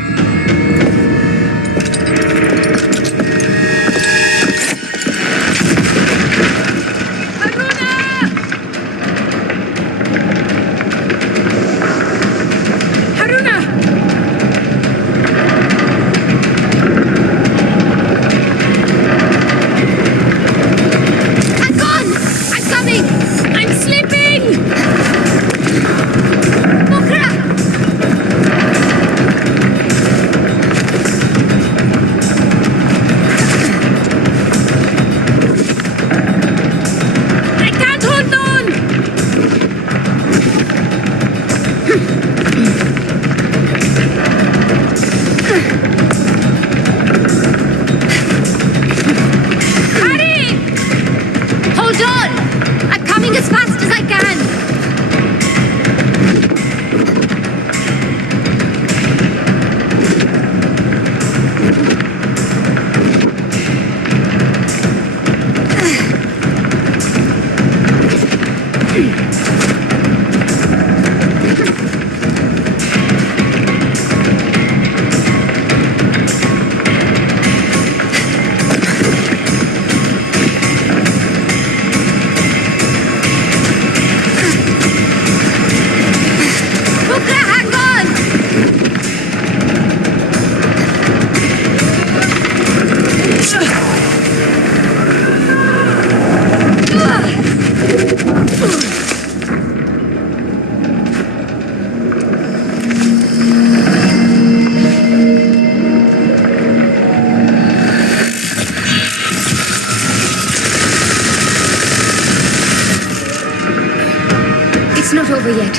It's not over yet.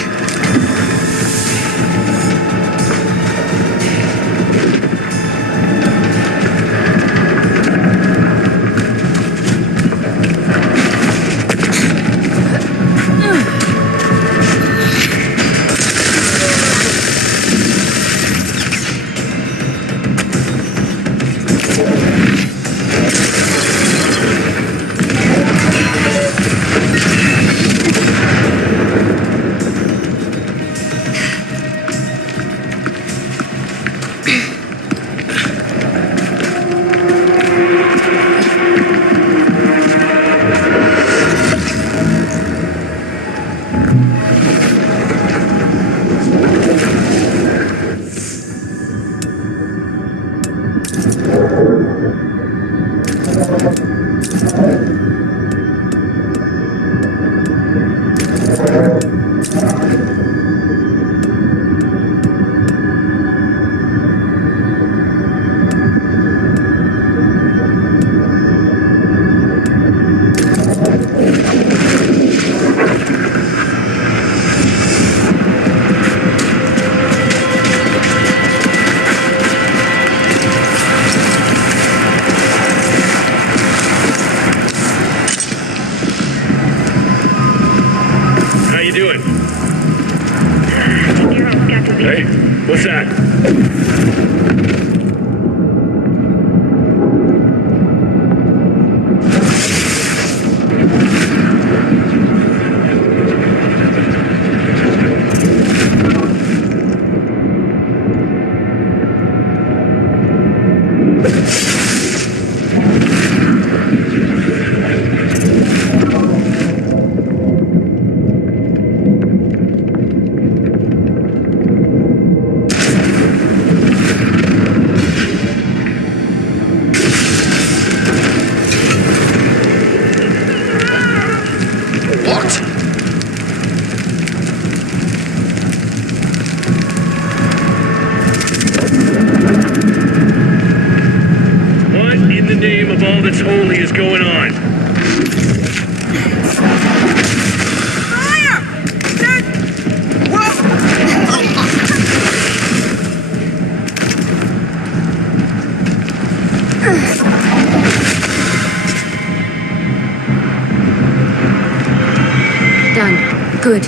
Good.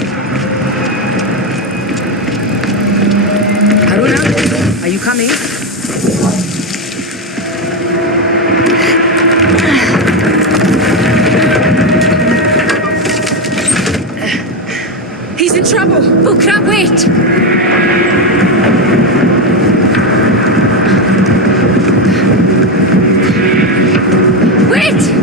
Haroona, are you coming? He's in trouble. Bukra, wait! Wait!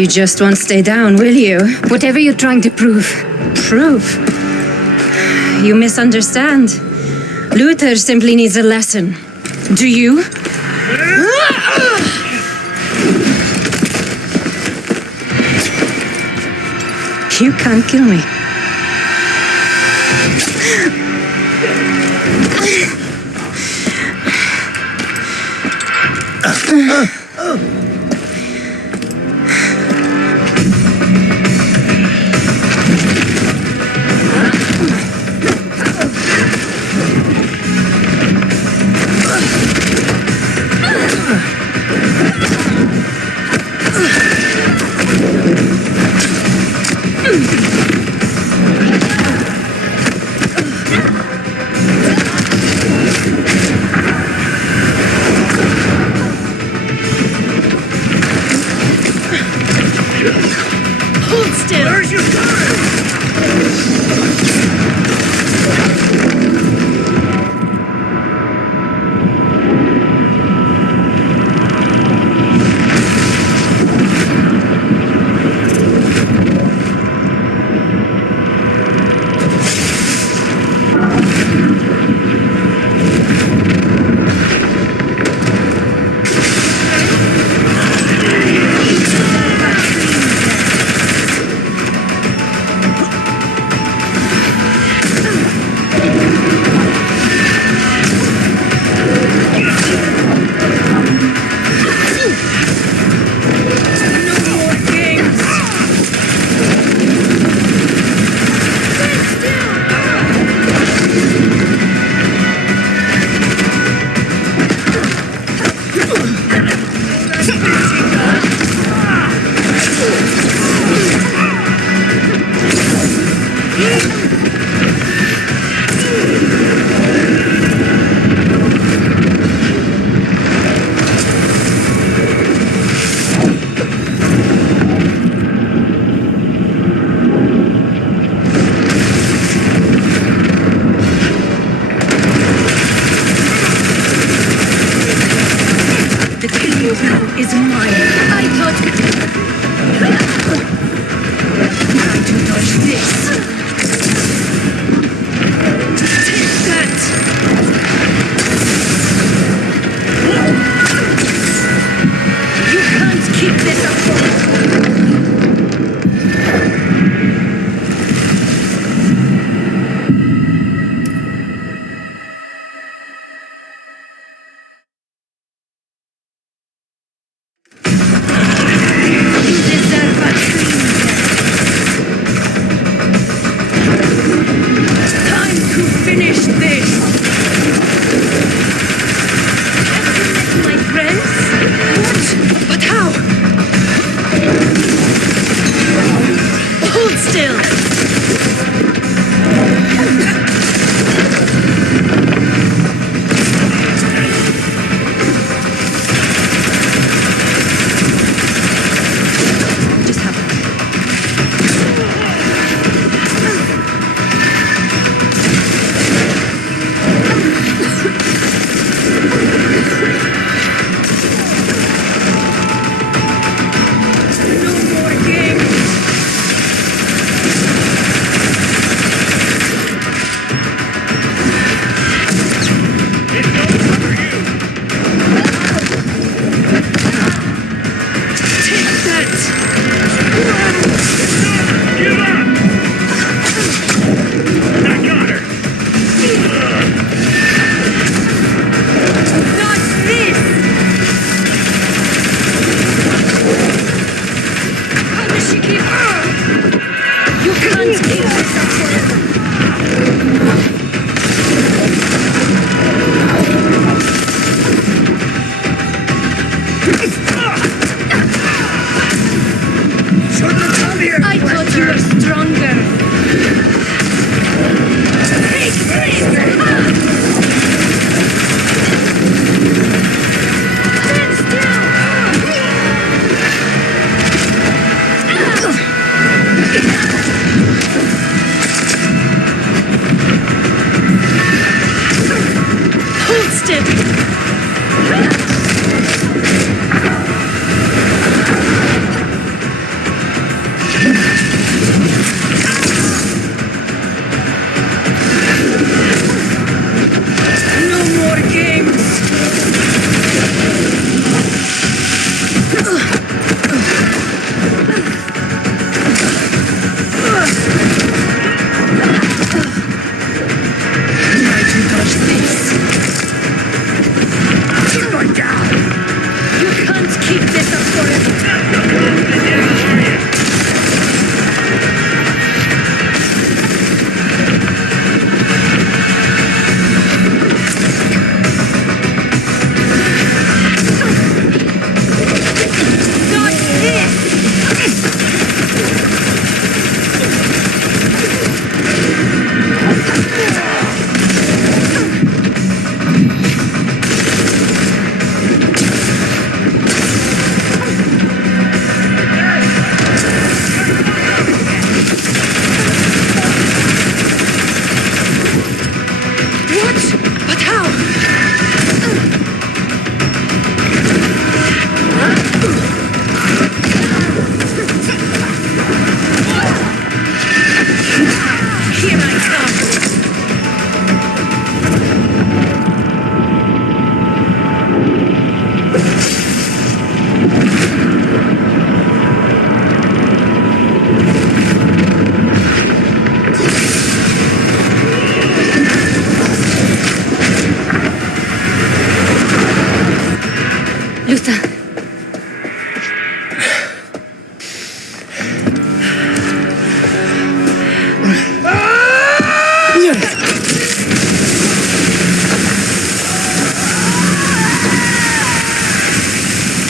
You just won't stay down, will you? Whatever you're trying to prove. Prove? You misunderstand. Luther simply needs a lesson. Do you? You can't kill me.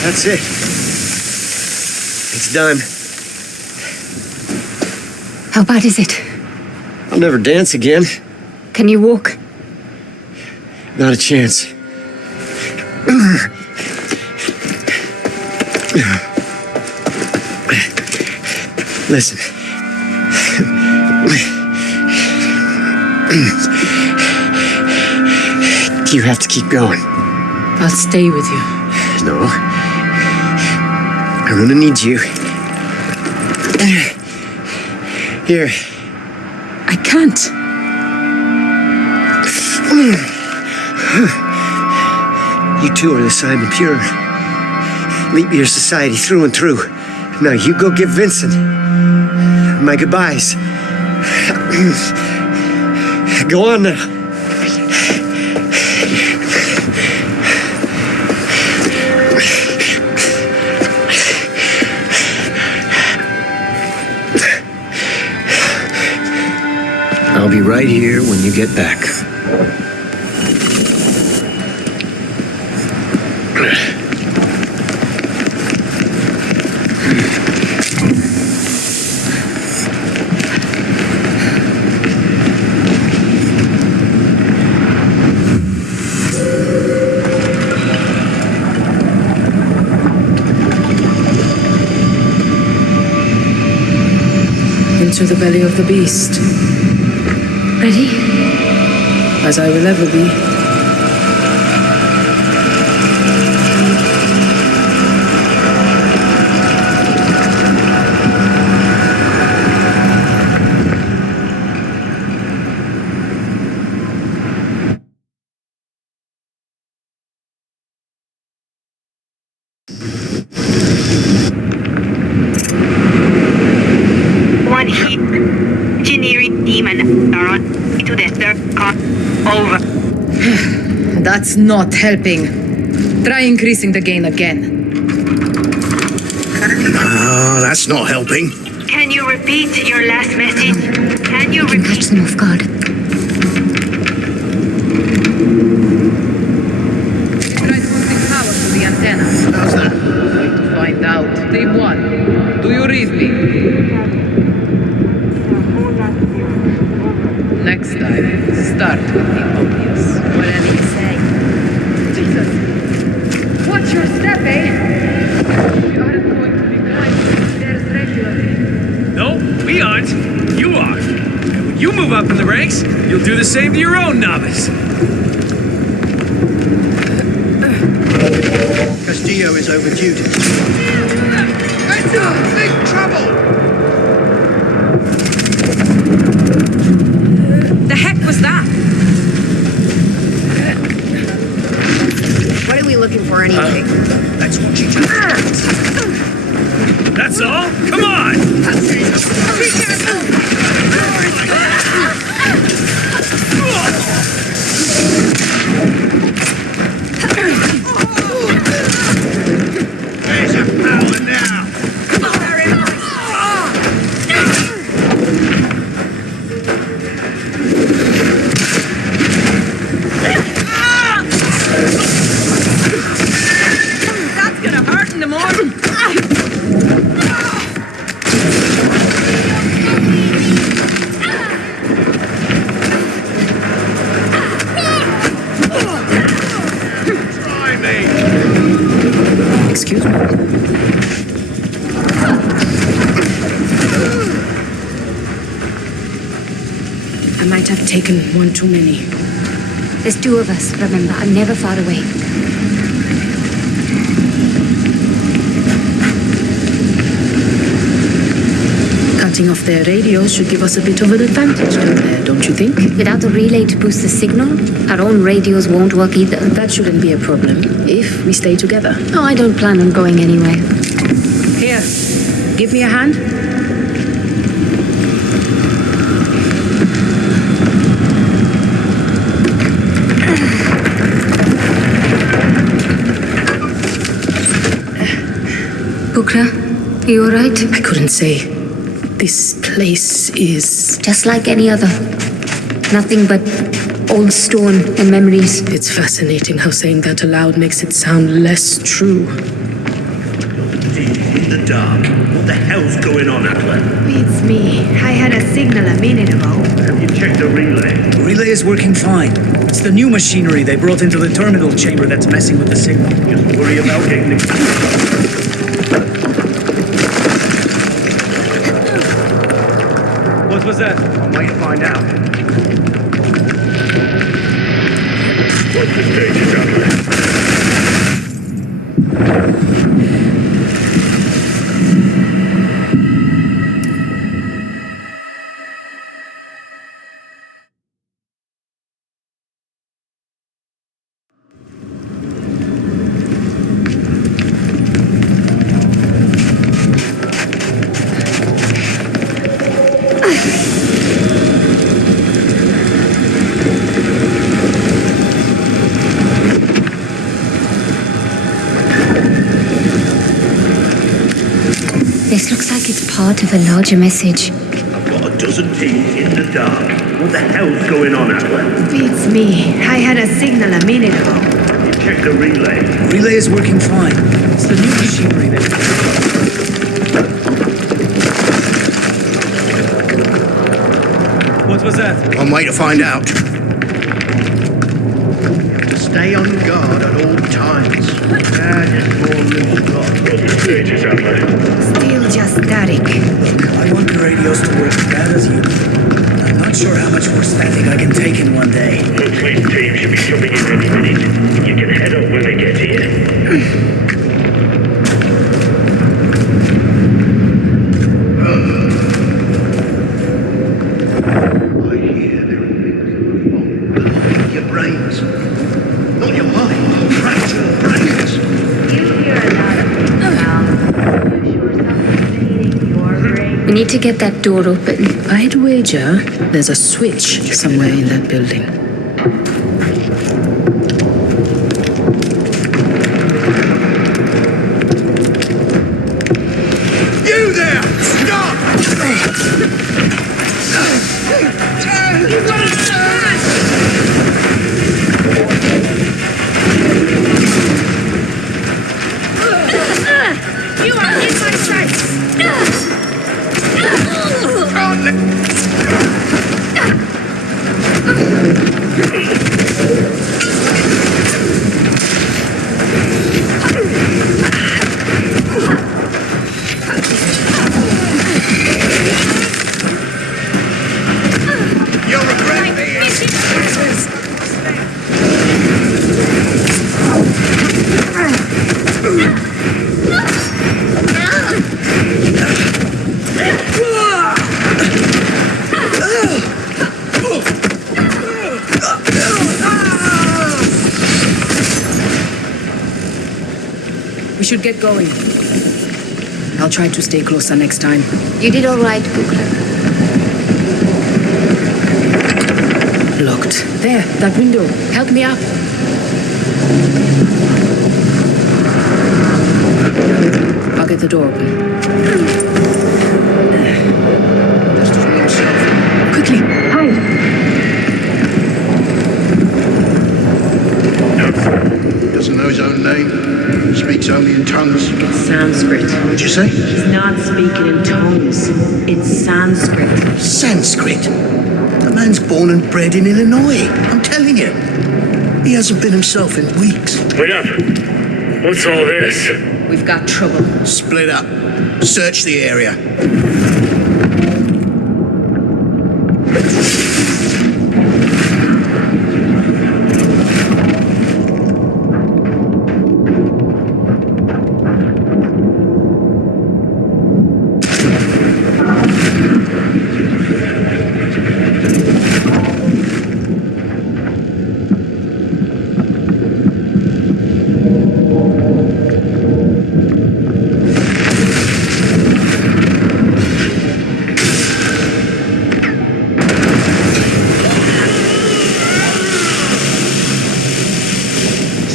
That's it. It's done. How bad is it? I'll never dance again. Can you walk? Not a chance. Listen. You have to keep going. I'll stay with you. No. Haroona needs you. Here. I can't. You two are the Simon Pure. Leap Year Society through and through. Now you go give Vincent my goodbyes. Go on now. I'll be right here when you get back. into the belly of the beast. Ready? As I will ever be. One heat generic demon are on to the third car. Over. That's not helping. Try increasing the gain again. That's not helping. Can you repeat your last message? Can you repeat? Catch them off guard. We tried boosting power to the antenna. How's that? Wait to find out. Team 1, do you read me? Next time, start with the obvious. Whatever you say. Jesus! Watch your step, eh? We aren't going to be climbing the stairs regularly. No, we aren't. You are. And when you move up in the ranks, you'll do the same to your own novice. Castillo is over duty. Into big trouble! The heck was that? What are we looking for anyway? Let's watch each other. That's all? Come on! There's a power now. That's gonna hurt in the morning. Try me. Excuse me. I might have taken one too many. There's two of us, remember. I'm never far away. Cutting off their radios should give us a bit of an advantage down there, don't you think? Without a relay to boost the signal, our own radios won't work either. That shouldn't be a problem if we stay together. Oh, I don't plan on going anywhere. Here, give me a hand. Bukra, are you alright? I couldn't say. This place is... Just like any other. Nothing but old stone and memories. It's fascinating how saying that aloud makes it sound less true. In the dark. What the hell's going on, Atlas? It's me. I had a signal a minute ago. Have you checked the relay? The relay is working fine. It's the new machinery they brought into the terminal chamber that's messing with the signal. Just worry about getting the... What was that? I'm waiting to find out. What's the status, Atlas? This looks like it's part of a larger message. I've got a dozen teams in the dark. What the hell's going on, Atlas? It's me. I had a signal a minute ago. Have you checked the relay? The relay is working fine. It's the new machinery that... What was that? On way to find out. Stay on guard at all times. Just more loose rock. What's the stages, Adler? Still just static. Look, I want the radios to work as bad as you. I'm not sure how much more static I can take in one day. Hopefully the team should be jumping in any minute. You can head up when they get to you. Your brains. Not your mind. Fractured brains. You hear a lot of sound. You sure something's hitting your brain? We need to get that door open. I'd wager there's a switch somewhere in that building. You there! Stop! You are in my sights! You'll regret me. We should get going. I'll try to stay closer next time. You did all right, Bukla. Locked. There, that window. Help me up. I'll get the door open. Just a little shelf. Quickly, hide. Doesn't know his own name. Speaks only in tongues. It's Sanskrit. What'd you say? He's not speaking in tongues. It's Sanskrit. Sanskrit? The man's born and bred in Illinois. I'm telling you. He hasn't been himself in weeks. Wait up. What's all this? We've got trouble. Split up. Search the area.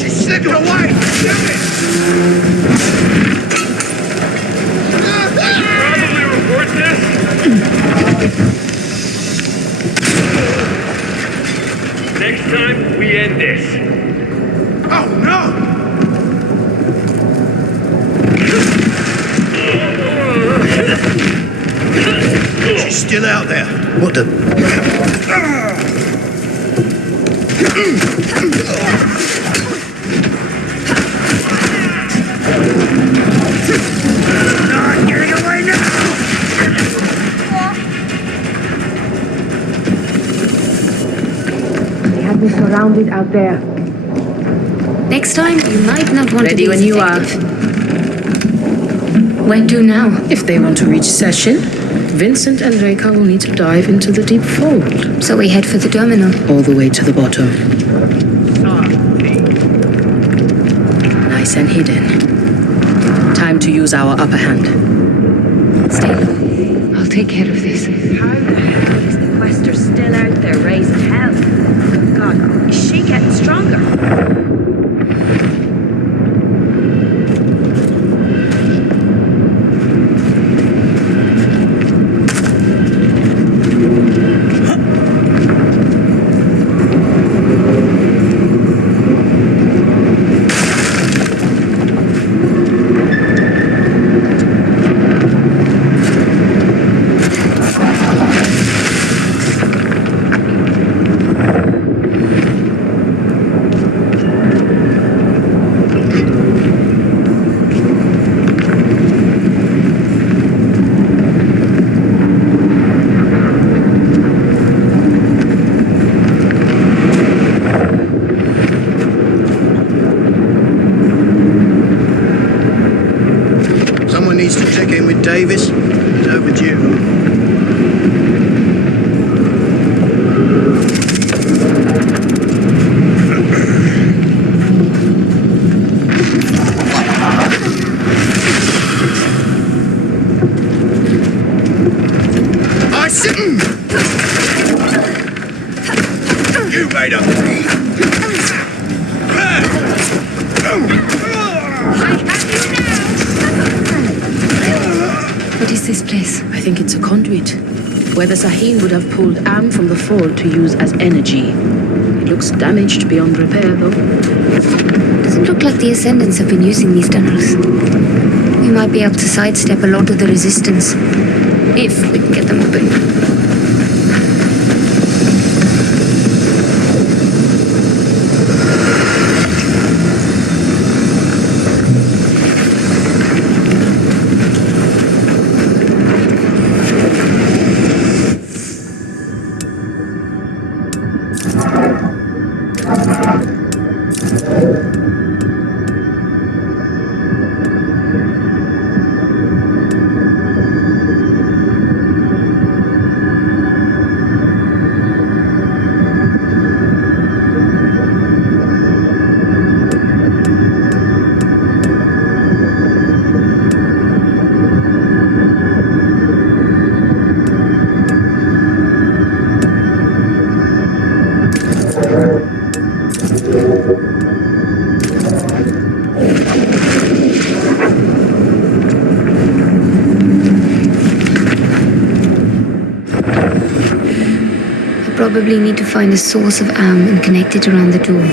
Slipped away! Probably report this. Next time, we end this. Oh no! She's still out there. What the? Not getting away now! They had me surrounded out there. Next time, you might not want to Ready be when as you are. effective. Where to now? If they want to reach session, Vincent and Reka will need to dive into the deep fold. So we head for the terminal. All the way to the bottom. Nice and hidden. Time to use our upper hand. Stay low. I'll take care of this. How the hell is the Quaestor still out there raising hell? Good God, is she getting stronger? You made up. What is this place? I think it's a conduit, where the Sahin would have pulled Am from the fold to use as energy. It looks damaged beyond repair, though. Doesn't look like the Ascendants have been using these tunnels. We might be able to sidestep a lot of the resistance, if we can get them open. Probably need to find a source of Am and connect it around the door.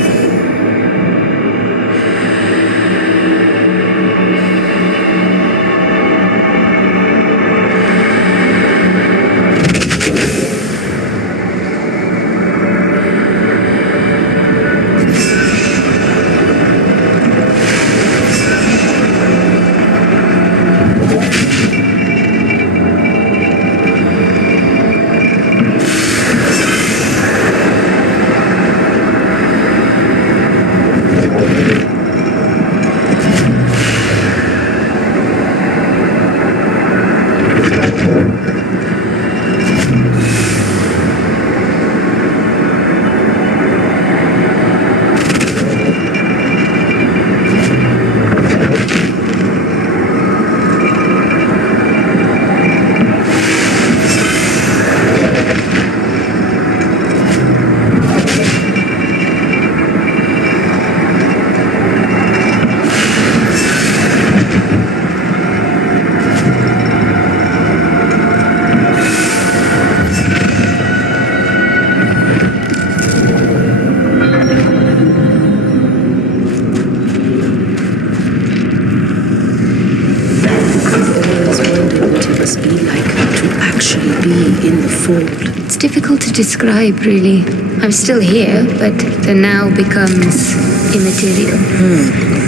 It's difficult to describe, really. I'm still here, but the now becomes immaterial.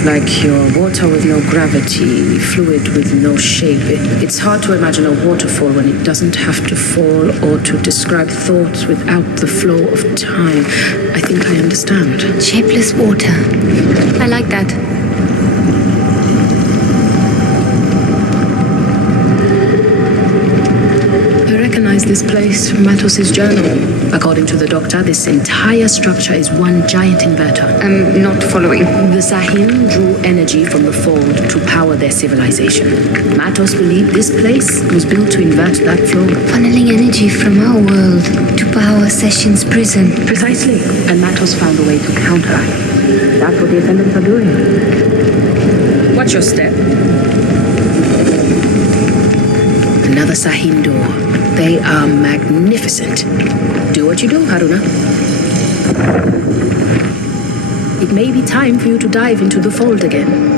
Like your water with no gravity, fluid with no shape. It's hard to imagine a waterfall when it doesn't have to fall or to describe thoughts without the flow of time. I think I understand. Shapeless water. I like that. This place from Matos's journal. According to the doctor, this entire structure is one giant inverter. I'm not following. The Sahin drew energy from the fold to power their civilization. Matos believed this place was built to invert that flow. Funneling energy from our world to power Session's prison. Precisely. And Matos found a way to counteract. That's what the Ascendants are doing. Watch your step. Another Sahin door. They are magnificent. Do what you do, Haroona. It may be time for you to dive into the fold again.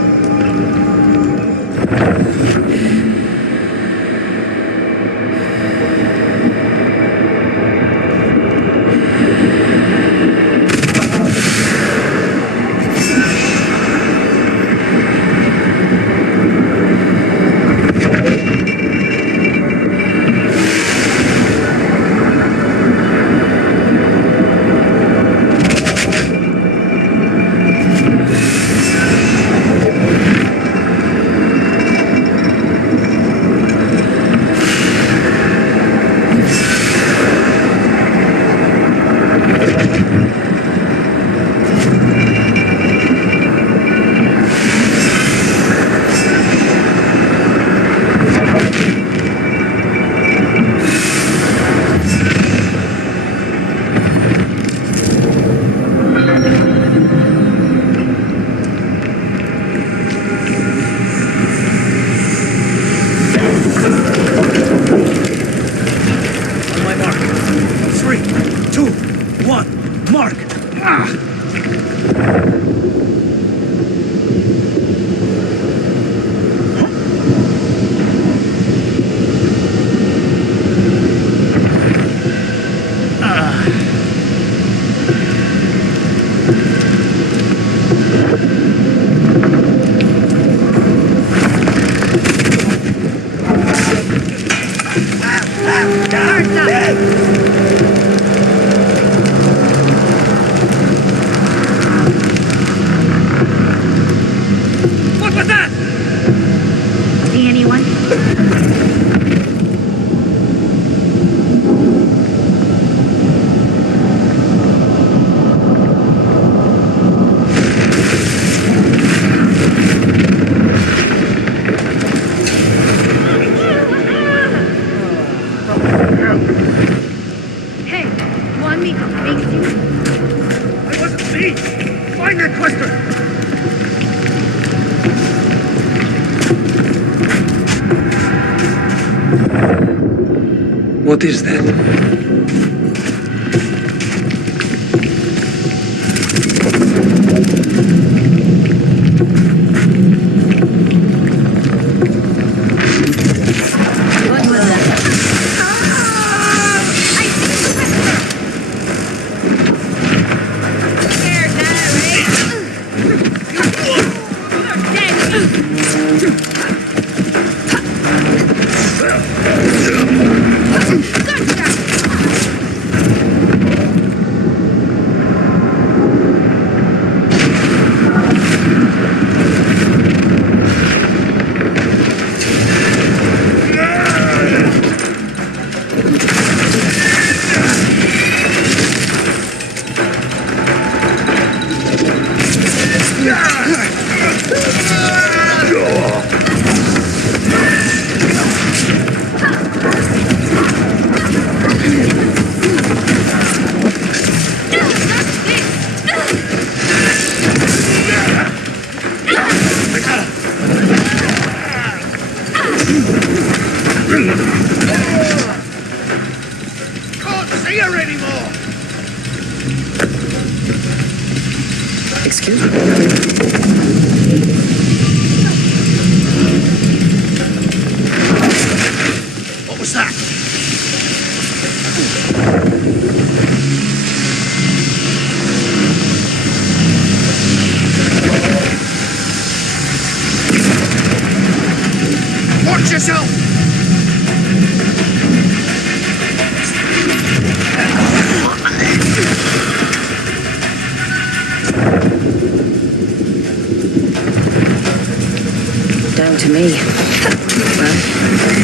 embark! What was that? See anyone? Hey, want me to fix you? It wasn't me! Find that Quaestor! What is that? What was that? Scared now, eh? You're dead. Can't see her anymore! Excuse me. What was that? Watch yourself! Down to me. Well,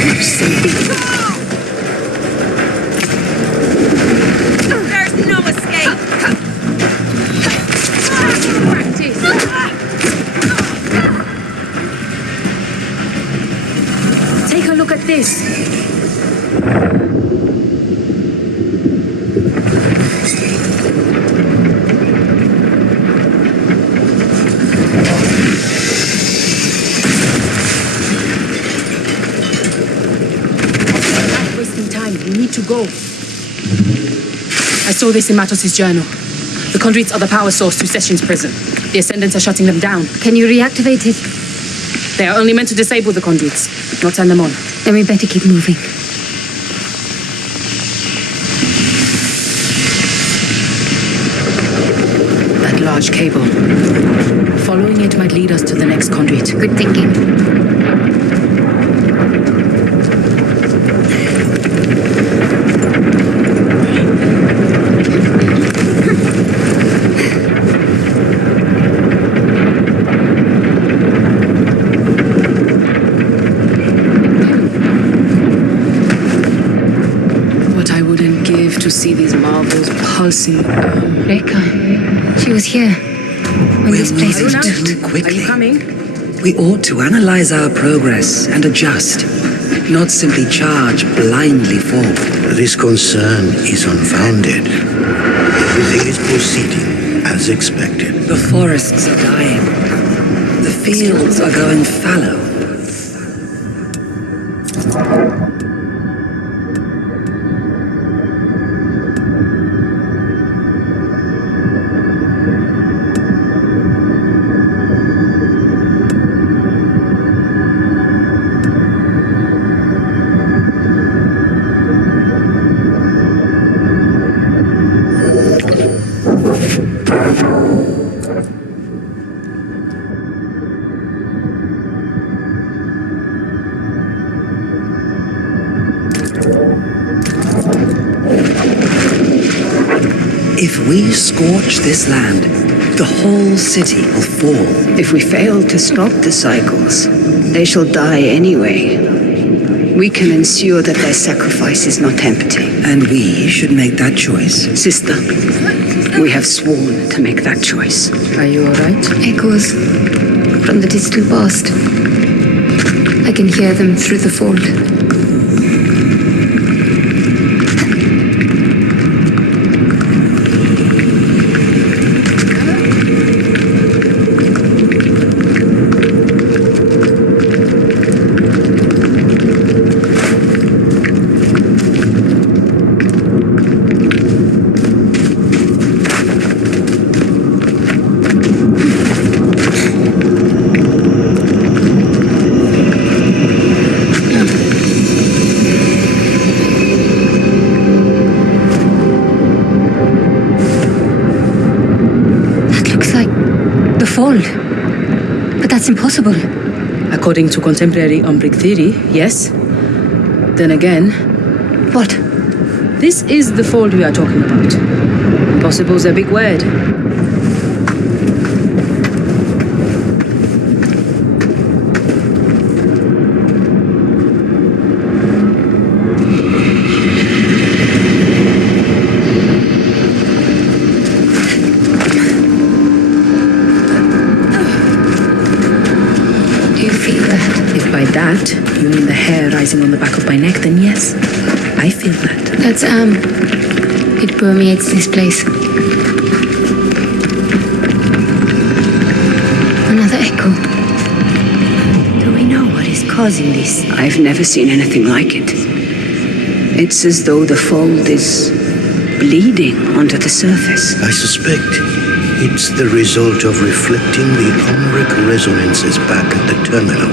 much simply. There's no escape. Practice. Take a look at this. Wasting time. We need to go. I saw this in Matos' journal. The conduits are the power source to Session's prison. The Ascendants are shutting them down. Can you reactivate it? They are only meant to disable the conduits, not turn them on. Then we better keep moving. That large cable. Following it might lead us to the next conduit. Good thinking. What I wouldn't give to see these marvels pulsing. Rekka. She was here when this place was Haroona? built. Are you coming? We ought to analyze our progress and adjust, not simply charge blindly forward. This concern is unfounded. Everything is proceeding as expected. The forests are dying. The fields are going fallow. If we scorch this land, the whole city will fall. If we fail to stop the cycles, they shall die anyway. We can ensure that their sacrifice is not empty. And we should make that choice. Sister, we have sworn to make that choice. Are you alright? Echoes from the distant past. I can hear them through the fold. But that's impossible. According to contemporary Umbric theory, yes. Then again... What? This is the fold we are talking about. Impossible's a big word. That, you mean the hair rising on the back of my neck, then yes, I feel that. That's it permeates this place. Another echo. Do we know what is causing this? I've never seen anything like it. It's as though the fold is bleeding onto the surface. I suspect it's the result of reflecting the umbric resonances back at the terminal.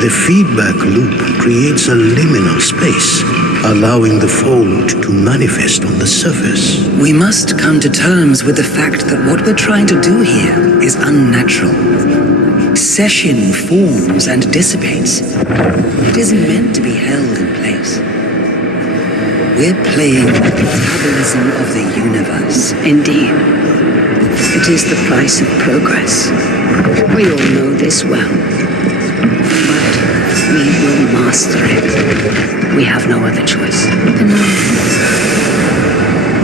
The feedback loop creates a liminal space, allowing the fold to manifest on the surface. We must come to terms with the fact that what we're trying to do here is unnatural. Session forms and dissipates. It isn't meant to be held in place. We're playing with the metabolism of the universe. Indeed. It is the price of progress. We all know this well. We will master it. We have no other choice. And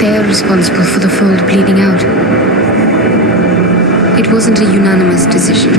they're responsible for the fold bleeding out. It wasn't a unanimous decision.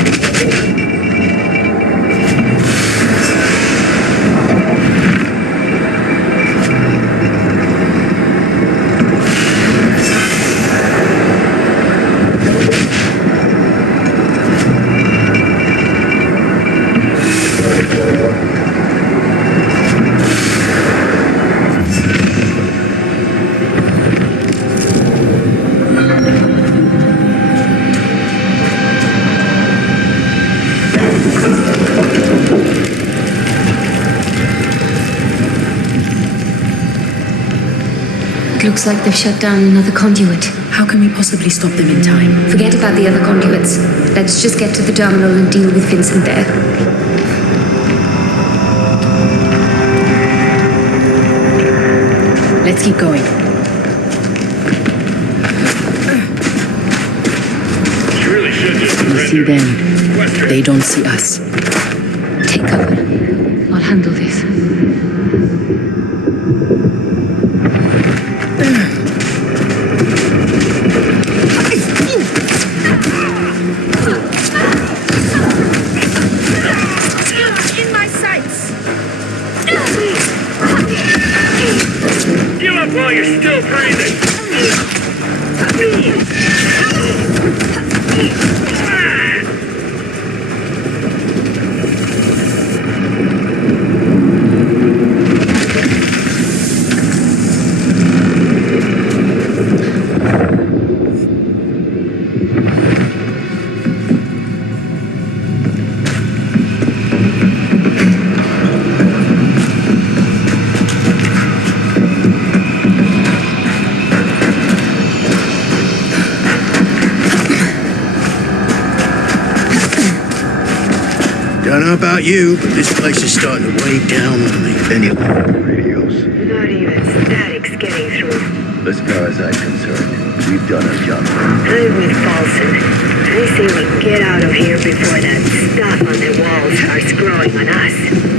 Looks like they've shut down another conduit. How can we possibly stop them in time? Forget about the other conduits. Let's just get to the terminal and deal with Vincent there. Let's keep going. Surely should just We see them. They don't see us. Take cover. I'll handle this. While you're still breathing. Don't know about you, but this place is starting to weigh down on me. Any radios? Not even static's getting through. As far as I'm concerned, we've done our job. I'm with Paulson. I say we get out of here before that stuff on the wall starts growing on us.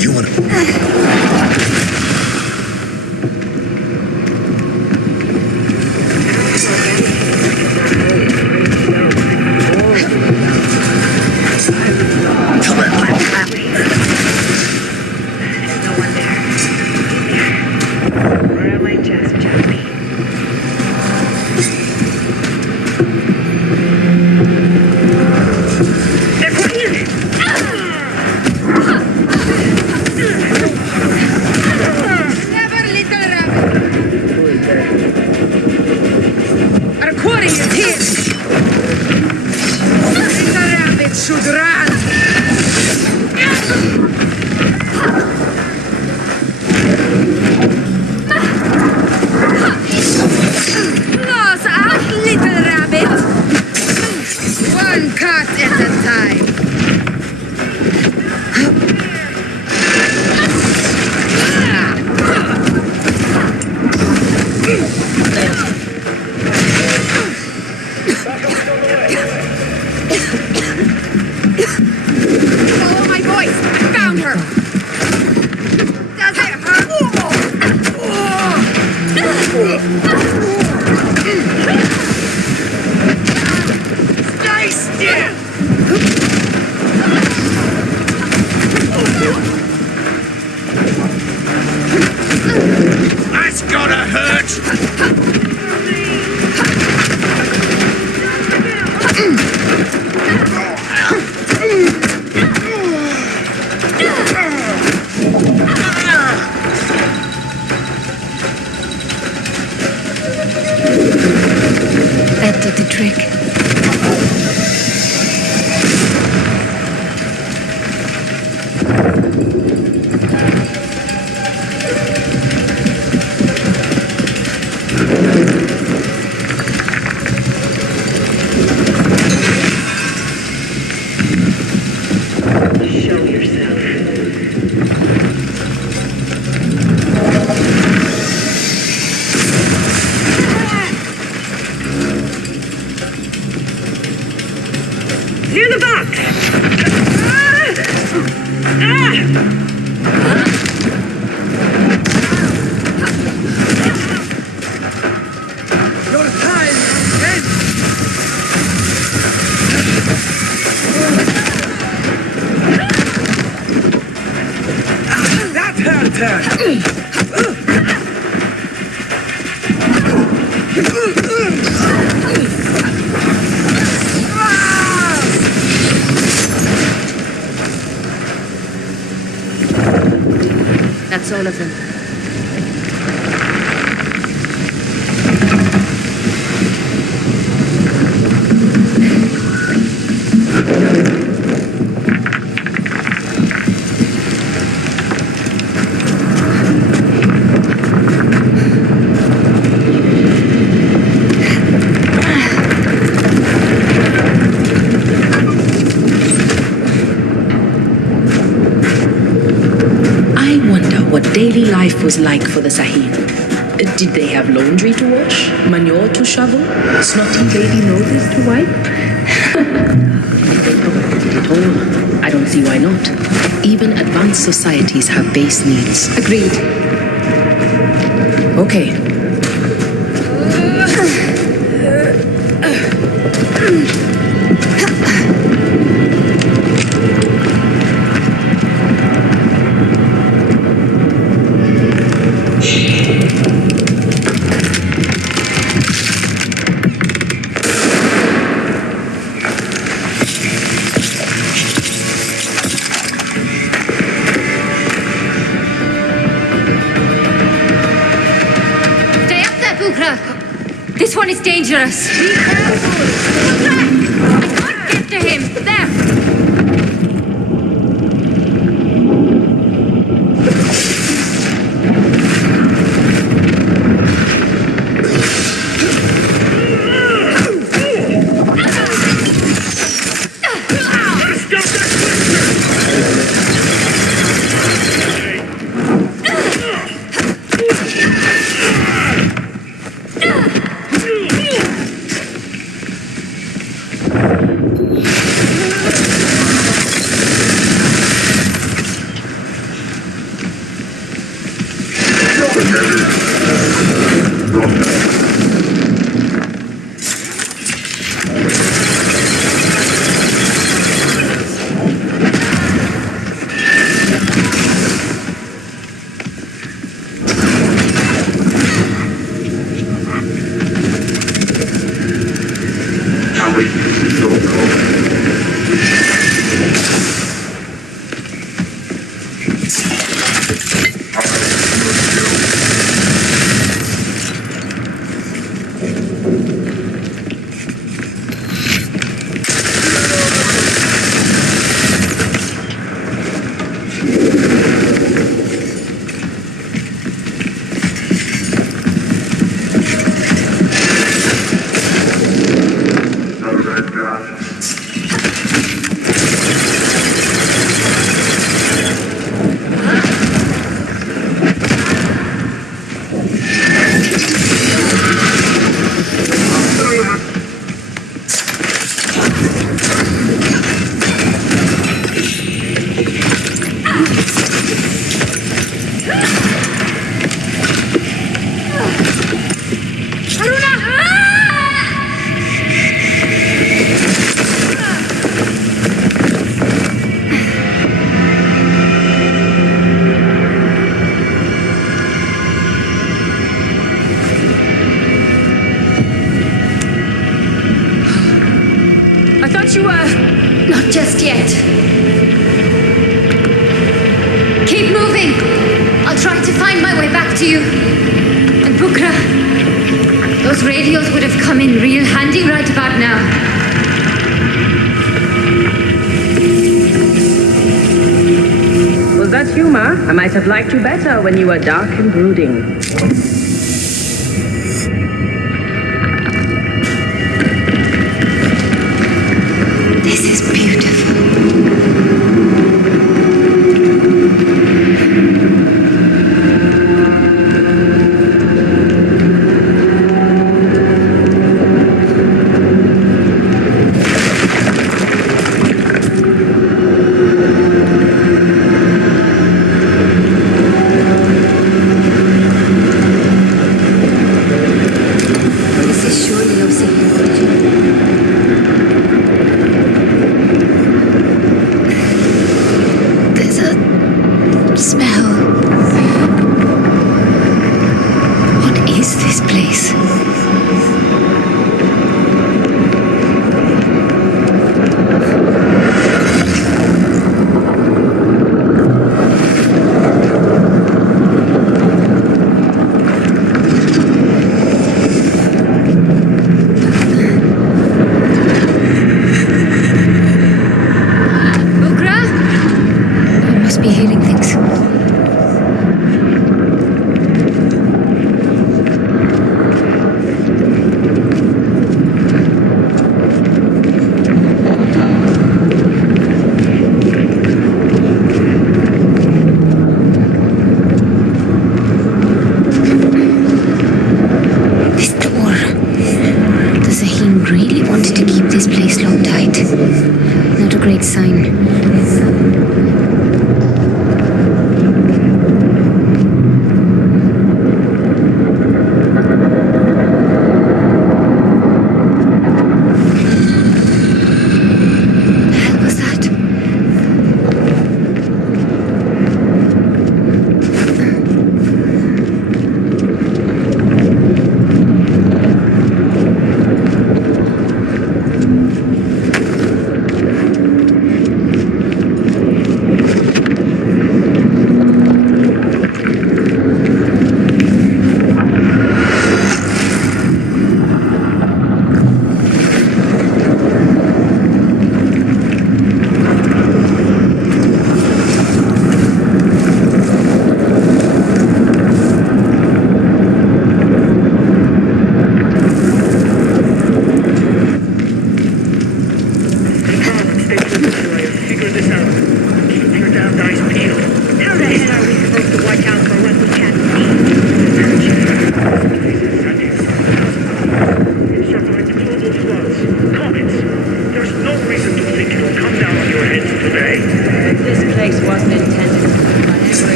You wanna... That did the trick. Show yourself. Near the box! Your time, Ed! That hurt her! That's all of them. What daily life was like for the Sahib. Did they have laundry to wash? Manure to shovel? Snotty baby noses to wipe? If they provided it all, I don't see why not. Even advanced societies have base needs. Agreed. Okay. This one is dangerous. Be careful! Get to him! There! Not just yet. Keep moving. I'll try to find my way back to you. And Bukra, those radios would have come in real handy right about now. Was that humor? I might have liked you better when you were dark and brooding. This is beautiful. This is surely of sacred origin. There's a smell. What is this place? Bukra? I must be hearing things.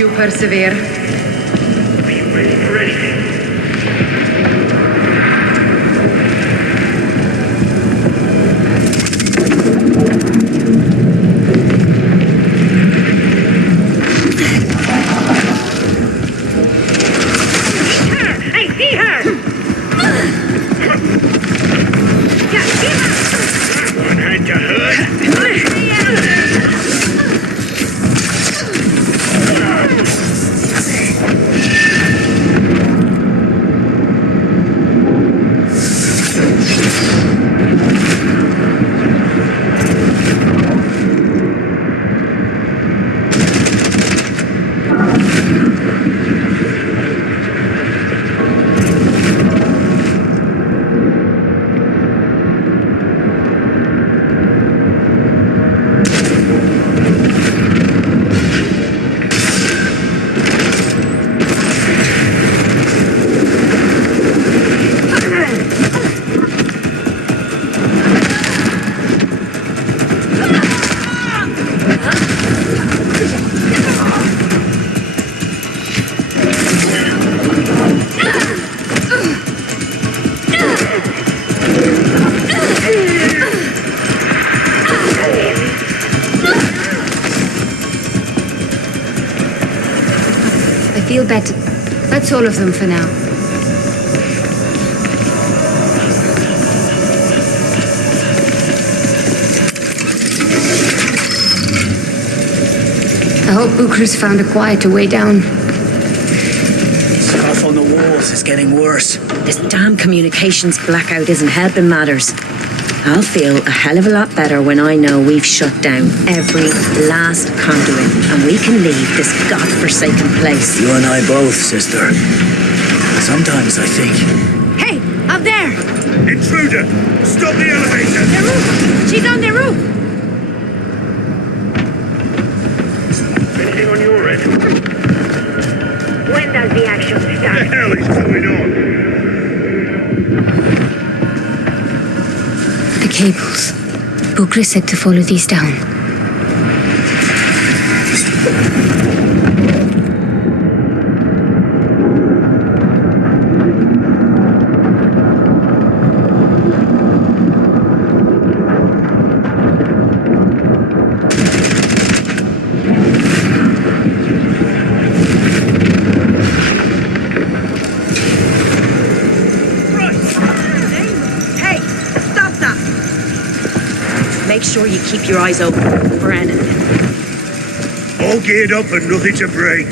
you persevere. Are you ready for anything? I see her! One had to hurt. I feel better. That's all of them for now. I hope Bukrus found a quieter way down. Stuff on the walls is getting worse. This damn communications blackout isn't helping matters. I'll feel a hell of a lot better when I know we've shut down every last conduit and we can leave this godforsaken place. You and I both, sister. Sometimes I think... Hey, up there! Intruder! Stop the elevator! The roof! She's on the roof! Anything on your end? When does the action What the start? hell is going on? The cables. Bukrus said to follow these down. Make sure you keep your eyes open for anything. All geared up and nothing to break.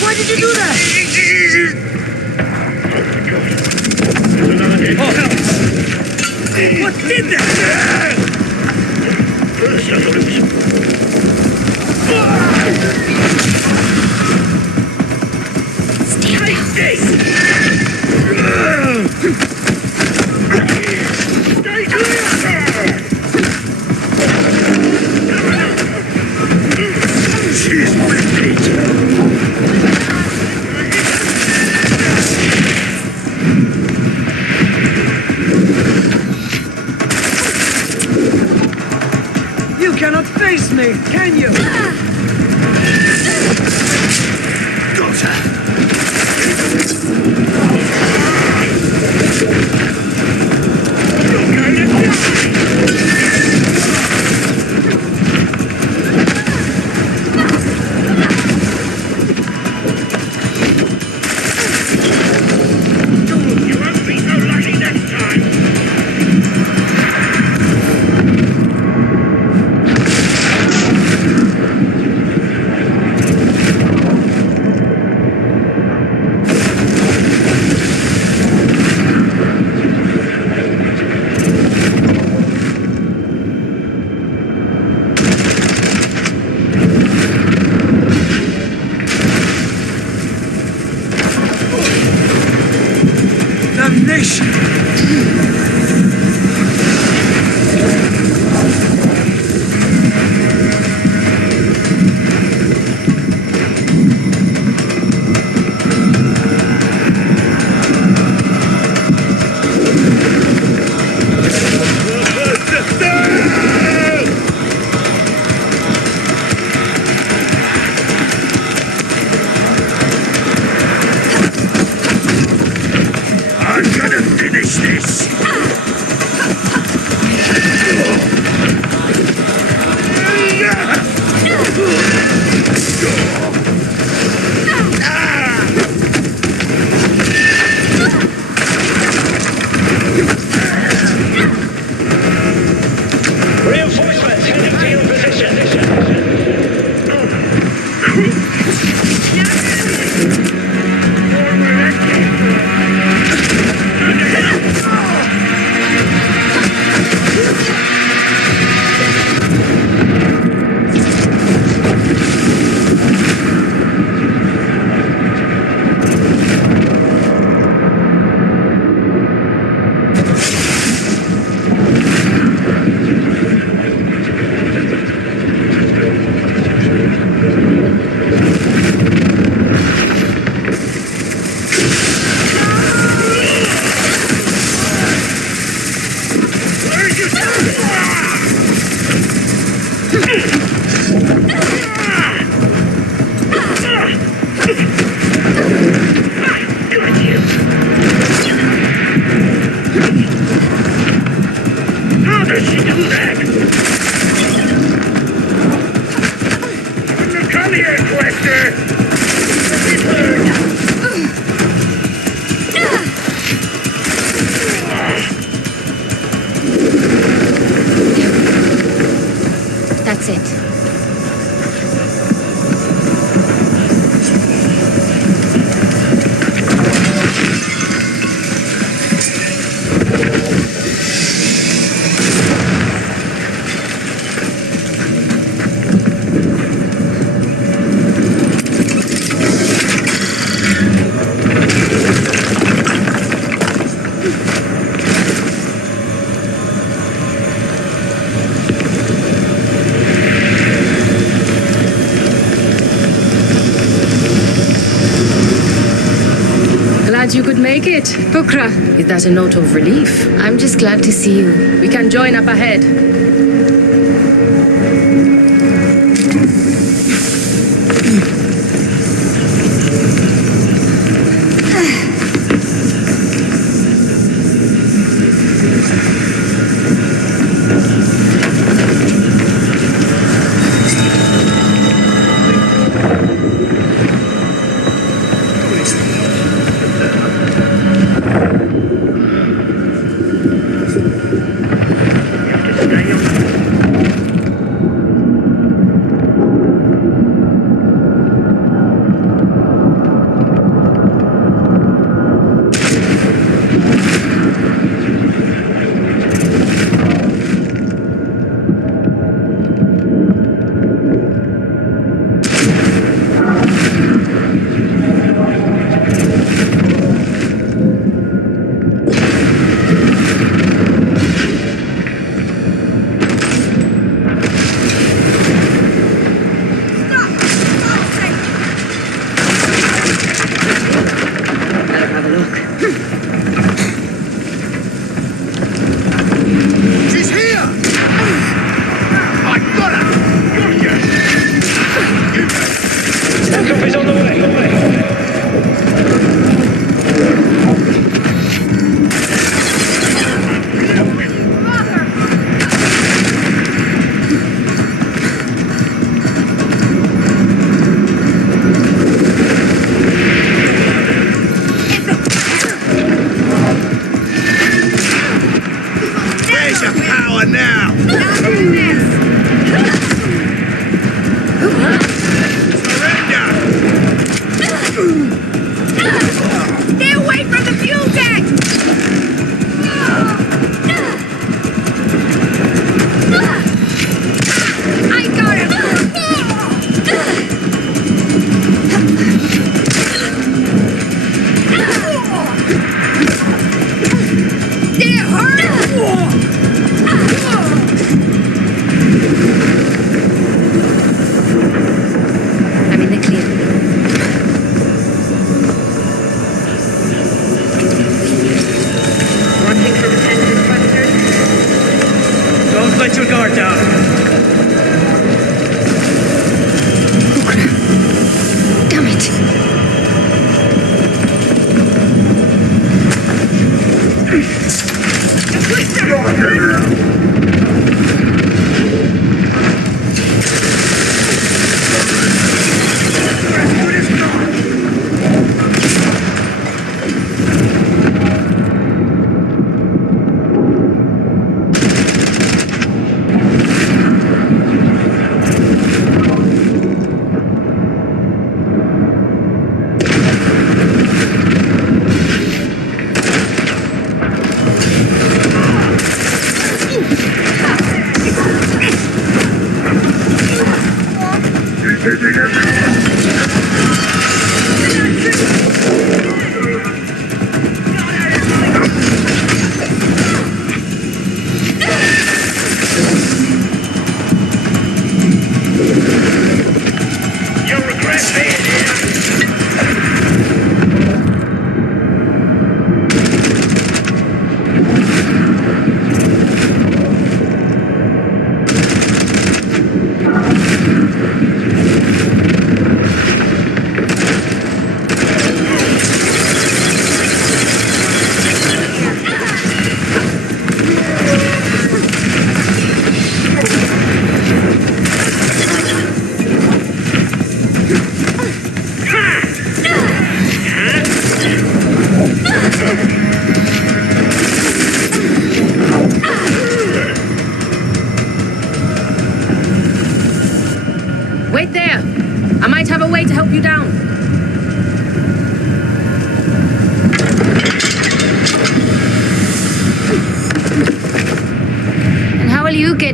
Why did you do that? Oh, hell! What did that? First, I thought it was... Stand down. Stay clear! She's with it. You cannot face me, can you? Got her. damnation! I'm gonna finish this! Reinforcements heading to your position. How does she do that? Come here, Quaestor! That's it. Glad you could make it. Bukra, is that a note of relief? I'm just glad to see you. We can join up ahead. Stay on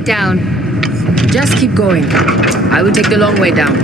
down. Just keep going. I will take the long way down.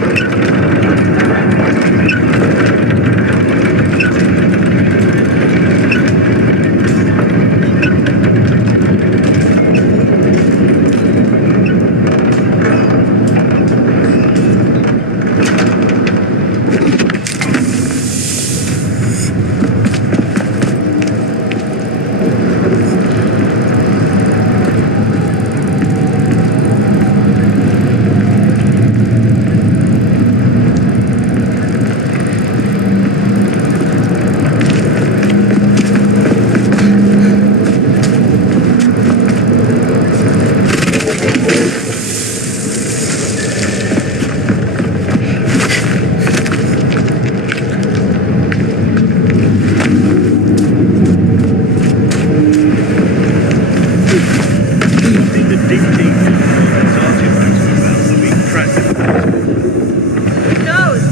Who knows?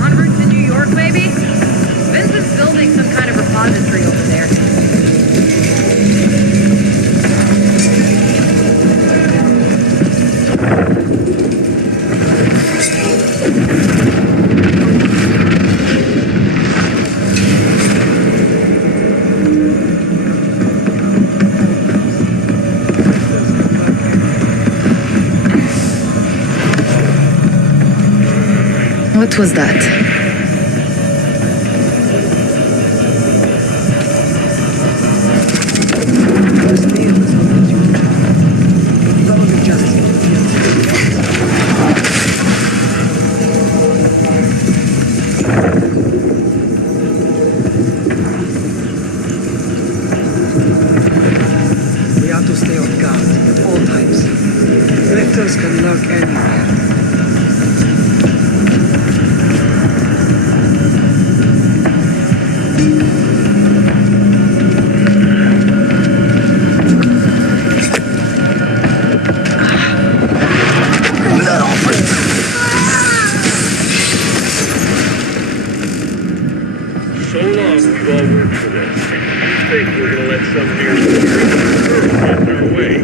En route to New York, maybe? Vincent's building some kind of repository over there. What was that? We have to stay on guard at all times. Lectors can lurk anywhere. So long we've all worked for this. I think we're gonna let some mere girl get in our way.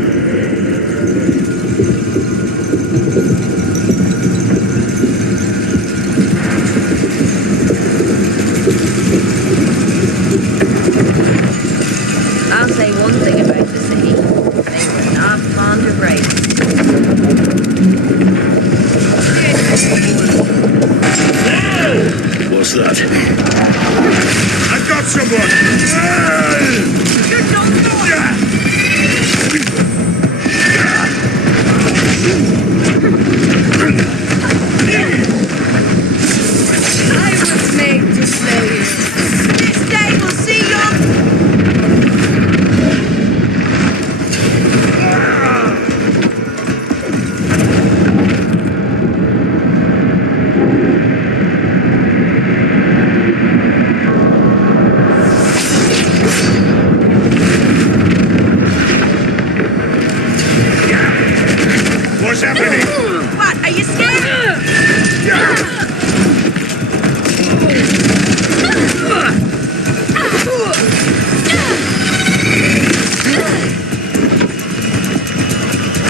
I'll say one thing about the city. They were not fond of race. What's that? I've got someone! You don't I was made to slay you. This day will see you. What's happening? What? Are you scared?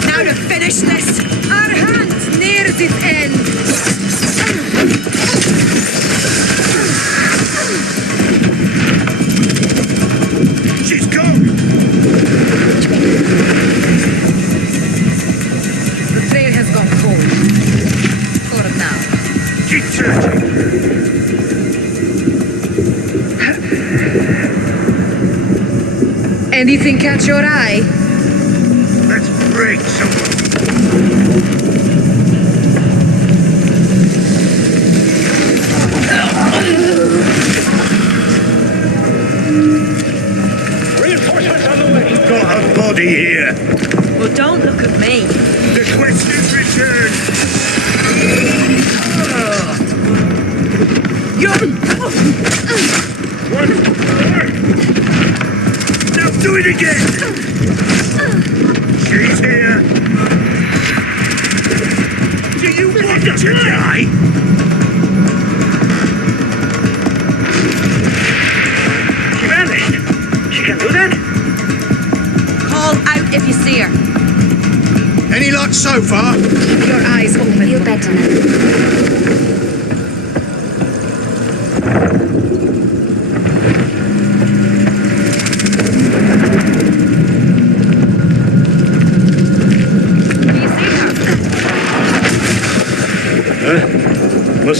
Now to finish this. Our hand nears its end. She's gone! The trail has gone cold. For now. Keep searching! Anything catch your eye? Let's break someone! Reinforcements on the way. Got a body here! Well, don't look at me. The Quaestor's returned! One more! Now do it again! She's here! Do you want to die? She vanished. She can do that? Call out if you see her.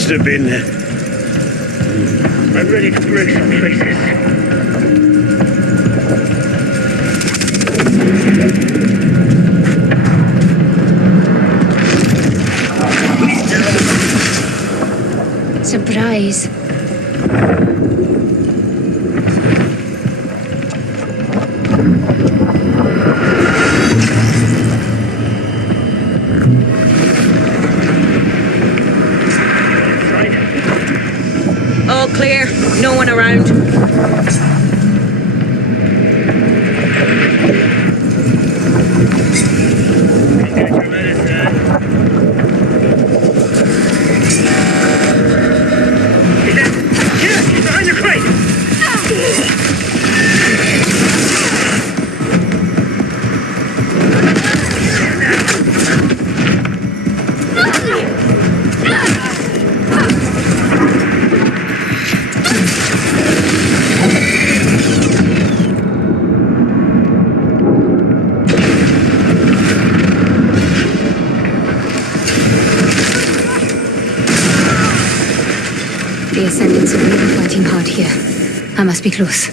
must have been there. I'm ready to break some traces. Surprise. All clear. No one around. Behind the crate! The Ascendants are really fighting hard here. I must be close.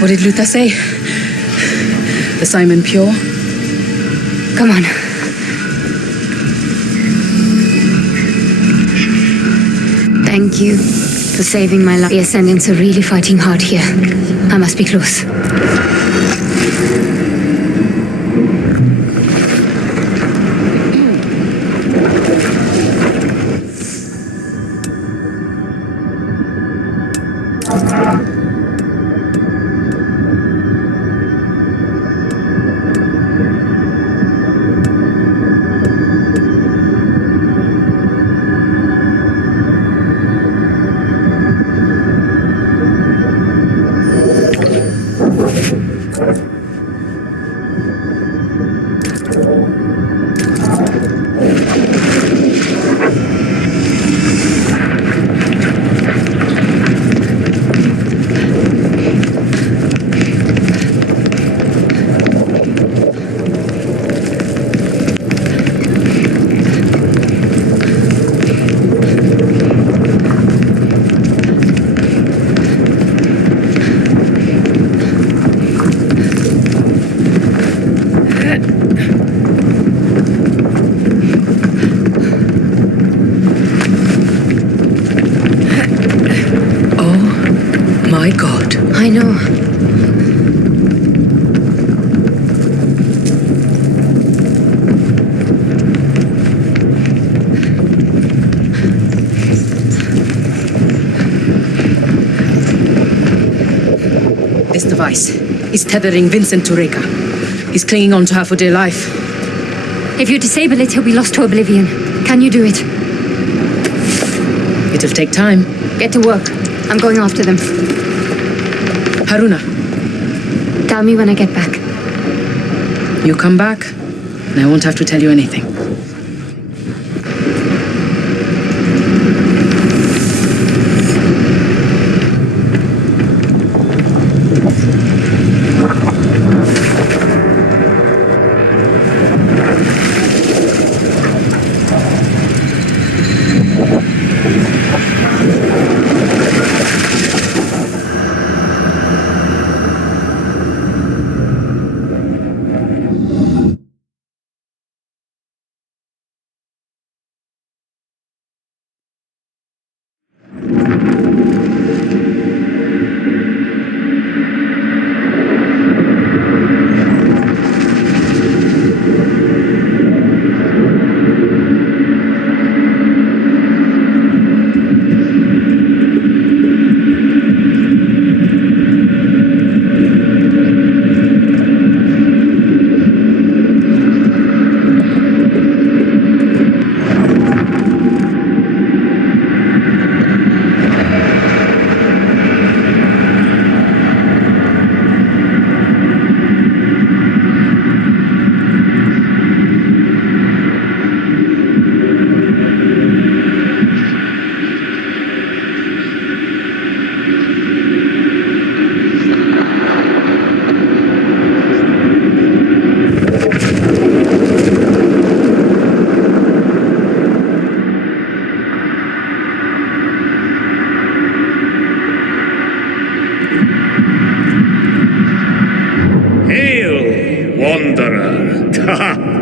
What did Luther say? The Simon Pure? Come on. Thank you for saving my life. The Ascendants are really fighting hard here. I must be close. this device. He's tethering Vincent to Reka. He's clinging on to half a day life. If you disable it, he'll be lost to oblivion. Can you do it? It'll take time. Get to work. I'm going after them. Haroona. Tell me when I get back. You come back, and I won't have to tell you anything.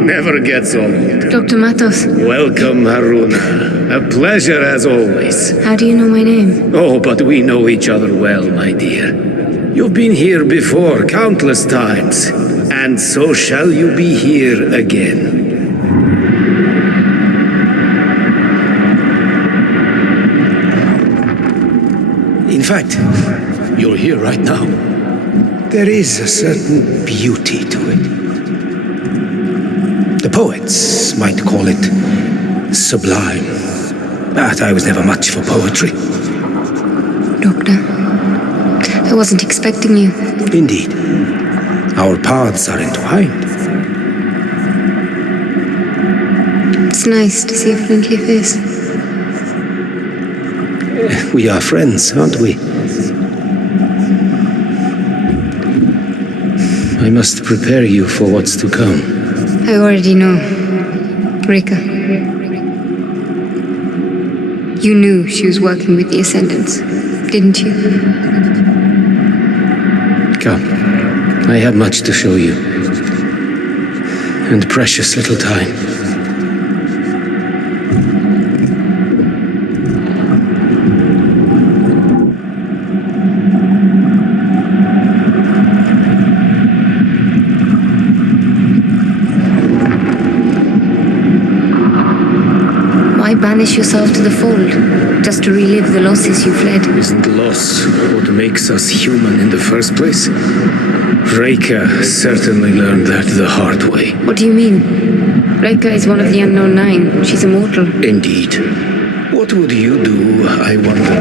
Never gets old. Dr. Matos. Welcome, Haroona. A pleasure as always. How do you know my name? Oh, but we know each other well, my dear. You've been here before, countless times. And so shall you be here again. In fact, you're here right now. There is a certain beauty to it. The poets might call it sublime, but I was never much for poetry. Doctor, I wasn't expecting you. Indeed. Our paths are entwined. It's nice to see a friendly face. We are friends, aren't we? I must prepare you for what's to come. I already know. Reka. You knew she was working with the Ascendants, didn't you? Come. I have much to show you. And precious little time. Why banish yourself to the fold? Just to relive the losses you fled? Isn't loss what makes us human in the first place? Reka certainly learned that the hard way. What do you mean? Reka is one of the Unknown Nine. She's immortal. Indeed. What would you do, I wonder,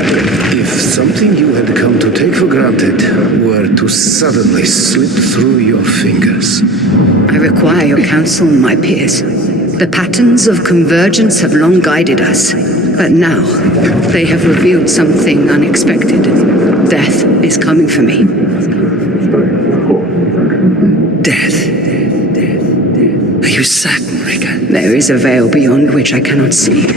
if something you had come to take for granted were to suddenly slip through your fingers? I require your counsel, my peers. The patterns of convergence have long guided us, but now they have revealed something unexpected. Death is coming for me. Death. Are you certain, Reka? There is a veil beyond which I cannot see.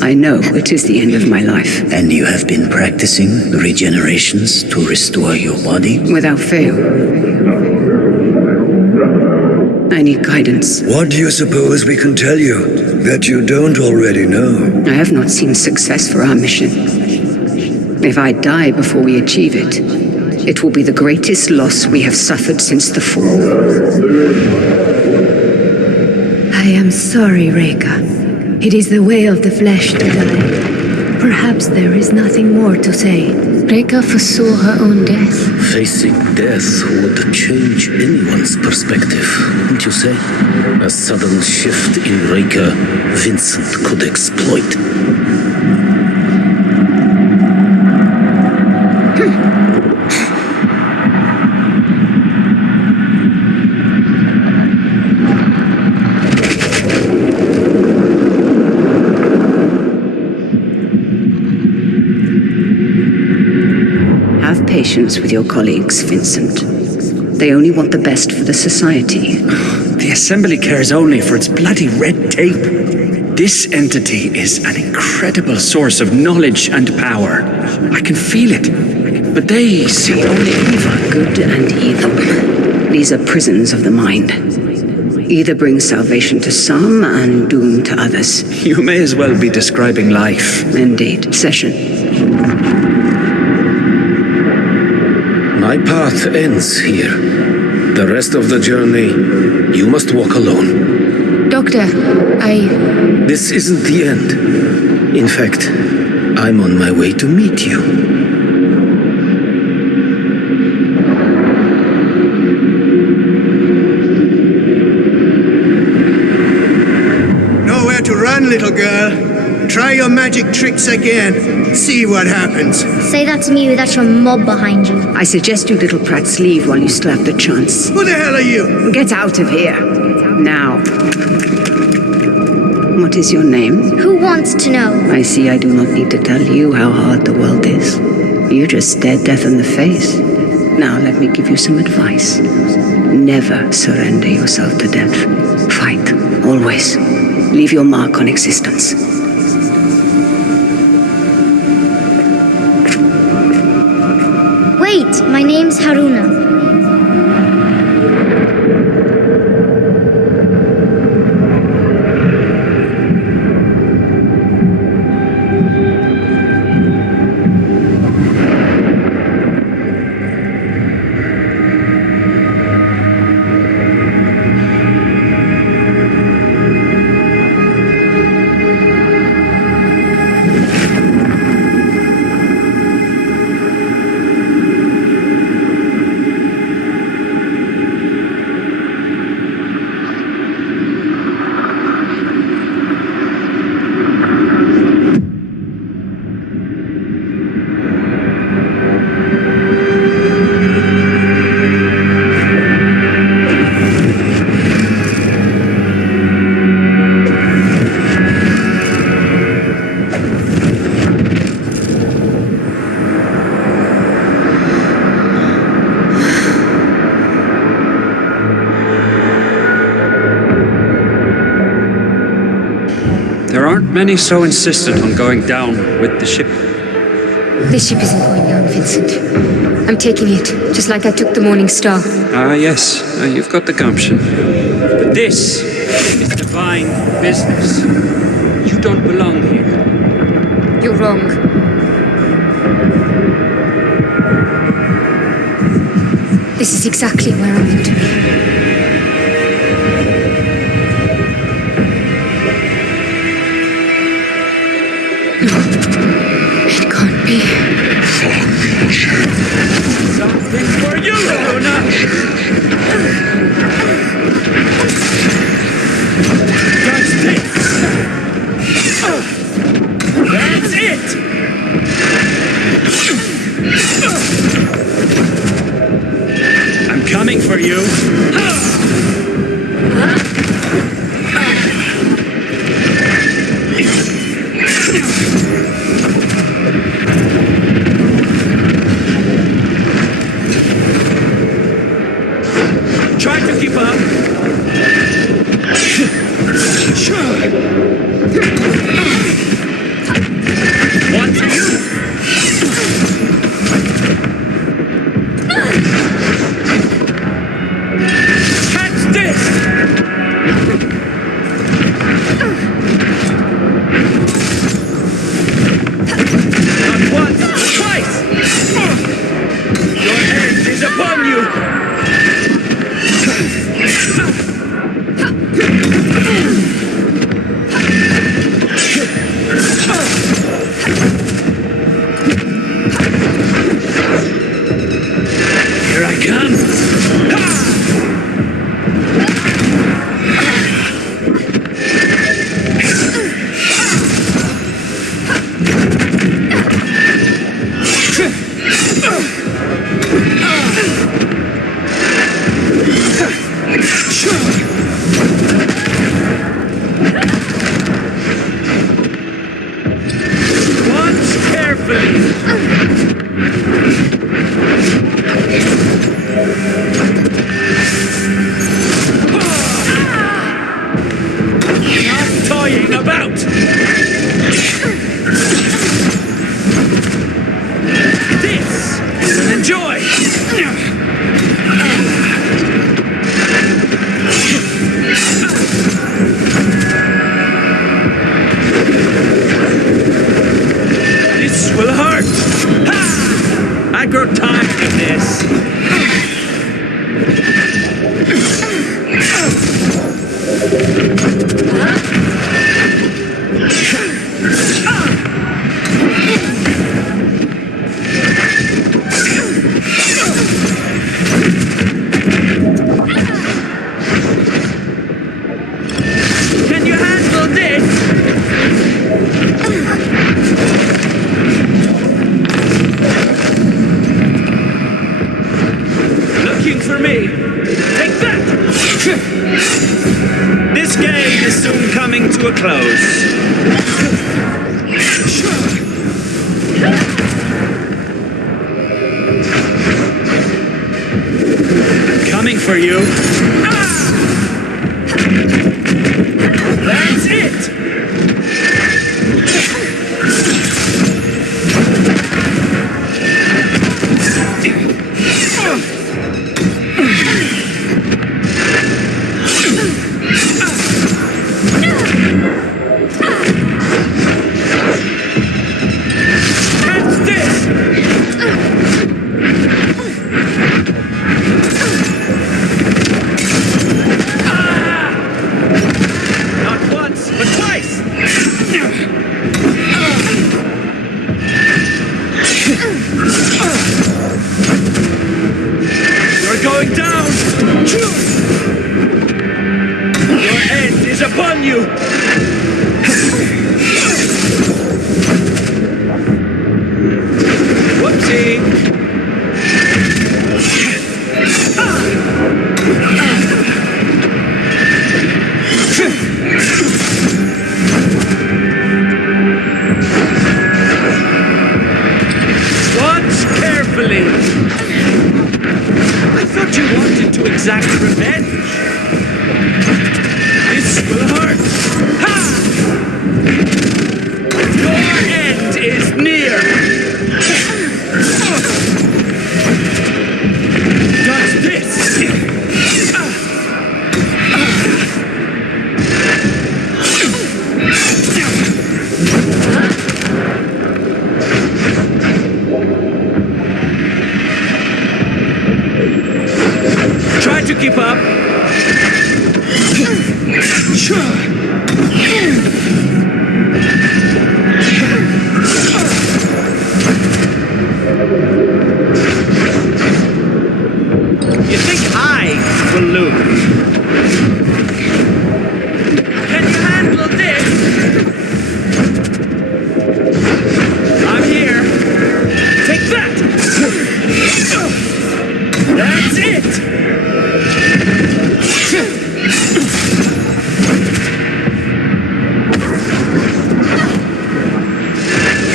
I know it is the end of my life. And you have been practicing the regenerations to restore your body? Without fail. I need guidance. What do you suppose we can tell you that you don't already know? I have not seen success for our mission. If I die before we achieve it, it will be the greatest loss we have suffered since the fall. I am sorry, Reka. It is the way of the flesh to die. Perhaps there is nothing more to say. Reka foresaw her own death. Facing death would change anyone's perspective, wouldn't you say? A sudden shift in Reka, Vincent could exploit. Have patience with your colleagues, Vincent. They only want the best for the society. The Assembly cares only for its bloody red tape. This entity is an incredible source of knowledge and power. I can feel it. But they see only evil. Good and evil. These are prisons of the mind. Either bring salvation to some and doom to others. You may as well be describing life. Indeed. Session. My path ends here. The rest of the journey, you must walk alone. Doctor, This isn't the end. In fact, I'm on my way to meet you. Nowhere to run, little girl. Try your magic tricks again. See what happens. Say that to me without your mob behind you. I suggest you little prats leave while you still have the chance. Who the hell are you? Get out of here. Now. What is your name? Who wants to know? I see I do not need to tell you how hard the world is. You just stared death in the face. Now let me give you some advice. Never surrender yourself to death. Fight. Always. Leave your mark on existence. Wait, my name's Haroona. Many so insistent on going down with the ship. This ship isn't going down, Vincent. I'm taking it, just like I took the Morning Star. Ah, yes. You've got the gumption. But this is divine business. You don't belong here. You're wrong. This is exactly where I'm meant to be. It can't be. Something for you, Haroona! That's it! That's it! I'm coming for you. Try to keep up. One to you. Catch this. Not once, but twice. Your end is upon you. me! Take that! This game is soon coming to a close. Coming for you. Ah! That's it! Upon you! Whoopsie! Watch carefully! I thought you wanted to exact revenge. This will hurt! Ha! Your end is near! Touch this! Try to keep up! You think I will lose? Can you handle this? I'm here. Take that! That's it!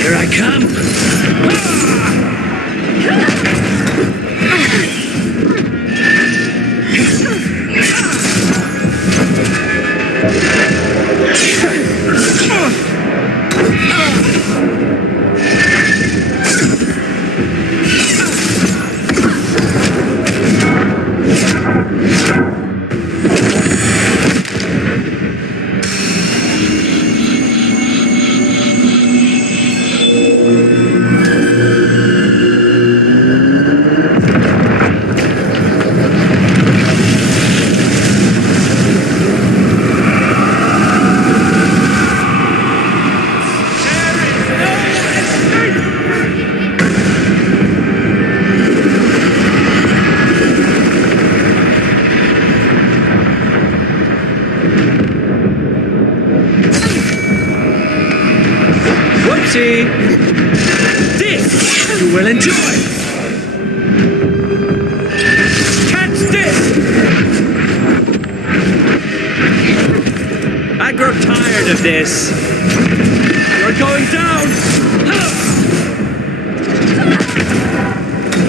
Here I come. Whoopsie! This you will enjoy! Catch this! I grow tired of this. You're going down!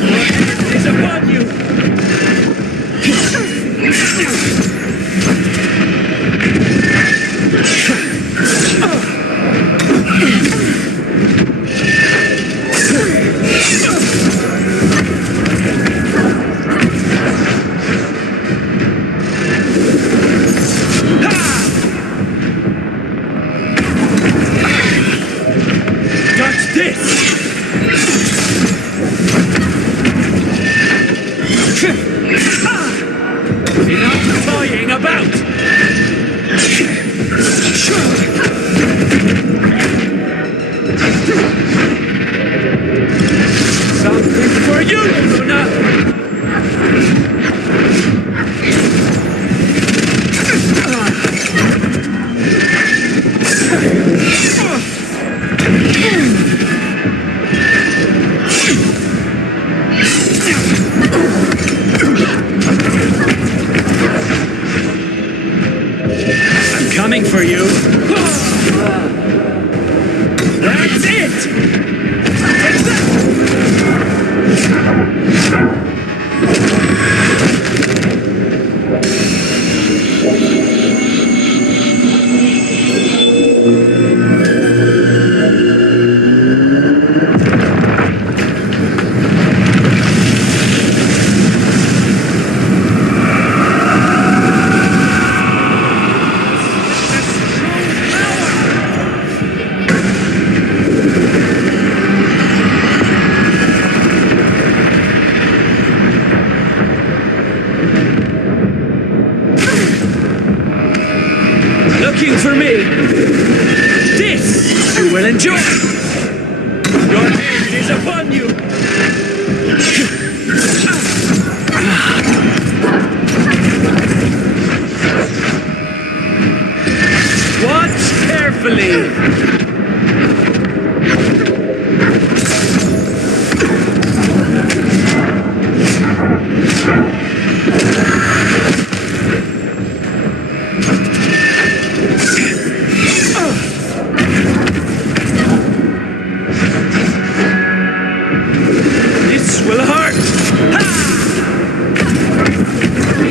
Your end is upon you! Enough toying about! Something for you, Haroona! for you. That's it! Take looking for me. This you will enjoy. Your end is upon you. Watch carefully. This will hurt. Ha!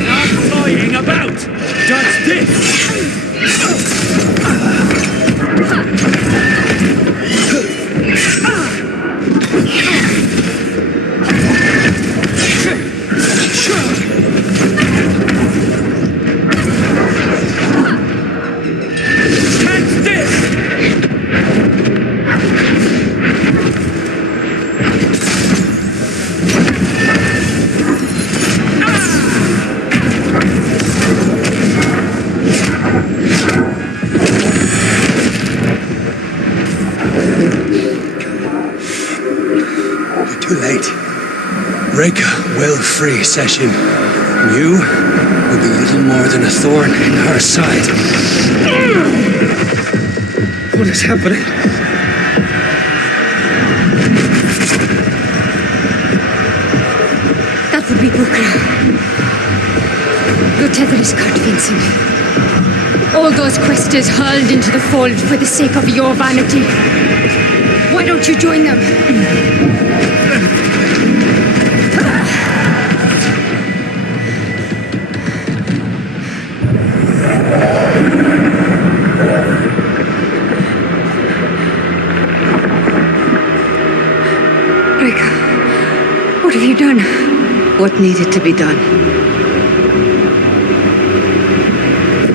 Not toying about. Just this. Catch this. Too late. Reka will free Session. You will be little more than a thorn in her side. What is happening? That would be Bukra. Your tether is cut, Vincent. All those Quaestors hurled into the fold for the sake of your vanity. Why don't you join them? Reka, what have you done? What needed to be done?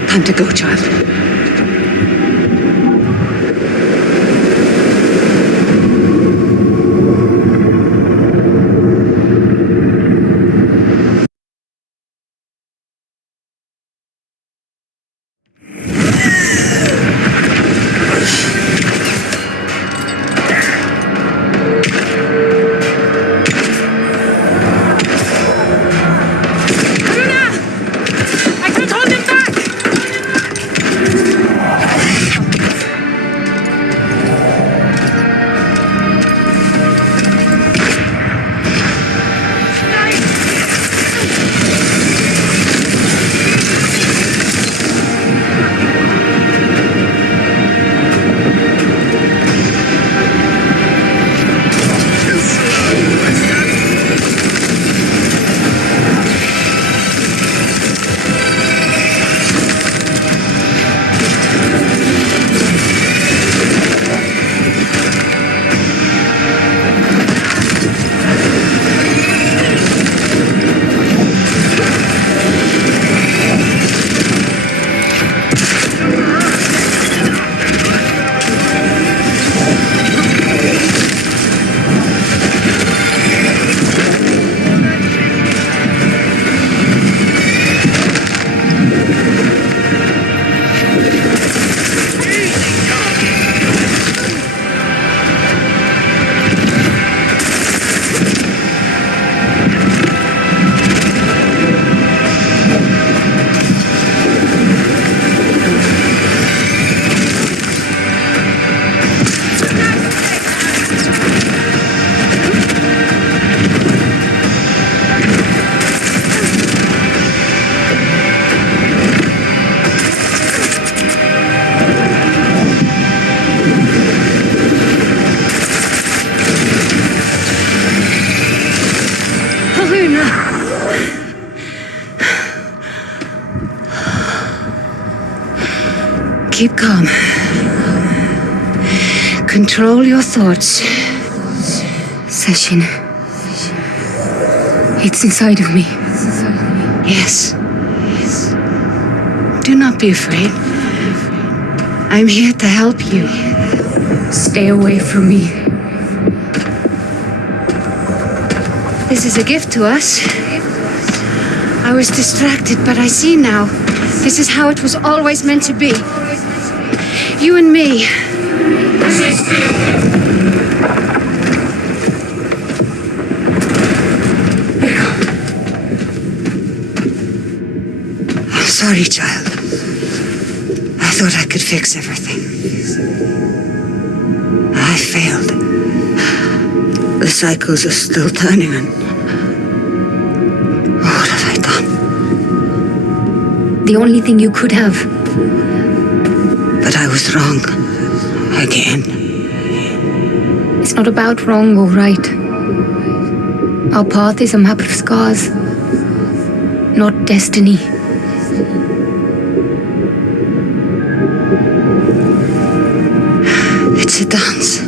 Time to go, child. I can't hold him back! Keep calm. Control your thoughts. Session. It's inside of me. Yes. Do not be afraid. I'm here to help you. Stay away from me. This is a gift to us. I was distracted, but I see now. This is how it was always meant to be. You and me. I'm sorry, child. I thought I could fix everything. I failed. The cycles are still turning, and what have I done? The only thing you could have. But I was wrong. Again. It's not about wrong or right. Our path is a map of scars, not destiny. It's a dance.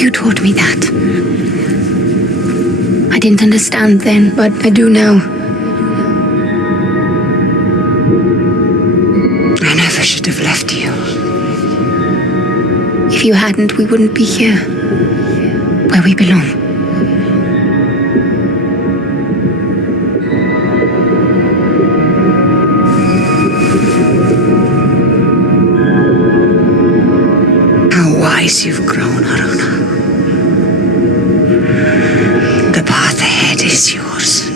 You taught me that. I didn't understand then, but I do now. I never should have left you. If you hadn't, we wouldn't be here, where we belong. How wise you've grown, Haroona. The path ahead is yours.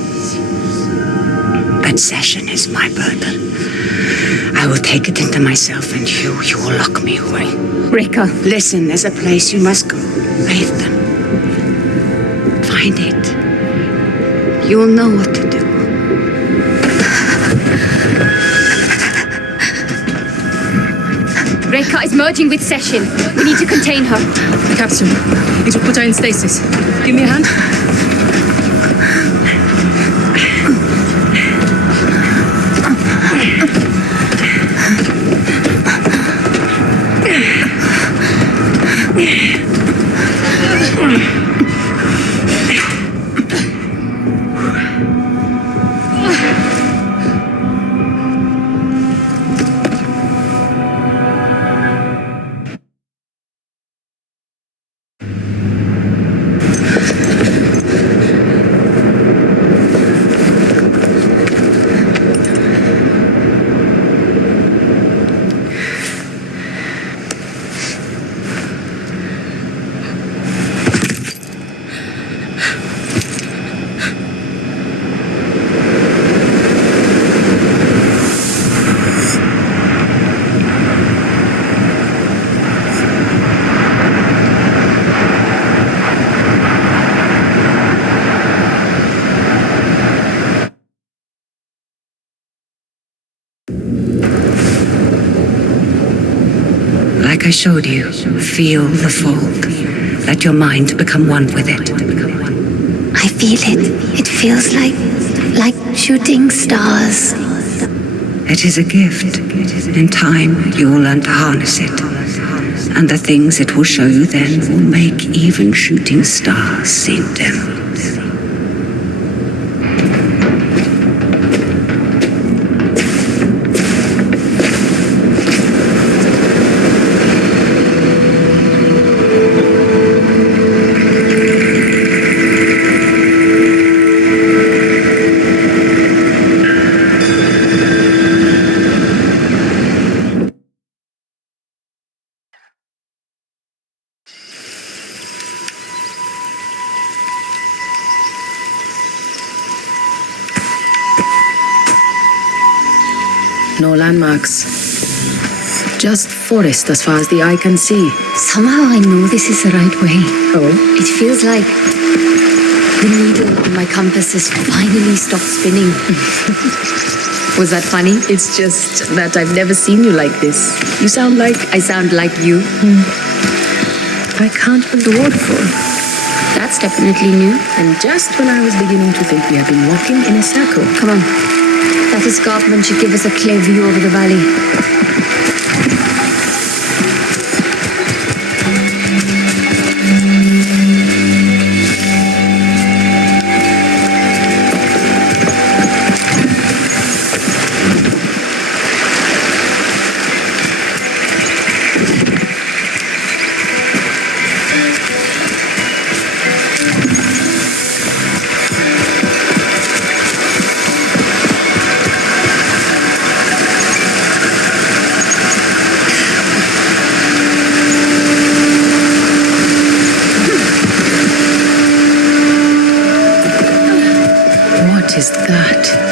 But Session is my burden. I will take it into myself, and you will lock me away. Rika. Listen, there's a place you must go. Bathe them. Find it. You will know what to do. Rika is merging with Session. We need to contain her. Captain, it will put her in stasis. Give me a hand. Like I showed you, feel the fog. Let your mind become one with it. I feel it. It feels like shooting stars. It is a gift. In time, you will learn to harness it. And the things it will show you then will make even shooting stars seem dim. No landmarks. Just forest as far as the eye can see. Somehow I know this is the right way. Oh? It feels like the needle on my compass has finally stopped spinning. Was that funny? It's just that I've never seen you like this. You sound like... I sound like you. I can't build a waterfall. That's definitely new. And just when I was beginning to think we have been walking in a circle. Come on. That escarpment should give us a clear view over the valley.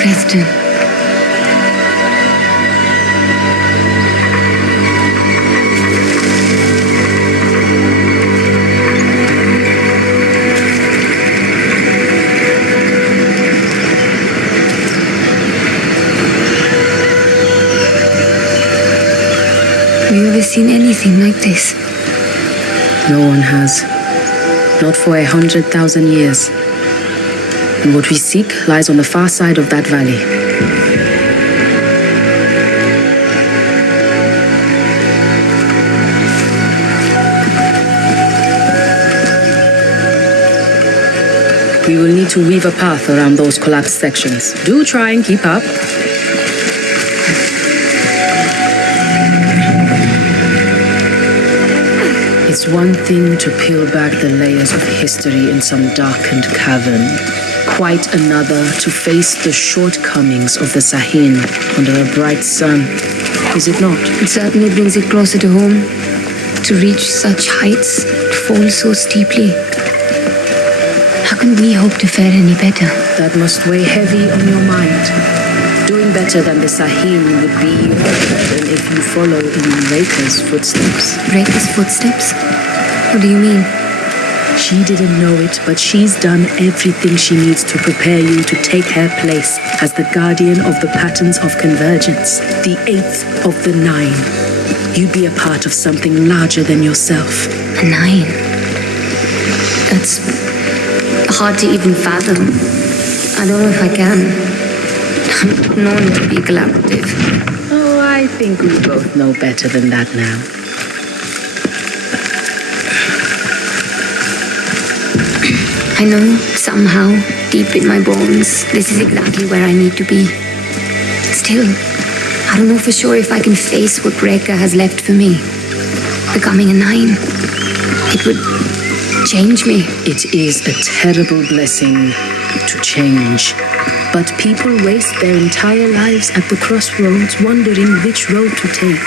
Quaestor. Have you ever seen anything like this? No one has. Not for 100,000 years. And what we seek lies on the far side of that valley. We will need to weave a path around those collapsed sections. Do try and keep up. It's one thing to peel back the layers of history in some darkened cavern. Quite another to face the shortcomings of the Sahin under a bright sun. Is it not? It certainly brings it closer to home. To reach such heights, to fall so steeply. How can we hope to fare any better? That must weigh heavy on your mind. Doing better than the Sahin would be your burden if you follow in Reika's footsteps. Reika's footsteps? What do you mean? She didn't know it, but she's done everything she needs to prepare you to take her place as the guardian of the patterns of convergence, the 8th of the 9. You'd be a part of something larger than yourself. A 9? That's hard to even fathom. I don't know if I can. I'm known to be collaborative. Oh, I think we both know better than that now. I know, somehow, deep in my bones, this is exactly where I need to be. Still, I don't know for sure if I can face what Reika has left for me. Becoming a 9. It would change me. It is a terrible blessing to change. But people waste their entire lives at the crossroads wondering which road to take.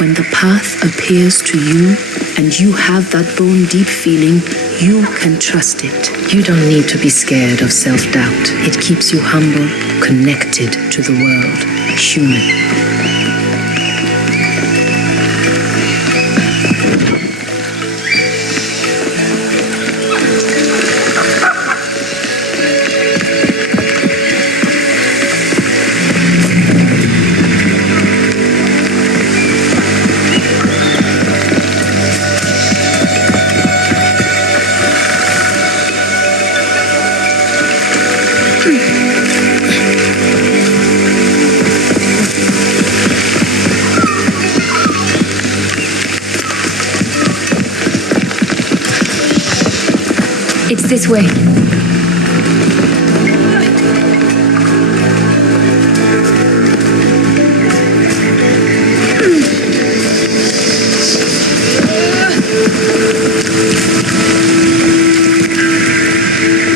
When the path appears to you and you have that bone-deep feeling, you can trust it. You don't need to be scared of self-doubt. It keeps you humble, connected to the world, human. It's this way.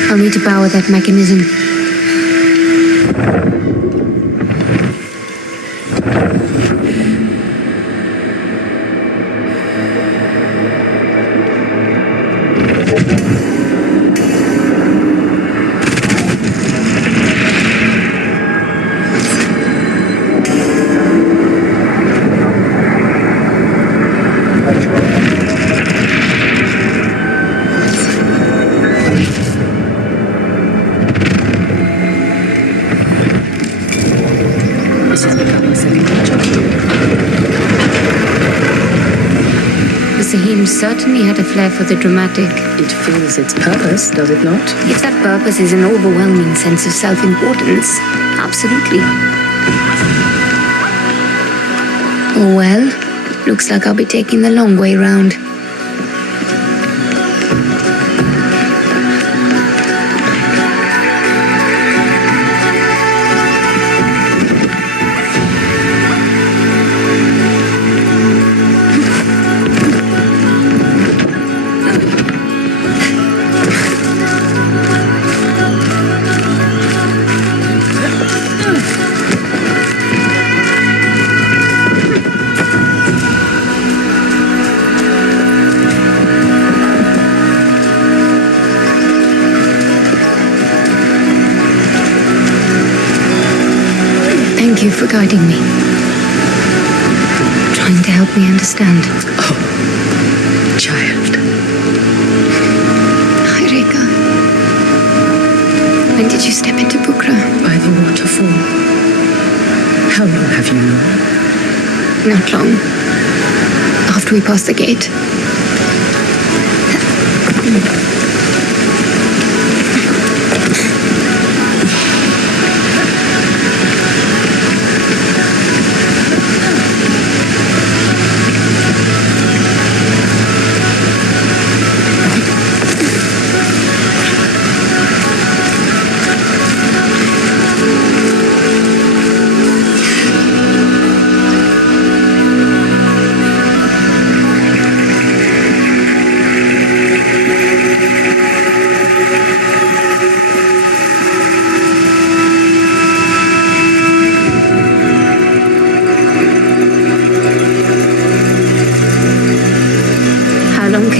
I'll need to power that mechanism. Certainly had a flair for the dramatic. It feels its purpose, does it not? If that purpose is an overwhelming sense of self-importance, absolutely. Oh well, looks like I'll be taking the long way round. you for guiding me. Trying to help me understand. Oh, child. Hi, Reka. When did you step into Bukra? By the waterfall. How long have you known? Not long. After we passed the gate.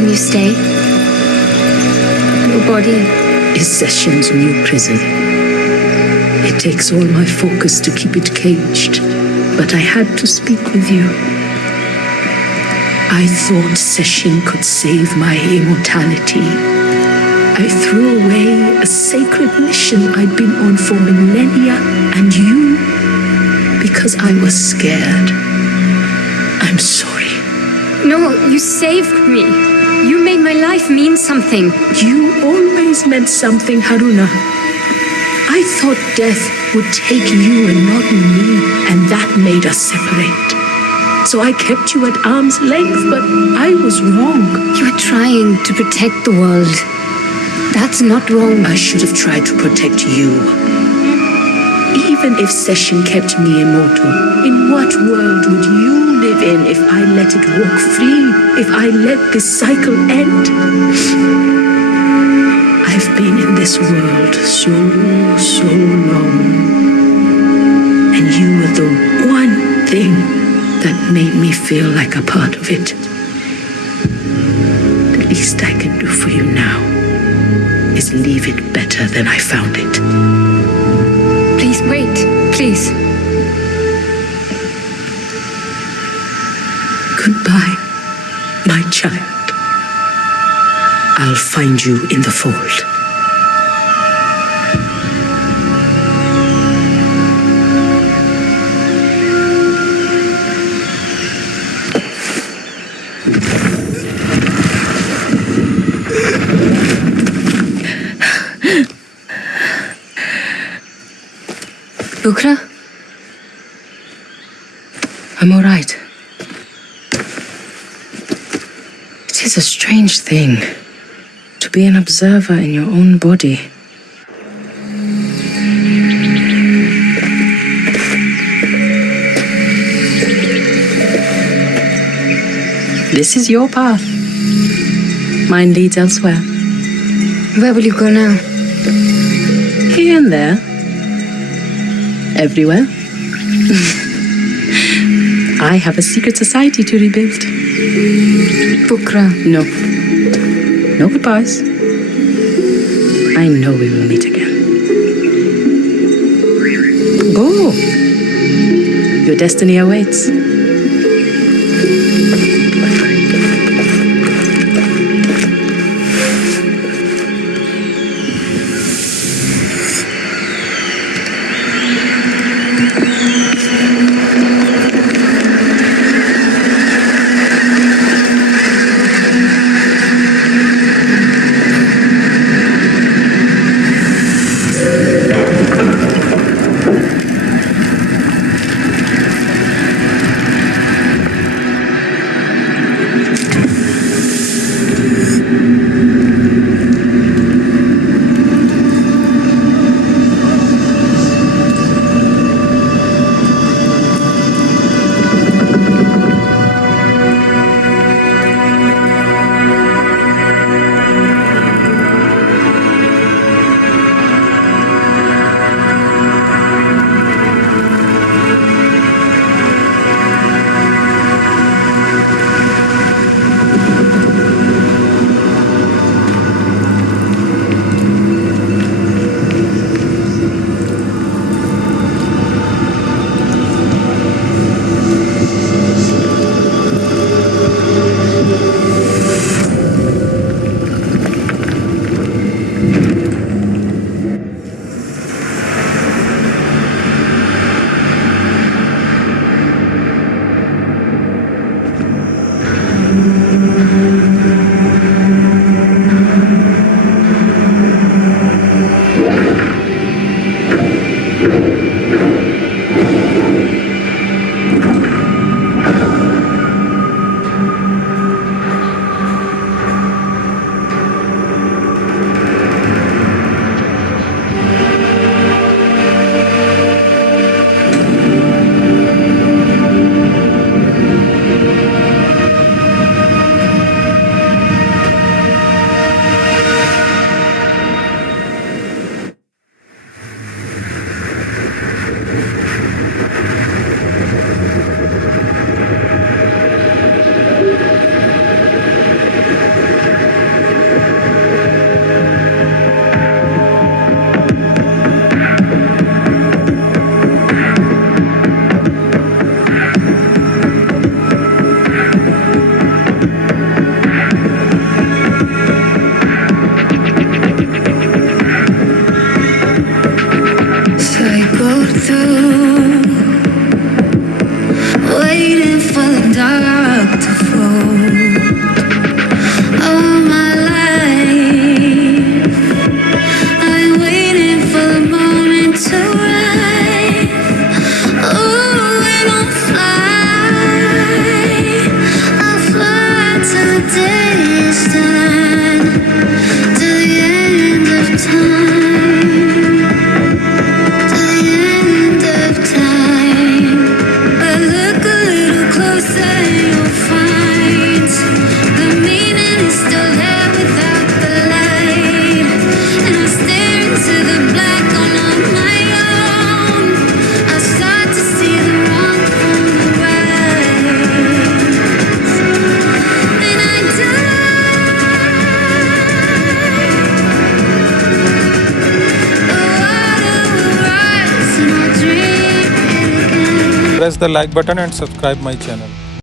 You stay? Your body is Session's new prison. It takes all my focus to keep it caged, but I had to speak with you. I thought Session could save my immortality. I threw away a sacred mission I'd been on for millennia, and you, because I was scared. I'm sorry. No, you saved me. You made my life mean something. You always meant something, Haroona. I thought death would take you and not me, and that made us separate. So I kept you at arm's length, but I was wrong. You were trying to protect the world. That's not wrong. I should have tried to protect you. Even if Session kept me immortal, in what world would you live in if I let it walk free? If I let this cycle end? I've been in this world so long. And you were the one thing that made me feel like a part of it. The least I can do for you now is leave it better than I found it. Please wait, please. Goodbye, my child. I'll find you in the fold. Bukra? I'm all right. It is a strange thing to be an observer in your own body. This is your path. Mine leads elsewhere. Where will you go now? Here and there. Everywhere. I have a secret society to rebuild. Bukra. No. No goodbyes. I know we will meet again. Go. Your destiny awaits. Waiting for the dark to fall. All my life, I'm waiting for the moment to rise. Oh, and I'll fly to the distance, to the end of time, to the end of time. But look a little closer, you'll find the meaning is still there without the light. And I stare into the black all on my own. I start to see the wrong from the right, and I die. The water will rise and I'll dream it again. Press the like button and subscribe my channel.